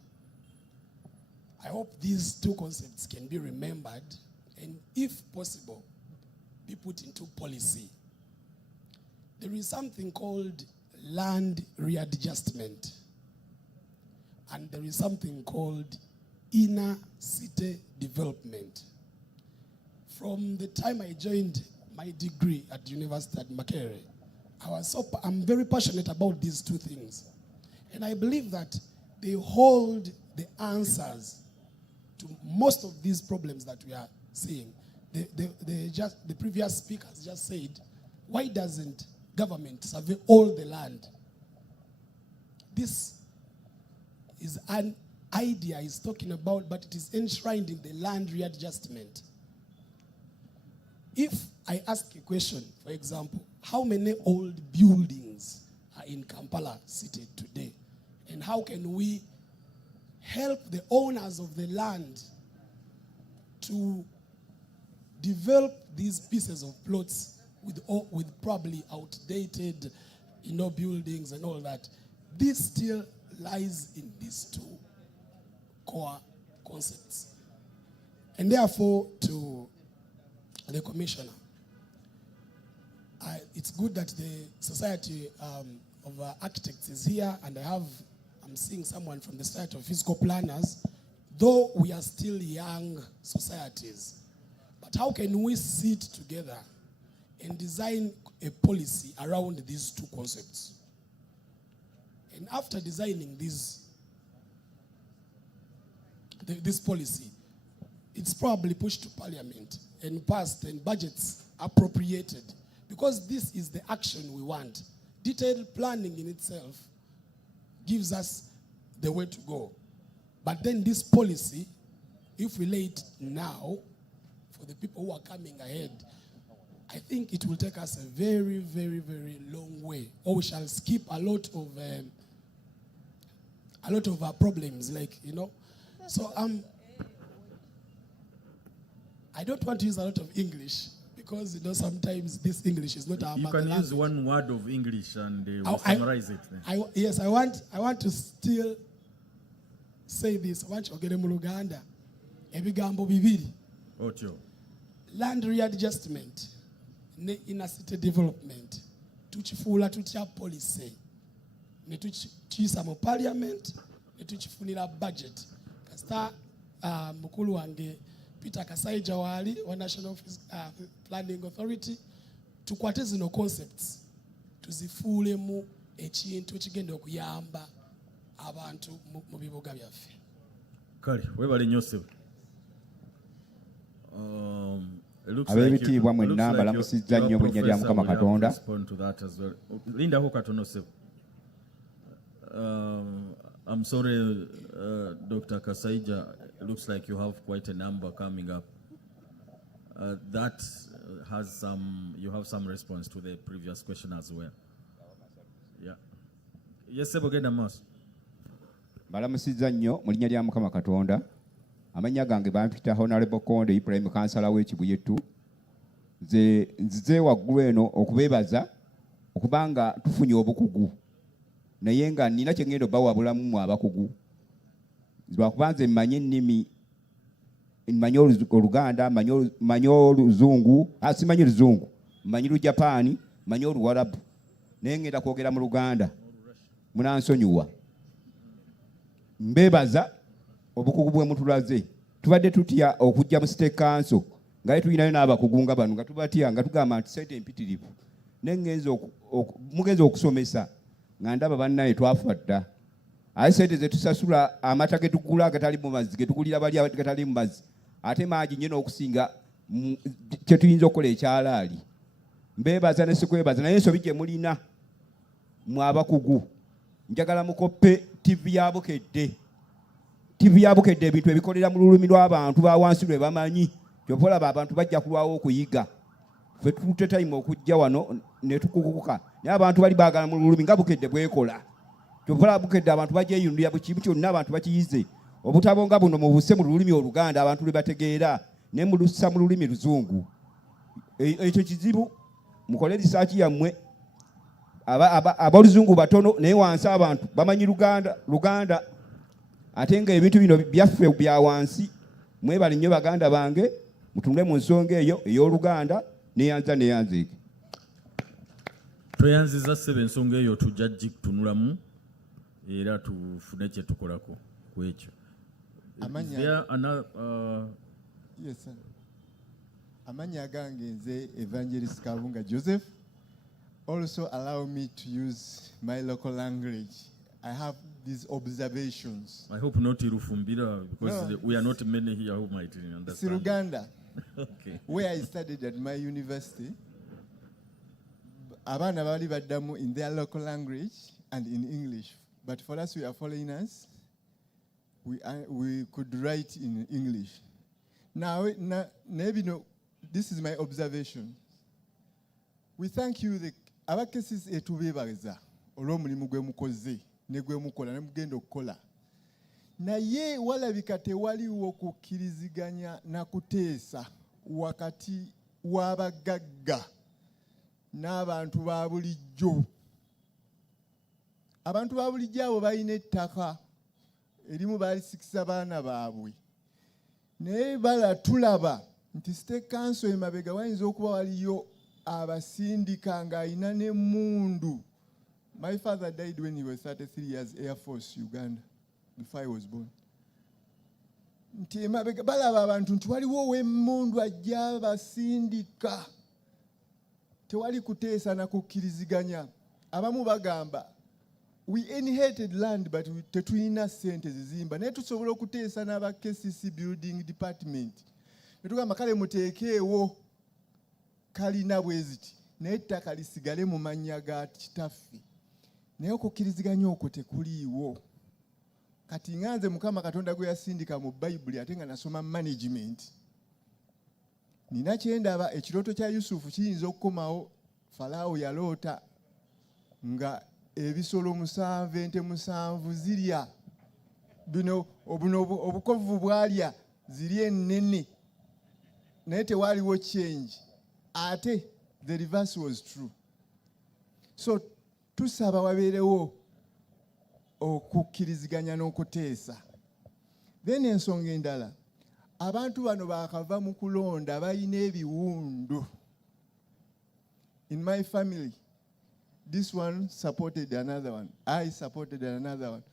I hope these two concepts can be remembered and, if possible, be put into policy. There is something called land readjustment, and there is something called inner city development. From the time I joined my degree at University at Makerere, I'm very passionate about these two things. And I believe that they hold the answers to most of these problems that we are seeing. The previous speaker has just said, why doesn't government survey all the land? This is an idea he's talking about, but it is enshrined in the land readjustment. If I ask a question, for example, how many old buildings are in Kampala city today? And how can we help the owners of the land to develop these pieces of plots with probably outdated, buildings and all that? This still lies in these two core concepts. And therefore, to the commissioner, it's good that the Society of Architects is here, and I'm seeing someone from the Society of Physical Planners, though we are still young societies. But how can we sit together and design a policy around these two concepts? And after designing this policy, it's probably pushed to Parliament and passed and budgets appropriated, because this is the action we want. Detailed planning in itself gives us the way to go. But then this policy, if we lay it now for the people who are coming ahead, I think it will take us a very, very, very long way, or we shall skip a lot of our problems, So I don't want to use a lot of English, because sometimes this English is not our You mother can language. use one word of English and we'll summarize it. Yes, I want to still say this. Ogere mu Luganda, ebigambo bibiri. Otyo. Land readjustment ne inner city development tukifuula tutya policy ne tukiyisa mu parliament ne tukifunira budget kasita mukulu wange Peter Kasaija wali wa National Planning Authority tukwate zino concepts tuzifuulemu ekintu ekigenda okuyamba abantu mu bibuga byaffe. Kale webale nnyo. Ab'ebitiibwa mwenna mbalamusizza nnyo mu linnya lya Mukama Katonda. Lindako katono sebo. I'm sorry, Dr. Kasaija, it looks like you have quite a number coming up. That has you have some response to the previous question as well. Yeah. Yes, sebo genda mas. Mbalamusizza nnyo mu linnya lya Mukama Katonda. Amanya gange bampita Honorable Konde Prime Councillor w'ekibuyetu. Nzize waggulu eno okubeebaza okubanga tufunye obukugu. Naye nga nina kye ngenda obawabulamu mu abakugu. Lwakubanze mmanyi ennimi, mmanyi Oluganda, mmanyi Oluzungu, simanyi Luzungu, mmanyi Lujapani, mmanyi Oluwarabu. Naye ngenda kwogera mu Luganda. Munansonyiwa. Mbeebaza obukugu bwe mutulaze. Tubadde tutya okujja mu State Council nga tulinayo n'abakugu nga bano nga tubatya nga tugamba nti ssente empitirivu. Mugenza okusomesa nga ndaba bannaye twafa dda. Aye ssente ze tusasula amata ge tugula agatali mu mazzi ge tugulira bali agatali mu mazzi ate mangi nnyo n'okusinga kye tuyinza okukola ekyalaali. Mbeebaza ne sikwebaza naye ensobi gye mulina mu abakugu. Njagala mukoppe TV ya Bukedde. TV ya Bukedde ebintu ebikolera mu lulimi lw'abantu ba wansi lwe bamanyi. Kyova olaba abantu bajja kulwawo okuyiga. Ffe tutte time okujja wano ne tukukuka. Naye abantu bali baagala mu lulimi nga Bukedde bwekola. Kyova olaba Bukedde abantu bagyeyunulira buli kimu kyonna abantu bakiyize. Obutabo nga buno mubuse mu lulimi Oluganda abantu lwe bategeera ne mulussa mu lulimi Luzungu. Ekyo kizibu mukole research yammwe. Abaluzungu batono naye wansi abantu bamanyi Luganda. Ate nga ebintu bino byaffe bya wansi mwebale nnyo baganda bange mutunule mu nsonga eyo ey'Oluganda neyanzeeke. Tweyanziza ssebe ensonga eyo tujja gikutunulamu era tufune kye tukolako ku ekyo. Amanya gange nze Evangelist Kabunga Joseph. Also allow me to use my local language. I have these observations. I hope not Irufumbira, because we are not many here who might understand. Siruganda, okay. Where I studied at my university, abana bali baddamu in their local language and in English. But for us, we are foreigners. We could write in English. Now, maybe no. This is my observation. We thank you. Abakesis etubeebageza olw'omulimu gwe mukoze ne gwe mukola ne mugenda okukola. Naye walabika tewaliwo kukkiriziganya na kuteesa wakati w'abagagga n'abantu ba bulijjo. Abantu ba bulijjo abo balina ettaka erimu baalisikisa baana baabwe. Naye tulaba nti State Council emabega wayinza okuba waliyo abasindika ng'alina n'emmundu. My father died when he was 33 years, Air Force, Uganda, before I was born. Nti emabega balaba abantu nti waliwo ow'emmundu ajja abasindika. Tewali kuteesa na kukkiriziganya. Abamu bagamba, we inherited land but tetulina ssente zizimba. Naye tusobola okuteesa n'aba KCC Building Department. Ne tugamba kale muteekeewo kalina bwe ziti naye ettaka lisigale mu mannya ga kitaffe. Naye okukkiriziganya okwo tekuliiwo. Kati nganze Mukama Katonda gwe yasindika mu Bayibuli ate nga nasoma management. Nina kyendaba ekirooto kya Yusufu kiyinza okukomawo. Falaawo yaloota nga ebisolo 7 ente 7 zirya. Buno obukovu bwalya ziri ennene. Naye tewaliwo change. Ate the reverse was true. So tusaba wabeerewo okukkiriziganya n'okuteesa. Then ensonga endala, abantu bano baakava mu kulonda balina ebiwundu. In my family, this one supported another one. I supported another one.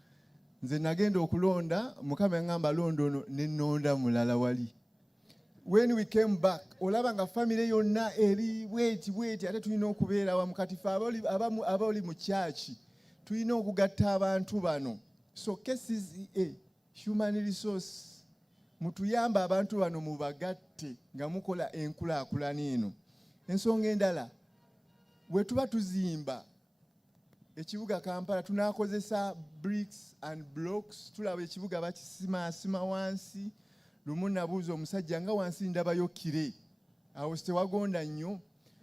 Nze nagenda okulonda, Mukama yangamba londa ono ne nnonda mulala wali. When we came back, olaba nga family yonna eri bweti ate tulina okubeera wamu kati fe abali mu church tulina okugatta abantu bano. So KCCA, human resource, mutuyamba abantu bano mubagatte nga mukola enkulaakulana eno. Ensonga endala, bwe tuba tuzimba ekibuga Kampala tunaakozesa bricks and blocks. Tulaba ekibuga bakisimaasima wansi. Lumu nabuuza omusajja nga wansi ndabayo kire. Awo tewagonda nnyo.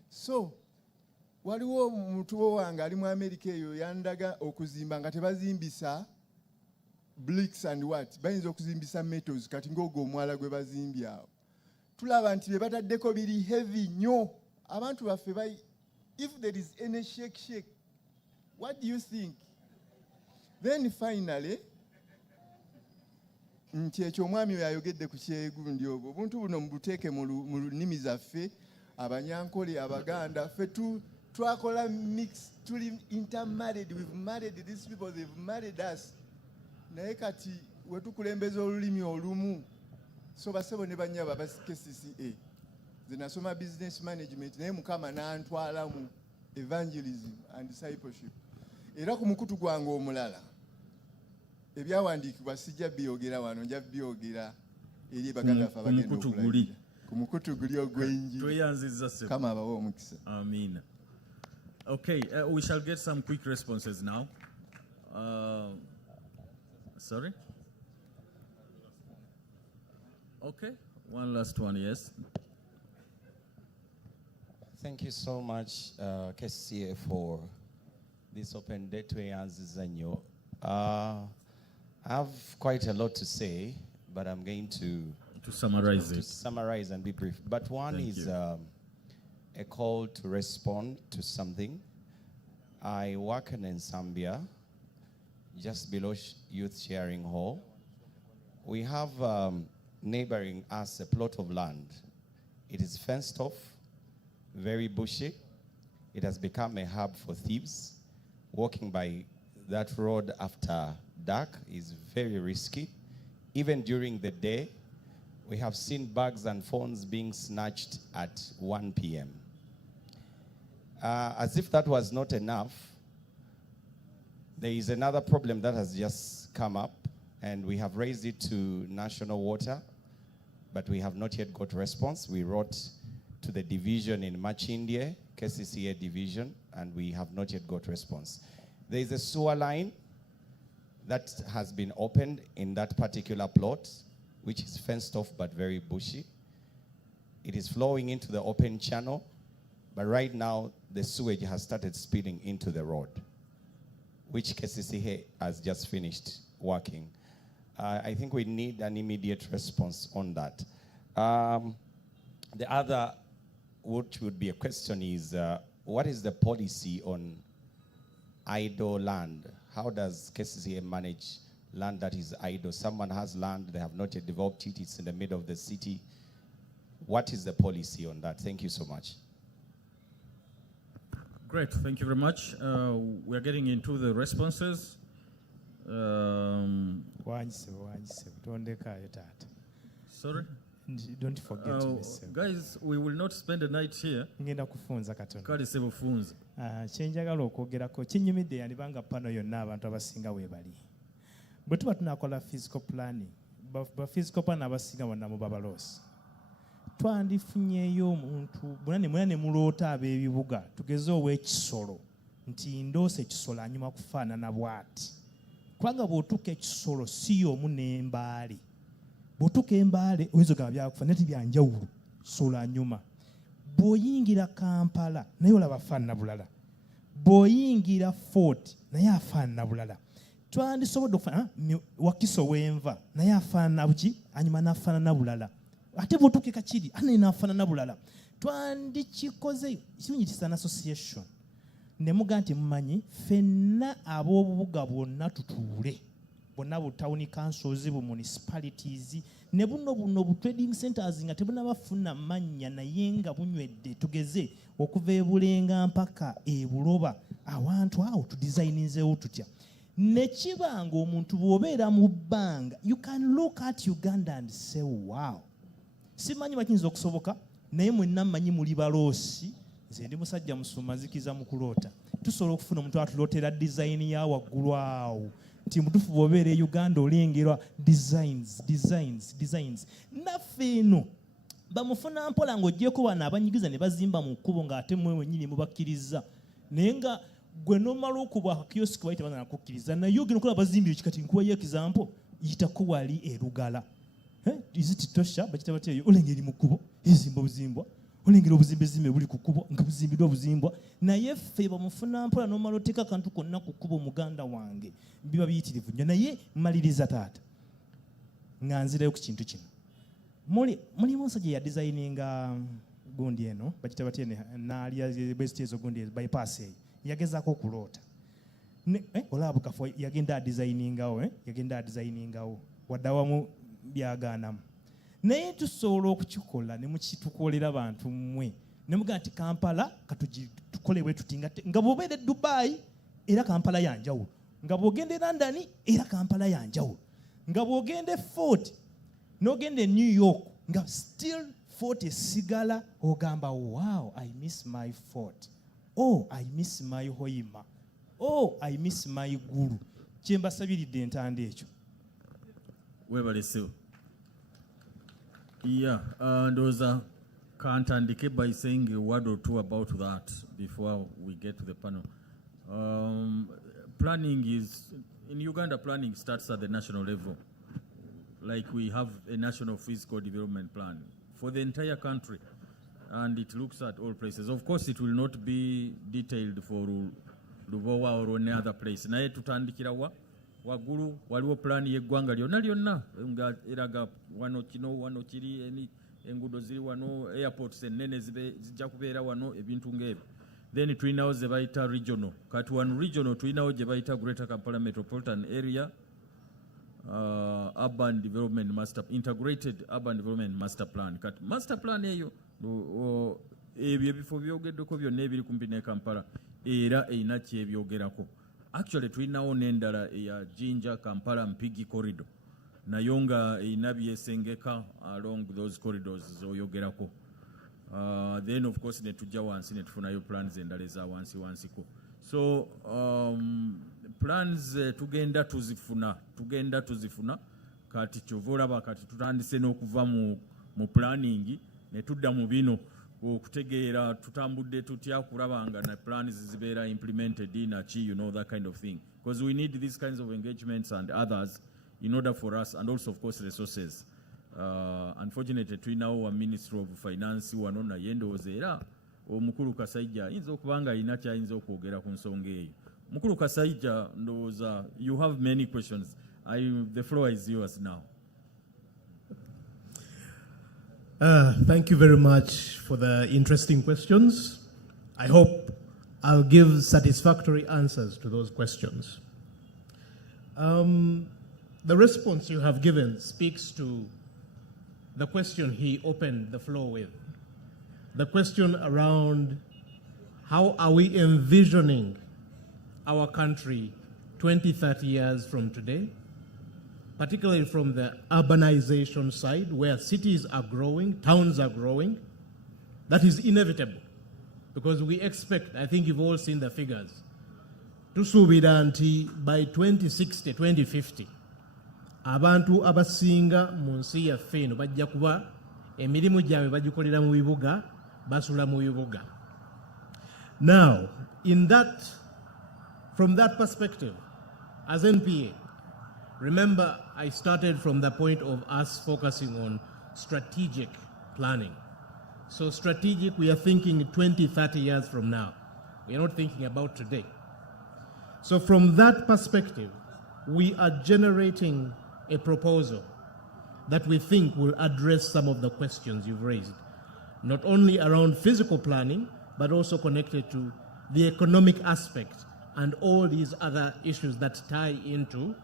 So waliwo omuntu wange ali mu Amerika eyo yandaga okuzimba nga tebazimbisa bricks and what bayinza okuzimbisa metals kati ng'ogwo omwala gwe bazimbye awo tulaba nti bye bataddeko biri heavy nnyo abantu baffe if there is any shake what do you think? Then finally nti ekyo omwami oyo ayogedde ku kyegundi obwo obuntu buno mubuteeke mu nnimi zaffe abanyankole abaganda ffe twakola mix tuli intermarried, we've married these people, they've married us naye kati wetukulembeza olulimi olumu so basebo ne banyaba ba KCCA nze nasoma business management naye mukama n'antwala mu evangelism and discipleship era ku mukutu gwange omulala ebyawandiikibwa sijja byogera wano nja byogera eri baganda baffe abagenda okulagira ku mukutu guli ogw'enjiri tweyanzizza ssebo kama abawe omukisa amina. Okay, we shall get some quick responses now. Sorry? Okay, one last one, yes. Thank you so much, KCCA, for this open day to Zanyo. I have quite a lot to say, but I'm going to summarize to summarize and be brief. But one Thank is you. A call to respond to something. I work in Zambia, just below Youth Sharing Hall. We have neighboring us a plot of land. It is fenced off, very bushy. It has become a hub for thieves. Walking by that road after dark is very risky. Even during the day, we have seen bags and phones being snatched at 1 p.m. As if that was not enough, there is another problem that has just come up, and we have raised it to National Water, but we have not yet got response. We wrote to the division in Machindie, KCCA division, and we have not yet got response. There is a sewer line that has been opened in that particular plot, which is fenced off but very bushy. It is flowing into the open channel, but right now the sewage has started spilling into the road, which KCCA has just finished working. I think we need an immediate response on that. The other, which would be a question, is what is the policy on idle land? How does KCCA manage land that is idle? Someone has land, they have not yet developed it, it's in the middle of the city. What is the policy on that? Thank you so much. Great, thank you very much. We are getting into the responses. Sorry? Don't forget me. Guys, we will not spend the night here. Kale sebo funza. Kyenjagala okwogerako kinyumidde yandibanga pano yonna abantu abasinga weebali. Bwe tuba tunakola physical planning, ba physical plan abasinga bonna mu babaloosi. Twandifunyeyo omuntu bonna ne muloota ab'ebibuga tugeze ow'ekisolo nti ndoose ekisolo anyuma kufaanana bw'ati. Kubanga bw'otuuka ekisolo si y'omu n'embaale. Bw'otuuka embaale oyinza ogamba byakufa naye tibyanjawulo kisolo anyuma. Bw'oyingira Kampala naye olaba afaanana bulala. Bw'oyingira Fort naye afaanana bulala. Twandisobodde okufaanana Wakiso w'enva naye afaanana buki anyuma n'afaanana bulala. Ate bw'otuuka Kakiri ane n'afaanana bulala. Twandikikoze kirungi kisa an association. Ne muga nti mumanyi ffenna ab'obubuga bwonna tutuule. Bonna bu town councils bu municipalities ne buno bu trading centers nga tebunabafuna mannya naye nga bunywedde tugeze okuva ebulenga mpaka ebuloba awantu awo tudesigninzeewo tutya ne kibanga omuntu bw'obeera mu bbanga you can look at Uganda and say wow. Simanyi bakiyinza okusoboka naye mwenna mmanyi muli baloosi nze ndi musajja musumazikiza mu kuloota tusobola okufuna omuntu atulootera design ya waggulu awo nti mutufu bw'obeera e Uganda olengerwa designs. Naffe eno bamufuna mpola ng'oggyeko bano abanyigiza ne bazimba mu kkubo ng'ate mmwe wennyini mubakkiriza naye nga gwe n'omala okuba akakiyosiki bayita baza nakukkiriza naye ogenda okola bazimbire kikati nkuwayo example yitako wali e Lugala. Is it Tosha bakita batya olengeri mu kkubo ezimbwa buzimbwa olengera obuzimbezimbe buli ku kkubo nga buzimbiddwa obuzimbwa naye ffe bamufuna mpola n'omala oteeka akantu konna ku kkubo muganda wange biba biyitirivu nnyo naye maliriza taata nga nzirayo ku kintu kino mulimu omusajja yadesigninga gundi eno bakita batya naalya bweziti ezo gundi bypass eyo yagezaako okuloota olaba kafo yagenda adesigningawo wadde awamu byagaanamu naye tusobola okukikola ne mukitukolera bantu mmwe ne mugaa nti Kampala katukole bwe tuti nga bw'obeera e Dubai era Kampala yanjawulo nga bw'ogenda e London era Kampala yanjawulo nga bw'ogenda e Fort n'ogenda e New York nga still Fort esigala ogamba wow I miss my Fort, oh I miss my Hoima, oh I miss my Gulu. Kyembasabiridde entanda ekyo webaleseo. Yeah, Ndoza kantandike by saying a word or two about that before we get to the panel. Planning is, in Uganda, planning starts at the national level. Like we have a national physical development plan for the entire country, and it looks at all places. Of course, it will not be detailed for Lubowa or any other place. Naye tutandikira wagulu waliwo plan yeggwanga lyonna nga eraga wano kino wano kiri enguudo ziri wano airports ennene zijja kubeera wano ebintu ng'ebyo. Then tulinawo ze bayita regional. Kati one regional tulinawo gye bayita Greater Kampala Metropolitan Area Urban Development Master, Integrated Urban Development Master Plan. Kati master plan eyo ebyo ebifo byogeddeko byonna ebiri kumpi ne Kampala era erina kyebyogerako. Actually, tulinawo n'endala eya Jinja Kampala Mpigi corridor nayo nga erina byesengeka along those corridors z'oyogerako. Then of course ne tujja wansi ne tufunayo plans endala eza wansiko. So plans tugenda tuzifuna kati kyova olaba kati tutandise n'okuva mu planning ne tudda mu bino okutegeera tutambudde tutya kulaba nga na plans zibeera implemented you know, that kind of thing, because we need these kinds of engagements and others in order for us, and also of course resources. Unfortunately tulinawo a Ministry of Finance wano naye ndowooza era omukulu Kasaija ayinza okuba nga alina kyayinza okwogera ku nsonga eyo. Mukulu Kasaija, ndowooza you have many questions. The floor is yours now. Thank you very much for the interesting questions. I hope I'll give satisfactory answers to those questions. The response you have given speaks to the question he opened the floor with. The question around how are we envisioning our country 20, 30 years from today, particularly from the urbanization side, where cities are growing, towns are growing. That is inevitable, because we expect, I think you've all seen the figures, tusuubira nti by 2060, 2050, abantu abasinga mu nsi yaffe eno bajja kuba emirimu gyabwe bagikolera mu bibuga, basula mu bibuga. Now, from that perspective, as NPA, remember, I started from the point of us focusing on strategic planning. So strategic, we are thinking 20, 30 years from now. We are not thinking about today. So from that perspective, we are generating a proposal that we think will address some of the questions you've raised, not only around physical planning, but also connected to the economic aspect and all these other issues that tie into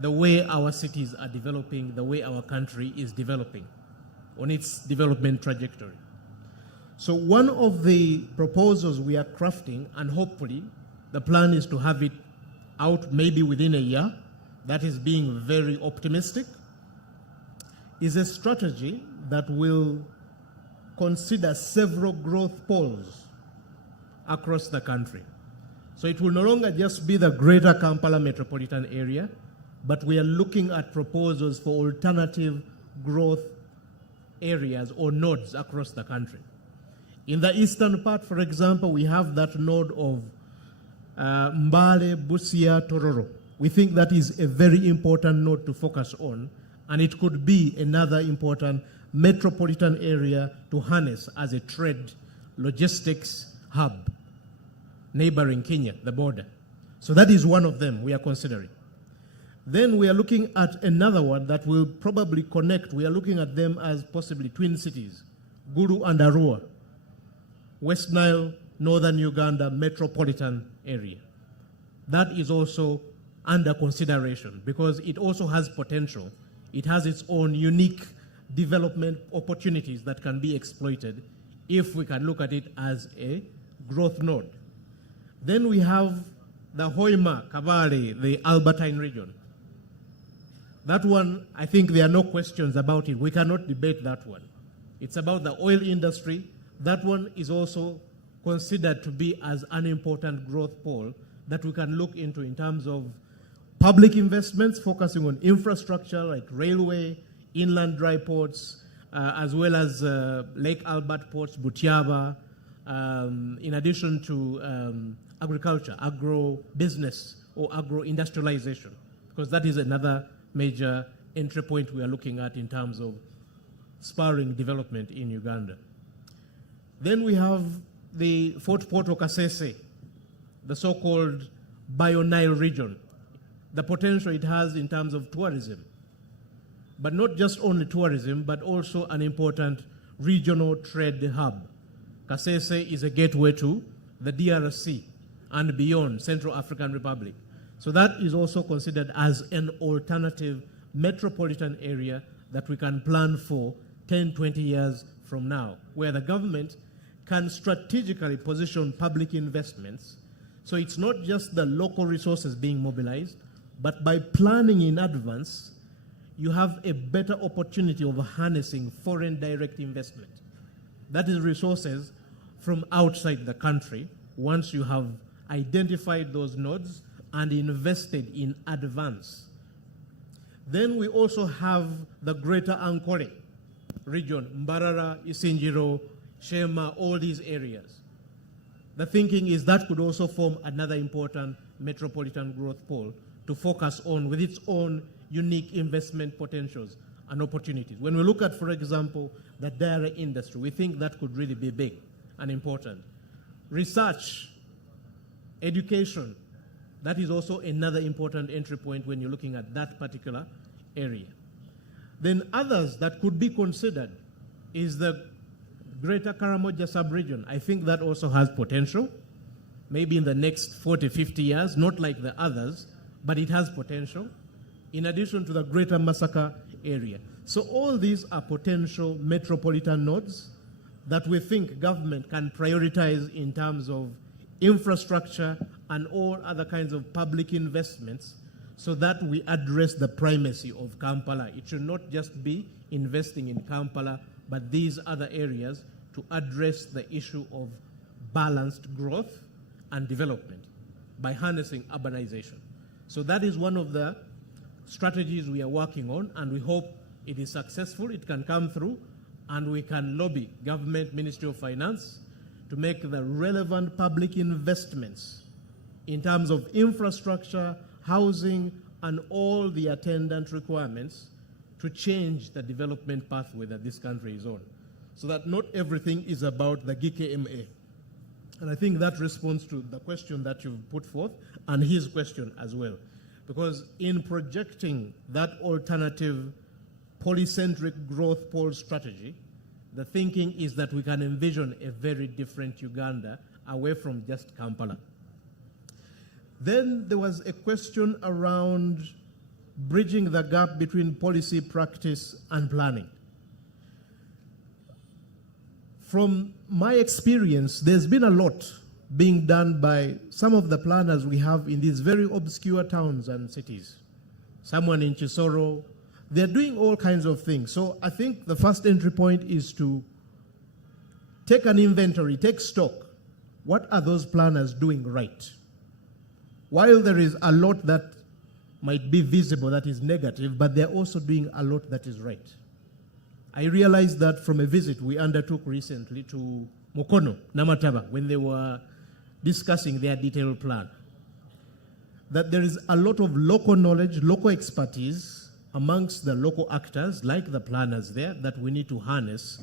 the way our cities are developing, the way our country is developing on its development trajectory. So one of the proposals we are crafting, and hopefully the plan is to have it out maybe within a year, that is being very optimistic, is a strategy that will consider several growth poles across the country. So it will no longer just be the Greater Kampala Metropolitan Area, but we are looking at proposals for alternative growth areas or nodes across the country. In the eastern part, for example, we have that node of Mbale, Busia, Tororo. We think that is a very important node to focus on, and it could be another important metropolitan area to harness as a trade logistics hub, neighboring Kenya, the border. So that is one of them we are considering. Then we are looking at another one that will probably connect. We are looking at them as possibly twin cities, Gulu and Arua, West Nile, Northern Uganda metropolitan area. That is also under consideration because it also has potential. It has its own unique development opportunities that can be exploited if we can look at it as a growth node. Then we have the Hoima, Kabale, the Albertine region. That one, I think there are no questions about it. We cannot debate that one. It's about the oil industry. That one is also considered to be as an important growth pole that we can look into in terms of public investments, focusing on infrastructure like railway, inland dry ports, as well as Lake Albert ports, Butiaba, in addition to agriculture, agro-business or agro-industrialization, because that is another major entry point we are looking at in terms of spurring development in Uganda. Then we have the Fort Portal Kasese, the so-called Bio-Nile region, the potential it has in terms of tourism, but not just only tourism, but also an important regional trade hub. Kasese is a gateway to the DRC and beyond, Central African Republic. So that is also considered as an alternative metropolitan area that we can plan for 10, 20 years from now, where the government can strategically position public investments. So it's not just the local resources being mobilized, but by planning in advance, you have a better opportunity of harnessing foreign direct investment. That is resources from outside the country once you have identified those nodes and invested in advance. Then we also have the greater Ankole region, Mbarara, Isinjiro, Shema, all these areas. The thinking is that could also form another important metropolitan growth pole to focus on with its own unique investment potentials and opportunities. When we look at, for example, the dairy industry, we think that could really be big and important. Research, education, that is also another important entry point when you're looking at that particular area. Then others that could be considered is the Greater Karamoja sub-region. I think that also has potential, maybe in the next 40, 50 years, not like the others, but it has potential, in addition to the Greater Masaka area. So all these are potential metropolitan nodes that we think government can prioritize in terms of infrastructure and all other kinds of public investments so that we address the primacy of Kampala. It should not just be investing in Kampala, but these other areas to address the issue of balanced growth and development by harnessing urbanization. So that is one of the strategies we are working on, and we hope it is successful, it can come through, and we can lobby government, Ministry of Finance, to make the relevant public investments in terms of infrastructure, housing, and all the attendant requirements to change the development pathway that this country is on, so that not everything is about the GKMA. And I think that responds to the question that you've put forth and his question as well. Because in projecting that alternative polycentric growth pole strategy, the thinking is that we can envision a very different Uganda away from just Kampala. Then there was a question around bridging the gap between policy, practice, and planning. From my experience, there's been a lot being done by some of the planners we have in these very obscure towns and cities. Someone in Chisoro, they're doing all kinds of things. So I think the first entry point is to take an inventory, take stock. What are those planners doing right? While there is a lot that might be visible that is negative, but they're also doing a lot that is right. I realized that from a visit we undertook recently to Mukono, Namataba, when they were discussing their detailed plan, that there is a lot of local knowledge, local expertise, amongst the local actors, like the planners there, that we need to harness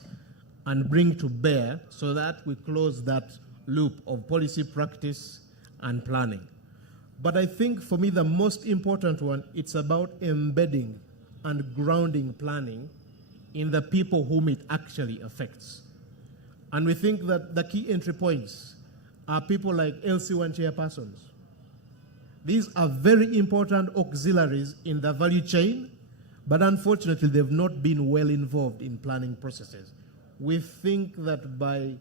and bring to bear so that we close that loop of policy, practice, and planning. But I think for me the most important one, it's about embedding and grounding planning in the people whom it actually affects. And we think that the key entry points are people like LC1 chairpersons. These are very important auxiliaries in the value chain, but unfortunately they've not been well involved in planning processes. We think that by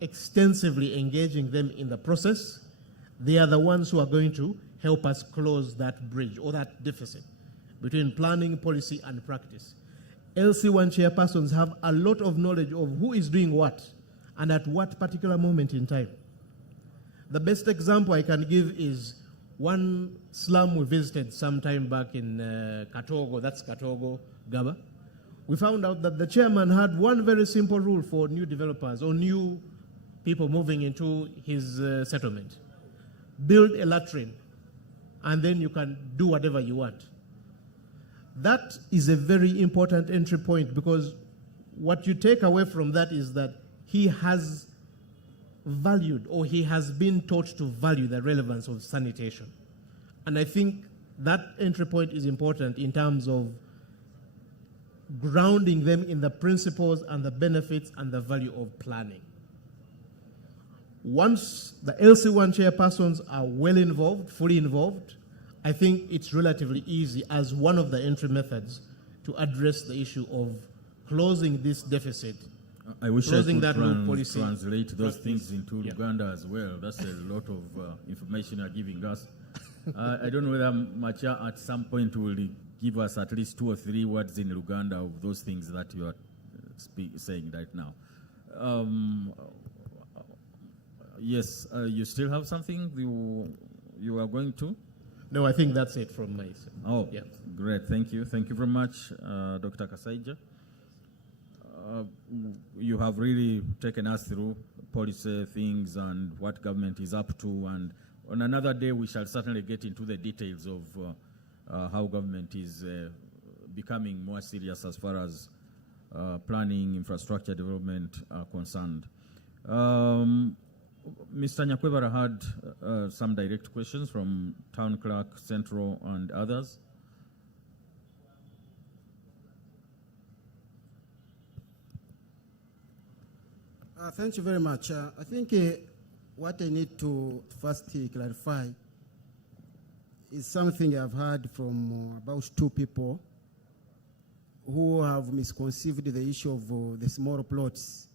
extensively engaging them in the process, they are the ones who are going to help us close that bridge or that deficit between planning, policy, and practice. LC1 chairpersons have a lot of knowledge of who is doing what and at what particular moment in time. The best example I can give is one slum we visited some time back in Katogo, that's Katogo, Gaba. We found out that the chairman had one very simple rule for new developers or new people moving into his settlement. Build a latrine, and then you can do whatever you want. That is a very important entry point, because what you take away from that is that he has valued, or he has been taught to value, the relevance of sanitation. And I think that entry point is important in terms of grounding them in the principles and the benefits and the value of planning. Once the LC1 chairpersons are well involved, fully involved, I think it's relatively easy as one of the entry methods to address the issue of closing this deficit. I wish closing I could policy translate those things into Uganda as well. That's a lot of information you're giving us. I don't know whether Macha at some point will give us at least 2 or 3 words in Uganda of those things that you are saying right now. Yes, you still have something you are going to? No, I think that's it from my side. Oh, yeah. Great. Thank you. Thank you very much, Dr. Kasaija. You have really taken us through policy things and what government is up to, and on another day we shall certainly get into the details of how government is becoming more serious as far as planning, infrastructure development are concerned. Mr. Nyakwebara had some direct questions from Town Clerk, Central, and others. Thank you very much. I think what I need to first clarify is something I've heard from about 2 people who have misconceived the issue of the small plots.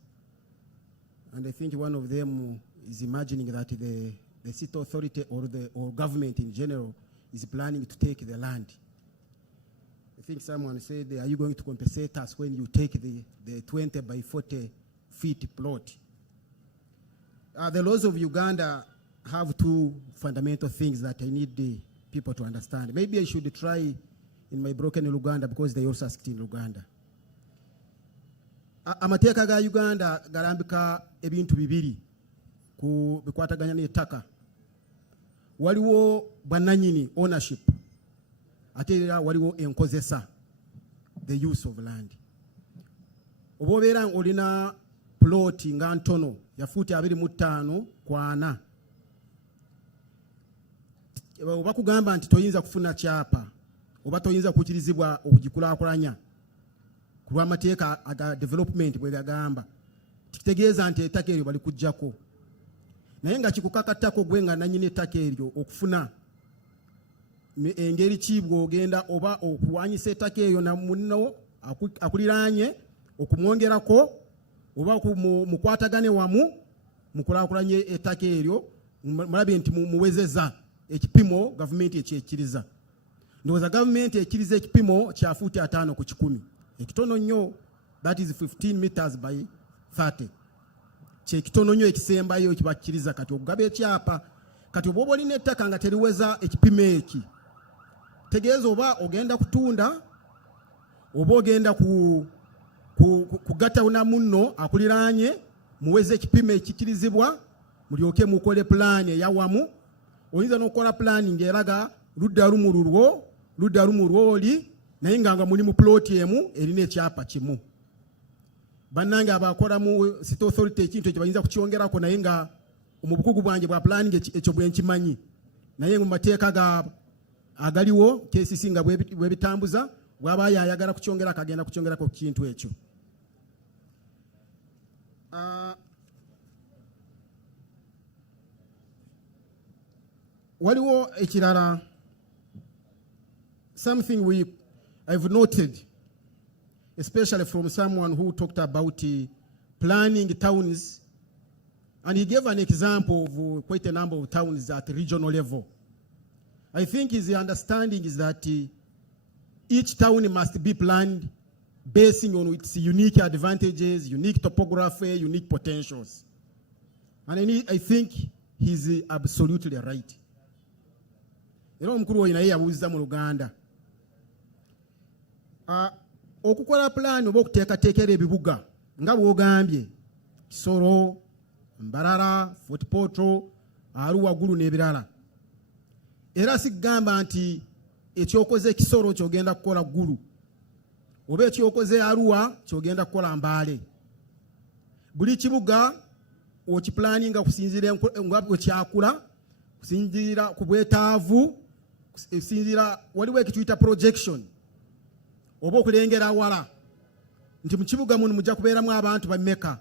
And I think one of them is imagining that the city authority or government in general is planning to take the land. I think someone said, are you going to compensate us when you take the 20 by 40 feet plot? The laws of Uganda have 2 fundamental things that I need the people to understand. Maybe I should try in my broken Luganda, because they also asked in Luganda. Amateeka ga Uganda galambika ebintu bibiri ku bikwataganya n'ettaka. Waliwo bannannyini ownership, ate era waliwo enkozesa, the use of land. Oba obeera olina ploti nga ntono ya fuuti 25 ku 4, oba kugamba nti toyinza kufuna kyapa oba toyinza kukirizibwa okugikulaakulanya ku lw'amateeka aga development bwe gagamba, tikitegeeza nti ettaka eryo bali kujjako. Naye nga kikukakattako gwe nga nannyini ettaka eryo okufuna engeri ki bw'ogenda oba okuwanyisa ettaka eryo na munno akuliraanye okumwongerako oba mukwatagane wamu mukulaakulanye ettaka eryo, mulabe nti muwezeza ekipimo gavumenti ekyekkiriza. Ndowooza gavumenti ekkiriza ekipimo kya fuuti 5 ku 100. Ekitono nnyo, that is 15 meters by 30. Kyekitono nnyo ekisembayo kibakkiriza. Kati okugaba ekyapa, kati oba olina ettaka nga teriweza ekipimo eki, tegeeza oba ogenda kutunda oba ogenda kugatta na munno akuliraanye muweze ekipimo ekikirizibwa, mulyoke mukole pulaani eyawamu. Oyinza n'okukola pulaani ng'eraga ludda lumu lulwo ludda lumu lwoli naye nga muli mu plot emu erina ekyapa kimu. Bannange abakola mu city authority ekintu ekyo bayinza kukyongerako naye nga mu bukugu bwange bwa planning ekyo bwe nkimanyi. Naye mu mateeka agaliwo KCC nga bwe bitambuza bw'aba yayagala kukyongera akagenda kukyongerako ku kintu ekyo. Waliwo ekirala, something I've noted, especially from someone who talked about planning towns, and he gave an example of quite a number of towns at regional level. I think his understanding is that each town must be planned basing on its unique advantages, unique topography, unique potentials. And I think he's absolutely right. Era omukulu oyo naye yabuuziza mu Luganda. Okukola plan oba okuteekateekera ebibuga nga bw'ogambye Kisoro, Mbarara, Fort Portal, Arua, Gulu n'ebirala. Era sigamba nti ekyokoze Kisoro kyogenda kukola Gulu oba ekyokoze Arua kyogenda kukola Mbale. Buli kibuga okiplaninga kusinziira nga bwe kyakula, kusinziira ku bwetaavu, kusinziira waliwo ekituyita projection oba okulengera wala nti mu kibuga muno mujja kubeeramu abantu bammeka,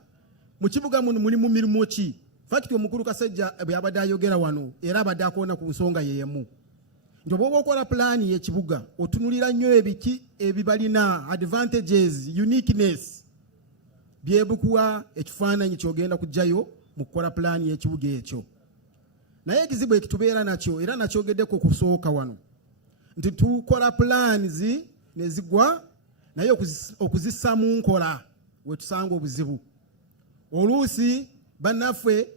mu kibuga muno mulimu mirimu ki. Fakiti omukulu Kasajja bw'abadde ayogera wano era abadde akoona ku nsonga yeemu nti oba okola pulaani y'ekibuga otunulira nnyo ebiki ebibalina advantages, uniqueness, byebikuwa ekifaananyi kyogenda kujjayo mu kukola pulaani y'ekibuga ekyo. Naye ekizibu ekitubeera nakyo era nakyogeddeko kusooka wano nti tukola plans ne zigwa naye okuzissa mu nkola we tusanga obuzibu. Oluusi bannaffe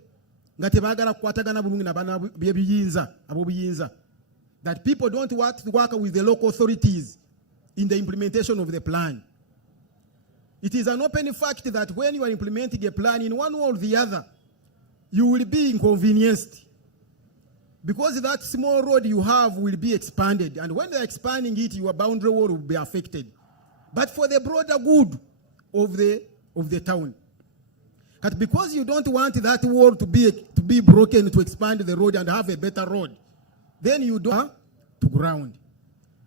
nga tebaagala kukwatagana bulungi n'abaana b'ebiyinza ab'obuyinza, that people don't want to work with the local authorities in the implementation of the plan. It is an open fact that when you are implementing a plan in one way or the other, you will be inconvenienced. Because that small road you have will be expanded, and when they are expanding it, your boundary wall will be affected. But for the broader good of the town, but because you don't want that wall to be broken to expand the road and have a better road, then you do to ground.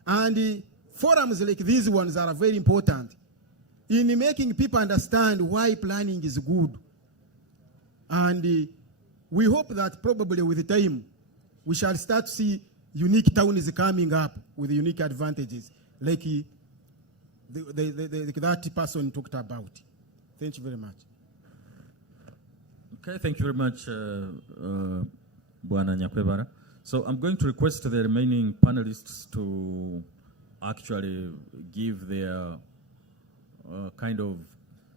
And forums like these ones are very important in making people understand why planning is good. And we hope that probably with time, we shall start to see unique towns coming up with unique advantages, like that person talked about. Thank you very much. Okay, thank you very much, Bwana Nyakwebara. So I'm going to request the remaining panelists to actually give their kind of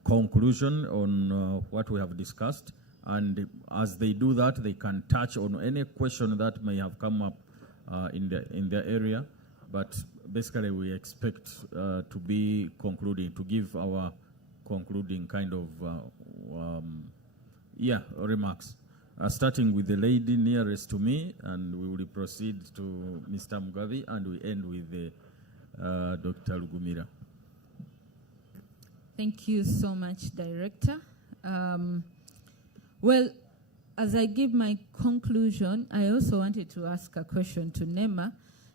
conclusion on what we have discussed. And as they do that, they can touch on any question that may have come up in their area. But basically, we expect to be concluding, to give our concluding kind of remarks. Starting with the lady nearest to me, and we will proceed to Mr. Mugavi, and we end with Dr. Lugumira. Thank you so much, Director. Well, as I give my conclusion, I also wanted to ask a question to Nema,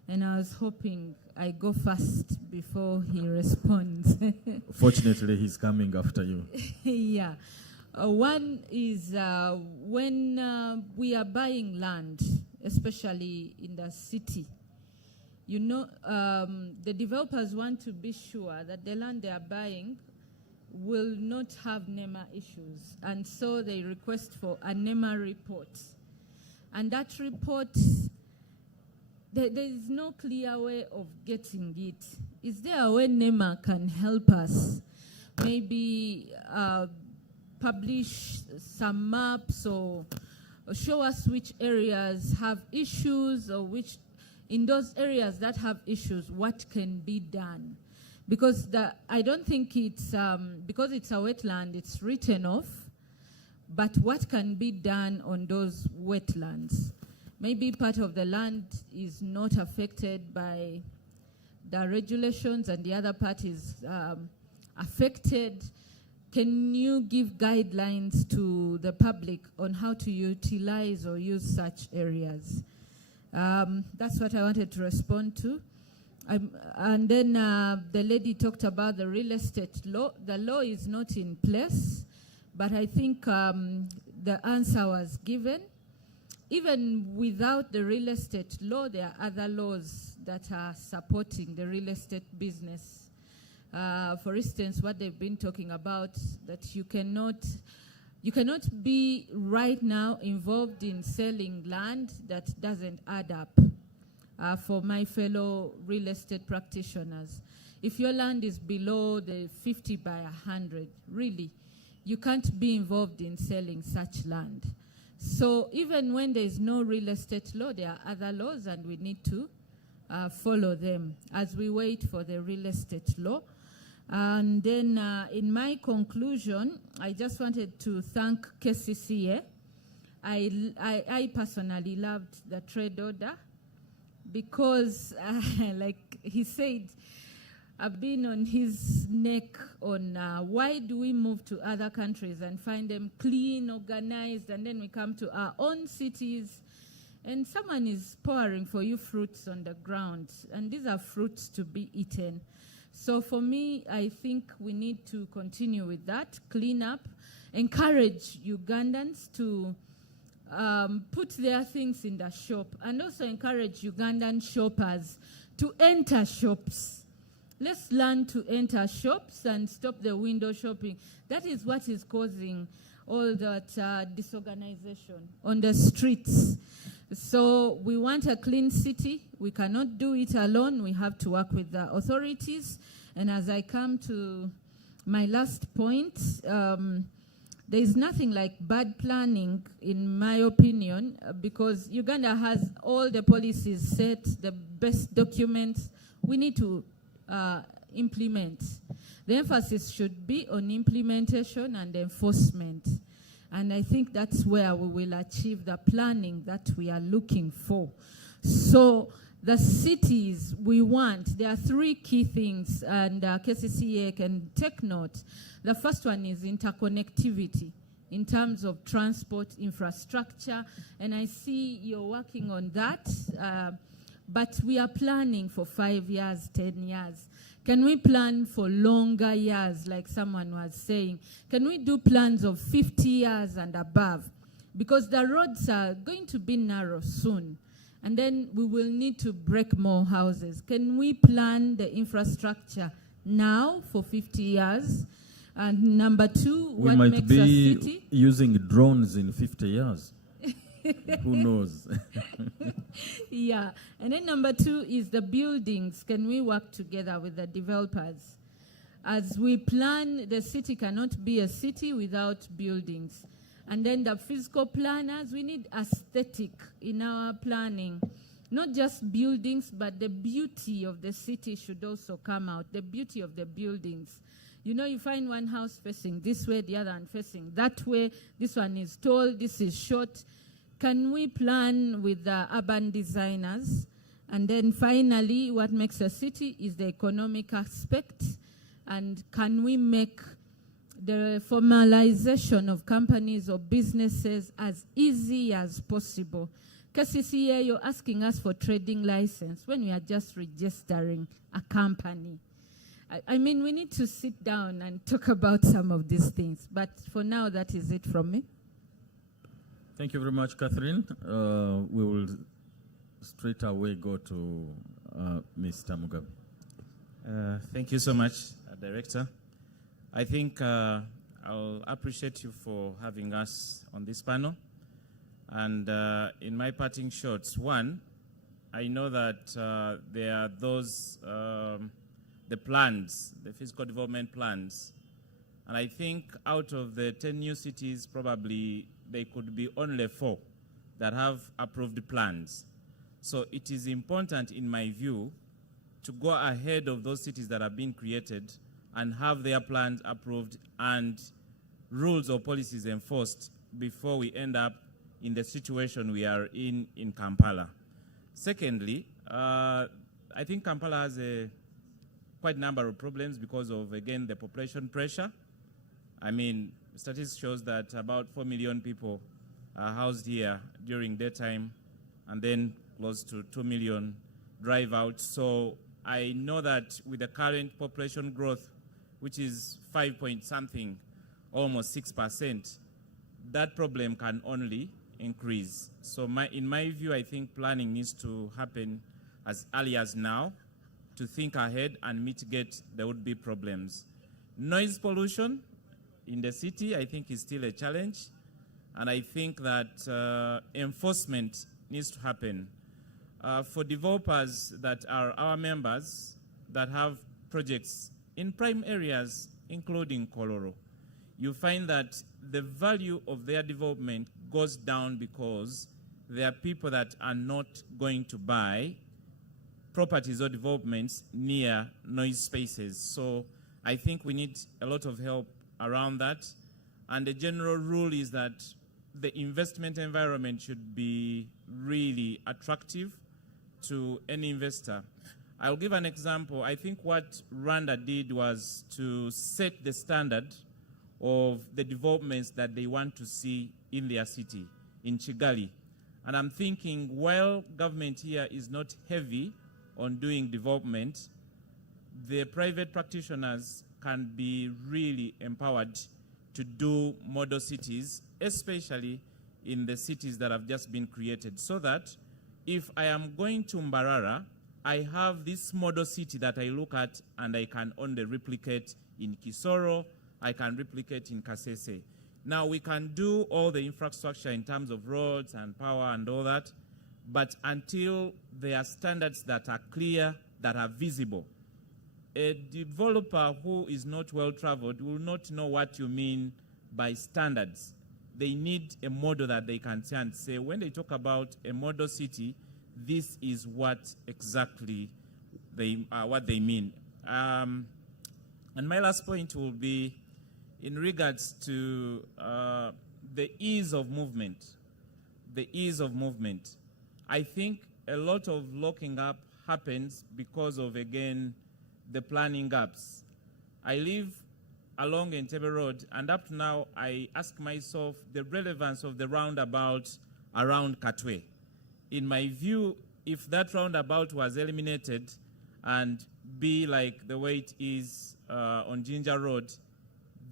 and I was hoping I go first before he responds. Fortunately, he's coming after you. Yeah. One is when we are buying land, especially in the city, you know, the developers want to be sure that the land they are buying will not have NEMA issues, and so they request for a NEMA report. And that report, there is no clear way of getting it. Is there a way NEMA can help us? Maybe publish some maps or show us which areas have issues, or which, in those areas that have issues, what can be done? Because I don't think it's, because it's a wetland, it's written off, but what can be done on those wetlands? Maybe part of the land is not affected by the regulations and the other parties affected. Can you give guidelines to the public on how to utilize or use such areas? That's what I wanted to respond to. And then the lady talked about the real estate law. The law is not in place, but I think the answer was given. Even without the real estate law, there are other laws that are supporting the real estate business. For instance, what they've been talking about, that you cannot be right now involved in selling land that doesn't add up. For my fellow real estate practitioners, if your land is below the 50 by 100, really, you can't be involved in selling such land. So even when there is no real estate law, there are other laws, and we need to follow them as we wait for the real estate law. And then in my conclusion, I just wanted to thank KCCA. I personally loved the trade order because, like he said, I've been on his neck on why do we move to other countries and find them clean, organized, and then we come to our own cities and someone is pouring for you fruits on the ground, and these are fruits to be eaten. So for me, I think we need to continue with that, clean up, encourage Ugandans to put their things in the shop, and also encourage Ugandan shoppers to enter shops. Let's learn to enter shops and stop the window shopping. That is what is causing all that disorganization on the streets. So we want a clean city. We cannot do it alone. We have to work with the authorities. And as I come to my last point, there is nothing like bad planning, in my opinion, because Uganda has all the policies set, the best documents. We need to implement. The emphasis should be on implementation and enforcement. And I think that's where we will achieve the planning that we are looking for. So the cities we want, there are three key things, and KCCA can take note. The first one is interconnectivity in terms of transport infrastructure, and I see you're working on that, but we are planning for 5 years, 10 years. Can we plan for longer years, like someone was saying? Can we do plans of 50 years and above? Because the roads are going to be narrow soon, and then we will need to break more houses. Can we plan the infrastructure now for 50 years? And number two, we what might makes be a city? using drones in 50 years. Who knows? Yeah, and then number two is the buildings. Can we work together with the developers? As we plan, the city cannot be a city without buildings. And then the physical planners, we need aesthetic in our planning. Not just buildings, but the beauty of the city should also come out, the beauty of the buildings. You know, you find one house facing this way, the other one facing that way. This one is tall, this is short. Can we plan with the urban designers? And then finally, what makes a city is the economic aspect. And can we make the formalization of companies or businesses as easy as possible? KCCA, you're asking us for trading license when we are just registering a company. I mean, we need to sit down and talk about some of these things. But for now, that is it from me. Thank you very much, Catherine. We will straight away go to Mr. Mugabe. Thank you so much, Director. I think I'll appreciate you for having us on this panel. And in my parting shots, one, I know that there are those, the plans, the physical development plans. And I think out of the 10 new cities, probably there could be only 4 that have approved plans. So it is important, in my view, to go ahead of those cities that have been created and have their plans approved and rules or policies enforced before we end up in the situation we are in Kampala. Secondly, I think Kampala has a quite a number of problems because of, again, the population pressure. I mean, statistics shows that about 4 million people are housed here during daytime, and then close to 2 million drive out. So I know that with the current population growth, which is 5 point something, almost 6%, that problem can only increase. So in my view, I think planning needs to happen as early as now to think ahead and mitigate the would-be problems. Noise pollution in the city, I think, is still a challenge. And I think that enforcement needs to happen. For developers that are our members that have projects in prime areas, including Kololo, you find that the value of their development goes down because there are people that are not going to buy properties or developments near noise spaces. So I think we need a lot of help around that. And the general rule is that the investment environment should be really attractive to any investor. I'll give an example. I think what Rwanda did was to set the standard of the developments that they want to see in their city, in Kigali. And I'm thinking, while government here is not heavy on doing development, the private practitioners can be really empowered to do model cities, especially in the cities that have just been created, so that if I am going to Mbarara, I have this model city that I look at and I can only replicate in Kisoro, I can replicate in Kasese. Now we can do all the infrastructure in terms of roads and power and all that, but until there are standards that are clear, that are visible, a developer who is not well-traveled will not know what you mean by standards. They need a model that they can see and say, when they talk about a model city, this is what exactly what they mean. And my last point will be in regards to the ease of movement. The ease of movement. I think a lot of locking up happens because of, again, the planning gaps. I live along Entebbe Road, and up to now, I ask myself the relevance of the roundabout around Katwe. In my view, if that roundabout was eliminated and be like the way it is on Ginger Road,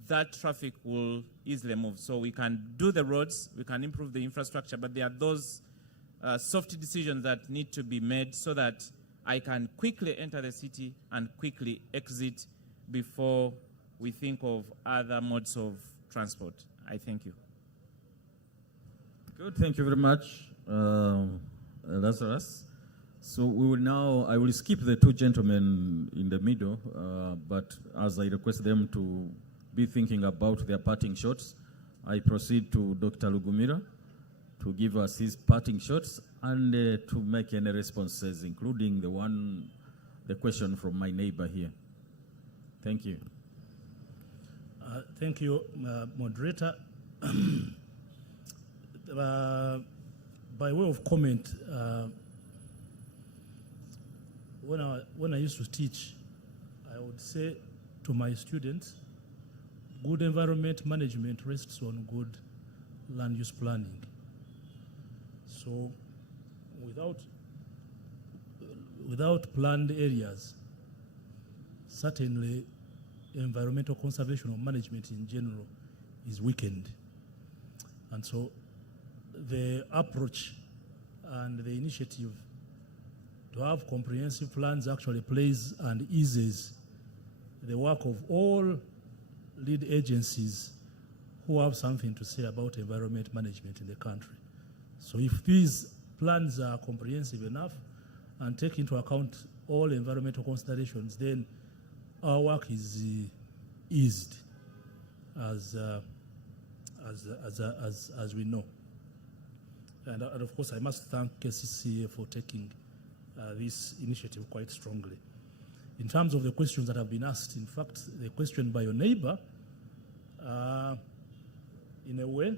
that traffic will easily move. So we can do the roads, we can improve the infrastructure, but there are those soft decisions that need to be made so that I can quickly enter the city and quickly exit before we think of other modes of transport. I thank you. Good, thank you very much, Lazarus. So I will skip the two gentlemen in the middle, but as I request them to be thinking about their parting shots, I proceed to Dr. Lugumira to give us his parting shots and to make any responses, including the question from my neighbor here. Thank you. Thank you, moderator. By way of comment, when I used to teach, I would say to my students, good environment management rests on good land use planning. So without planned areas, certainly environmental conservation or management in general is weakened. And so the approach and the initiative to have comprehensive plans actually plays and eases the work of all lead agencies who have something to say about environment management in the country. So if these plans are comprehensive enough and take into account all environmental considerations, then our work is eased as we know. And of course, I must thank KCCA for taking this initiative quite strongly. In terms of the questions that have been asked, in fact, the question by your neighbor, in a way,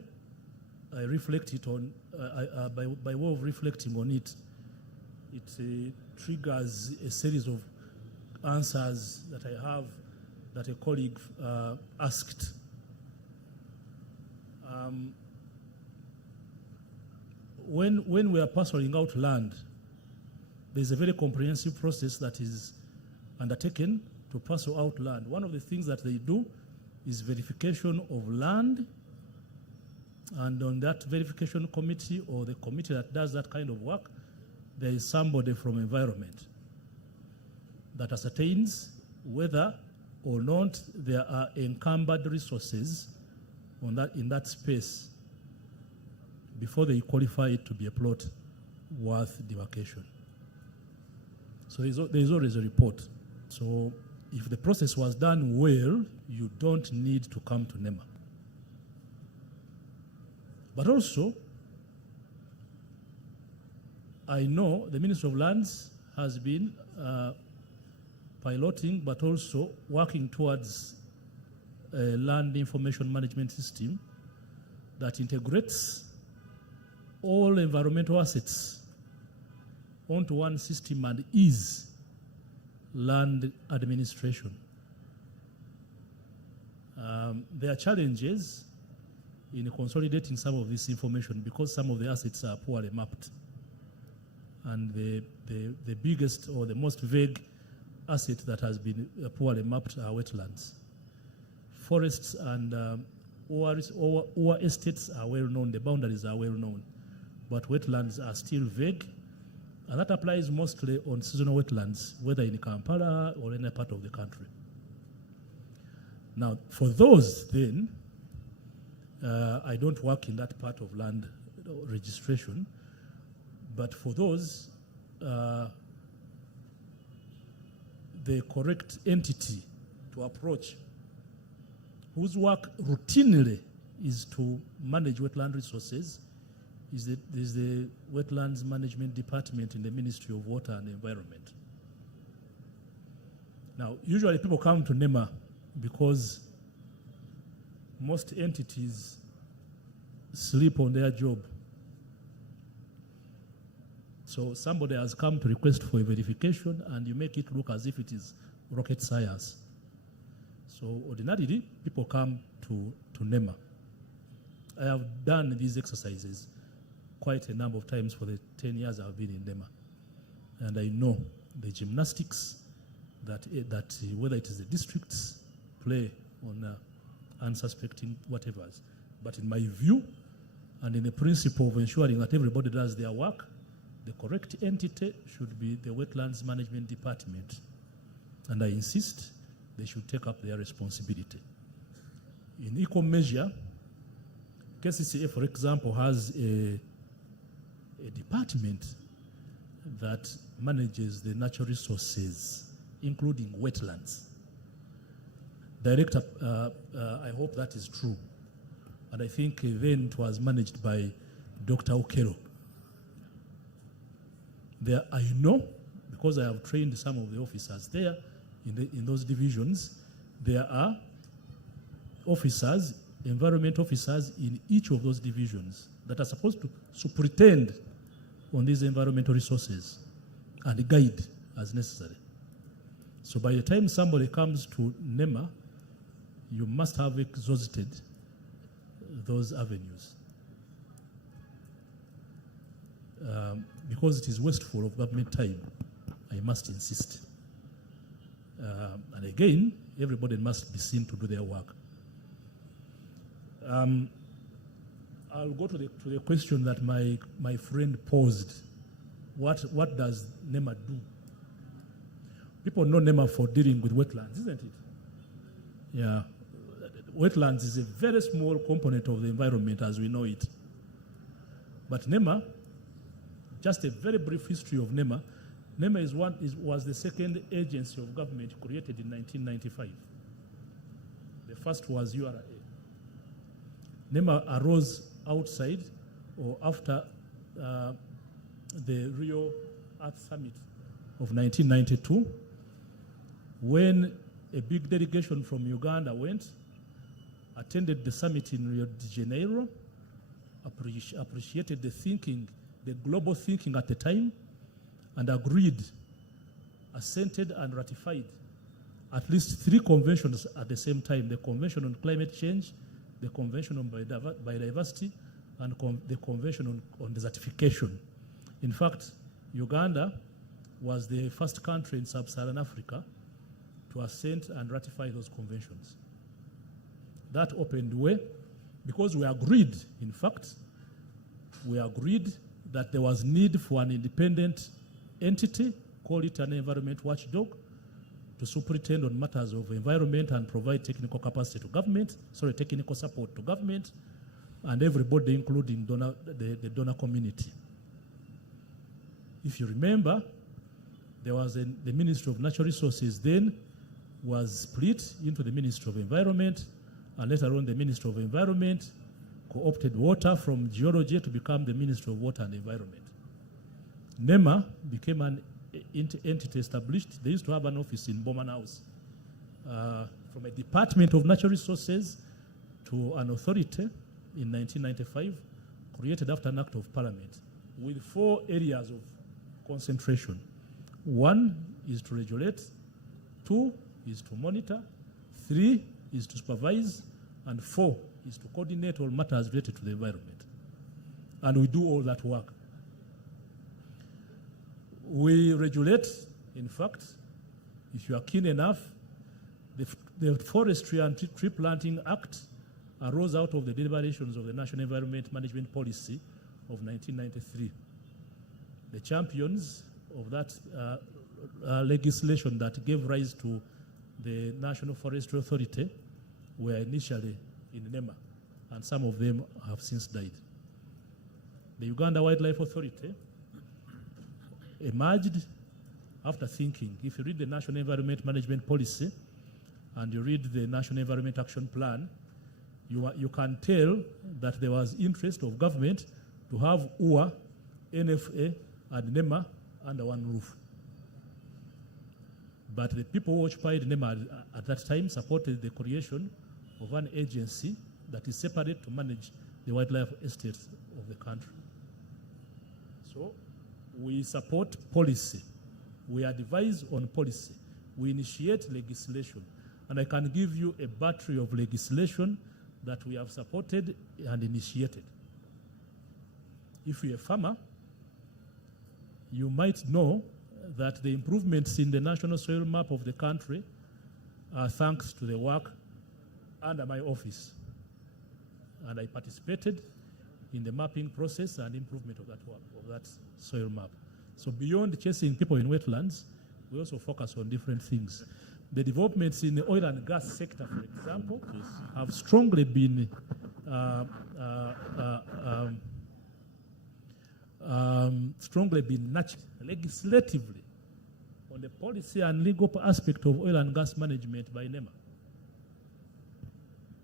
I reflect it on, by way of reflecting on it, it triggers a series of answers that I have that a colleague asked. When we are parceling out land, there's a very comprehensive process that is undertaken to parcel out land. One of the things that they do is verification of land, and on that verification committee or the committee that does that kind of work, there is somebody from environment that ascertains whether or not there are encumbered resources on that, in that space before they qualify it to be a plot worth demarcation. So there's always a report. So if the process was done well, you don't need to come to NEMA. But also, I know the Ministry of Lands has been piloting but also working towards a land information management system that integrates all environmental assets onto one system and is land administration. There are challenges in consolidating some of this information because some of the assets are poorly mapped. And the biggest or the most vague asset that has been poorly mapped are wetlands. Forests and ore estates are well known, the boundaries are well known, but wetlands are still vague, and that applies mostly on seasonal wetlands, whether in Kampala or any part of the country. Now, for those then, I don't work in that part of land registration, but for those, the correct entity to approach, whose work routinely is to manage wetland resources, is the Wetlands Management Department in the Ministry of Water and Environment. Now, usually people come to NEMA because most entities sleep on their job. So somebody has come to request for a verification and you make it look as if it is rocket science. So ordinarily, people come to NEMA. I have done these exercises quite a number of times for the 10 years I've been in NEMA. And I know the gymnastics that whether it is the districts play on unsuspecting whatever. But in my view, and in the principle of ensuring that everybody does their work, the correct entity should be the Wetlands Management Department. And I insist they should take up their responsibility. In equal measure, KCCA, for example, has a department that manages the natural resources, including wetlands. Director, I hope that is true. And I think then it was managed by Dr. Okero. There, I know, because I have trained some of the officers there in those divisions, there are officers, environment officers in each of those divisions that are supposed to superintend on these environmental resources and guide as necessary. So by the time somebody comes to NEMA, you must have exhausted those avenues. Because it is wasteful of government time, I must insist. And again, everybody must be seen to do their work. I'll go to the question that my friend posed. What does NEMA do? People know NEMA for dealing with wetlands, isn't it? Yeah. Wetlands is a very small component of the environment as we know it. But NEMA, just a very brief history of NEMA. NEMA was the second agency of government created in 1995. The first was URA. NEMA arose outside or after the Rio Earth Summit of 1992, when a big delegation from Uganda went, attended the summit in Rio de Janeiro, appreciated the thinking, the global thinking at the time, and agreed assented and ratified at least 3 conventions at the same time: the Convention on Climate Change, the Convention on Biodiversity, and the Convention on Desertification. In fact, Uganda was the first country in sub-Saharan Africa to assent and ratify those conventions. That opened the way because we agreed, in fact, we agreed that there was need for an independent entity, call it an environment watchdog, to superintend on matters of environment and provide technical capacity to government, technical support to government and everybody, including the donor community. If you remember, there was the Ministry of Natural Resources then was split into the Ministry of Environment, and later on the Ministry of Environment co-opted water from geology to become the Ministry of Water and Environment. NEMA became an entity established. They used to have an office in Bowman House. From a Department of Natural Resources to an authority in 1995, created after an act of parliament, with 4 areas of concentration. 1 is to regulate, 2 is to monitor, 3 is to supervise, and 4 is to coordinate all matters related to the environment. And we do all that work. We regulate, in fact, if you are keen enough, the Forestry and Tree Planting Act arose out of the deliberations of the National Environment Management Policy of 1993. The champions of that legislation that gave rise to the National Forestry Authority were initially in NEMA, and some of them have since died. The Uganda Wildlife Authority emerged after thinking. If you read the National Environment Management Policy and you read the National Environment Action Plan, you can tell that there was interest of government to have UA, NFA, and NEMA under one roof. But the people who occupied NEMA at that time supported the creation of an agency that is separate to manage the wildlife estates of the country. So we support policy. We advise on policy. We initiate legislation. And I can give you a battery of legislation that we have supported and initiated. If you're a farmer, you might know that the improvements in the national soil map of the country are thanks to the work under my office. And I participated in the mapping process and improvement of that work, of that soil map. So beyond chasing people in wetlands, we also focus on different things. The developments in the oil and gas sector, for example, have strongly been nurtured legislatively on the policy and legal aspect of oil and gas management by NEMA.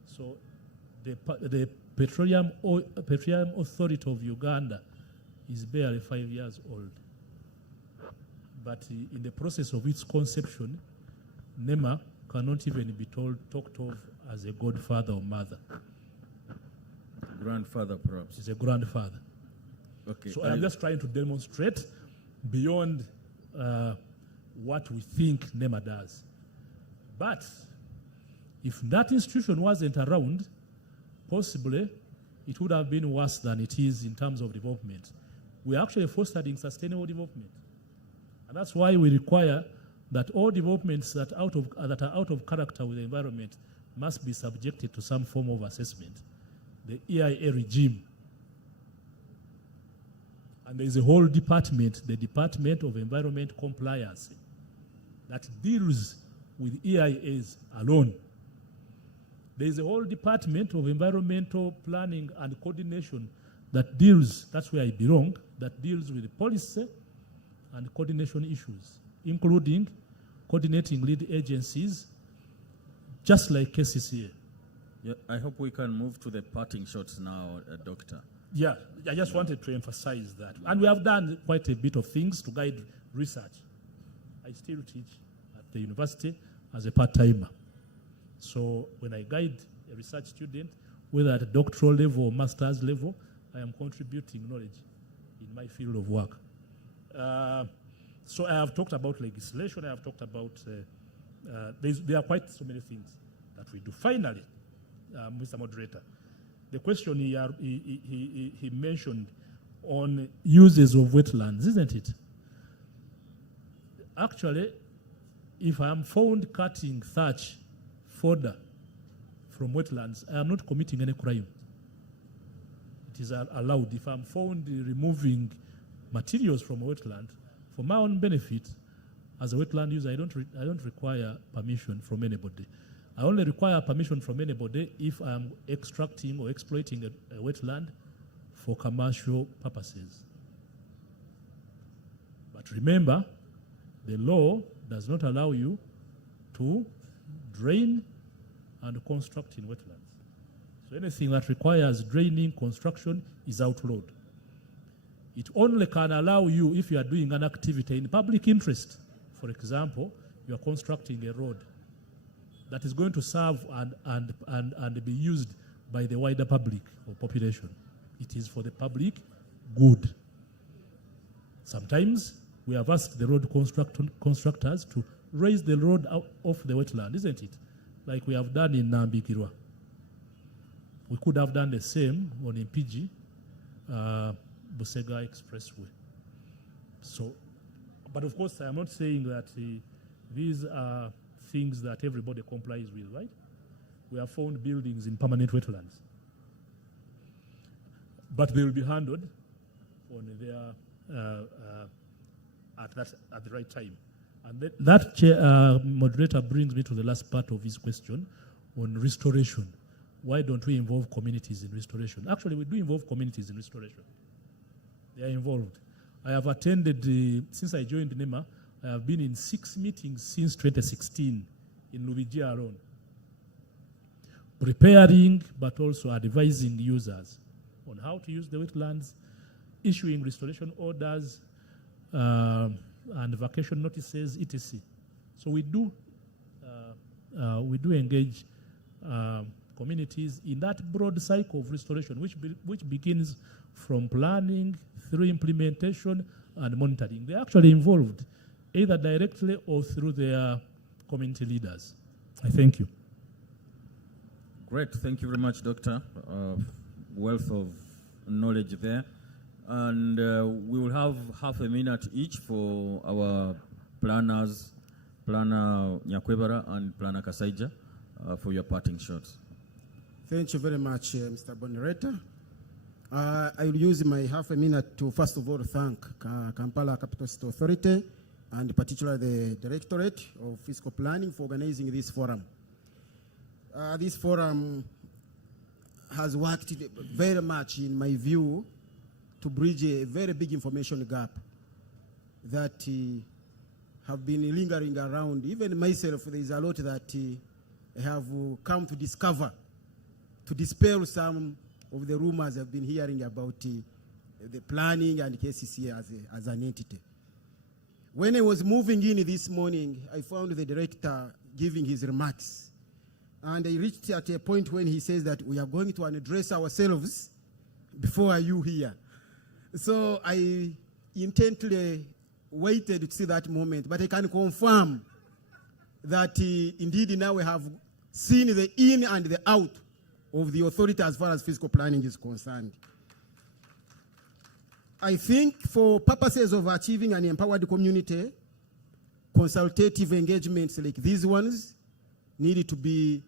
So the Petroleum Authority of Uganda is barely 5 years old. But in the process of its conception, NEMA cannot even be talked of as a godfather or mother. Grandfather, perhaps. It's a grandfather. Okay. So I'm just trying to demonstrate beyond what we think NEMA does. But if that institution wasn't around, possibly it would have been worse than it is in terms of development. We're actually fostering sustainable development. And that's why we require that all developments that are out of character with the environment must be subjected to some form of assessment, the EIA regime. And there is a whole department, the Department of Environment Compliance, that deals with EIAs alone. There is a whole Department of Environmental Planning and Coordination that deals, that's where I belong, that deals with the policy and coordination issues, including coordinating lead agencies, just like KCCA. Yeah, I hope we can move to the parting shots now, Doctor. Yeah, I just wanted to emphasize that. And we have done quite a bit of things to guide research. I still teach at the university as a part-timer. So when I guide a research student, whether at a doctoral level or master's level, I am contributing knowledge in my field of work. So I have talked about legislation, I have talked about, there are quite so many things that we do. Finally, Mr. Moderator, the question he mentioned on uses of wetlands, isn't it? Actually, if I am found cutting thatch fodder from wetlands, I am not committing any crime. It is allowed. If I am found removing materials from a wetland, for my own benefit, as a wetland user, I don't require permission from anybody. I only require permission from anybody if I am extracting or exploiting a wetland for commercial purposes. But remember, the law does not allow you to drain and construct in wetlands. So anything that requires draining, construction is outlawed. It only can allow you if you are doing an activity in public interest. For example, you are constructing a road that is going to serve and be used by the wider public or population. It is for the public good. Sometimes we have asked the road constructors to raise the road out of the wetland, isn't it? Like we have done in Nambikirwa. We could have done the same on Impigi, Busega Expressway. So, but of course, I am not saying that these are things that everybody complies with, right? We have found buildings in permanent wetlands. But they will be handled on their, at the right time. And that moderator brings me to the last part of his question on restoration. Why don't we involve communities in restoration? Actually, we do involve communities in restoration. They are involved. I have attended, since I joined NEMA, I have been in 6 meetings since 2016 in Lubijia alone. Preparing, but also advising users on how to use the wetlands, issuing restoration orders, and vacation notices, etc. So we do engage communities in that broad cycle of restoration, which begins from planning through implementation and monitoring. They're actually involved, either directly or through their community leaders. I thank you. Great, thank you very much, Doctor. Wealth of knowledge there. And we will have half a minute each for our planners, Planner Nyakwebara and Planner Kasaija, for your parting shots. Thank you very much, Mr. Bonneretta. I will use my half a minute to first of all thank Kampala Capital City Authority and particularly the Directorate of Fiscal Planning for organizing this forum. This forum has worked very much, in my view, to bridge a very big information gap that have been lingering around. Even myself, there is a lot that I have come to discover, to dispel some of the rumors I've been hearing about the planning and KCCA as an entity. When I was moving in this morning, I found the director giving his remarks. And I reached at a point when he says that we are going to address ourselves before you here. So I intently waited to see that moment, but I can confirm that indeed now we have seen the in and the out of the authority as far as fiscal planning is concerned. I think for purposes of achieving an empowered community, consultative engagements like these ones needed to be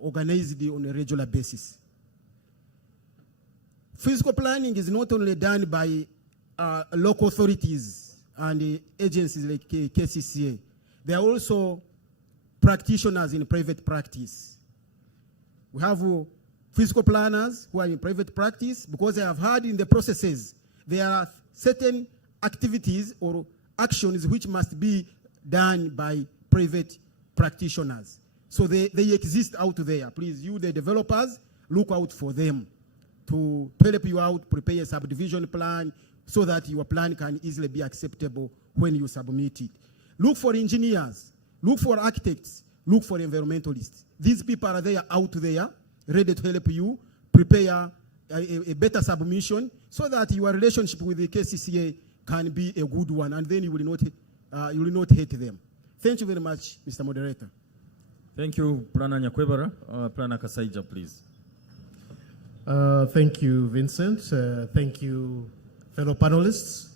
organized on a regular basis. Fiscal planning is not only done by local authorities and agencies like KCCA. There are also practitioners in private practice. We have fiscal planners who are in private practice, because I have heard in the processes there are certain activities or actions which must be done by private practitioners. So they exist out there. Please, you, the developers, look out for them to help you out, prepare a subdivision plan so that your plan can easily be acceptable when you submit it. Look for engineers, look for architects, look for environmentalists. These people are there out there, ready to help you prepare a better submission so that your relationship with the KCCA can be a good one, and then you will not hate them. Thank you very much, Mr. Moderator. Thank you, Plana Nyakwebara. Plana Kasaija, please. Thank you, Vincent. Thank you, fellow panelists.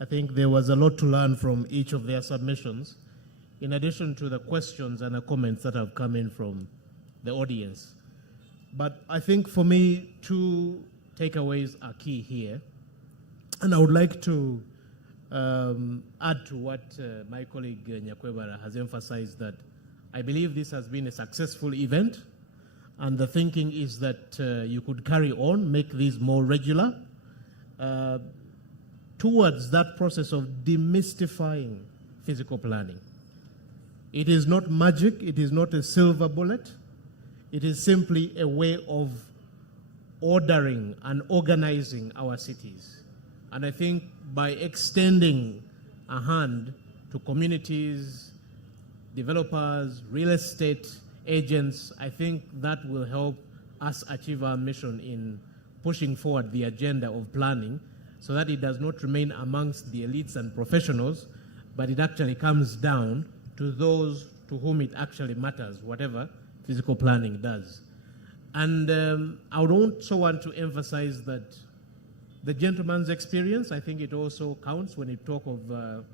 I think there was a lot to learn from each of their submissions, in addition to the questions and the comments that have come in from the audience. But I think for me, two takeaways are key here. And I would like to add to what my colleague Nyakwebara has emphasized, that I believe this has been a successful event, and the thinking is that you could carry on, make these more regular, towards that process of demystifying physical planning. It is not magic, it is not a silver bullet, it is simply a way of ordering and organizing our cities. And I think by extending a hand to communities, developers, real estate agents, I think that will help us achieve our mission in pushing forward the agenda of planning, so that it does not remain amongst the elites and professionals, but it actually comes down to those to whom it actually matters, whatever physical planning does. And I would also want to emphasize that the gentleman's experience, I think it also counts when you talk of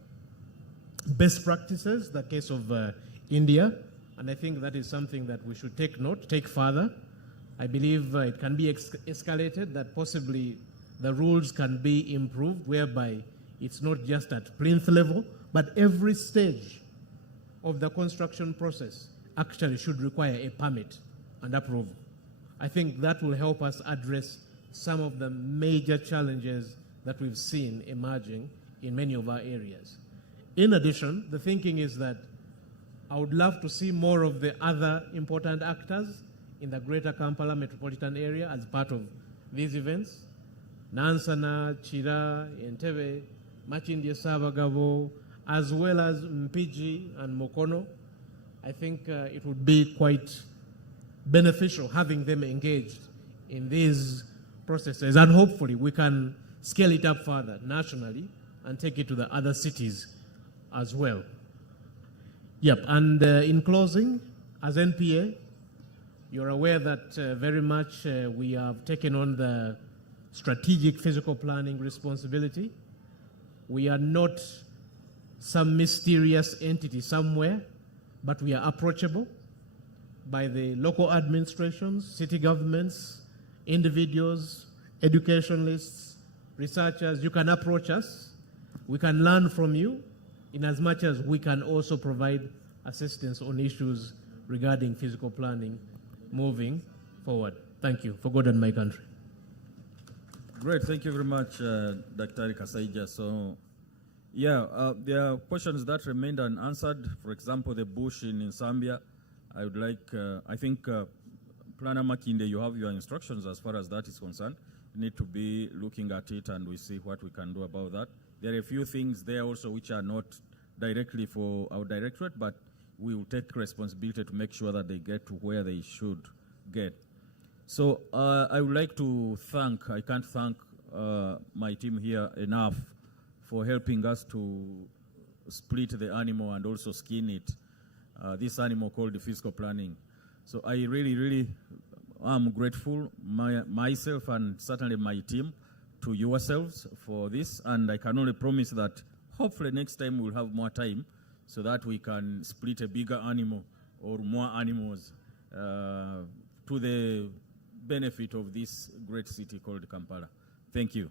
best practices, the case of India, and I think that is something that we should take note, take further. I believe it can be escalated, that possibly the rules can be improved, whereby it's not just at plinth level, but every stage of the construction process actually should require a permit and approval. I think that will help us address some of the major challenges that we've seen emerging in many of our areas. In addition, the thinking is that I would love to see more of the other important actors in the greater Kampala metropolitan area as part of these events. Nansana, Chira, Entebbe, Machindi Sabagabo, as well as Mpiji and Mokono. I think it would be quite beneficial having them engaged in these processes, and hopefully we can scale it up further nationally and take it to the other cities as well. Yep, and in closing, as NPA, you're aware that very much we have taken on the strategic physical planning responsibility. We are not some mysterious entity somewhere, but we are approachable by the local administrations, city governments, individuals, educationalists, researchers. You can approach us. We can learn from you, in as much as we can also provide assistance on issues regarding physical planning moving forward. Thank you. For God and my country. Great. Thank you very much, Dr. Kasaija. So, yeah, there are questions that remained unanswered. For example, the bush in Zambia. I would like, I think, Planner Makinde, you have your instructions as far as that is concerned. We need to be looking at it, and we see what we can do about that. There are a few things there also which are not directly for our directorate, but we will take responsibility to make sure that they get to where they should get. So I would like to thank, I can't thank my team here enough for helping us to split the animal and also skin it, this animal called the physical planning. So I really am grateful, myself and certainly my team, to yourselves for this, and I can only promise that hopefully next time we'll have more time so that we can split a bigger animal or more animals to the benefit of this great city called Kampala. Thank you.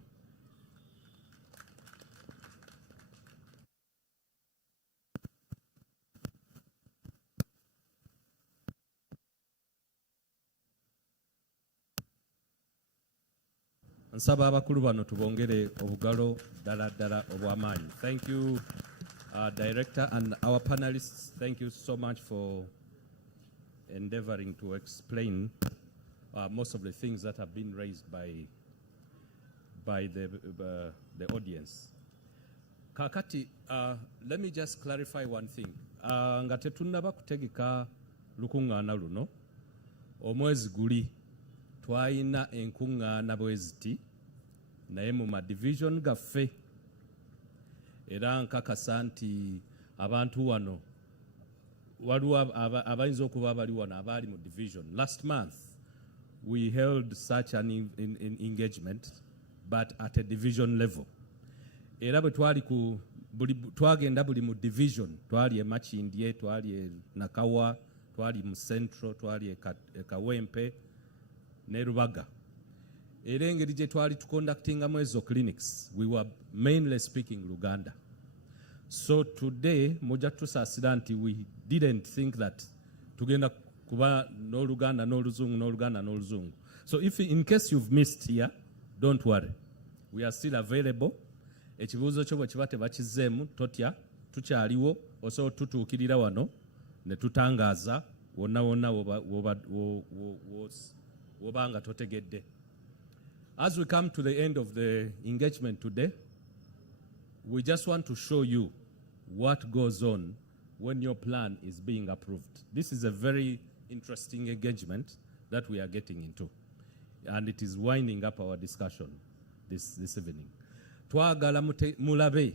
Nsaba abakulu bano tubongere obugalo ddala obw'amaanyi. Thank you, Director, and our panelists. Thank you so much for endeavoring to explain most of the things that have been raised by the audience. Kakati, let me just clarify one thing. Nga tetunnaba kutegeka lukungaana luno, omwezi guli twayina enkungaana bwe ziti, naye mu madivision gaffe era nkakasa nti abantu wano waliwo abayinza okuba abali wano abali mu division. Last month we held such an engagement but at a division level. Era bwe twagenda buli mu division, twali e Makindye, twali e Nakawa, twali mu Central, twali e Kawempe ne Rubaga. Era engeri gye twali tuconductingamu ezo clinics, we were mainly speaking Luganda. So today, mujja tusaasira nti we didn't think that tugenda kuba n'Oluganda n'Oluzungu n'Oluganda n'Oluzungu. So if in case you've missed here, don't worry. We are still available. Ekibuuzo kyo bwe kiba tebakizeemu totya, tukyaliwo, osobola tutuukirira wano ne tutangaaza wonna wonna woba nga totegedde. As we come to the end of the engagement today, we just want to show you what goes on when your plan is being approved. This is a very interesting engagement that we are getting into, and it is winding up our discussion this evening. Twagala mulabe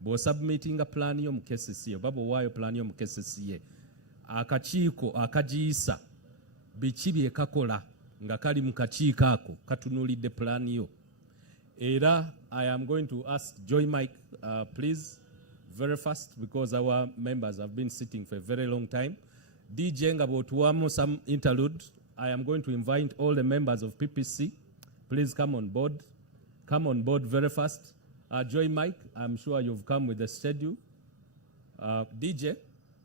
bw'osubmitinga plan yo mu KCCA oba bw'owaayo plan yo mu KCCA, akakiiko akagiyisa biki bye kakola nga kali mu kakiiko ako katunuulidde plan yo. Era I am going to ask Joy Mike, please, very fast, because our members have been sitting for a very long time. DJ nga bw'otuwamu some interlude, I am going to invite all the members of PPC. Please come on board. Come on board very fast. Joy Mike, I'm sure you've come with the schedule. DJ,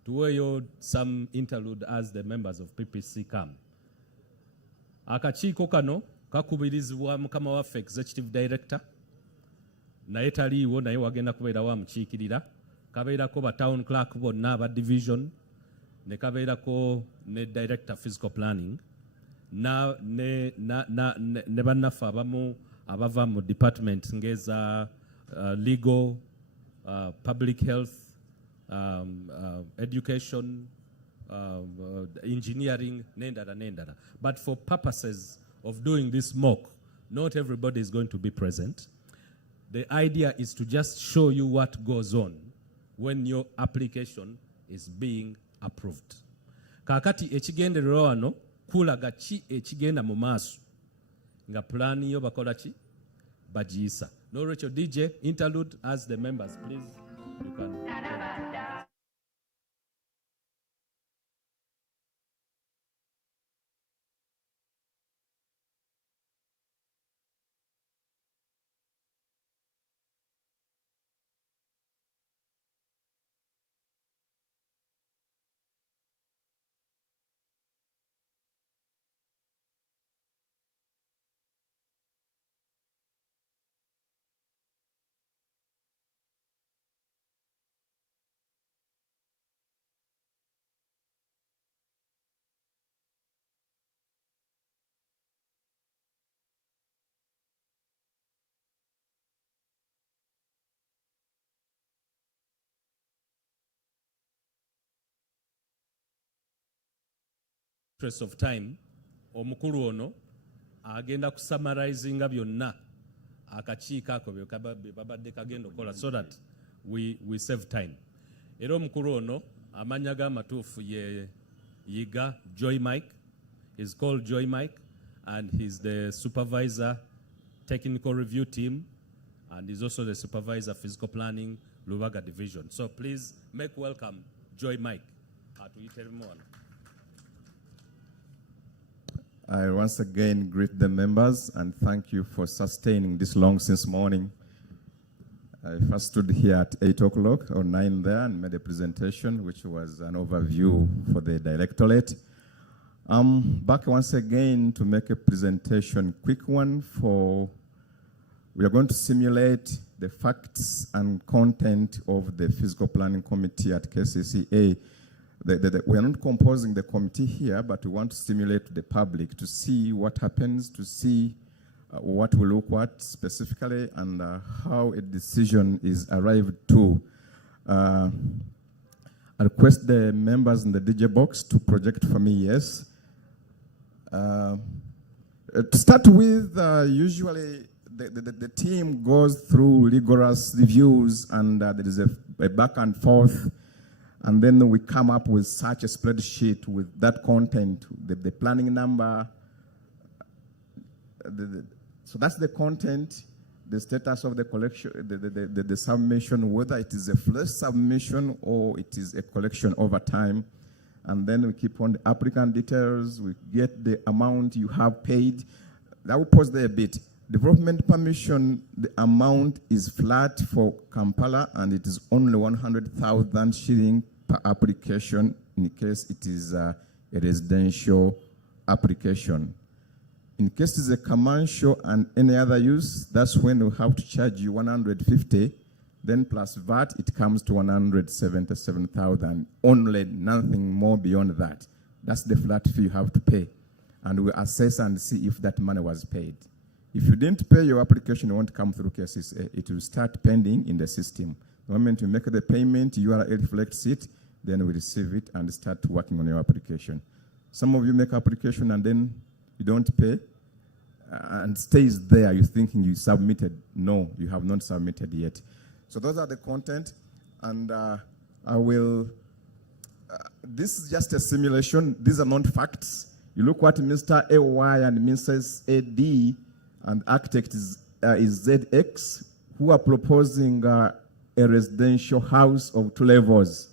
to wear you some interlude as the members of PPC come. Akakiiko kano kakubirizibwa mukama waffe executive director, naye taliiwo, naye wagenda kubeera wamukiikirira. Kabeerako ba town clerk bonna aba division, ne kabeerako ne director physical planning, ne bannaffe abamu abava mu department ngeza legal, public health, education, engineering, nendala. But for purposes of doing this mock, not everybody is going to be present. The idea is to just show you what goes on when your application is being approved. Kakati ekigendererwa wano kulaga ki ekigenda mu maaso nga plan yo bakola ki bagiyisa. N'olwekyo DJ, interlude as the members, please. You can. Of time, omukulu ono agenda kusummarizinga byonna akakiiko ako bye babadde kagenda okola so that we save time. Era omukulu ono amanya g'amatuufu ye yiga Joy Mike. He's called Joy Mike, and he's the supervisor technical review team, and he's also the supervisor physical planning Lubaga division. So please make welcome Joy Mike. I once again greet the members and thank you for sustaining this long since morning. I first stood here at 8 o'clock or 9 there and made a presentation, which was an overview for the directorate. I'm back once again to make a presentation, quick one we are going to simulate the facts and content of the physical planning committee at KCCA. We are not composing the committee here, but we want to stimulate the public to see what happens, to see what we look at specifically, and how a decision is arrived to. I request the members in the DJ box to project for me, yes. To start with, usually the team goes through rigorous reviews, and there is a back and forth, and then we come up with such a spreadsheet with that content, the planning number. So that's the content, the status of the collection, the submission, whether it is a flash submission or it is a collection over time. And then we keep on the applicant details, we get the amount you have paid. That will pause there a bit. Development permission, the amount is flat for Kampala, and it is only 100,000 shilling per application in case it is a residential application. In case it's a commercial and any other use, that's when we have to charge you 150. Then plus VAT, it comes to 177,000. Only, nothing more beyond that. That's the flat fee you have to pay. And we assess and see if that money was paid. If you didn't pay, your application won't come through KCCA. It will start pending in the system. The moment you make the payment, URL reflects it, then we receive it and start working on your application. Some of you make application and then you don't pay, and stays there. You're thinking you submitted. No, you have not submitted yet. So those are the content, and I will, this is just a simulation. These are not facts. You look what Mr. AY and Mrs. AD and architect is ZX, who are proposing a residential house of 2 levels.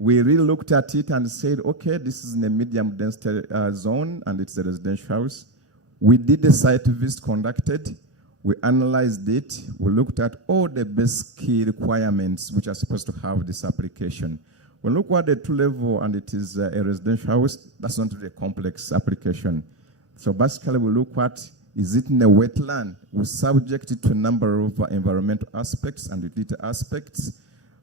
We really looked at it and said, okay, this is in a medium density zone and it's a residential house. We did a site visit conducted. We analyzed it. We looked at all the basic key requirements which are supposed to have this application. We look at the 2-level and it is a residential house. That's not really a complex application. So basically we look at, is it in a wetland? We subject it to a number of environmental aspects and utility aspects.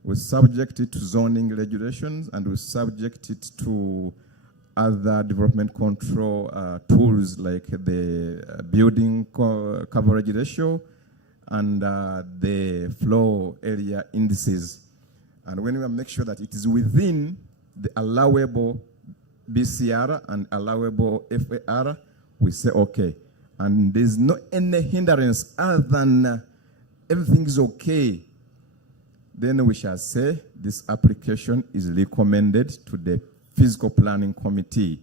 We subject it to zoning regulations, and we subject it to other development control tools like the building coverage ratio and the floor area indices. And when we make sure that it is within the allowable BCR and allowable FAR, we say okay. And there's no any hindrance other than everything is okay. Then we shall say this application is recommended to the Physical Planning Committee.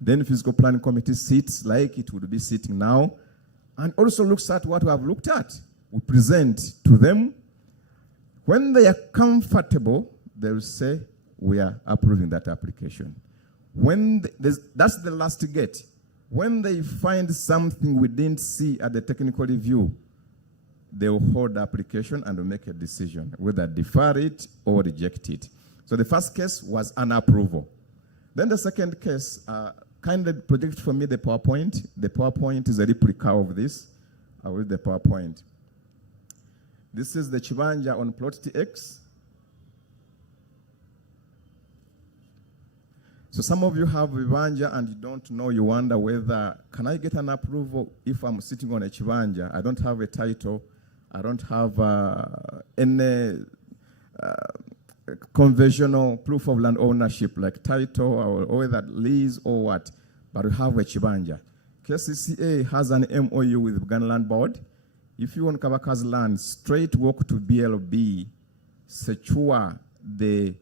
Then the Physical Planning Committee sits like it would be sitting now and also looks at what we have looked at. We present to them. When they are comfortable, they will say, we are approving that application. When that's the last gate. When they find something we didn't see at the technical review, they will hold the application and will make a decision, whether defer it or reject it. So the first case was an approval. Then the second case, kindly project for me the PowerPoint. The PowerPoint is a replica of this. I will read the PowerPoint. This is the Chibanja on plot TX. So some of you have Chibanja and you don't know, you wonder whether, can I get an approval if I'm sitting on a Chibanja? I don't have a title. I don't have any conventional proof of land ownership like title or whether lease or what, but we have a Chibanja. KCCA has an MOU with Uganda Land Board. If you want Kabaka's land, straight walk to BLB, secure the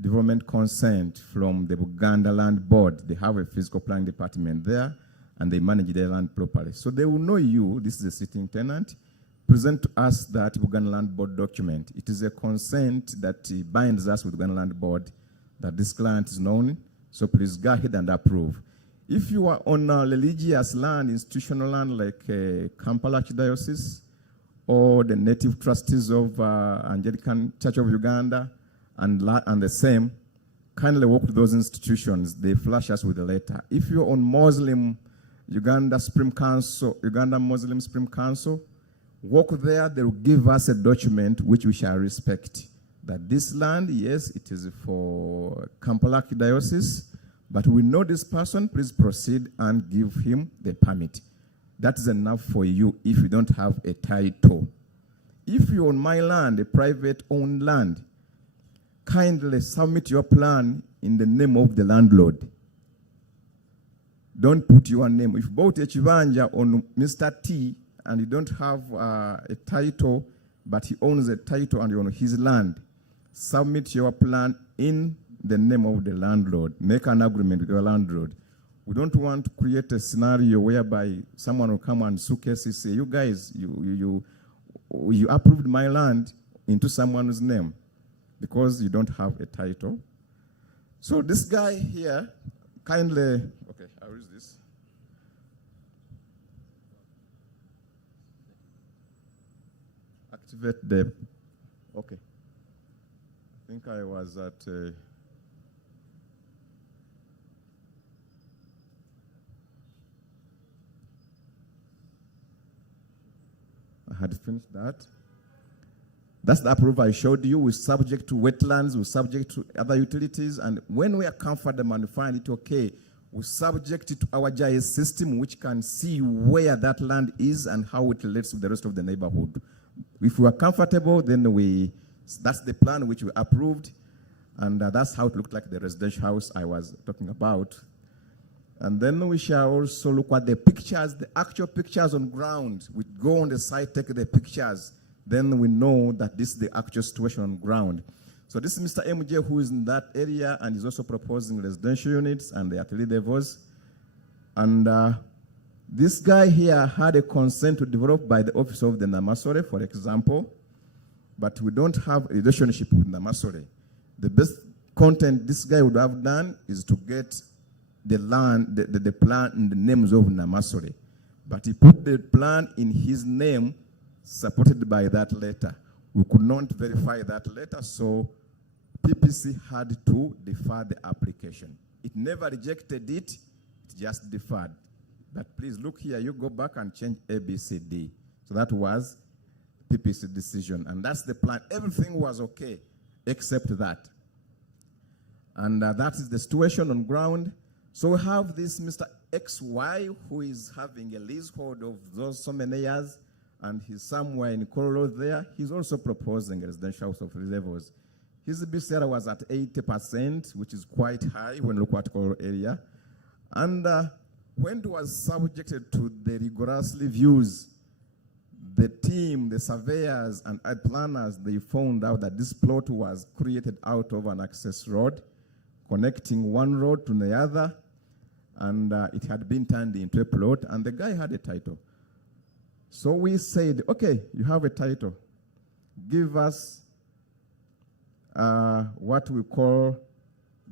development consent from the Uganda Land Board. They have a physical planning department there, and they manage their land properly. So they will know you, this is a sitting tenant, present to us that Uganda Land Board document. It is a consent that binds us with Uganda Land Board that this client is known, so please go ahead and approve. If you are on religious land, institutional land like Kampala Archdiocese or the native trustees of Anglican Church of Uganda and the same, kindly walk to those institutions. They flash us with a letter. If you're on Muslim Uganda Supreme Council, Uganda Muslim Supreme Council, walk there. They will give us a document which we shall respect. That this land, yes, it is for Kampala Archdiocese, but we know this person, please proceed and give him the permit. That is enough for you if you don't have a title. If you're on my land, a private-owned land, kindly submit your plan in the name of the landlord. Don't put your name. If you bought a Chibanja on Mr. T and you don't have a title, but he owns a title and you're on his land, submit your plan in the name of the landlord. Make an agreement with your landlord. We don't want to create a scenario whereby someone will come and sue cases, say, you guys, you approved my land into someone's name because you don't have a title. So this guy here kindly, okay, I'll use this. Activate the, okay. I think I was at, I had finished that. That's the approval I showed you. We're subject to wetlands, we're subject to other utilities, and when we are comfortable and find it okay, we subject it to our GIS system, which can see where that land is and how it relates with the rest of the neighborhood. If we are comfortable, then that's the plan which we approved, and that's how it looked like the residential house I was talking about. And then we shall also look at the pictures, the actual pictures on ground. We go on the site, take the pictures, then we know that this is the actual situation on ground. So this is Mr. MJ, who is in that area and is also proposing residential units and the 3 levels. And this guy here had a consent to develop by the office of the Namasole, for example, but we don't have a relationship with Namasole. The best content this guy would have done is to get the land, the plan in the names of Namasole. But he put the plan in his name, supported by that letter. We could not verify that letter, so PPC had to defer the application. It never rejected it, it just deferred. But please look here, you go back and change ABCD. So that was PPC decision, and that's the plan. Everything was okay, except that. And that is the situation on ground. So we have this Mr. XY, who is having a leasehold of those so many years, and he's somewhere in Korolo there. He's also proposing a residential house of 3 levels. His BCR was at 80%, which is quite high when you look at Korolo area. And when it was subjected to the rigorous reviews, the team, the surveyors and planners, they found out that this plot was created out of an access road, connecting one road to the other, and it had been turned into a plot, and the guy had a title. So we said, okay, you have a title. Give us what we call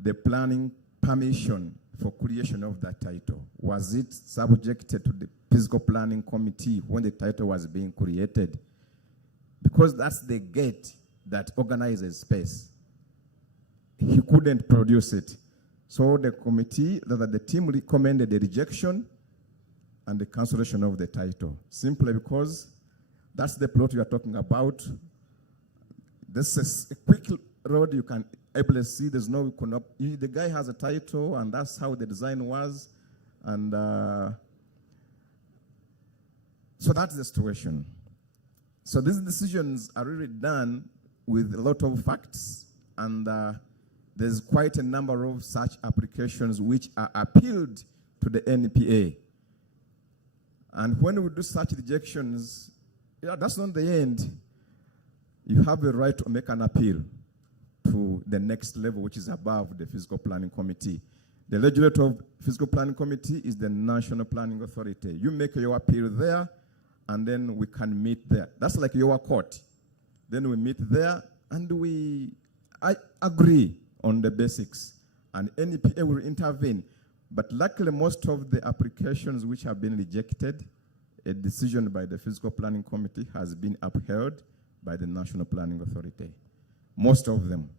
the planning permission for creation of that title. Was it subjected to the physical planning committee when the title was being created? Because that's the gate that organizes space. He couldn't produce it. So the committee, the team recommended the rejection and the cancellation of the title, simply because that's the plot you are talking about. This is a quick road, you can able to see there's no, the guy has a title, and that's how the design was. And so that's the situation. So these decisions are really done with a lot of facts, and there's quite a number of such applications which are appealed to the NPA. And when we do such rejections, that's not the end. You have a right to make an appeal to the next level, which is above the Physical Planning Committee. The Legislative Physical Planning Committee is the National Planning Authority. You make your appeal there, and then we can meet there. That's like your court. Then we meet there, and I agree on the basics, and NPA will intervene. But luckily, most of the applications which have been rejected, a decision by the Physical Planning Committee has been upheld by the National Planning Authority. Most of them.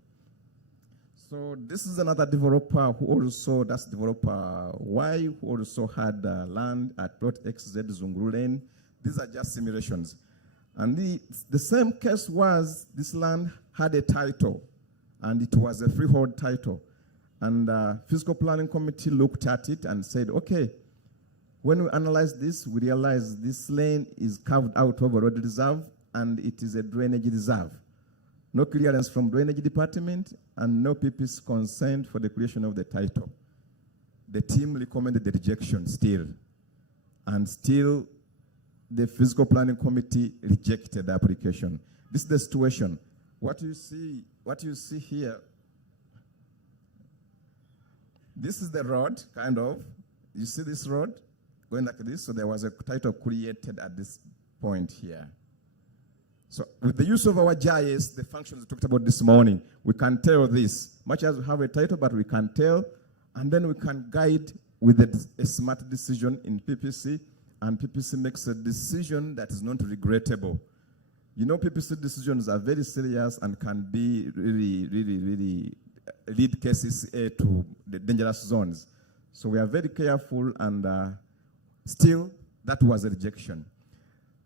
So this is another developer who also, that's developer Y, who also had land at plot XZ Zunguru Lane. These are just simulations. And the same case was, this land had a title, and it was a freehold title. And Physical Planning Committee looked at it and said, okay, when we analyze this, we realize this lane is carved out of a road reserve, and it is a drainage reserve. No clearance from drainage department, and no PP's consent for the creation of the title. The team recommended the rejection still. And still, the physical planning committee rejected the application. This is the situation. What you see here, this is the road, kind of. You see this road going like this? So there was a title created at this point here. So with the use of our GIS, the functions we talked about this morning, we can tell this. Much as we have a title, but we can tell, and then we can guide with a smart decision in PPC, and PPC makes a decision that is not regrettable. You know, PPC decisions are very serious and can be really lead KCCA to the dangerous zones. So we are very careful, and still, that was a rejection.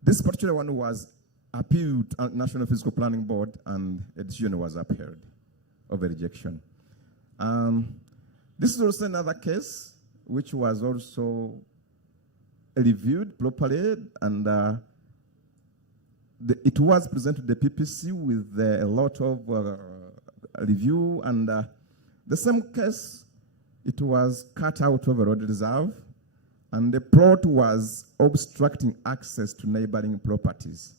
This particular one was appealed to National Physical Planning Board, and a decision was upheld of a rejection. This is also another case which was also reviewed properly, and it was presented to the PPC with a lot of review, and the same case, it was cut out of a road reserve, and the plot was obstructing access to neighboring properties.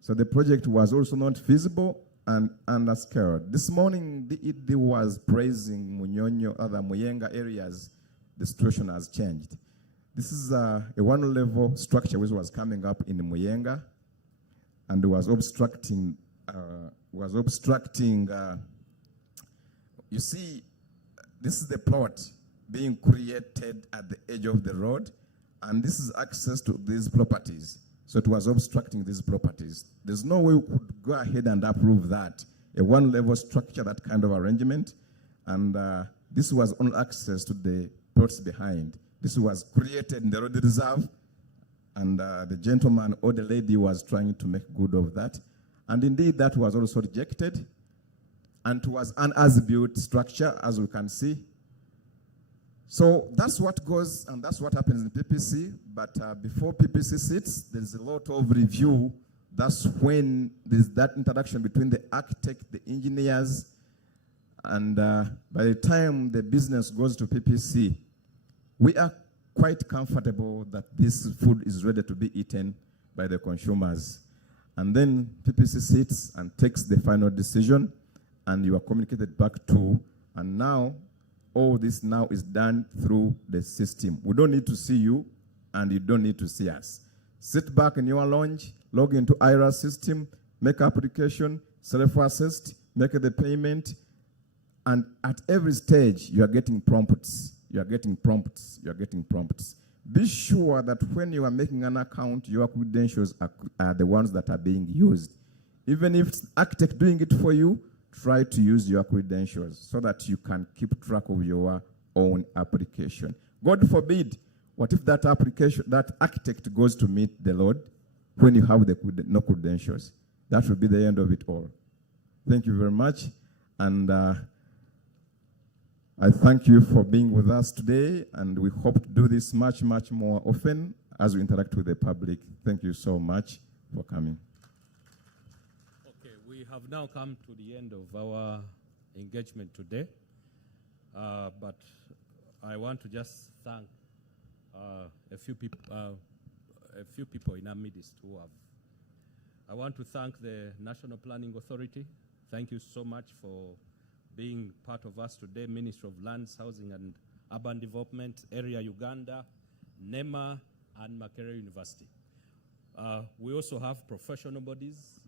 So the project was also not feasible and underscaled. This morning, the ED was praising Munyonyo, other Muyenga areas. The situation has changed. This is a one-level structure which was coming up in Muyenga, and was obstructing. You see, this is the plot being created at the edge of the road, and this is access to these properties. So it was obstructing these properties. There's no way we could go ahead and approve that, a one-level structure, that kind of arrangement, and this was only access to the plots behind. This was created in the road reserve, and the gentleman or the lady was trying to make good of that. And indeed, that was also rejected, and it was an as-built structure, as we can see. So that's what goes, and that's what happens in PPC. But before PPC sits, there's a lot of review. That's when there's that interaction between the architect, the engineers, and by the time the business goes to PPC, we are quite comfortable that this food is ready to be eaten by the consumers. And then PPC sits and takes the final decision, and you are communicated back to, and now all this now is done through the system. We don't need to see you, and you don't need to see us. Sit back in your lounge, log into IRA system, make application, self-assessed, make the payment, and at every stage, you are getting prompts. You are getting prompts. You are getting prompts. Be sure that when you are making an account, your credentials are the ones that are being used. Even if it's architect doing it for you, try to use your credentials so that you can keep track of your own application. God forbid, what if that application, that architect goes to meet the Lord when you have no credentials? That will be the end of it all. Thank you very much, and I thank you for being with us today, and we hope to do this much, much more often as we interact with the public. Thank you so much for coming. Okay, we have now come to the end of our engagement today, but I want to just thank a few people in our midst who have. I want to thank the National Planning Authority. Thank you so much for being part of us today, Ministry of Lands, Housing and Urban Development, Area Uganda, NEMA, and Makerere University. We also have professional bodies,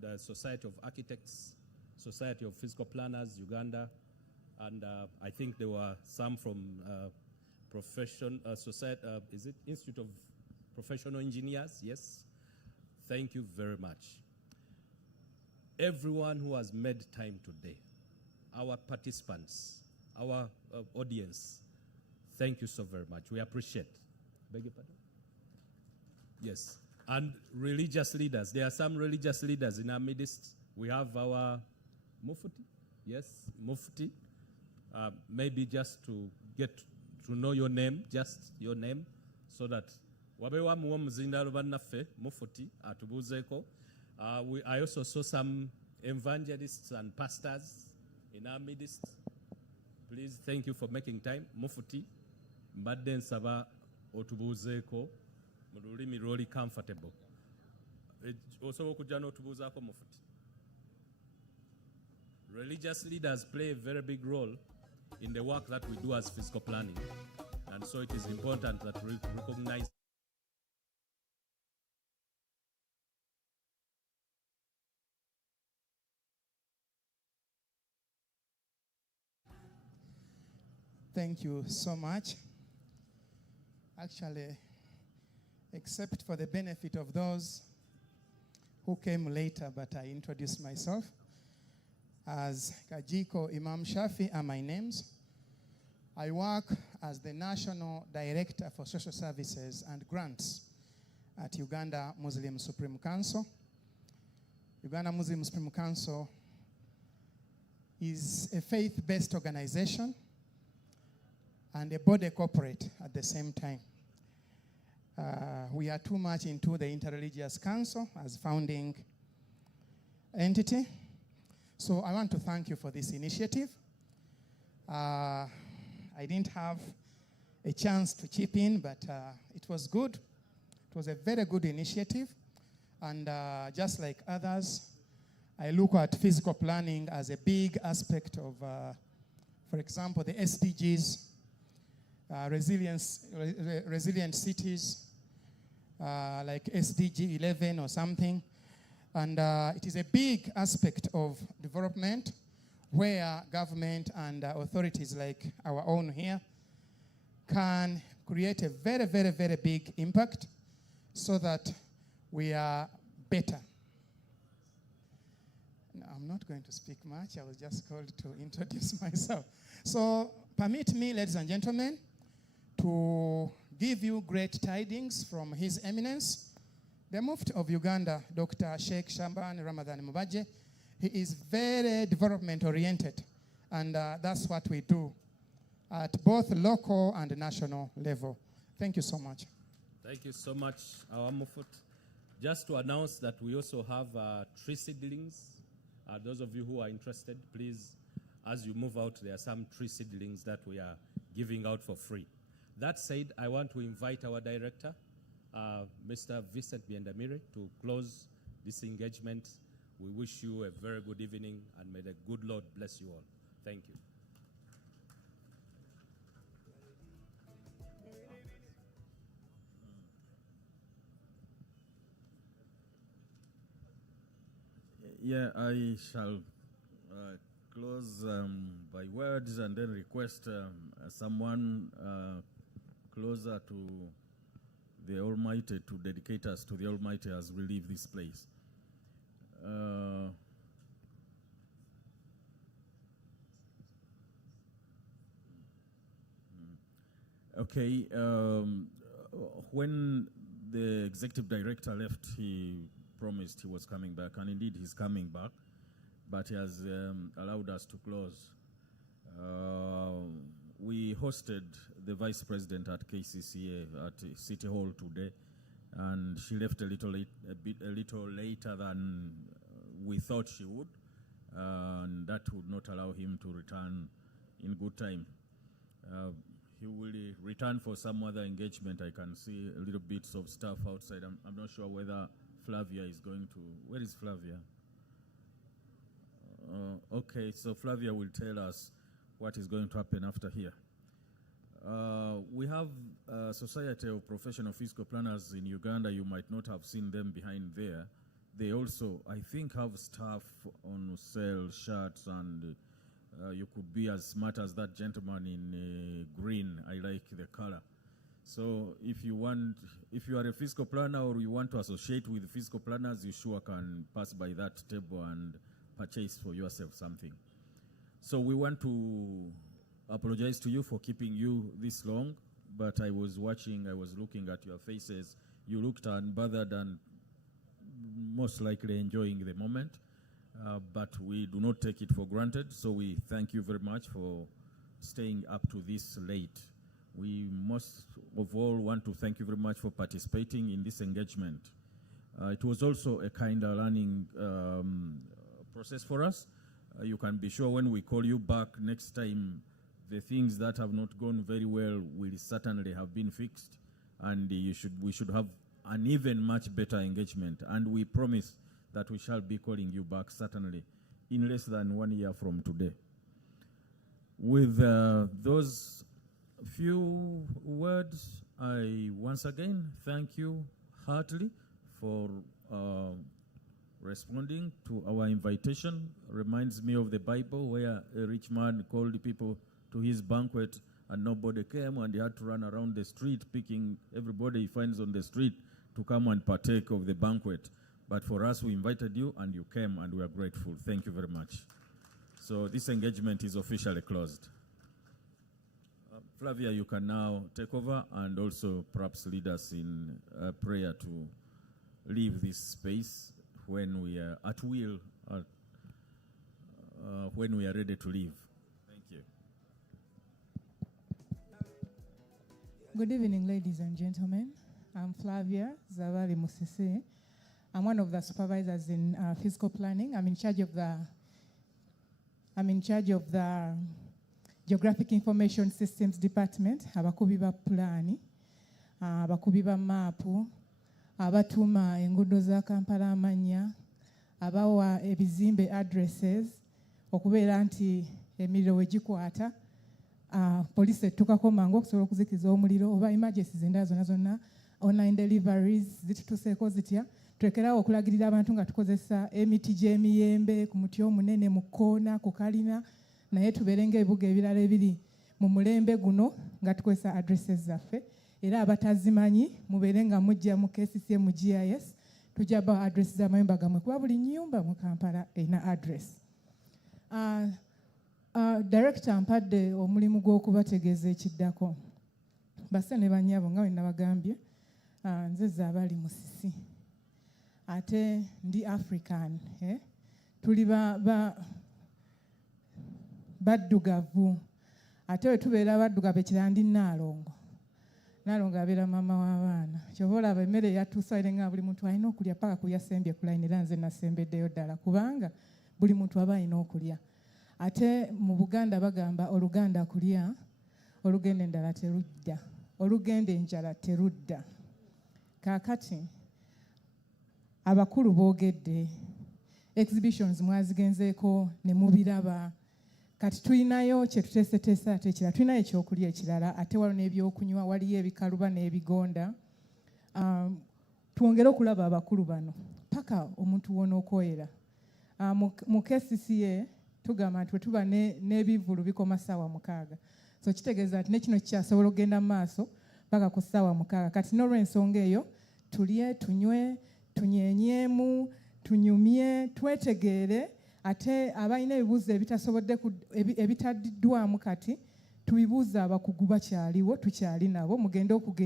the Society of Architects, Society of Physical Planners, Uganda, and I think there were some from is it Institute of Professional Engineers? Yes. Thank you very much. Everyone who has made time today, our participants, our audience, thank you so very much. We appreciate. Beg your pardon? Yes. And religious leaders. There are some religious leaders in our midst. We have our Mufti. Yes, Mufti. Maybe just to get to know your name, just your name, so that wabewa muwa muzindalo bannaffe Mufti atubuzeeko. I also saw some evangelists and pastors in our midst. Please, thank you for making time. Mufti, mbadde nsaba otubuuzeeko mu lulimi lw'oli comfortable. Osobola okujja n'otubuuzaako mu futi. Religious leaders play a very big role in the work that we do as physical planning, and so it is important that we recognize. Thank you so much. Actually, except for the benefit of those who came later, but I introduced myself as Kajiko Imam Shafi are my names. I work as the National Director for Social Services and Grants at Uganda Muslim Supreme Council. Uganda Muslim Supreme Council is a faith-based organization and a body corporate at the same time. We are too much into the Interreligious Council as founding entity. So I want to thank you for this initiative. I didn't have a chance to chip in, but it was good. It was a very good initiative. And just like others, I look at physical planning as a big aspect of, for example, the SDGs, resilient cities, like SDG 11 or something. And it is a big aspect of development where government and authorities like our own here can create a very, very, very big impact so that we are better. No, I'm not going to speak much. I was just called to introduce myself. So permit me, ladies and gentlemen, to give you great tidings from His Eminence, the Mufti of Uganda, Dr. Sheikh Shamban Ramadan Mubaje. He is very development-oriented, and that's what we do at both local and national level. Thank you so much. Thank you so much, our Mufut. Just to announce that we also have tree seedlings. Those of you who are interested, please, as you move out, there are some tree seedlings that we are giving out for free. That said, I want to invite our director, Mr. Vincent Biendamire, to close this engagement. We wish you a very good evening, and may the good Lord bless you all. Thank you. Yeah, I shall close by words and then request someone closer to the Almighty to dedicate us to the Almighty as we leave this place. Okay, when the executive director left, he promised he was coming back, and indeed he's coming back, but he has allowed us to close. We hosted the vice president at KCCA at City Hall today, and she left a little later than we thought she would, and that would not allow him to return in good time. He will return for some other engagement. I can see a little bits of stuff outside. I'm not sure whether Flavia is going to. Where is Flavia? Okay, so Flavia will tell us what is going to happen after here. We have a Society of Professional Physical Planners in Uganda. You might not have seen them behind there. They also, I think, have staff on sale, shirts, and you could be as smart as that gentleman in green. I like the color. So if you are a physical planner or you want to associate with physical planners, you sure can pass by that table and purchase for yourself something. So we want to apologize to you for keeping you this long, but I was looking at your faces. You looked unbothered and most likely enjoying the moment, but we do not take it for granted, so we thank you very much for staying up to this late. We most of all want to thank you very much for participating in this engagement. It was also a kind of learning process for us. You can be sure when we call you back next time, the things that have not gone very well will certainly have been fixed, and we should have an even much better engagement. And we promise that we shall be calling you back certainly in less than 1 year from today. With those few words, I once again thank you heartily for responding to our invitation. Reminds me of the Bible where a rich man called people to his banquet and nobody came, and he had to run around the street picking everybody he finds on the street to come and partake of the banquet. But for us, we invited you and you came, and we are grateful. Thank you very much. So this engagement is officially closed. Flavia, you can now take over and also perhaps lead us in prayer to leave this space when we are at will, when we are ready to leave. Thank you. Good evening, ladies and gentlemen. I'm Flavia Zavali Musese. I'm one of the supervisors in fiscal planning. I'm in charge of the Geographic Information Systems Department. Abakubi ba plani, abakubi ba mapu, abatuma enguudo za Kampala amanya, abawa ebizimbe addresses, okubeera nti emiliro wegikwata, police etukako mangu okusobola okuzikiza omuliro, oba emergencies endala zonna, online deliveries zitutuseeko zitya. Tulekerawo okulagirira abantu nga tukozesa emiti gy'emiyembe ku muti omunene mu kkoona ku kalina, naye tubeere ng'ebibuga ebirala ebiri mu mulembe guno nga tukozesa addresses zaffe. Era abatazimanyi mubeere nga mujja mu KCCA mu GIS, tujja bawa address z'amayumba gammwe kuba buli nnyumba mu Kampala erina address. Director ampadde omulimu gw'okubategeeza ekiddako. Basse ne bannyabo nga bwe nabagambye, nze Zaabali Musisi. Ate ndi African. Tuli baddugavu. Ate we tubeera baddugavu ekirala ndi Naalongo. Naalongo abeera maama w'abaana. Kyova olaba emmere yatuusa era nga buli muntu alina okulya paka ku yasembye ku layini, era nze nasembeddeyo ddala kubanga buli muntu aba alina okulya. Ate mu Buganda bagamba oluganda kulya, olugenda endala terudda. Olugenda enjala terudda. Kaakati abakulu boogedde, exhibitions mwazigenzeeko ne mubiraba. Kati tulinayo kye tuteeseteesa ate ekirala, tulinayo ekyokulya ekirala, ate waliwo n'ebyokunywa, waliyo ebikaluba n'ebigonda. Twongere okulaba abakulu bano paka omuntu w'onookoyera. Mu KCCA tugamba nti bwe tuba n'ebivulu bikoma ssaawa 6. So kitegeeza nti ne kino kikyasobola okugenda mu maaso paka ku ssaawa 6. Kati n'olw'ensonga eyo tulye, tunywe, tunyeenyemu, tunyumye, twetegeere. Ate abalina ebibuuzo ebitasobodde ebitaddiddwamu kati tubibuuza abakugu bakyaliwo, tukyali nabo, mugende okugenda.